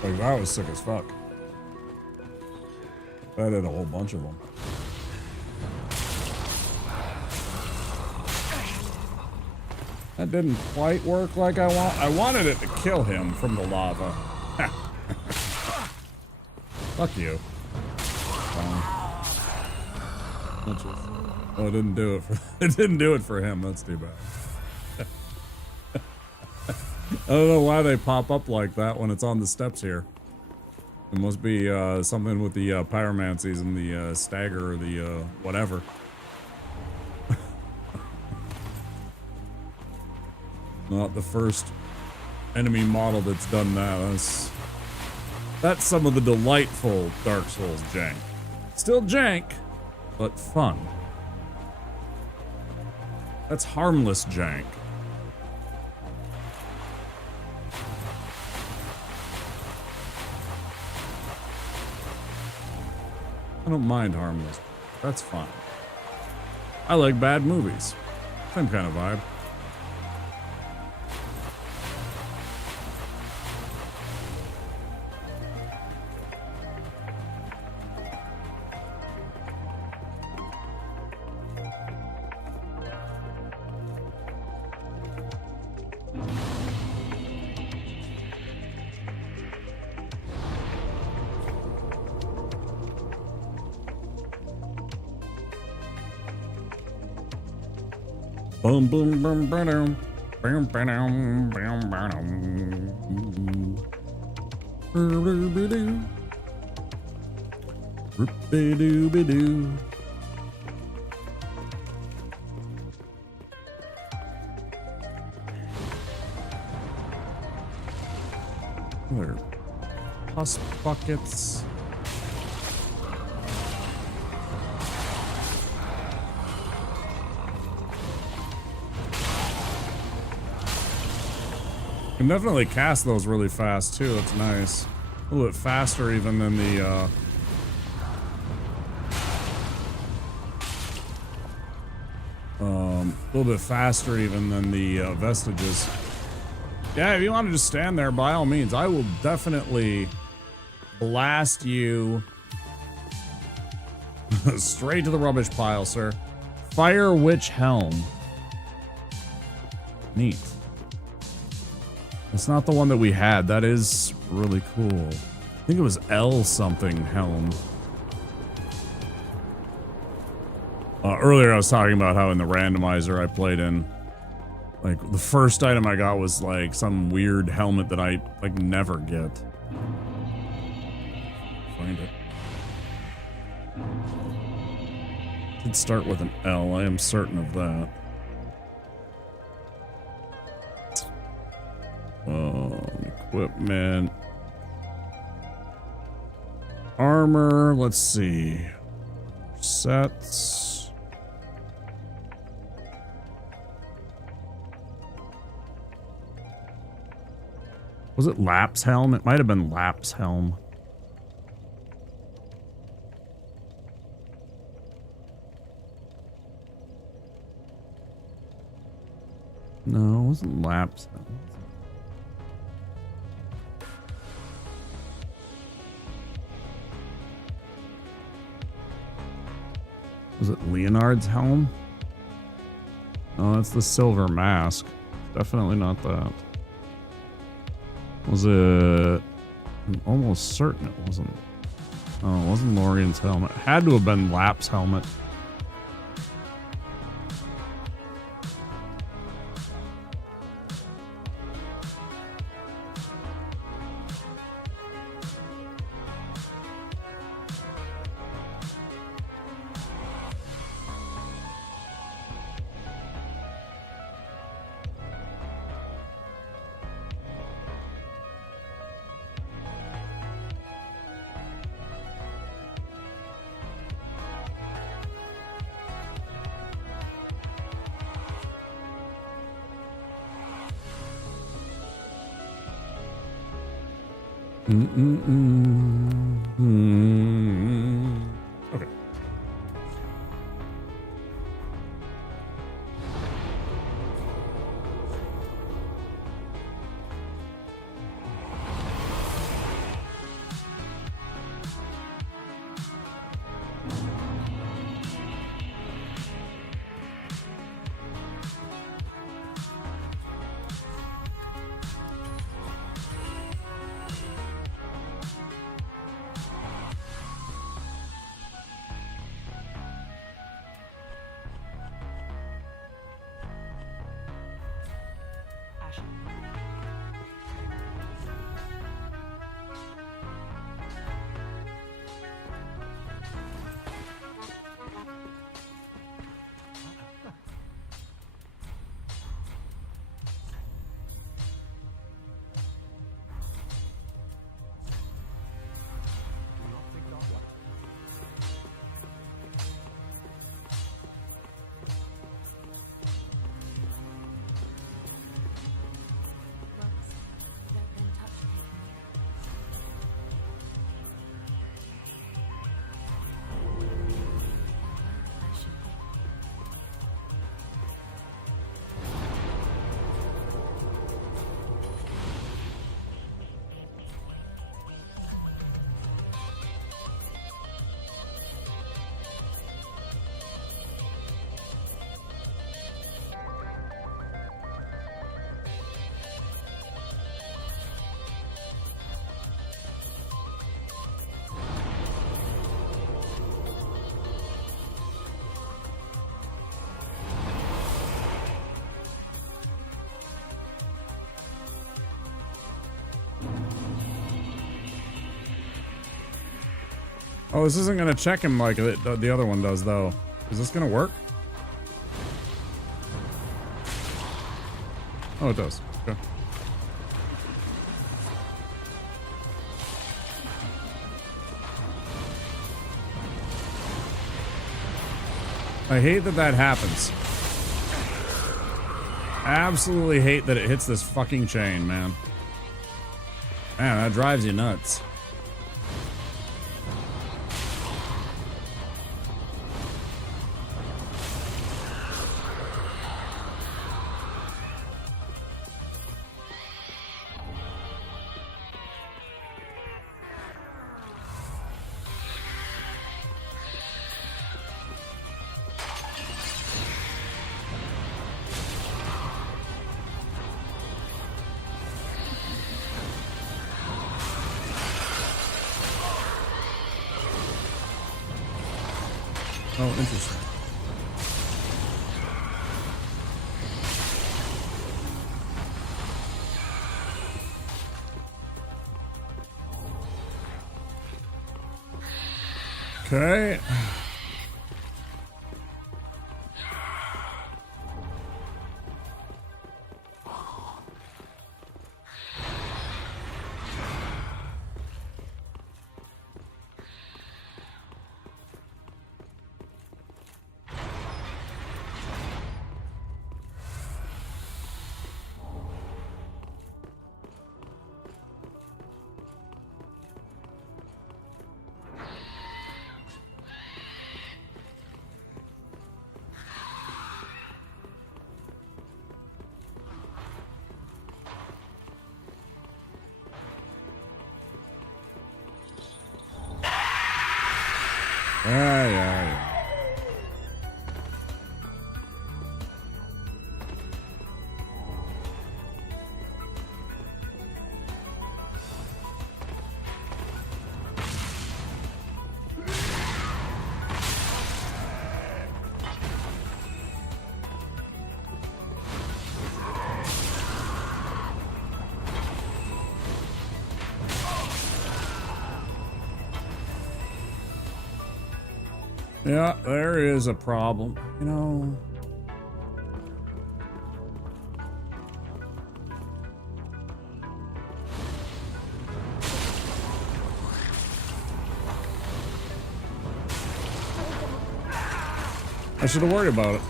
Like, that was sick as fuck. That did a whole bunch of them. That didn't quite work like I wanted it to kill him from the lava. Fuck you. Oh, it didn't do it for it didn't do it for him. That's too bad. I don't know why they pop up like that when it's on the steps here. It must be something with the pyromancies and the stagger or the whatever. Not the first enemy model that's done that. That's some of the delightful Dark Souls jank. Still jank, but fun. That's harmless jank. I don't mind harmless. That's fine. I like bad movies. Same kind of vibe. Boom, boom, boom, boom, boom, boom, boom, Other pus buckets. You can definitely cast those really fast too. It's nice. A little bit faster even than the a little bit faster even than the vestiges. Yeah, if you want to just stand there, by all means, I will definitely blast you straight to the rubbish pile, sir. Fire Witch Helm. Neat. It's not the one that we had. That is really cool. I think it was L something helm. Earlier I was talking about how in the randomizer I played in, like, the first item I got was like some weird helmet that I like never get. Find it. It did start with an L. I am certain of that. Equipment. Armor, let's see. Sets. Was it Lap's Helm? It might have been Lap's Helm. No, it wasn't Lap's Helm. Was it Leonard's helm? Oh, that's the silver mask. Definitely not that. Was it? I'm almost certain it wasn't. Oh, it wasn't Lorian's helmet. It had to have been Lap's helmet. Okay. Oh, this isn't gonna check him like the other one does, though. Is this gonna work? Oh, it does. Okay. I hate that that happens. Absolutely hate that it hits this fucking chain, man. Man, that drives you nuts. Oh, interesting. Okay. Yeah. Yeah, there is a problem, you know. I should have worried about it.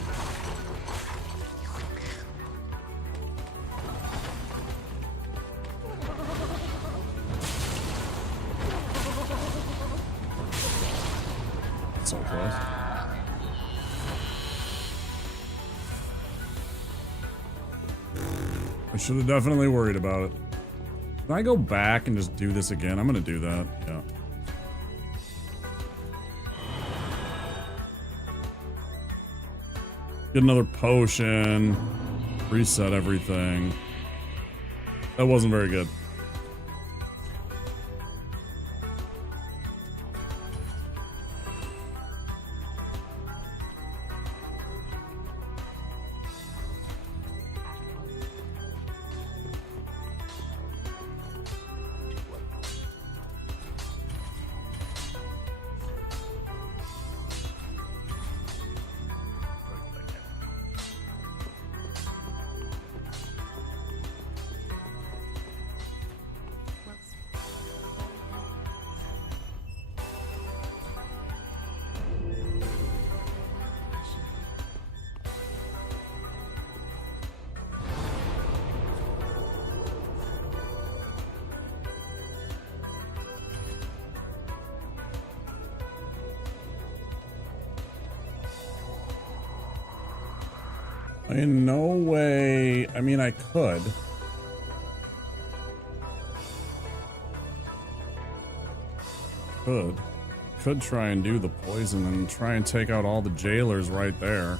So close. I should have definitely worried about it. Can I go back and just do this again? I'm gonna do that. Yeah. Get another potion. Reset everything. That wasn't very good. In no way. I mean, I could. Could try and do the poison and try and take out all the jailers right there.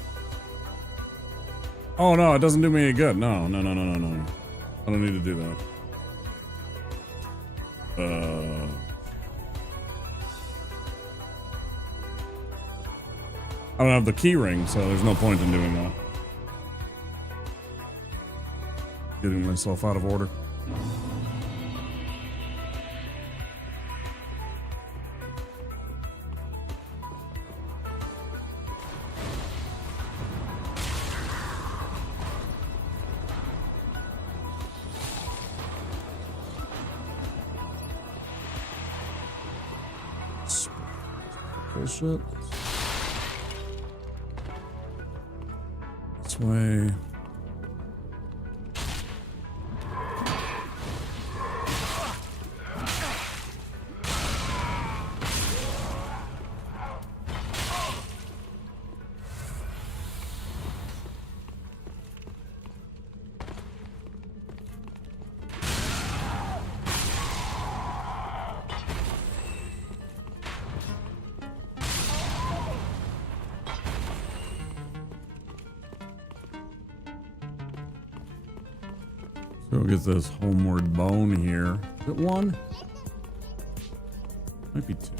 Oh no, it doesn't do me any good. No. I don't need to do that. I don't have the key ring, so there's no point in doing that. Getting myself out of order. bullshit. This way. So we'll get this homeward bone here. Is it one? Might be two.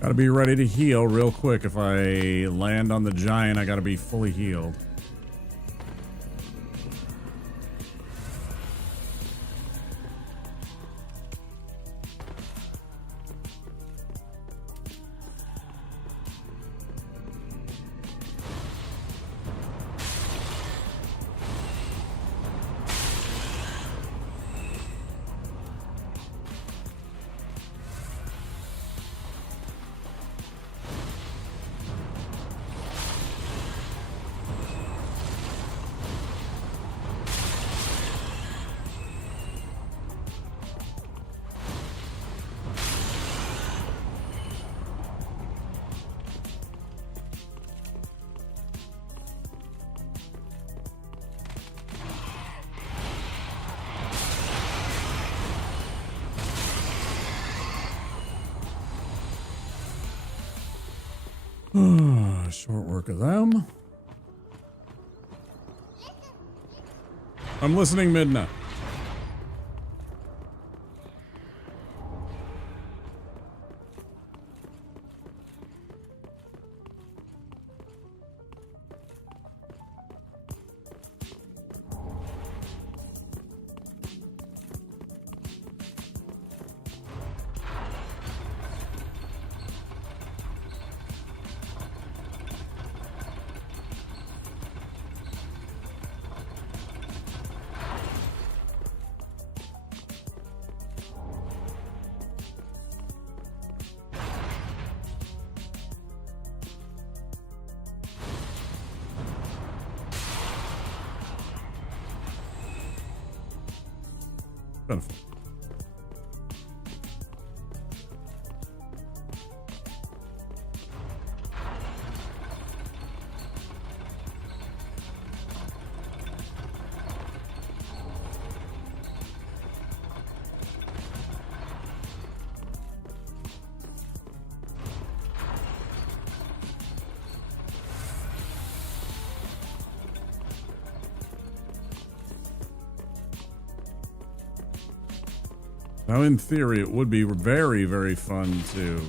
Gotta be ready to heal real quick. If I land on the giant, I gotta be fully healed. Short work of them. I'm listening, Midna. Beautiful. Now, in theory, it would be very, very fun to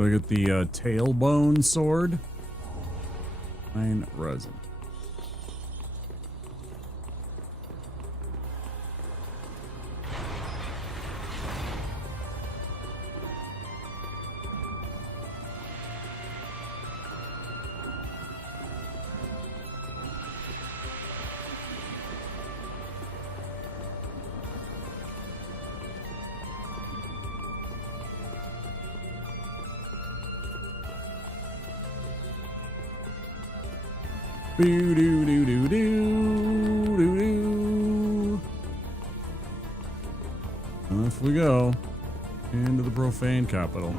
So I get the tailbone sword. 9 resin. Doo doo doo doo doo doo doo. Off we go into the profane capital.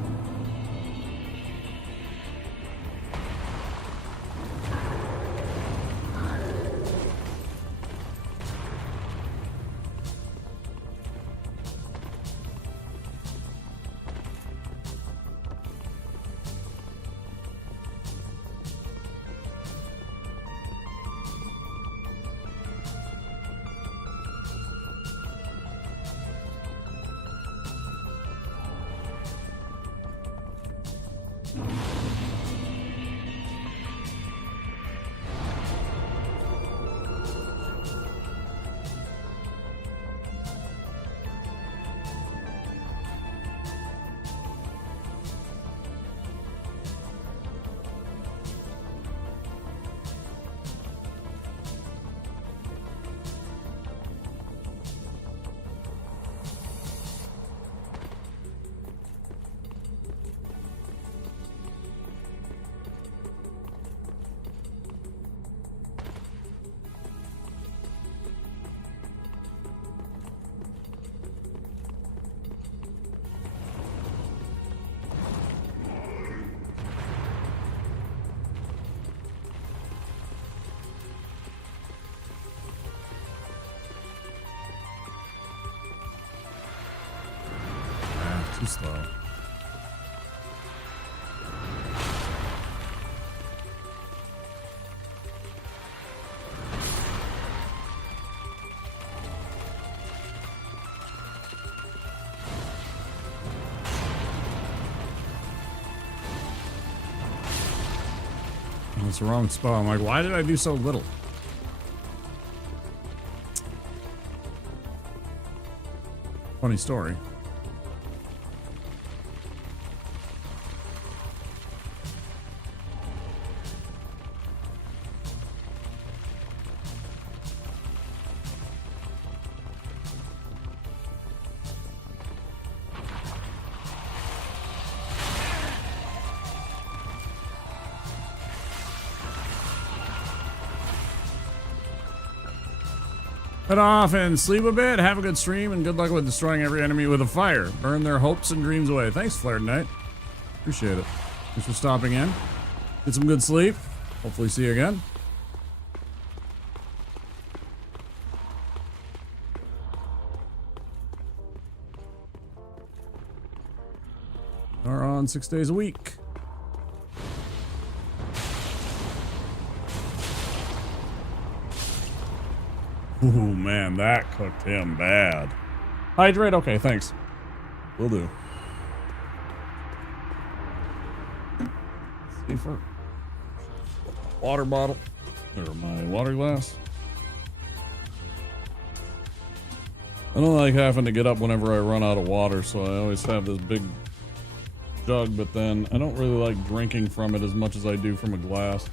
Too slow. It's the wrong spot. I'm like, why did I do so little? Funny story. Head off and sleep a bit. Have a good stream and good luck with destroying every enemy with a fire. Burn their hopes and dreams away. Thanks, Flared Knight. Appreciate it. Thanks for stopping in. Get some good sleep. Hopefully see you again. Are on 6 days a week. Ooh, man, that cooked him bad. Hydrate? Okay, thanks. Will do. Safer. Water bottle. Or my water glass. I don't like having to get up whenever I run out of water, so I always have this big jug, but then I don't really like drinking from it as much as I do from a glass.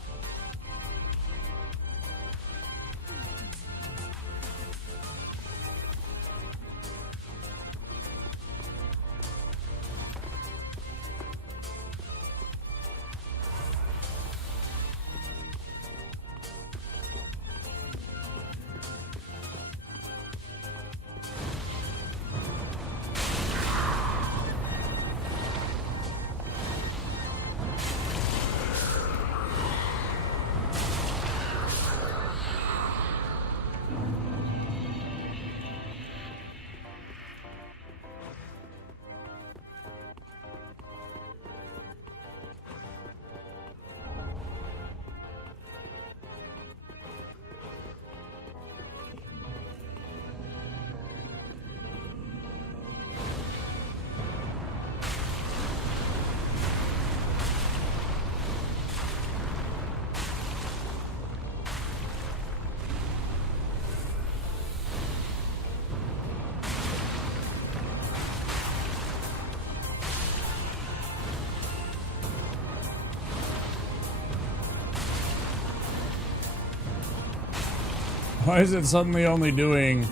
Why is it suddenly only doing...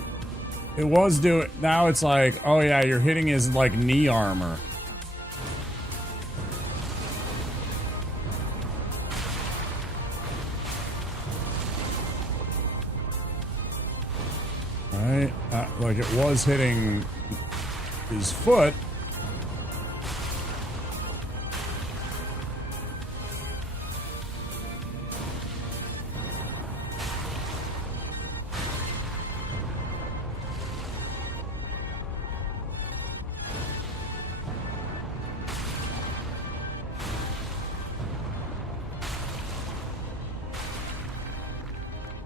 It was doing... Now it's like, oh yeah, you're hitting his, like, knee armor. Right? Like, it was hitting his foot.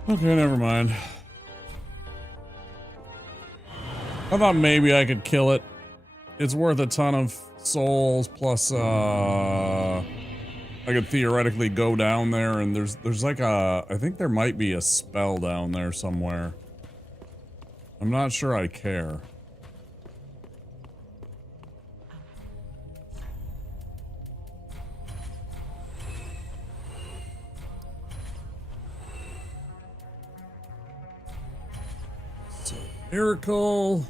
Okay, never mind. I thought maybe I could kill it. It's worth a ton of souls, plus I could theoretically go down there and there's like a... I think there might be a spell down there somewhere. I'm not sure I care. Miracle.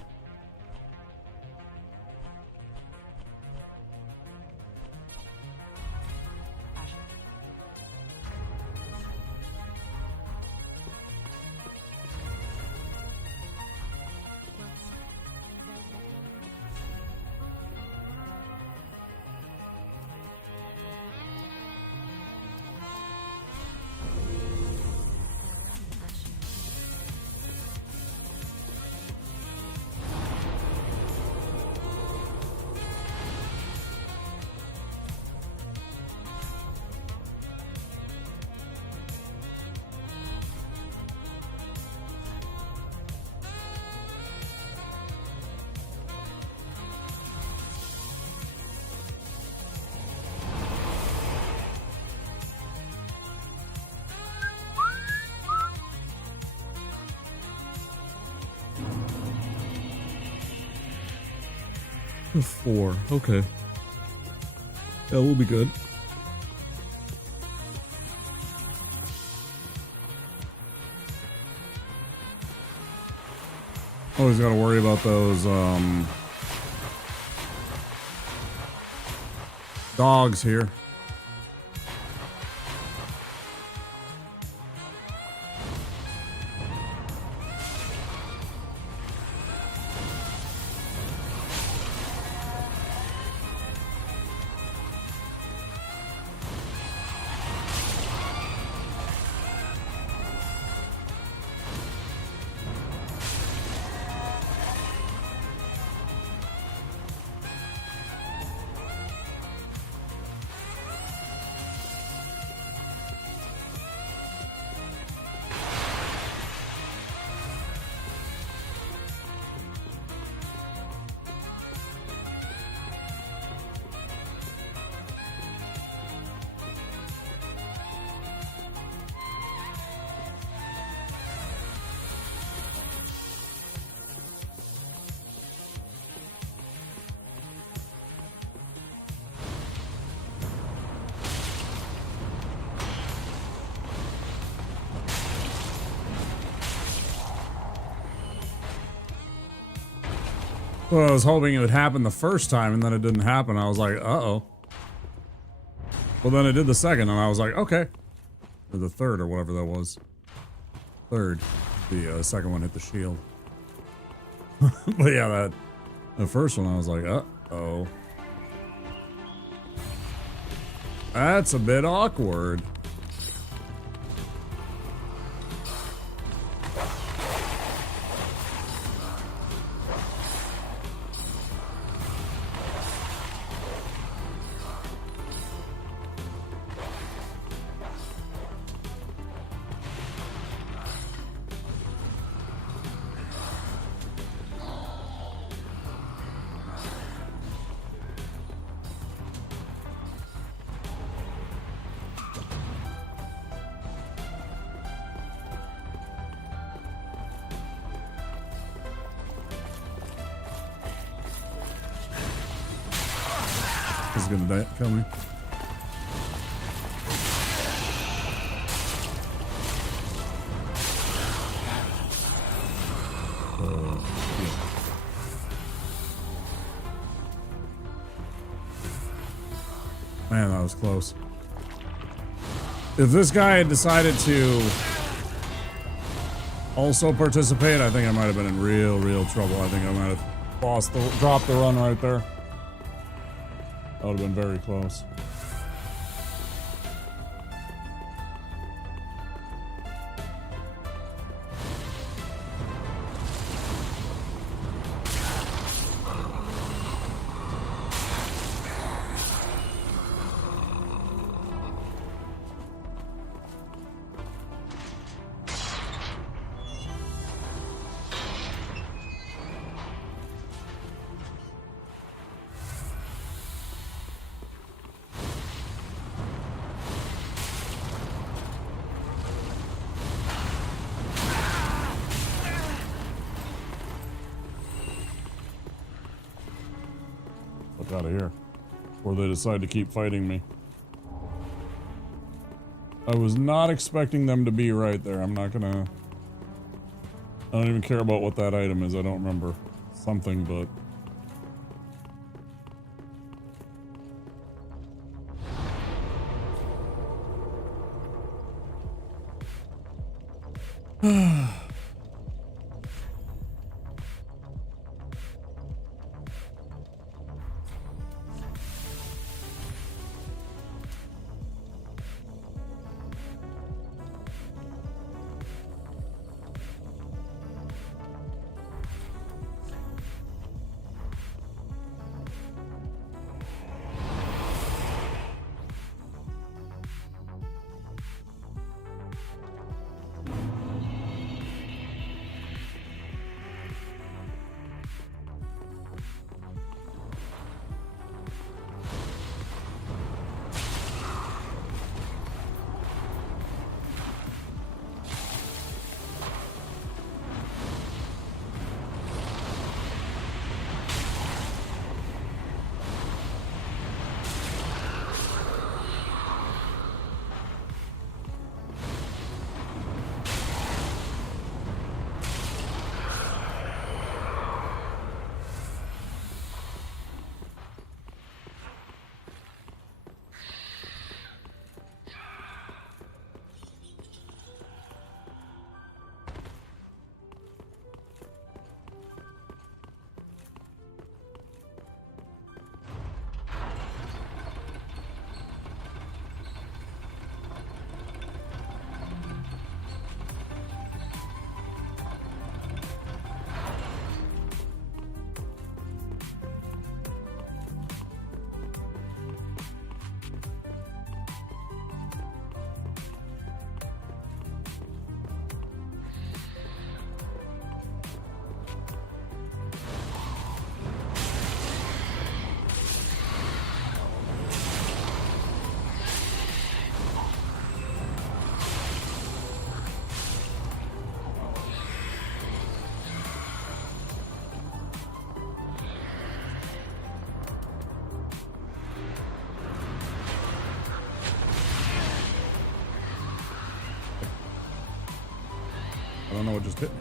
4. Okay. That will be good. Always got to worry about those dogs here. Well, I was hoping it would happen the first time, and then it didn't happen. I was like, uh-oh. Well, then it did the second, and I was like, okay. Or the third, or whatever that was. Third. The second one hit the shield. But yeah, the first one, I was like, uh-oh. That's a bit awkward. He's gonna kill me. Man, that was close. If this guy had decided to also participate, I think I might have been in real trouble. I think I might have dropped the run right there. That would have been very close. Out of here before they decide to keep fighting me. I was not expecting them to be right there. I don't even care about what that item is. I don't remember something, but don't know what just hit me.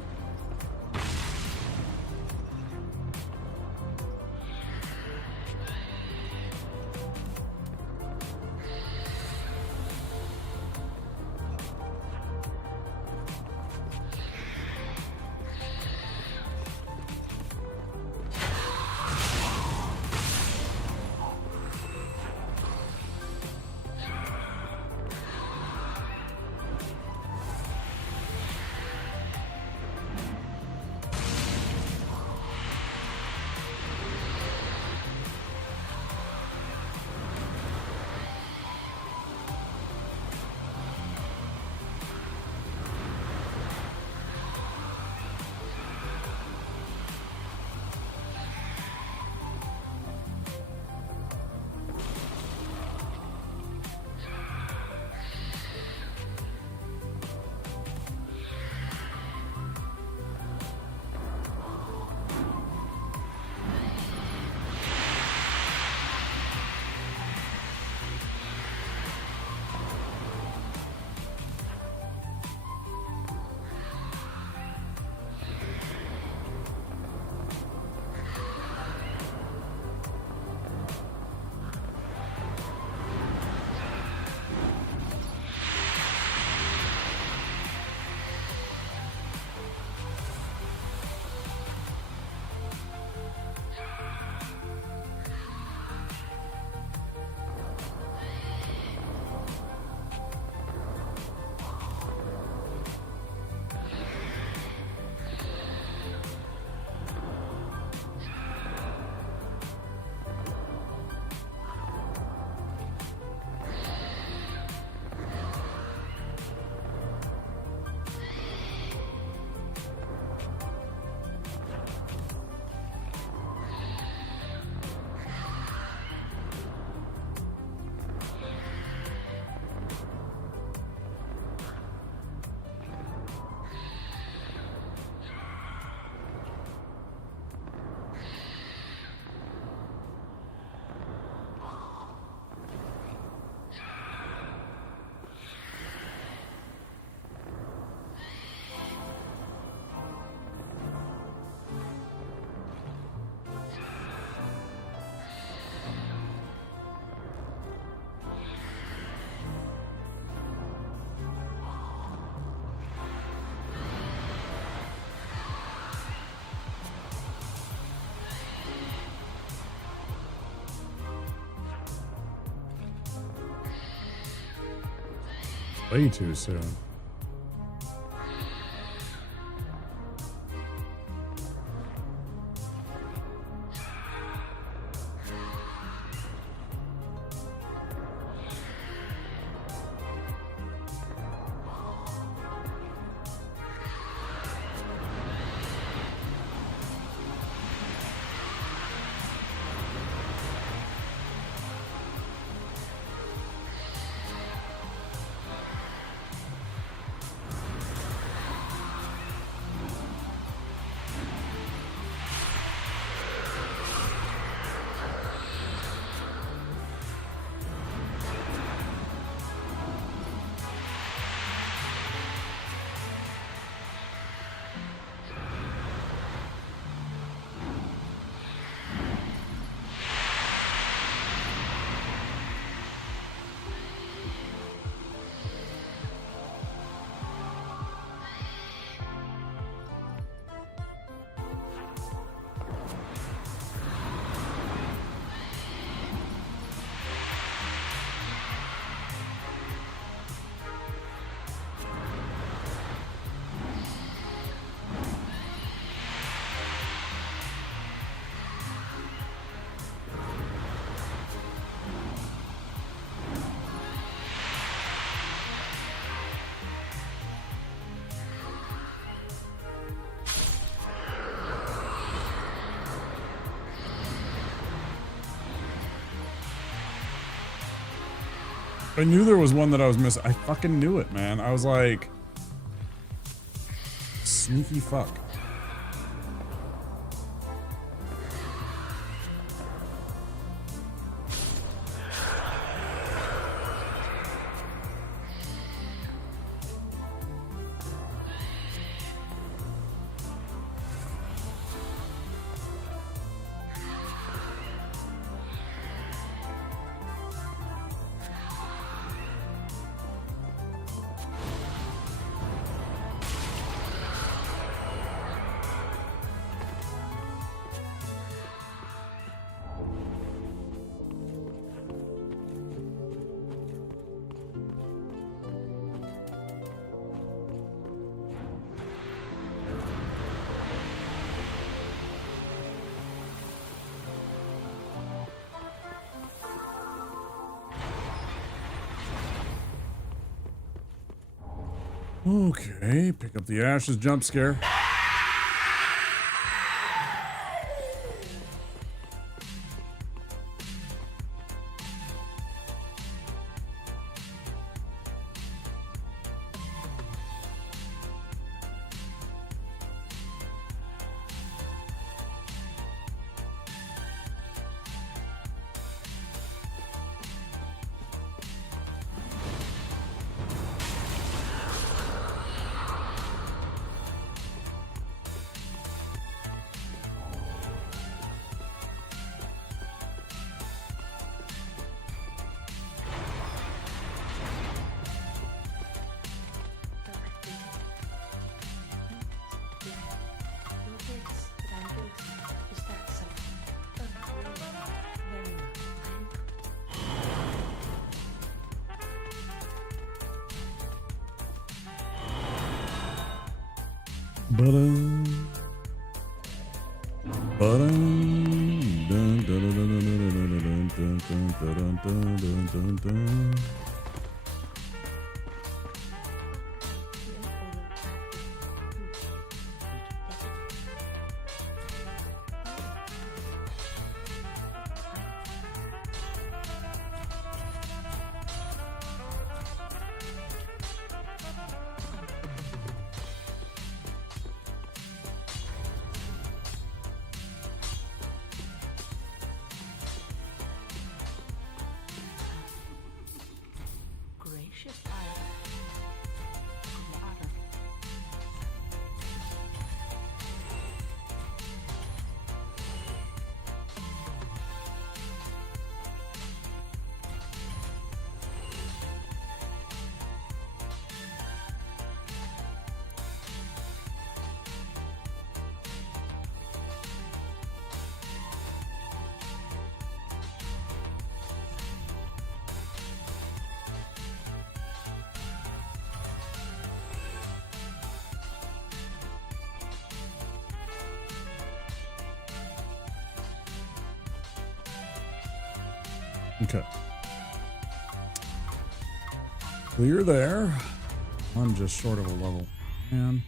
Way too soon. I knew there was one that I was missing. I fucking knew it, man. I was like, sneaky fuck. Okay, pick up the ashes jump scare. Okay. Clear there. I'm just short of a level. Man.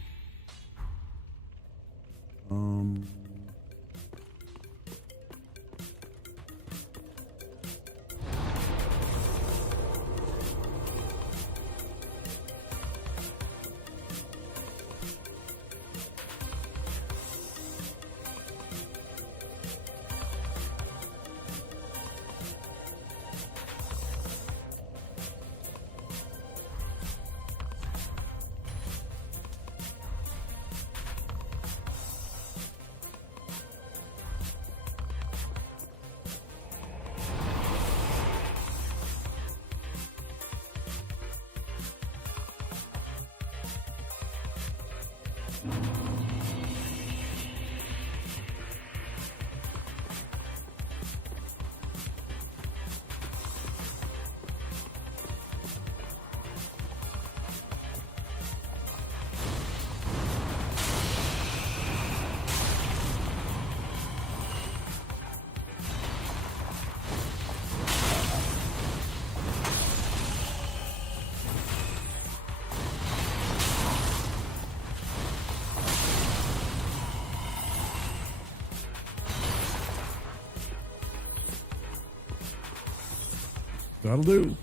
That'll do.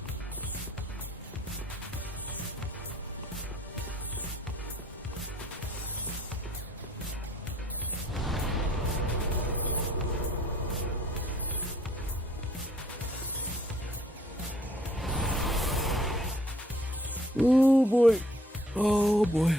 Oh boy. Oh boy.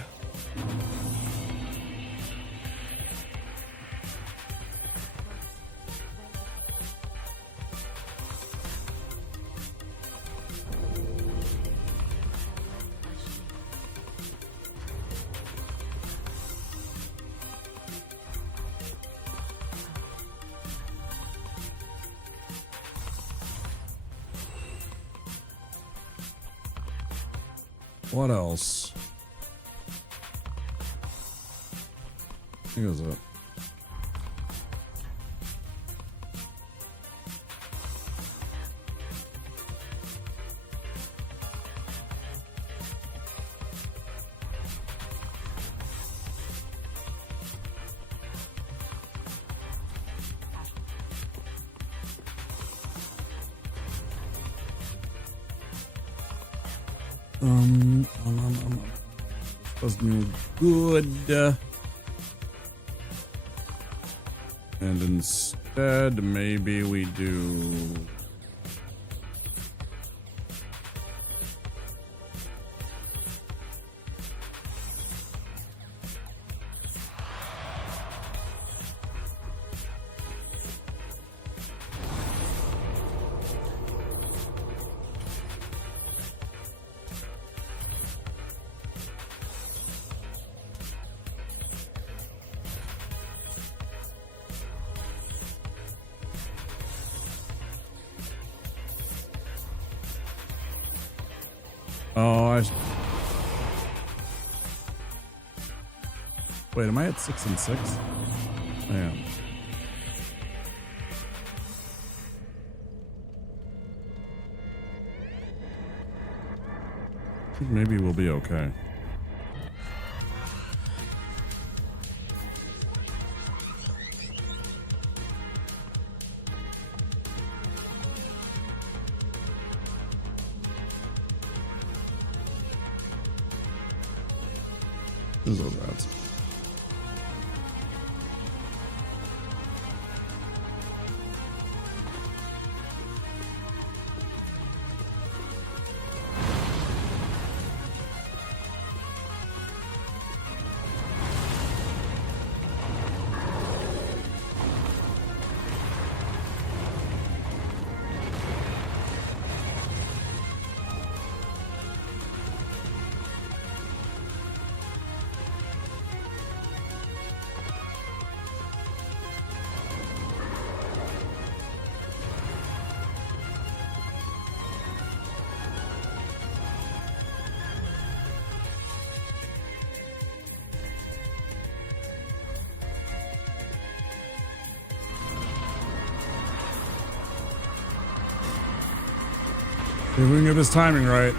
What else? I think it was it. Does me good. And instead, maybe we do. Wait, am I at 6 and 6? I am. I think maybe we'll be okay. There's those rats. If we can get this timing right.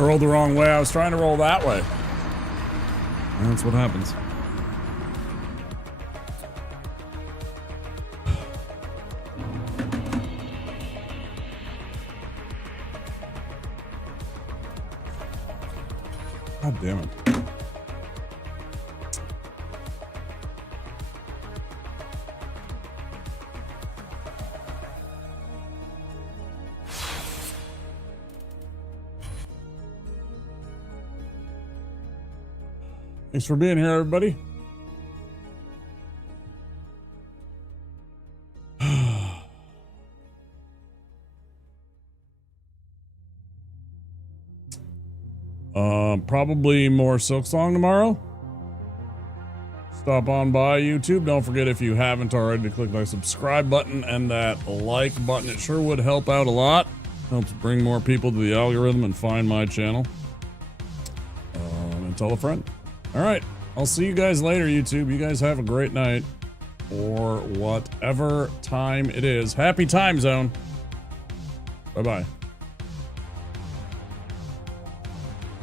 I rolled the wrong way. I was trying to roll that way. That's what happens. God damn it. Thanks for being here, everybody. Probably more Silk Song tomorrow. Stop on by YouTube. Don't forget, if you haven't already, to click that subscribe button and that like button. It sure would help out a lot. Helps bring more people to the algorithm and find my channel. And tell a friend. All right. I'll see you guys later, YouTube. You guys have a great night, or whatever time it is. Happy time zone. Bye-bye.